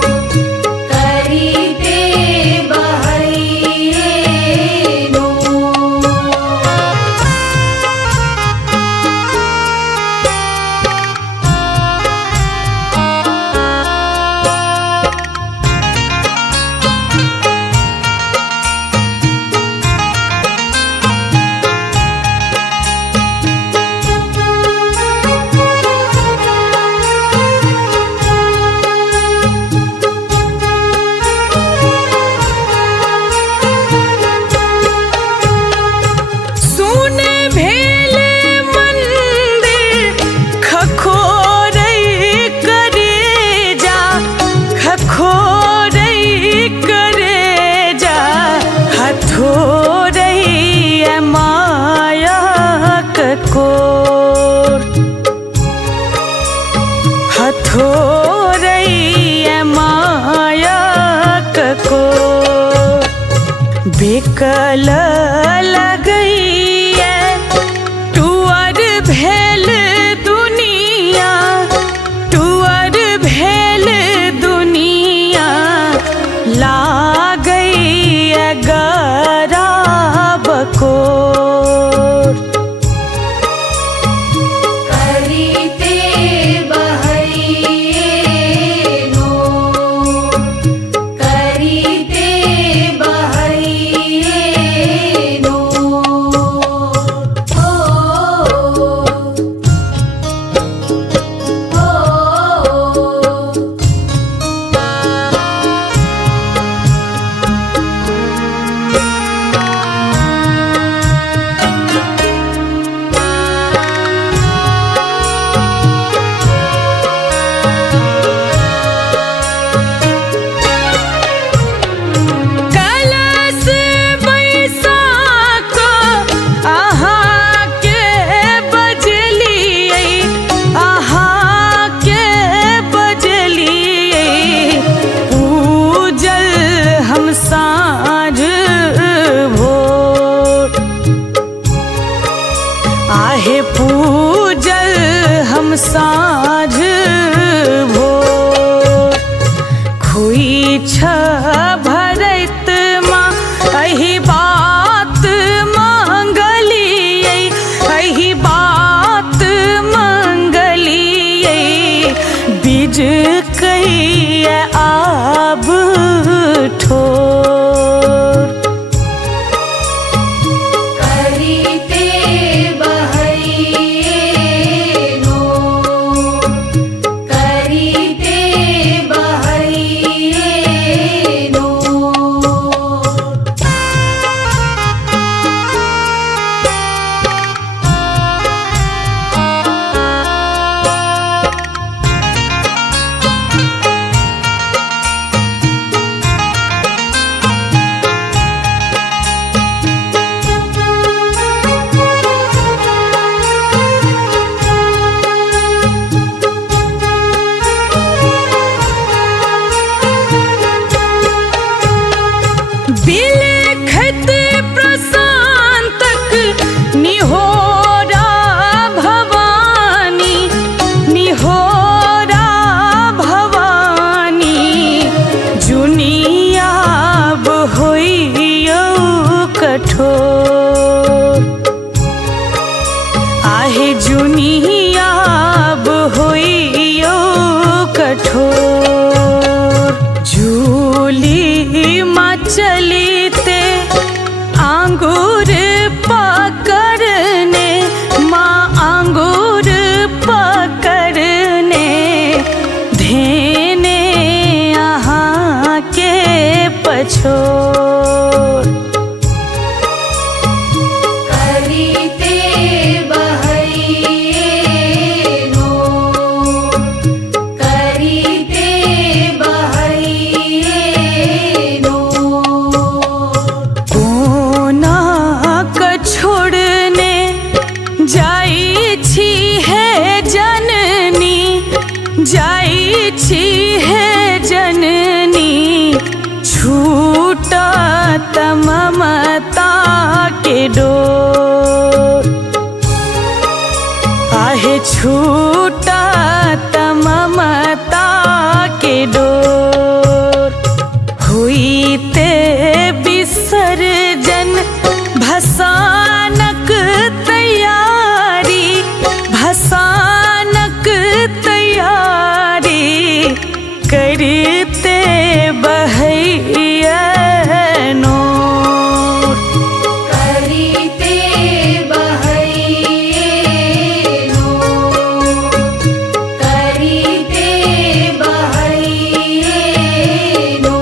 पूजल हम साँझ भोर खुई छ भरत माँ अही बात मंगलियै अही बात मंगलियै बीज कहिए आब ठोर करीते बहैये नो करीते बहैये नो बिलखत प्रशांतक निहोरा भवानी निहोरा भवानी जुनियाब होइयो कठोर आहे जुनियाब होइयो कठोर झूली माँ चलीते आंगूर पकड़ने माँ आंगूर पकड़ने धेने यहाँ के पछोर करीते बहैये नो करीते बहैये नो कोना क छोड़ने जाई छी है जननी जाई छी है जननी छूटा ममता के डोर आहे छूटा ममता के डोर हुईते विसर्जन भसानक तैयारी भसानक तैयारी करते बहैया नोर करीते बहैये नो करीते बहैये नो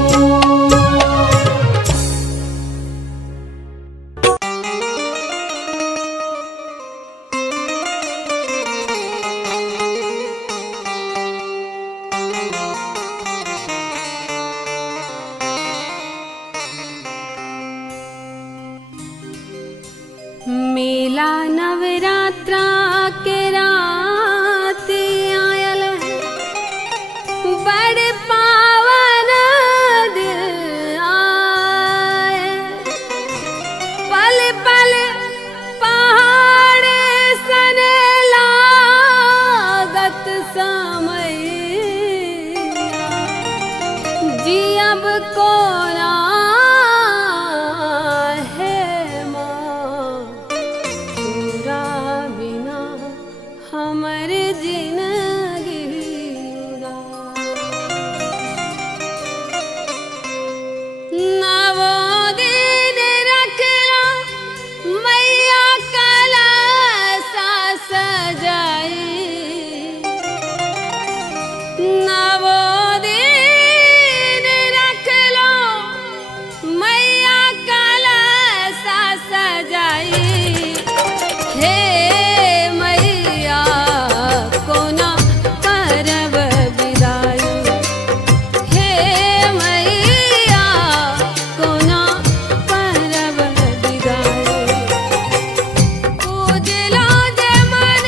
मेला नवरात्रा के रात आयल है बड़ पावन दिन आए पल पल पहाड़ सन लागत समय जियब कोरा है माँ तोरा बिना हमर जिंदगी नवो दिन रखला मैया कलसा सजाई नवो दिन रखला मैया कलसा सजाई हे मैया कोना परब विदाई हे मैया कोना परब विदाई पूजला जे मन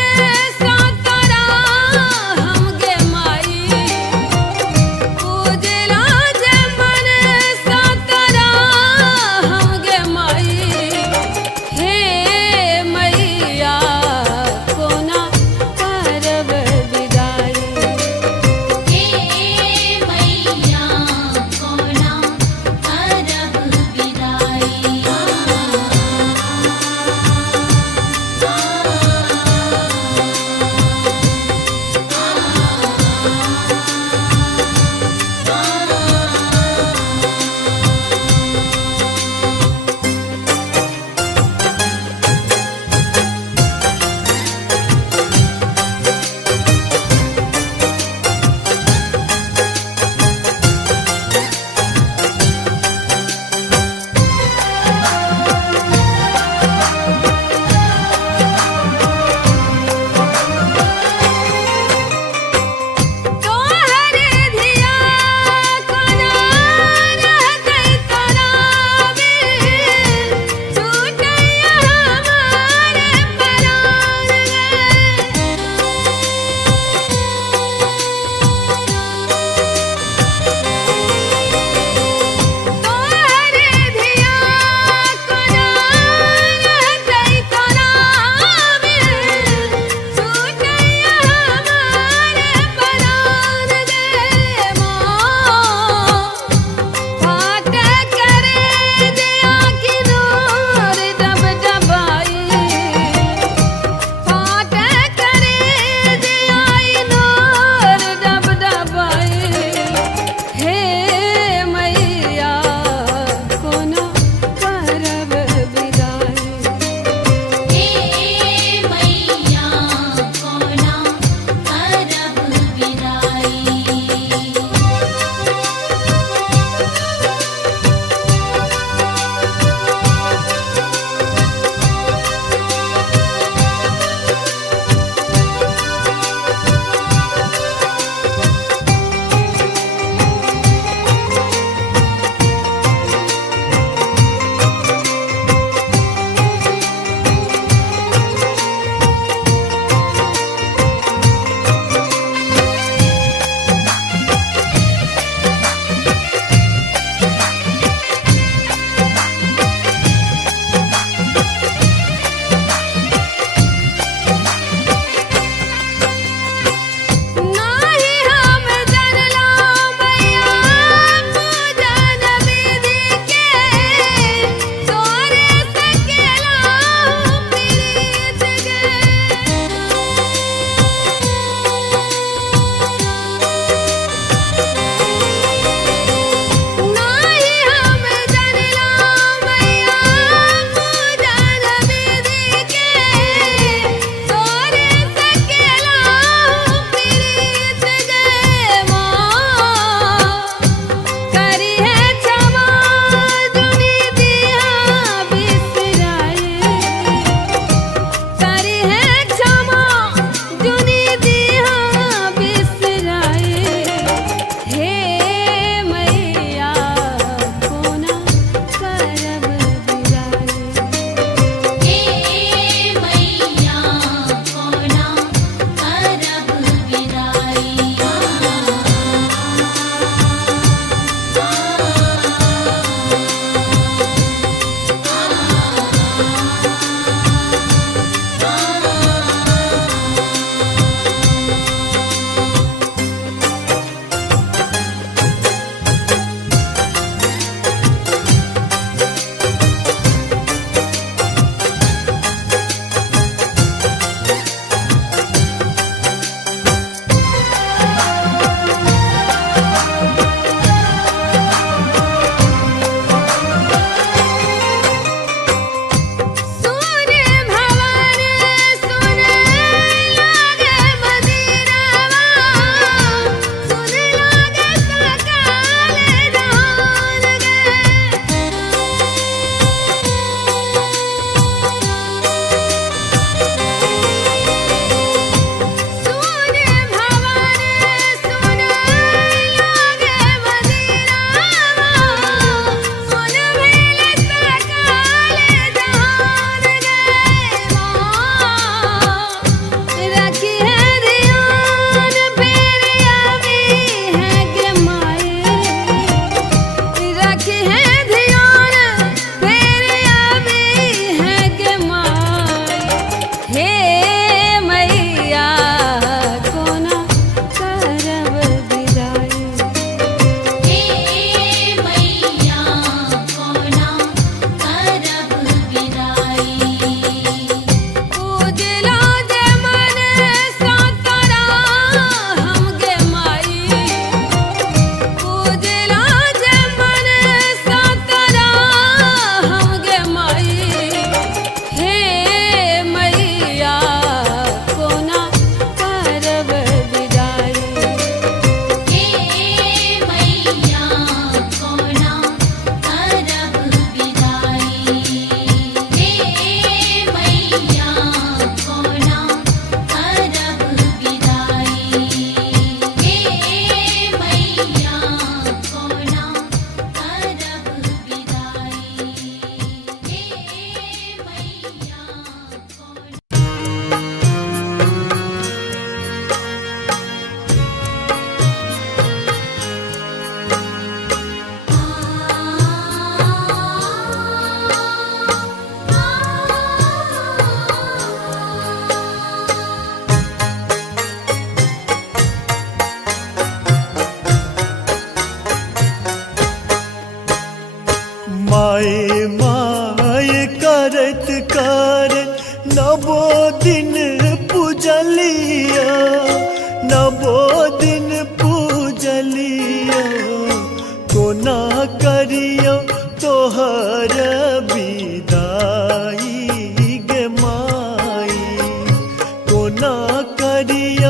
कोना करियो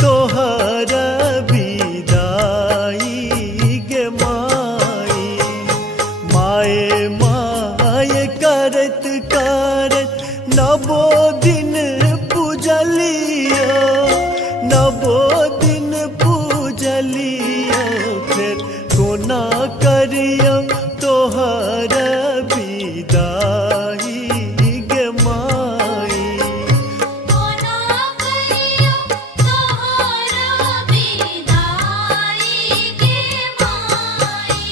तोहर विदाई गे माई। माए माए करत करत नबो दिन पूजलियो, नबो दिन पूजलियो, फिर कोना करियो तोहर विदाई गे माई। कोना करियो तोहर विदाई गे माई।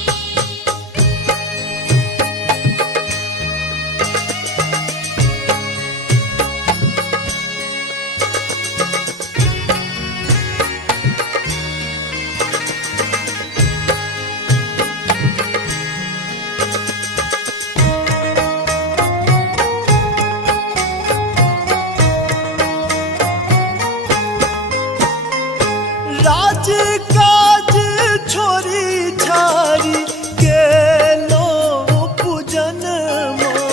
राज काज छोरी छारी गेलो पूजन माँ,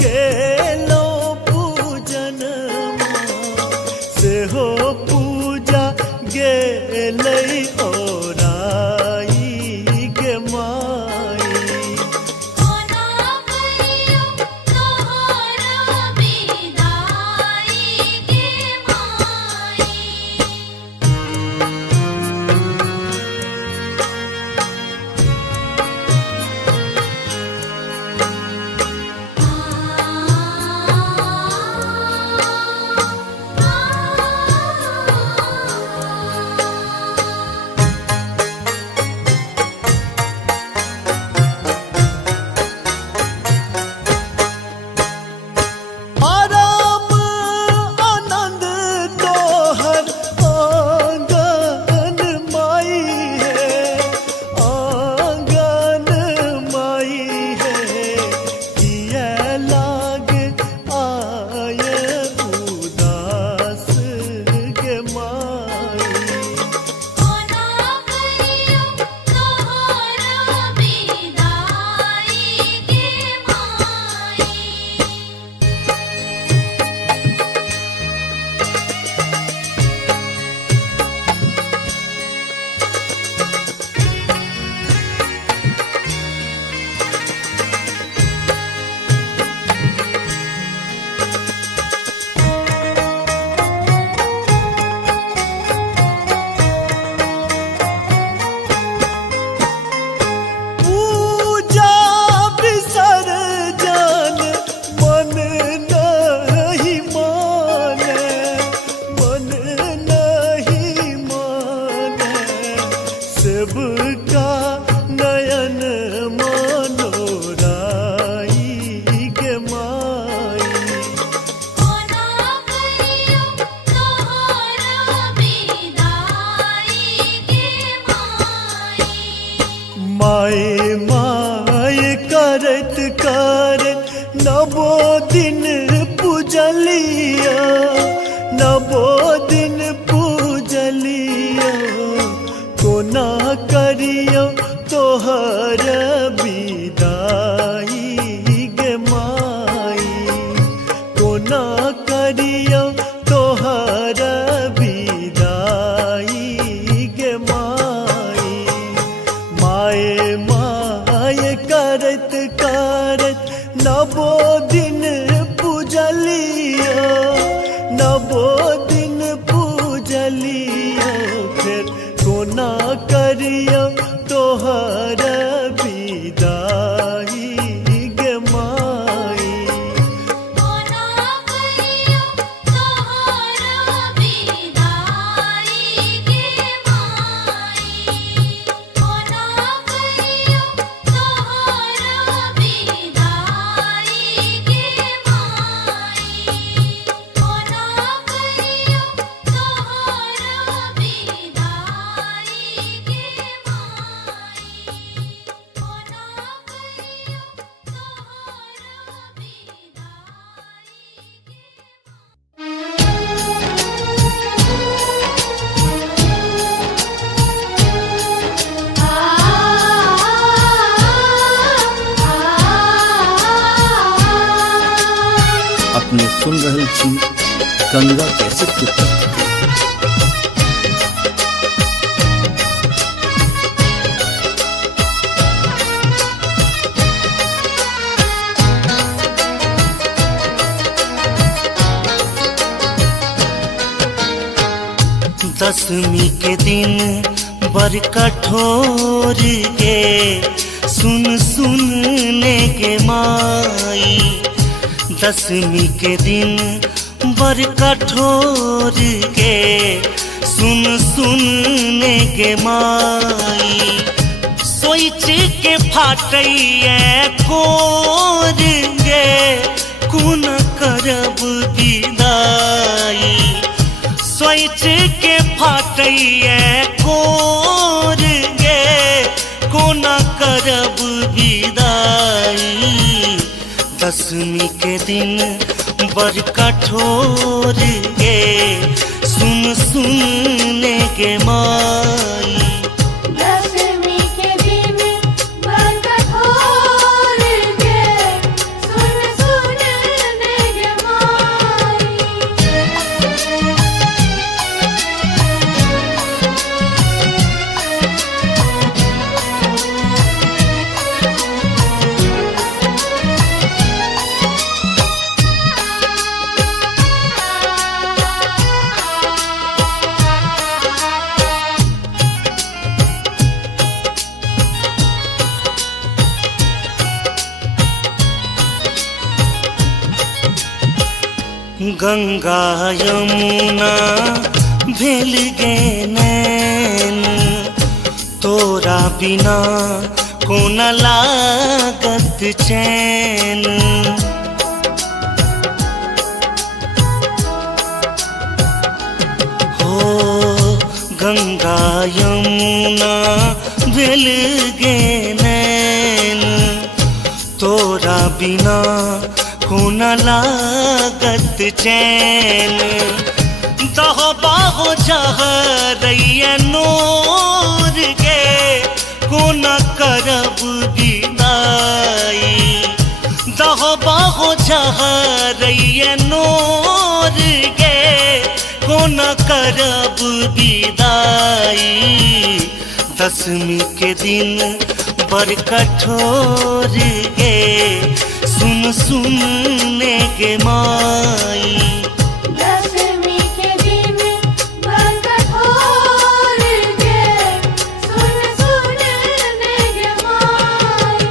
गेलो पूजन माँ, सेहो पूजा गेलै ओराई गे माई। कोना करियो तोहर विदाई गे माई। आराम आनंद तोहर आंगन माई है, आंगन माई है, किया लाग आय उदास गे माई। कोना करियो तोहर विदाई गे माई। पूजा विसर्जन मन नहीं माने, मन नहीं माने, सबका नयन मनोराई गे माई। कोना करियो तोहर विदाई गे माई। माए माए करत करत नबो दिन पूजलिया, नबो दिन पूजलिया, कोना करियो तोहर विदाई गे माई। कोना करियो तोहर विदाई गे माई। माए माए करत करत नबो दिन पूजलियो, नबो दिन पूजलियो, फिर कोना करियो तोहर विदाई गे माई। कोना करियो तोहर विदाई गे माई। कोना करियो तोहर विदाई गे माई। कोना करियो तोहर विदाई गे अपने सुन रहल छी गंगा कैसेट की प्रस्तुति। दसवीं के दिन बर कठोर गे सुन सुन ले गे माई। दसवीं के दिन बर कठोर गे सुन सुन ले गे माई। सोच के फाटैया कोर गे कुन करब विदाई। सोच के फाटैया कोर गे कोना करब विदाई। दसवीं के दिन बर कठोर गे सुन सुन ले गे माई। दसवीं के दिन बर कठोर गे सुन सुन ले गे माई। गंगा यमुना भेल गे नैन तोरा बिना कोन लागत चैन। हो गंगा यमुना भेल गे नैन तोरा बिना कोन लागत चैन। दहो बाहो जहरैया नोर गे कोन करब विदाई। दहो बाहो जहरैया नोर गे कोन करब विदाई। दसवीं के दिन बर कठोर गे सुन सुन ले गे माई। दसवीं के दिन बर कठोर गे सुन सुन ले गे माई।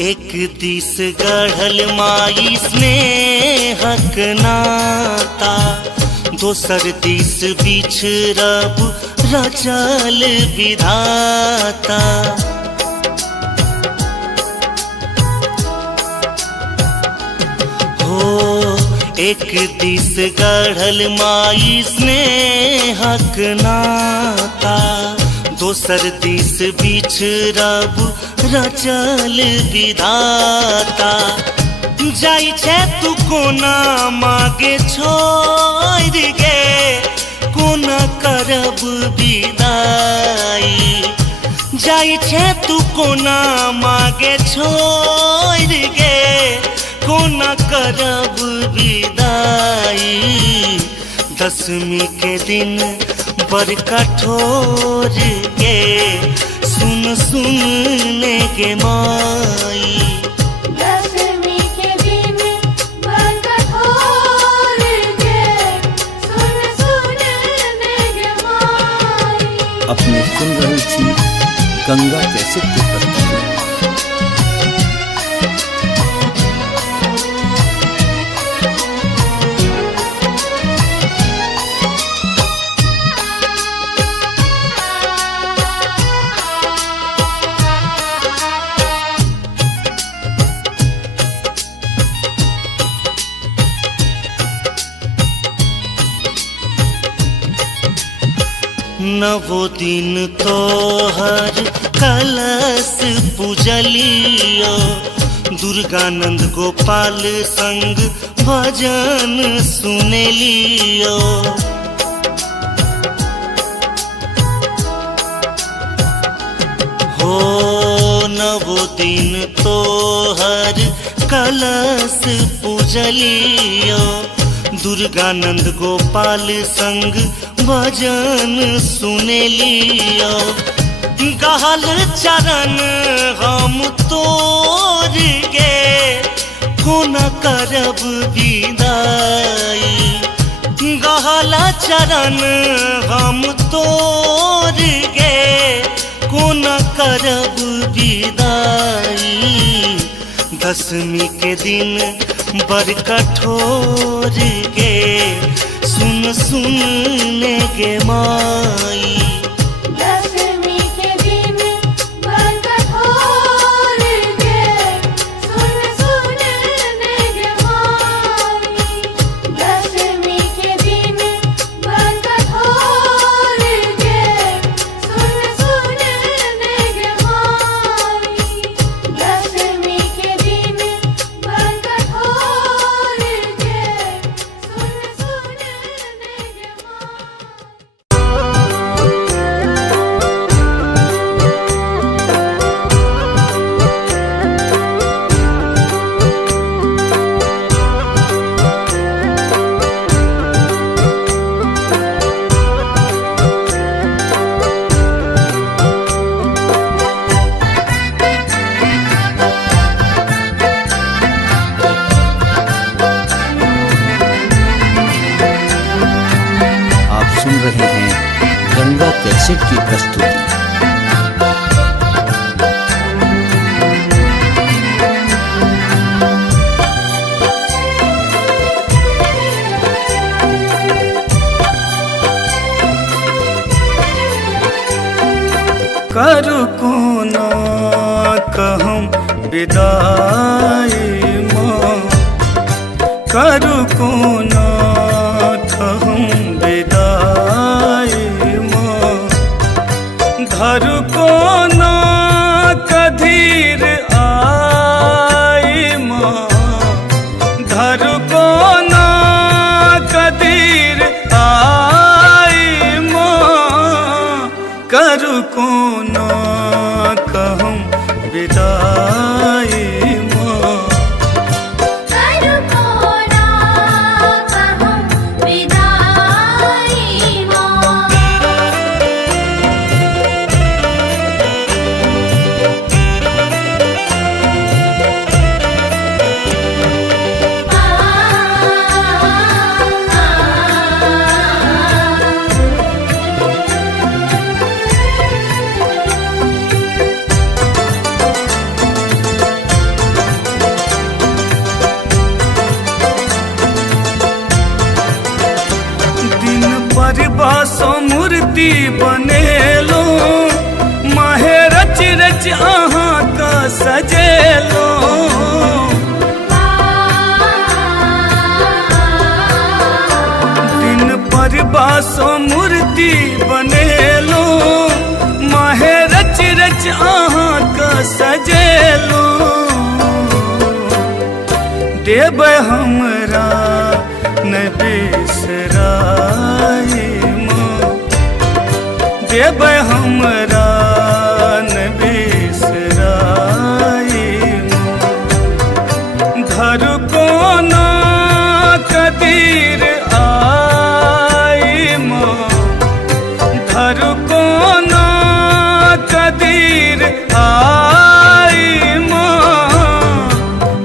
एक दिस गढ़ल माई स्नेहक नाता दोसर दिस बिछड़ब रचल विधाता। हो एक दिस गढ़ल माई स्नेहक नाता दोसर दिस बिछड़ब रचल विधाता। जाई छे तू कोना मागे छोड़ गे कोना करब विदाई। जाई छे तू कोना मागे छोड़ गे कोना करब विदाई। दसवीं के दिन बर कठोर गे सुन सुन ले गे माई। दसवीं के दिन बर कठोर गे सुन सुन ले गे माई। अपने सुन रही थी गंगा कैसेट की प्रस्तुति। नवो दिन तोहर कलश पूजलियो दुर्गानंद गोपाल संग भजन सुनेलियो। हो नवो दिन तोहर कलश पूजलियो दुर्गानंद गोपाल संग भजन सुनेलियो। गहल चरण हम तोर गे कोना करब विदाई। गहला चरण हम तोर गे कोना करब विदाई। दशमी के दिन बड़ कठोर गे सुन सुन ने गे माई। दशमी के दिन बड़ कठोर गे सुन सुन ने गे माई। दशमी के दिन बड़ कठोर गे सुन सुन ने गे माई। दशमी के दिन बड़ कठोर गे सुन सुन ने गे माई। आप सुन रहे हैं गंगा कैसेट की प्रस्तुति। कर कोना कहम विदाई माँ। कर कोना कहम विदाई माँ। धर कोना कधीर आई माँ। धर कोना कधीर आई माँ। कर कोना कहम विदाई माँ। कर कोना कहम विदाई माँ। दिन पर बासो मूर्ति बनेलो माहे रच रच अहाँ का सजेलो। दिन पर बासो मूर्ति बनेलो माहे रच रच अहाँ का सजेलो। देव हमरा न बिसराई माँ। देव हमरा न बिसराई माँ। धर कोना कदीर आई माँ। धर कोना कदीर आई माँ।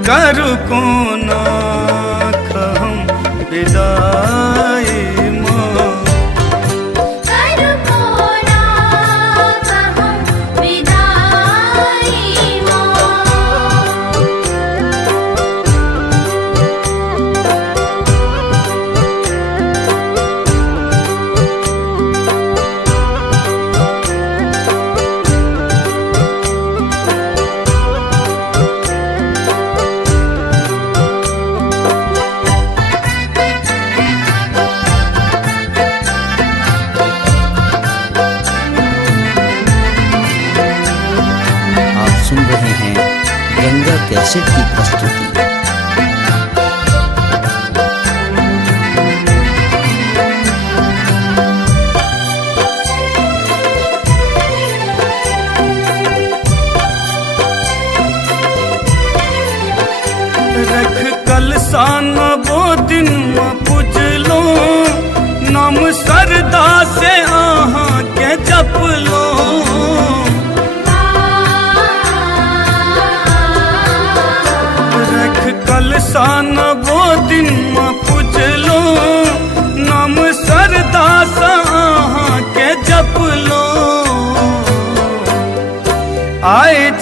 कर कोना कहम विदाई माँ। कर कोना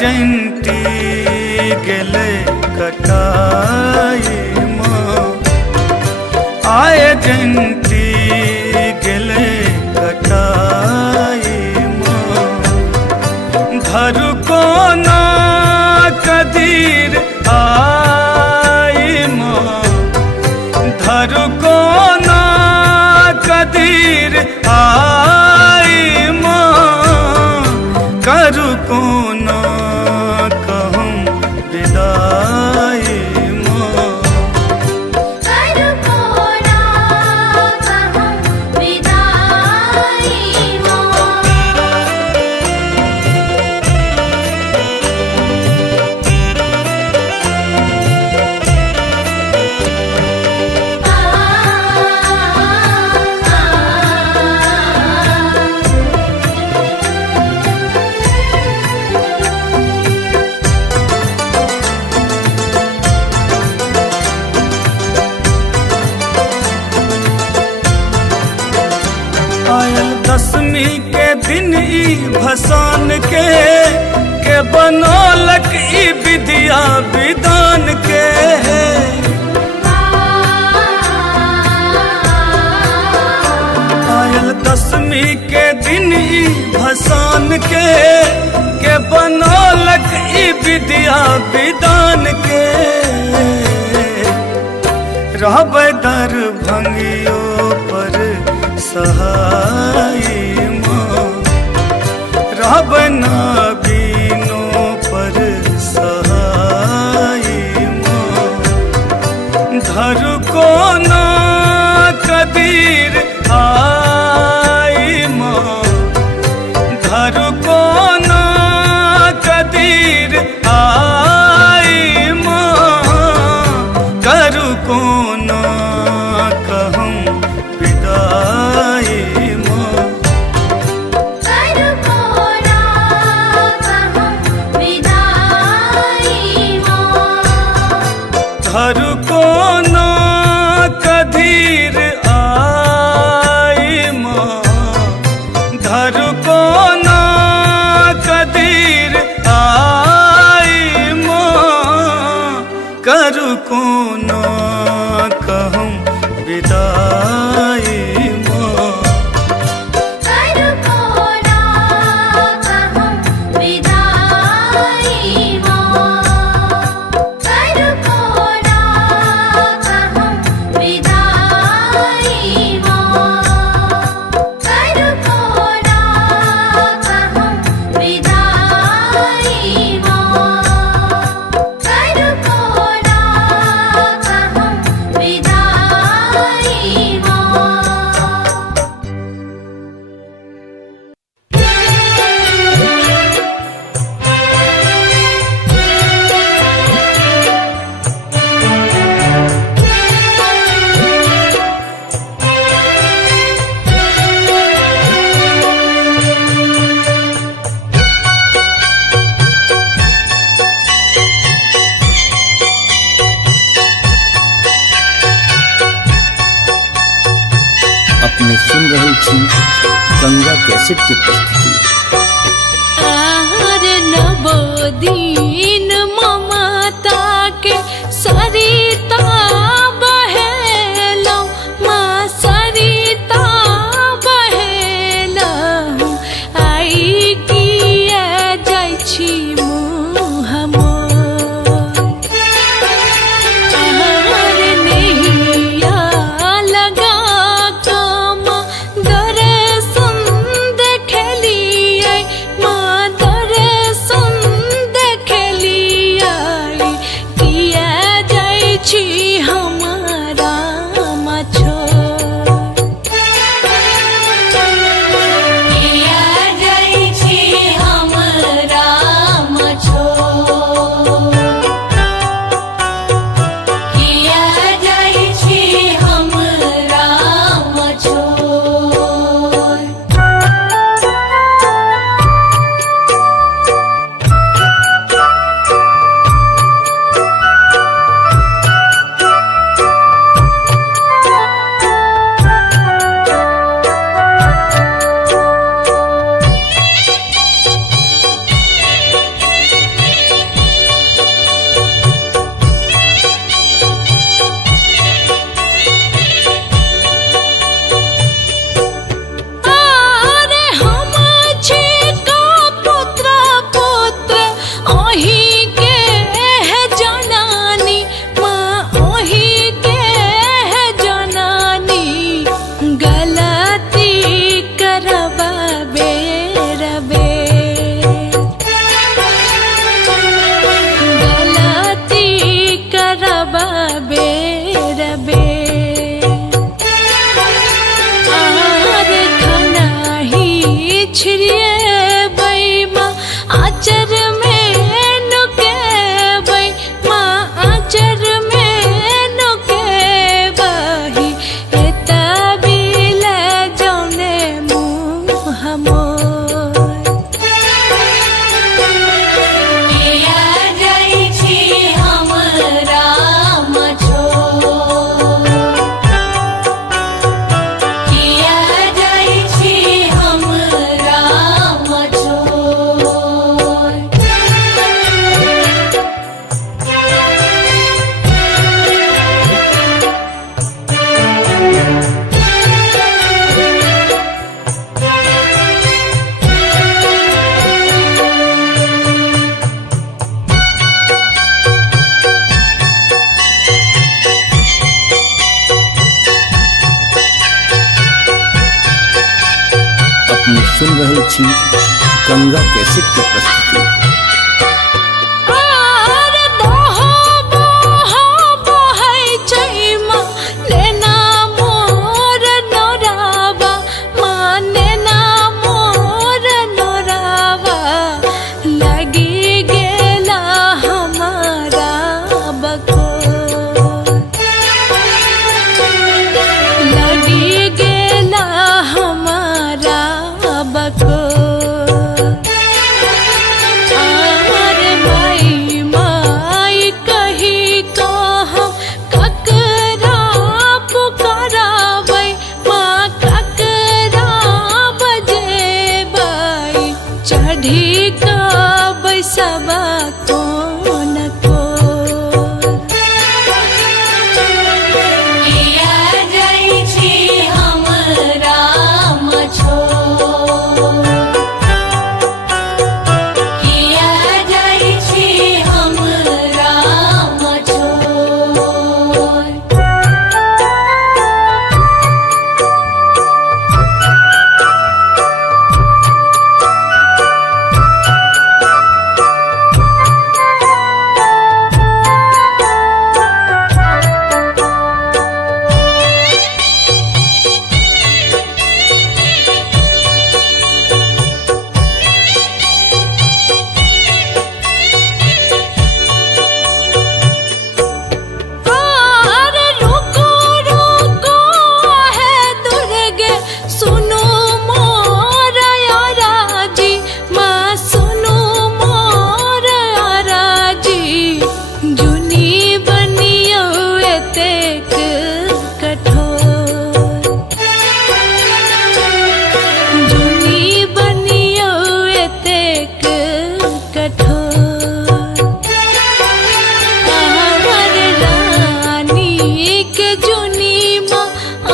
जयंती गेले कटाई माँ, आए जयंती गेले कटाई माँ। धर को ना कदीर आई माँ, धर को ना कदीर आई माँ। करू को ना कहूँ विदाई माँ, करू को ना कहूँ विदाई माँ। आयल दसवीं के दिन ई भसान के बनौलक ई विद्या विधान के। आयल दसवीं के दिन ई भसान के बनौलक ई विद्या विधान के। रहबै दरभंगियो पर सहाय माँ, रहबै नाबीनो पर सहाय माँ। धर को ना कदीर आई माँ, धर को ना कदीर आई माँ। करू को ना कहूँ विदाई माँ, करू को ना कहूँ विदाई माँ। धर को ना कदीर आई माँ, धर को ना कदीर आई माँ। करू को ना कहूँ विदाई माँ, करू को ना कहूँ विदाई माँ। करू को ना कहूँ विदाई माँ। करू को ना कहूँ विदाई माँ। करू को ना कहूँ विदाई माँ। अपने सुन रहे छी गंगा कैसेट की प्रस्तुति। आहार नवो दीन ममता के सरिता बहेलौ माँ, सरिता बहेलौ। आई किया जाइ छी मुँह मोर, आहार नैया लगा कम दर्शन देखलियै माँ, दर्शन छिड़िए बैमा आचर में नुके बै माँ आचर में नुके बही एता बिल जौने मुँह मोर किया जाइ छी हमरा मछो किया जाइ छी हमरा मछो अपने सुन रहे छी गंगा कैसेट की प्रस्तुति। आर दोहो बोहो बहै छैमा नेना मोर नोरावा माँ नेना मोर नोरावा लगी गेला हमारा बकोर लगी गेला हमारा बकोर आर माई माई कही कहाँ ककरा पुकाराबै माँ ककरा बजेबै चढ़ी कऽ बैसबा कोन कोर किया जाइ छी हमरा मछो किया जाइ छी हमरा मछो आर रुको रुको है दुर्गे सुनो मोर याराजी माँ सुनो मोर याराजी जुनी बनियो एतेक कठोर जुनी बनियो एतेक कठोर आवर रानी के जुनी माँ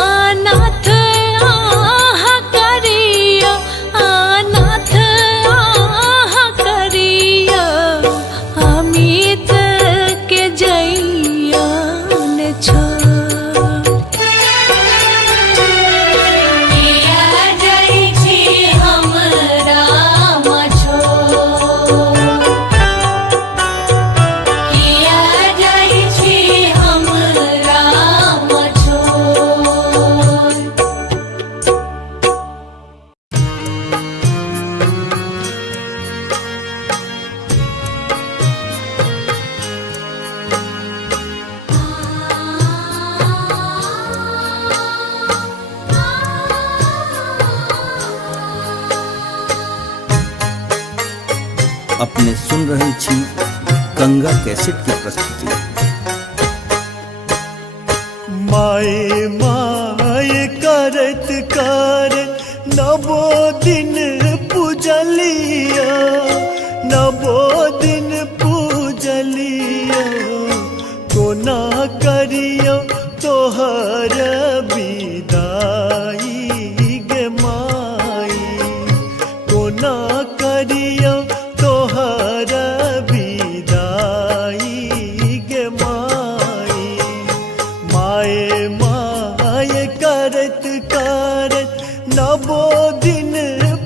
अनाथ आहा करियो अनाथ आहा करियो अमित के जइयन छोड़ किया जाइ छी हमरा मछो किया जाइ छी हमरा मछो अपने सुन रहे छी गंगा कैसेट की प्रस्तुति। माए माए करत करत नवो दिन पूजलिया नवो दिन पूजलिया कोना करियो तोहर विदाई गे माई कोना करियो तोहर विदाई गे माई माए माए करत करत नवो दिन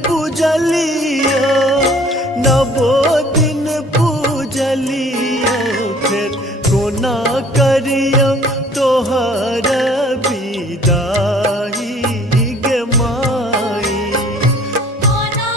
पूजलिया नवो दिन पूजलिया फिर कोना करियो तोहर विदाई गे माई कोना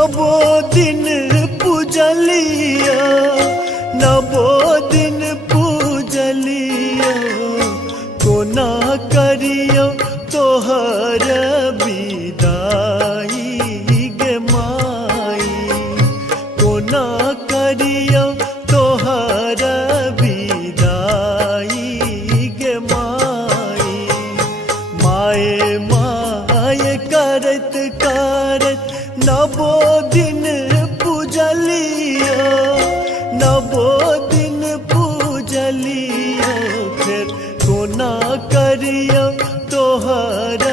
नवो दिन पूजलिया नवो दिन पूजलिया कोना करियो तोहर विदाई गे माई कोना करियो तोहर विदाई गे माई माए माए करत करत नवो दिन पूजलिया नवो दिन पूजलिया फिर कोना करियो तोहर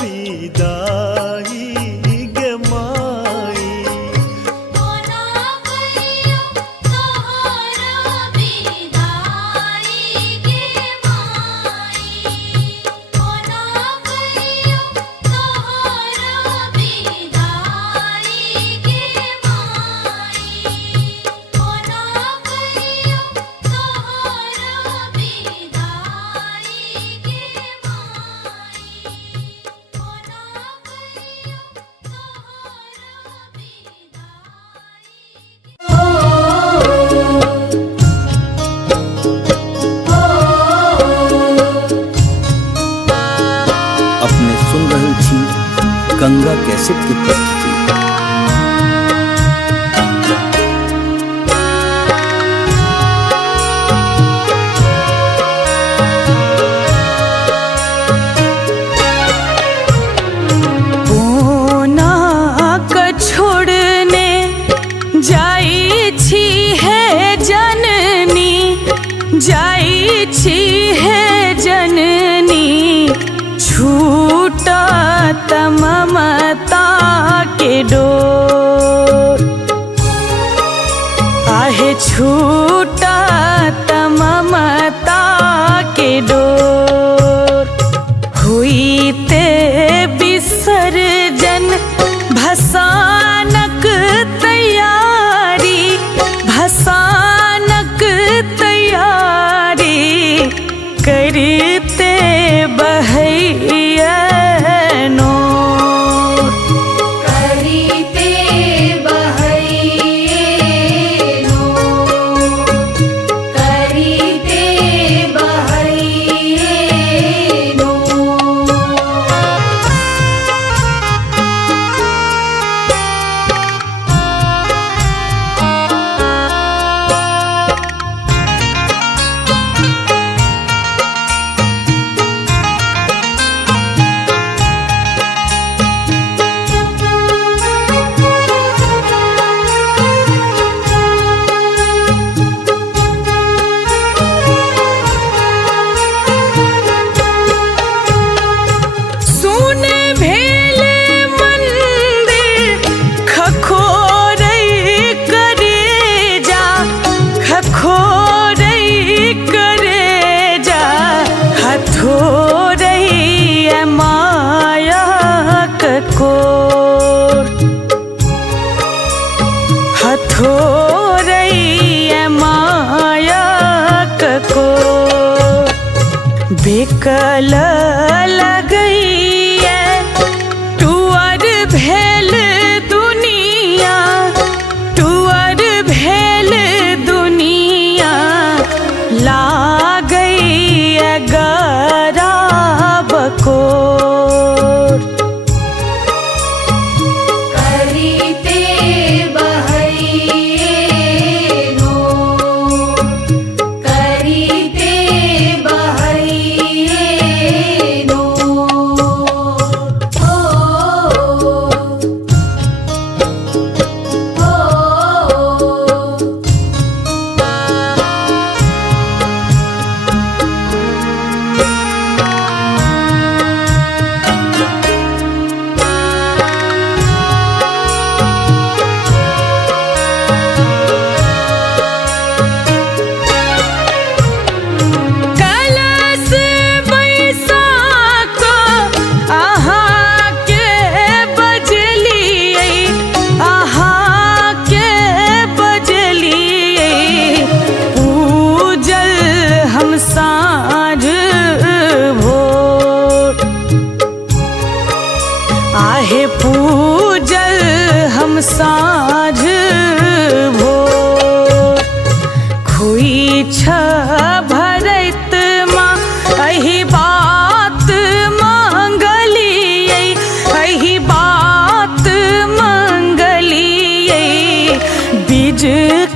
विदाई गे माई कोना करियो तोहर विदाई गे माई कोना करियो तोहर विदाई गे माई कोना करियो तोहर विदाई गे अपने सुन रहल छी गंगा कैसेट की प्रस्तुति। पूना क छोड़ने जाई छी है जननी जाई छी है जननी छूटा ममता के डोर आहे छूटा ममता के डोर हुई ते विसर्जन भसानक तैयारी भसानक तैयारी करते बहैया करीते बहैये नो करीते बहैये नो सुने भेले मंदिर खखोरई करेजा खखोरई करेजा हथोरई माया कोर हथोरई माया कोर बेकल लगई टुअर भेल दुनिया टुअर भेल दुनिया लागई गराब कोर करीते बहैये नो करीते बहैये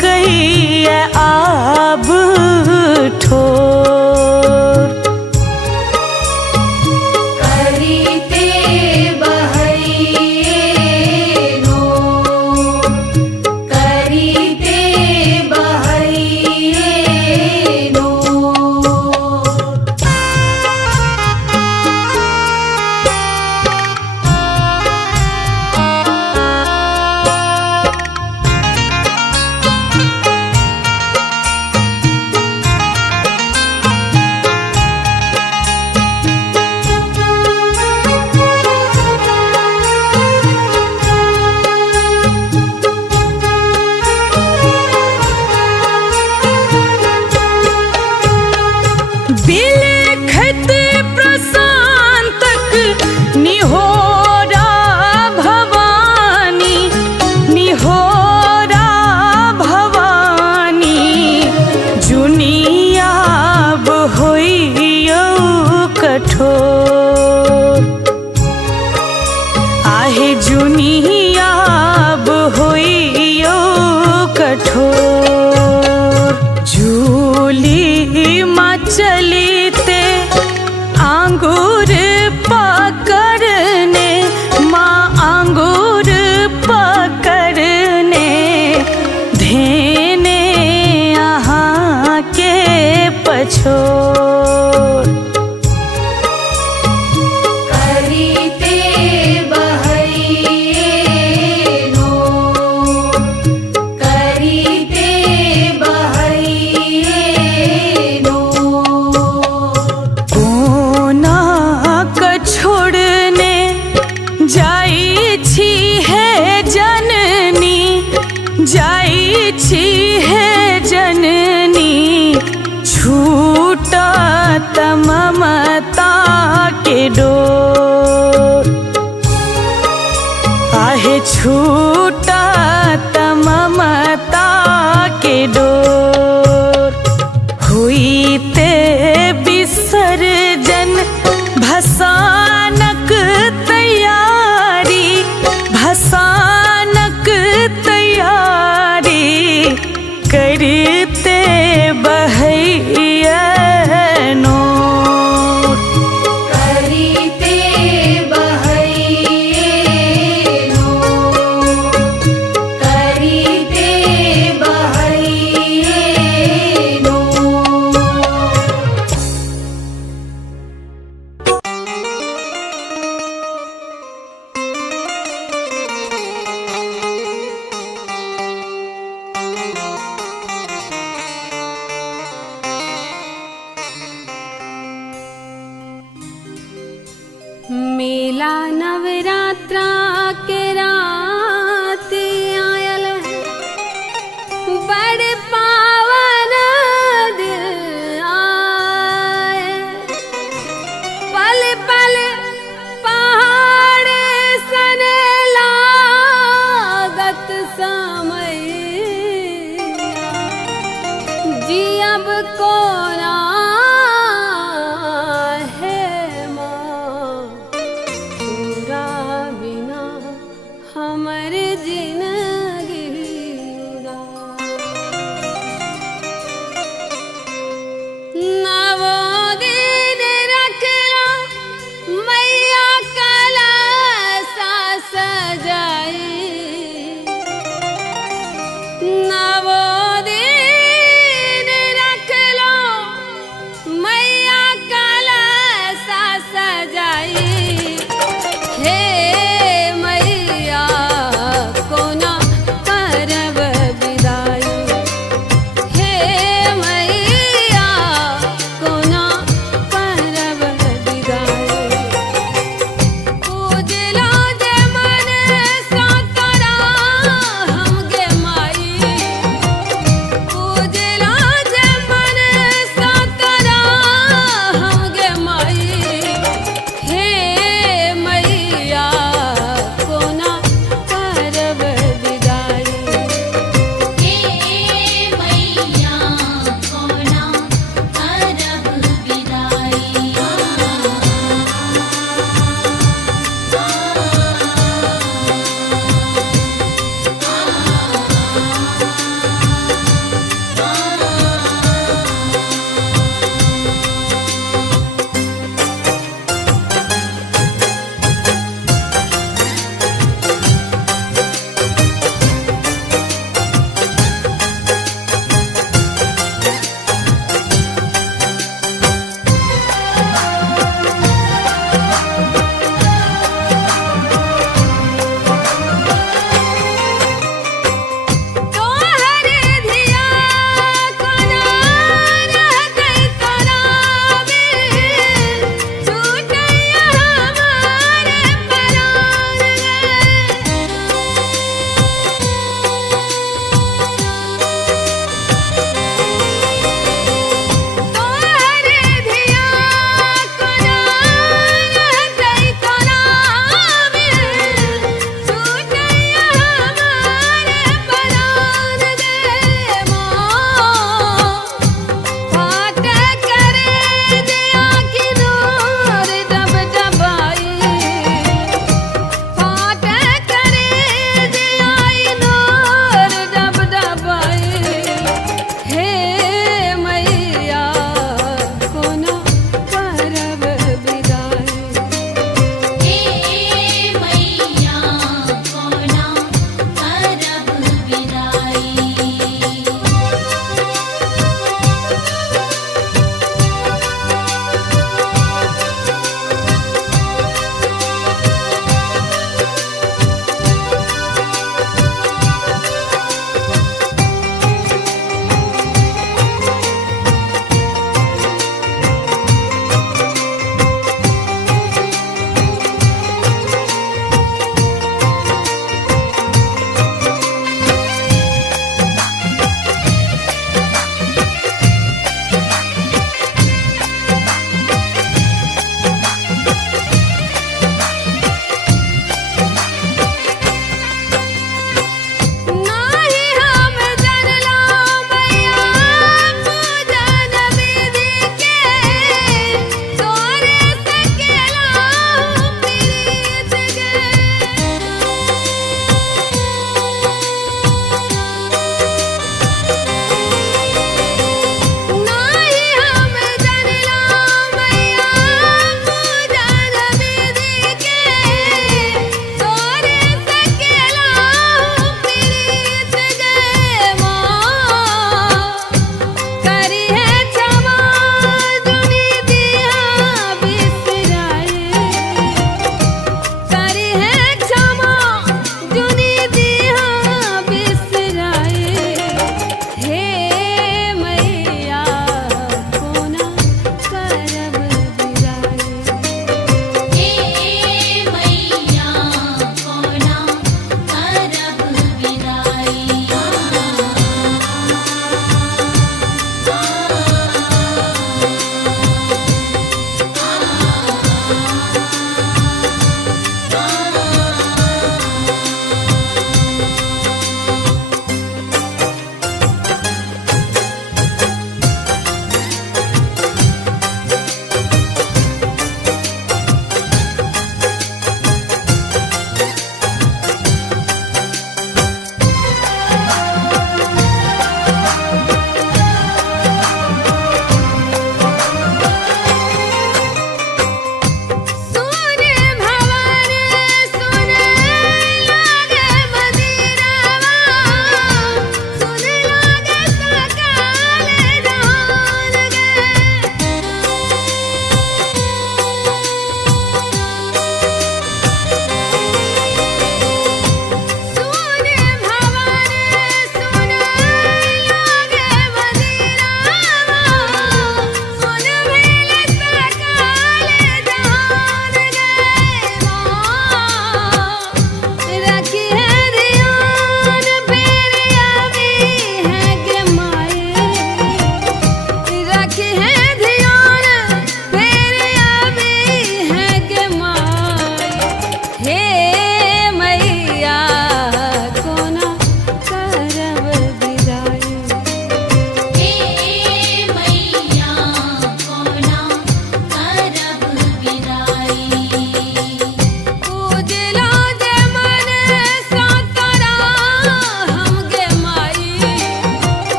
कैया आब ठोर। करीते बहैनो करीते बहैनो बिलखत प्रशांतक निहोरा भवानी निहोरा भवानी जुनियाब होइयो कठोर। आहे जुनियाब होइयो कठोर। झूली माँ चलीते आंगूर पकड़ने माँ आंगूर पकड़ने धेने यहाँ के पछोर। करीते बहैनो करीते बहैनो कोना क छोड़ने जाई छी है जननी जाई छी है जननी छूटा ममता के डोर। आहे छूटा ममता के डोर। हुईते विसर्जन भसानक तैयारी भसानक तैयारी करते बहैनो करीते बहैनो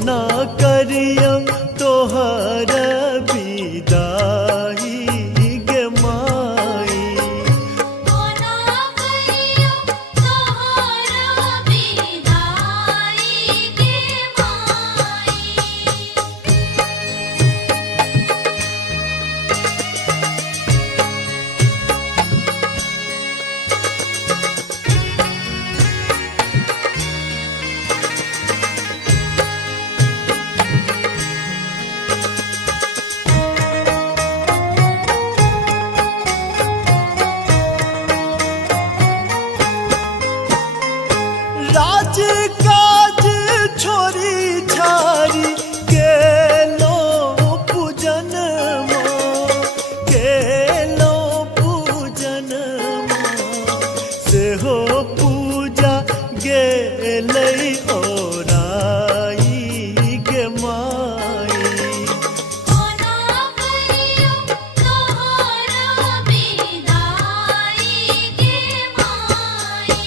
कोना करिया तोहर विदाई गे माई। कोना करिया तोहर विदाई गे माई। राज काज छोरी छारी गेलो पूजन गेलो पूजन सेहो पूजा गेलै ओराई गे माई। कोना करिया तोहर विदाई गे माई।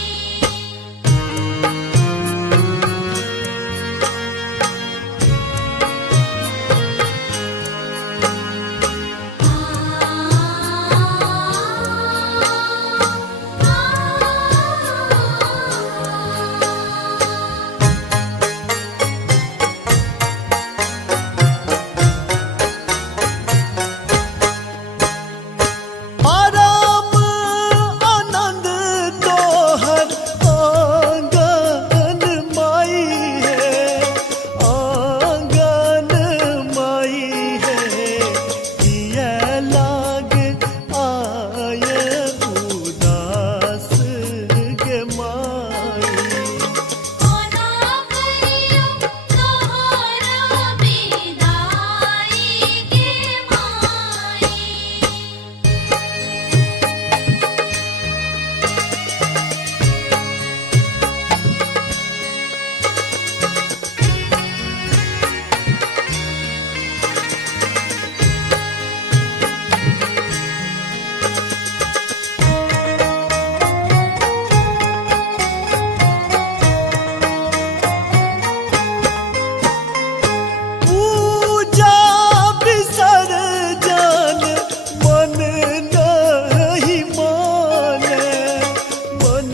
आराम आनंद तोहर आंगन माई है, आंगन माई है। किया लाग आय उदास गे माई। कोना करिया तोहर विदाई गे माई। पूजा विसर्जन मन नहीं माने, मन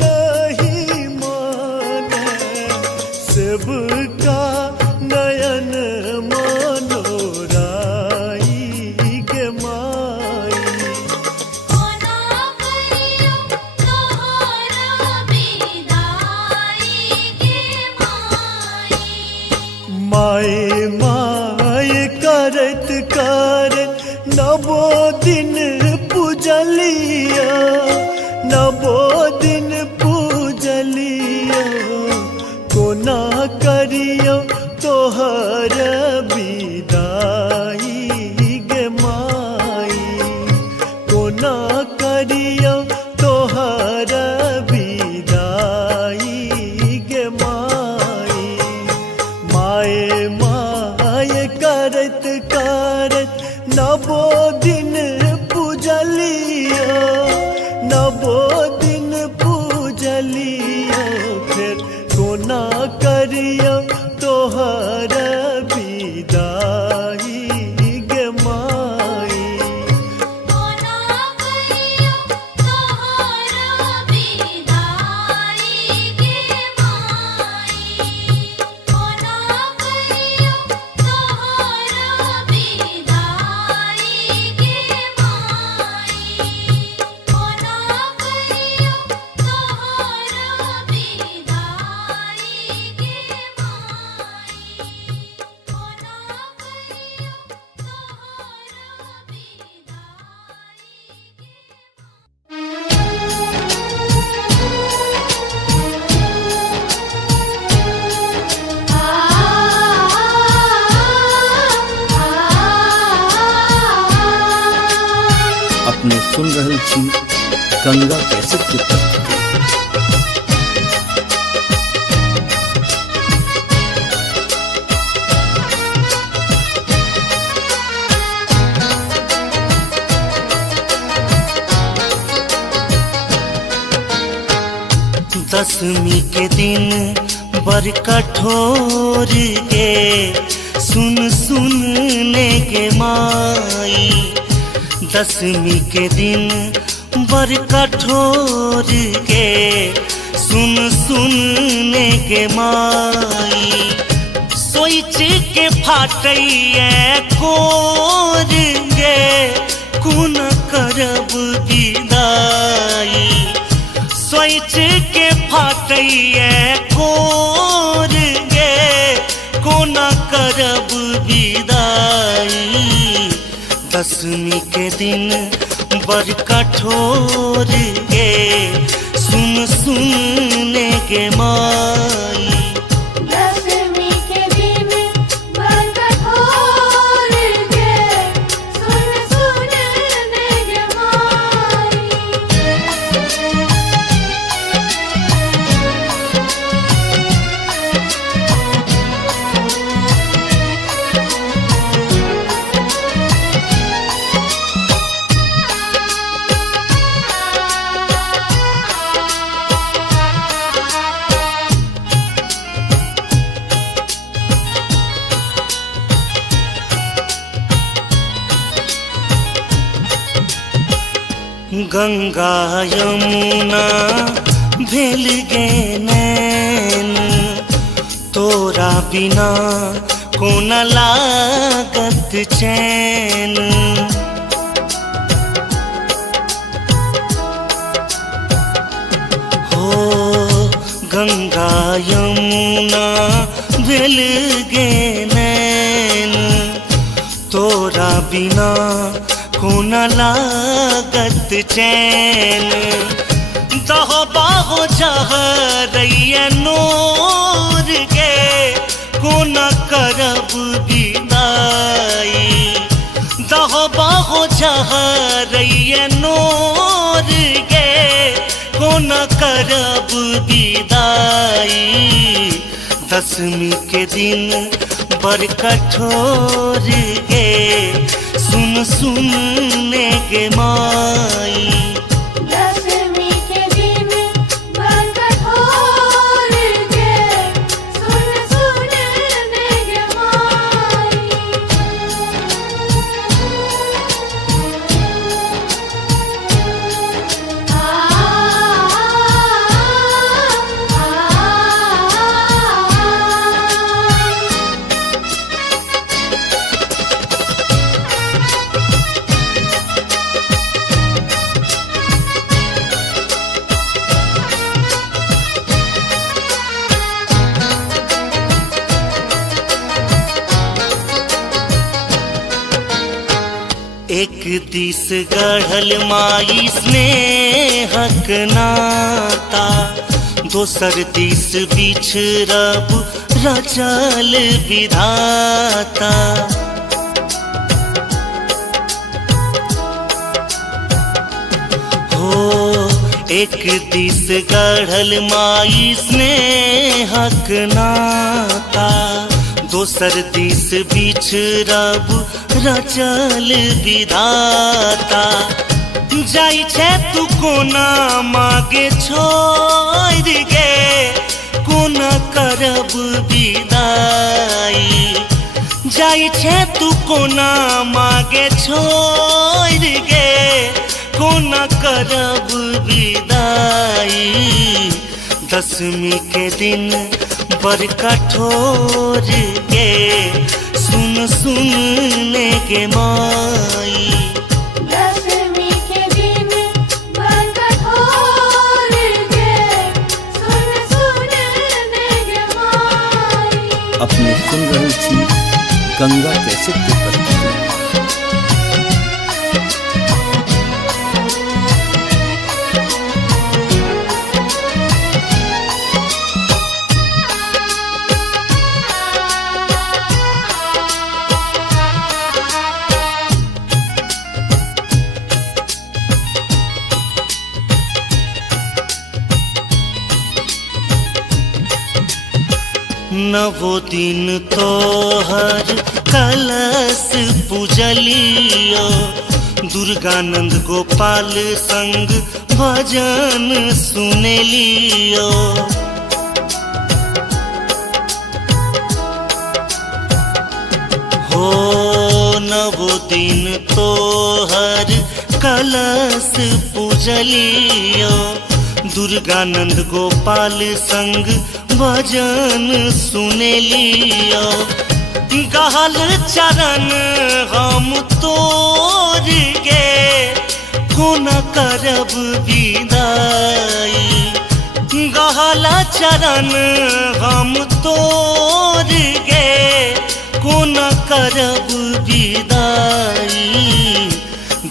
नहीं माने। सेवका नयन मनोराई गे माई। कोना करिया तोहर विदाई गे माई। माई माई करत करत नवो दिन पूजलिया, नवो दिन पूजलिया। कोना करिया तोहर विदाई गे माई। कोना करिया तोहर विदाई गे माई। माए माए करत करत नवो दिन पूजलिया, नवो दिन पूजलिया। फिर कोना करिया तोहर विदाई गे माई। कोना करिया तोहर विदाई गे माई। कोना करिया तोहर विदाई गे माई। कोना करिया तोहर विदाई गे अपने सुन रहल छी गंगा कैसेट की प्रस्तुति। दशमी के दिन बर कठोर गे सुन सुन ले गे माई। दसवीं के दिन बर कठोर गे सुन सुन ले गे माई। सोच के फाटैया कोर गे कुन करब विदाई। सोच के फाटैया कोर गे कुन करब विदाई। दसवीं के दिन बर कठोर गे सुन सुन ले गे माई। दसवीं के दिन बर कठोर गे सुन सुन ले गे माई। गंगा यमुना भेल गे नैन तोरा बिना कोन लागत चैन। हो गंगा यमुना भेल गे नैन तोरा बिना कोन लागत चैन। दहो बाहो जहरैया नोर गे कोन करब विदाई। दहो बाहो जहरैया नोर गे कोन करब विदाई। दसवीं के दिन बर कठोर गे सुन सुन ले गे माई। दसवीं के दिन बर कठोर गे सुन सुन ले गे माई। एक दिस गढ़ल माई स्नेहक नाता दोसर दिस बिछड़ब रचल विधाता। हो एक दिस गढ़ल माई स्नेहक नाता दोसर दिस बिछड़ब रचल विधाता। जाई छे तू कोना मागे छोड़ गे कोना करब विदाई। जाई छे तू कोना मागे छोड़ गे कोना करब विदाई। दसवीं के दिन बर कठोर गे सुन सुन ले गे माई। दसवीं के दिन बर कठोर गे सुन सुन ले गे माई। अपने सुन रही थी गंगा कैसेट की प्रस्तुति। नवो दिन तोहर कलश पूजलियो दुर्गानंद गोपाल संग भजन सुनलियो। तोहर कलश पूजलियो दुर्गानंद गोपाल संग भजन सुनेलियो गहल चरण हम तोर गे कोना करब विदाई गहला चरण हम तोर गे कोना करब विदाई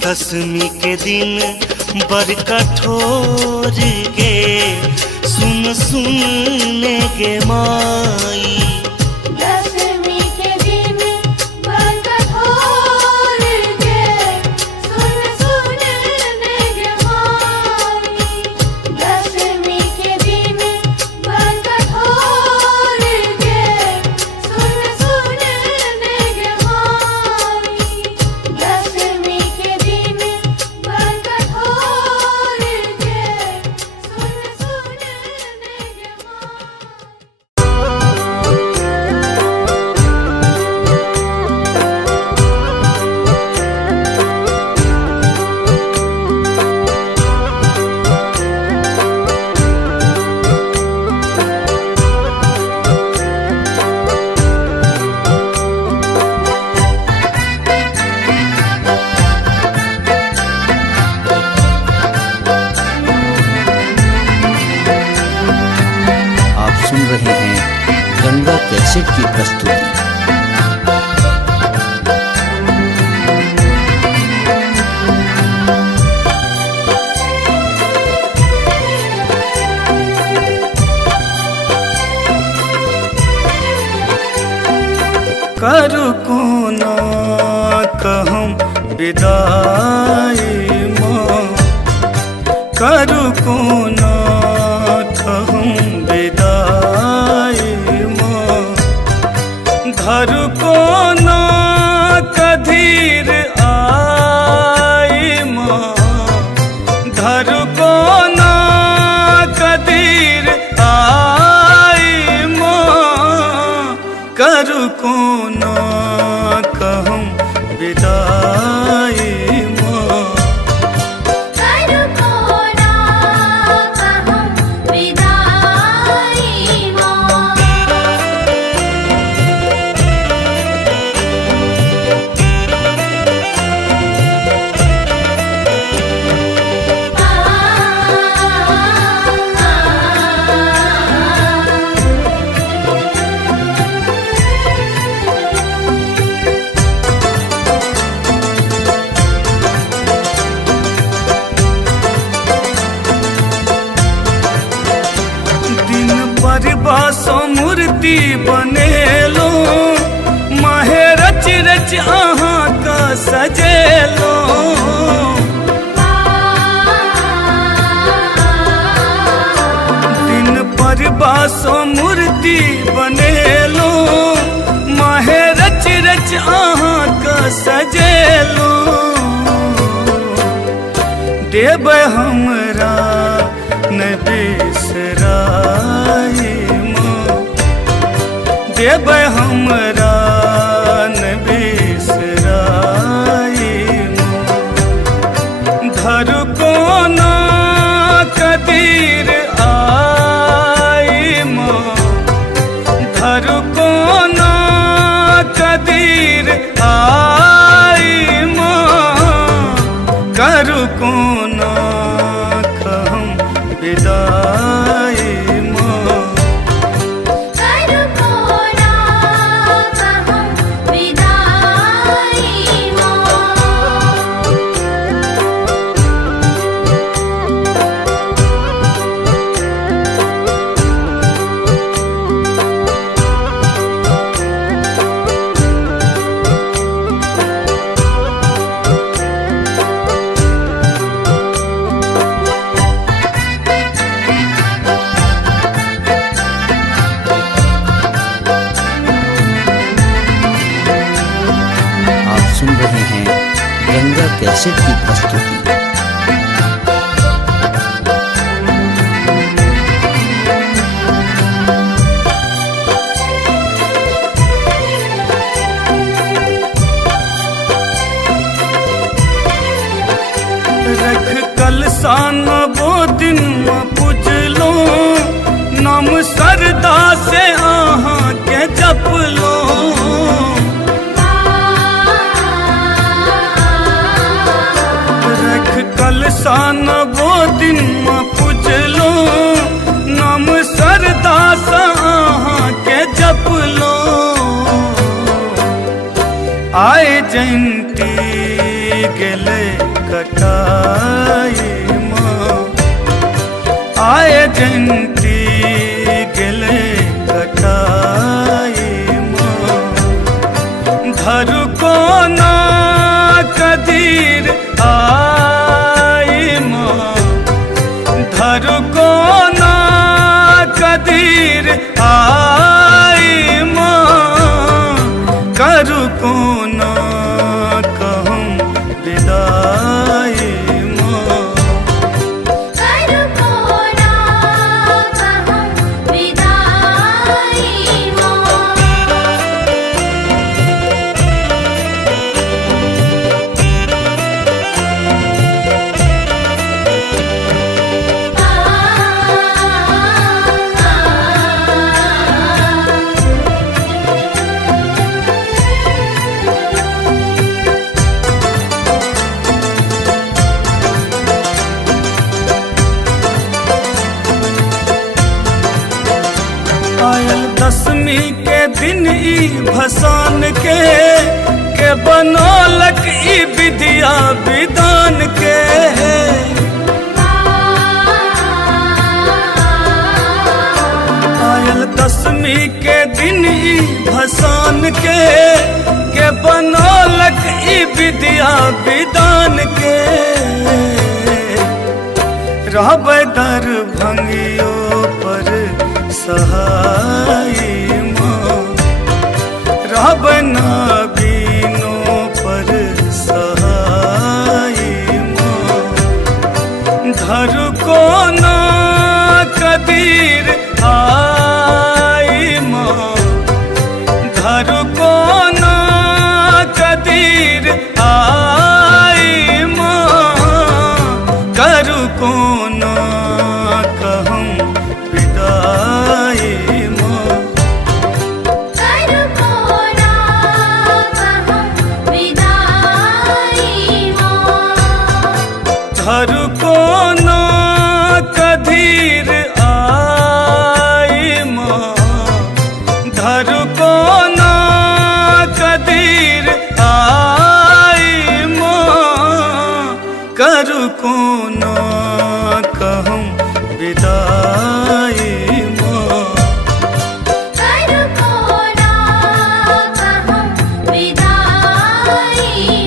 दशमी के दिन बड़ कठोर गे सुन सुन ले गे माई दशमी के दिन बड़ कठोर गे सुन सुन ले गे माई दशमी के दिन बड़ कठोर गे सुन सुन ले गे माई दशमी के दिन बड़ कठोर गे सुन सुन ले गे माई आप सुन रहे हैं गंगा कैसेट की प्रस्तुति। करू कोना कहम विदाई माँ करू कोना कहम विदाई माँ धरू कोना कधीर आई माँ धरू कोना कधीर आई माँ करू कोना कहम विदाई माँ करू कोना कहम विदाई माँ दिन पर बासो मूर्ति बनेलो माहे रच रच अहाँ का सजेलो दिन पर बासो मूर्ति बनेलो माहे रच रच अहाँ का सजेलो देव हमरा न बिसराई माँ देव हमरा न बिसराई माँ धरू कोना कदीर आई माँ धरू कोना कदीर आई माँ करू कोना कहम विदाई माँ करू कोना कहम विदाई माँ आप सुन रहे हैं गंगा कैसेट की प्रस्तुति। सरदास के जप लो आए जयंती गेले कटाई माँ आए जयंती गेले कटाई माँ धरु को ना कदीर आई माँ धरु को ना कदीर आई माँ करु को ना कहूँ विदाई माँ करु को ना कहूँ विदाई माँ आयल दसवीं के दिन ई भसान के बनौलक ई विद्या विधान के आयल दसवीं के दिन ई भसान के बनौलक ई विद्या विधान के रहबै दरभंगियो पर सहाय माँ रहबै नागिनो पर सहाय माँ धरु को ना कदीर आई माँ धरु को ना कदीर आई माँ करु को ना कहूँ विदाई माँ करु को ना कहूँ विदाई माँ धरु को ना कदीर आई माँ धरु को ना कदीर आई माँ करु को ना कहूँ विदाई माँ करु को ना कहूँ विदाई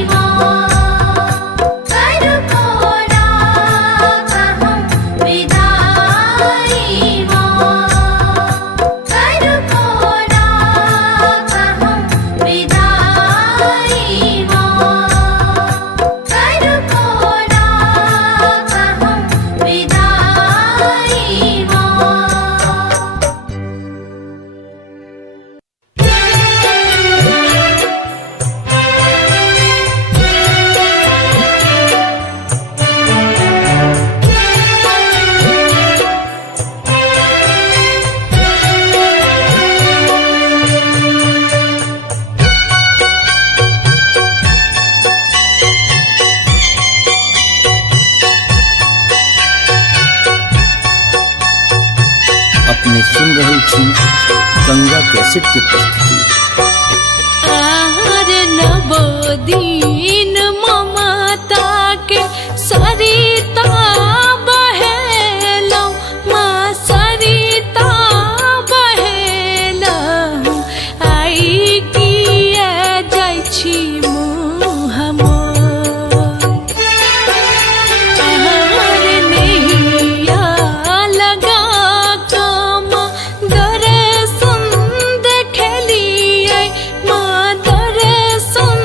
माँ करु को ना कहूँ विदाई माँ करु को ना कहूँ विदाई माँ करु को ना कहूँ विदाई माँ अपने सुन रहे छी गंगा कैसेट की प्रस्तुति। आहार नवोदीन ममता के सरिता बहेलौ माँ सरिता बहेलौ आई किया जाइ छी मुँह मोर आहार नैया लगा कम दर्शन देखलियै माँ दर्शन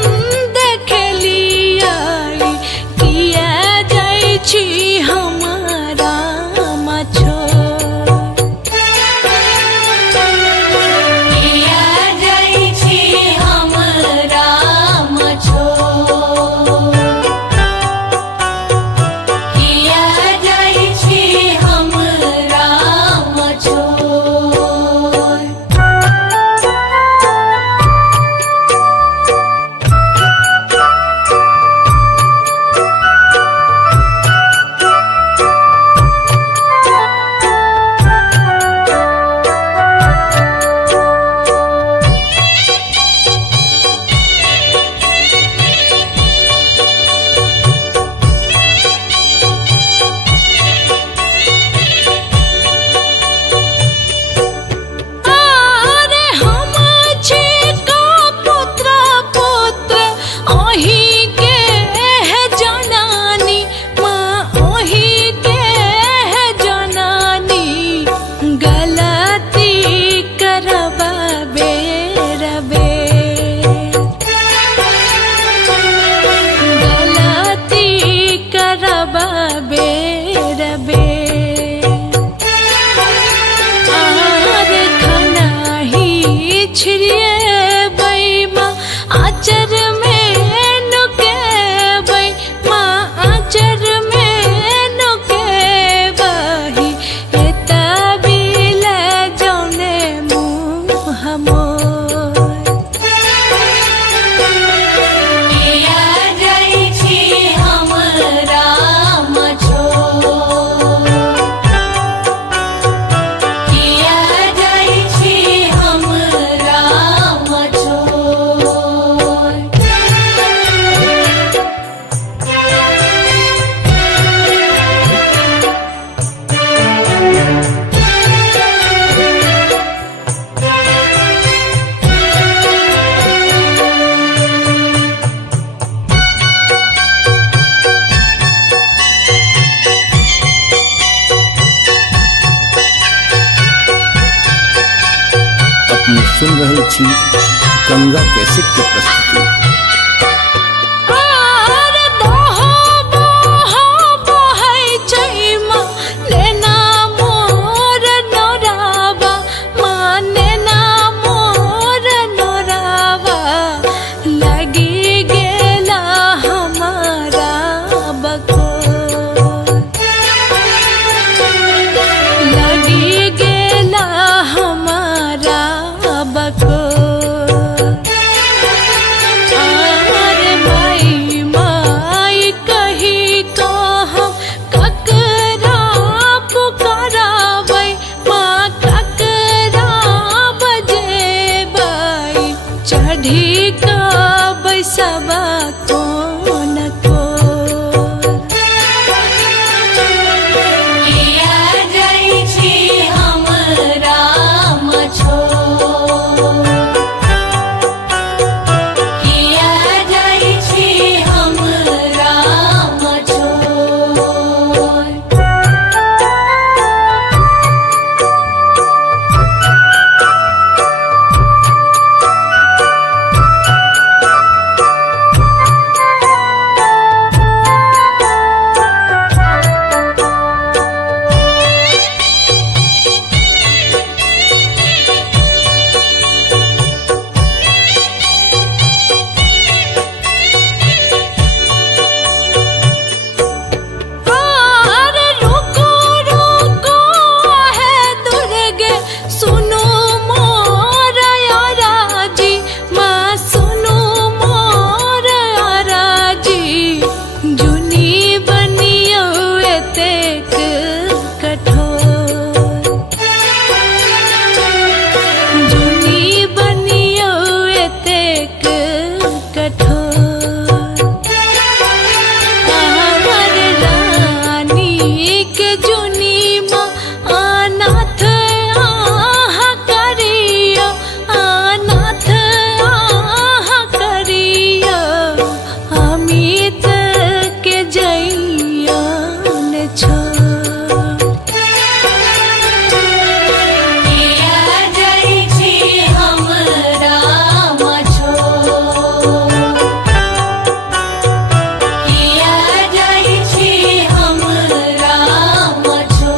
आचर में नुकेबै माँ आचर में नुकेबै एता बिल जौने मुँह मोर किया जाइ छी हमरा मछोर किया जाइ छी हमरा मछोर अपने सुन रहे छी गंगा कैसेट की प्रस्तुति। आर दोहो बोहो बहै छै माँ नेना मोर नोरावा माँ नेना मोर नोरावा लगी गेला हमारा बकोर लगी गेला हमारा बकोर आर माई माई कही तो हम ककरा पुकाराबै माँ ककरा बजेबै चढ़ी कऽ बैसबा कोन कोर किया जाइ छी हमरा मछोर किया जाइ छी हमरा मछोर आर रुको रुको है दुर्गे सुनो मोर याराजी माँ सुनो मोर याराजी जुनी बनियो एतेक कठोर जुनी बनियो एतेक कठोर हमर रानी के जुनी माँ अनाथ आहा करियो अनाथ आहा करियो अमित के जइयन छोड़ किया जाइ छी हमरा मछोर किया जाइ छी हमरा मछोर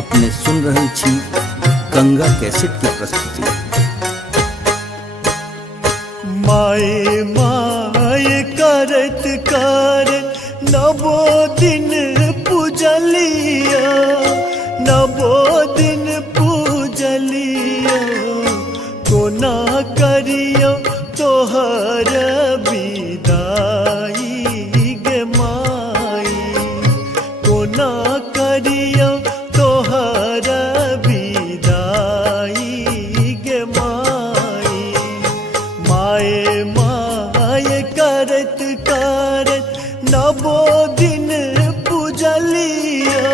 अपने सुन रहे छी गंगा कैसेट की प्रस्तुति। माए माए करत करत नवो दिन पूजलिया नवो दिन पूजलिया कोना करियो तोहर विदाई गे माई कोना करियो तोहर विदाई गे माई माए माए करत करत नवो दिन पूजलिया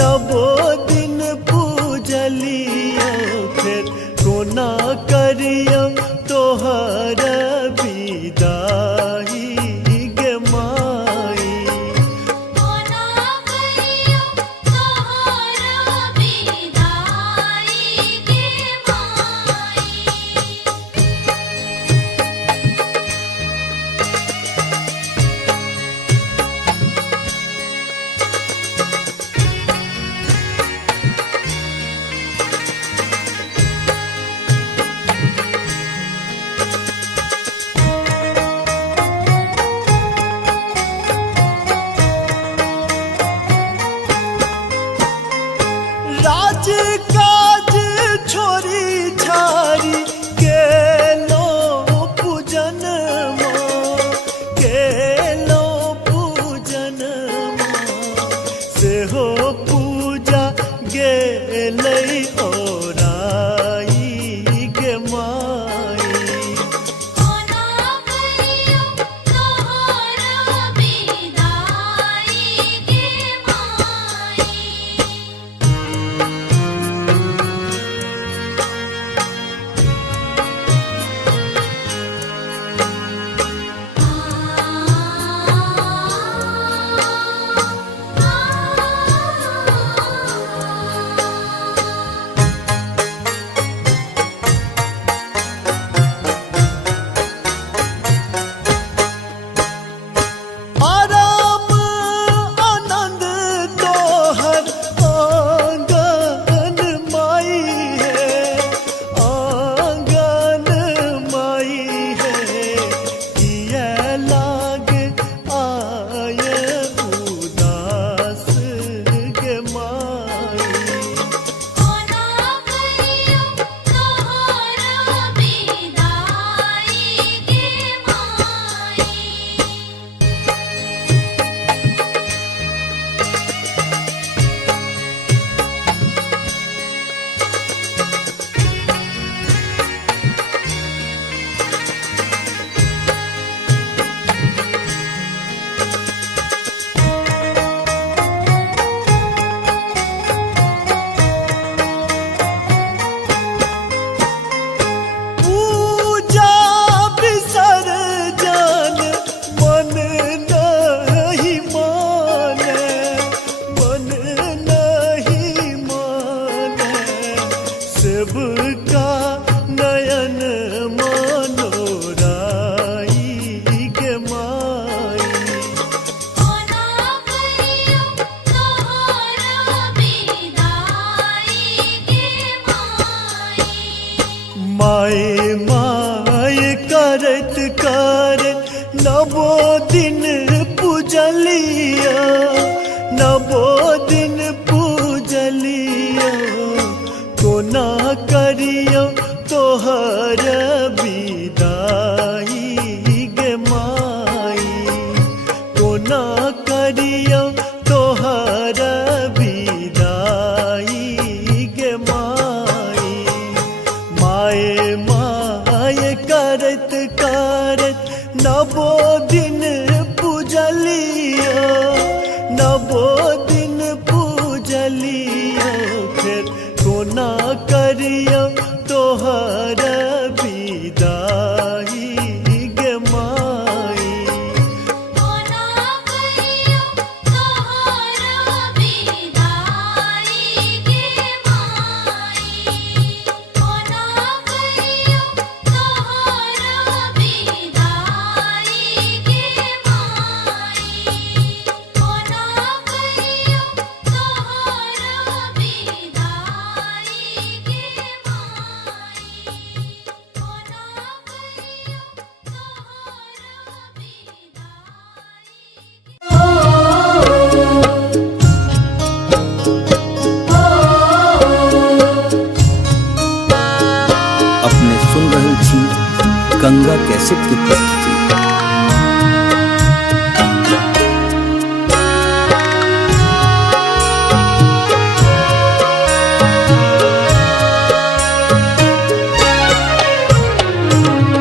नवो दिन पूजलिया फिर कोना करियो तोहर विदाई गे माई कोना करियो तोहर कोना करियो तोहर विदाई गे माई। माए माए करत करत नबो दिन पूजलियो, नबो दिन पूजलियो, फिर कोना करियो तोहर विदाई गे माई। कोना करियो तोहरा विदाई गे माई। कोना करियो तोहरा विदाई गे माई। कोना करियो तोहरा विदाई गे माई। कोना करियो अपने सुन रहल छी गंगा कैसेट की प्रस्तुति।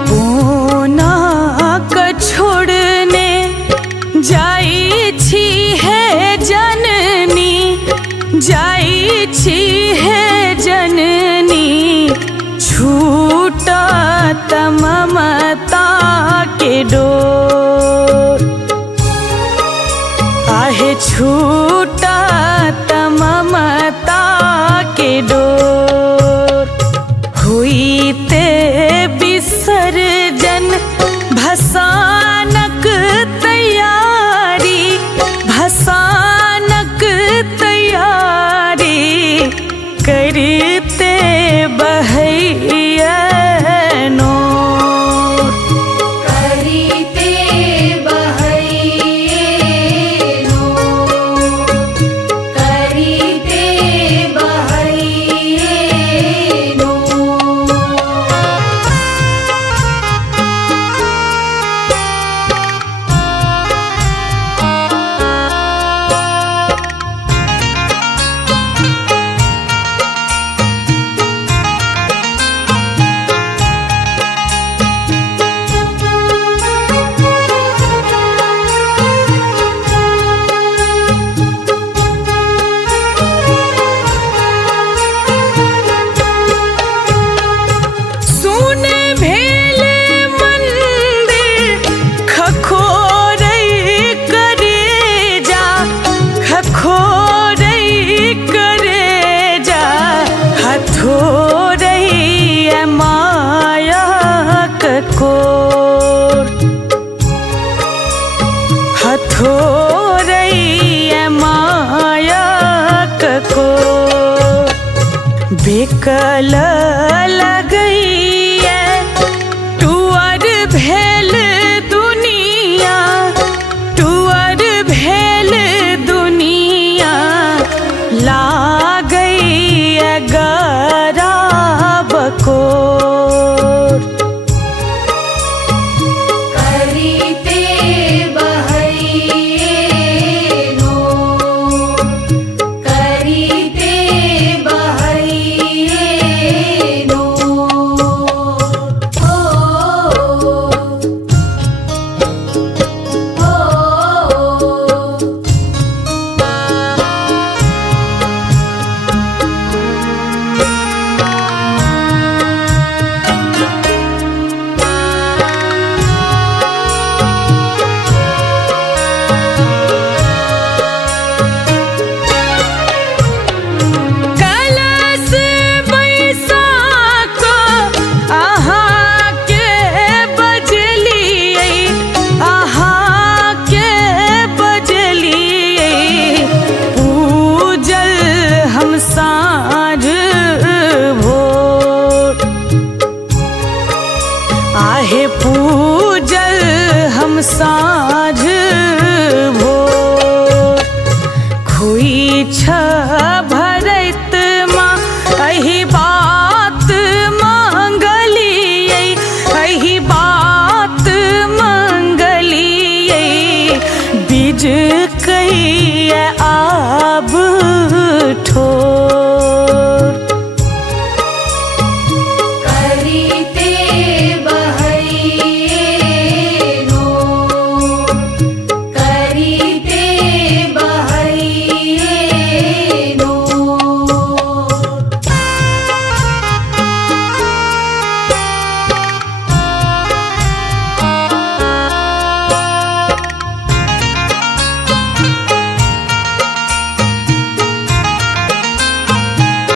कोना क छोड़ने जाई छी है जननी, जाई छी है जननी, छूटत ममता के डोर। आहे छूटत ममता के डोर। हुईते विसर्जन भसानक तैयारी, भसानक तैयारी, करते बहैया नोर। करीते बहैये नोर। करीते बहैये नोर। सुने भेले मंदिर खखोरई करेजा, खखोरई करेजा, हथोरई माया ककोर। हथोरई माया ककोर। बेकल लगैया टुअर भेल दुनिया, टुअर भेल दुनिया, लागैया गरा बकोर। करीते बहैये नोर। करीते बहैये नोर। बीज कहिए आब ठोर।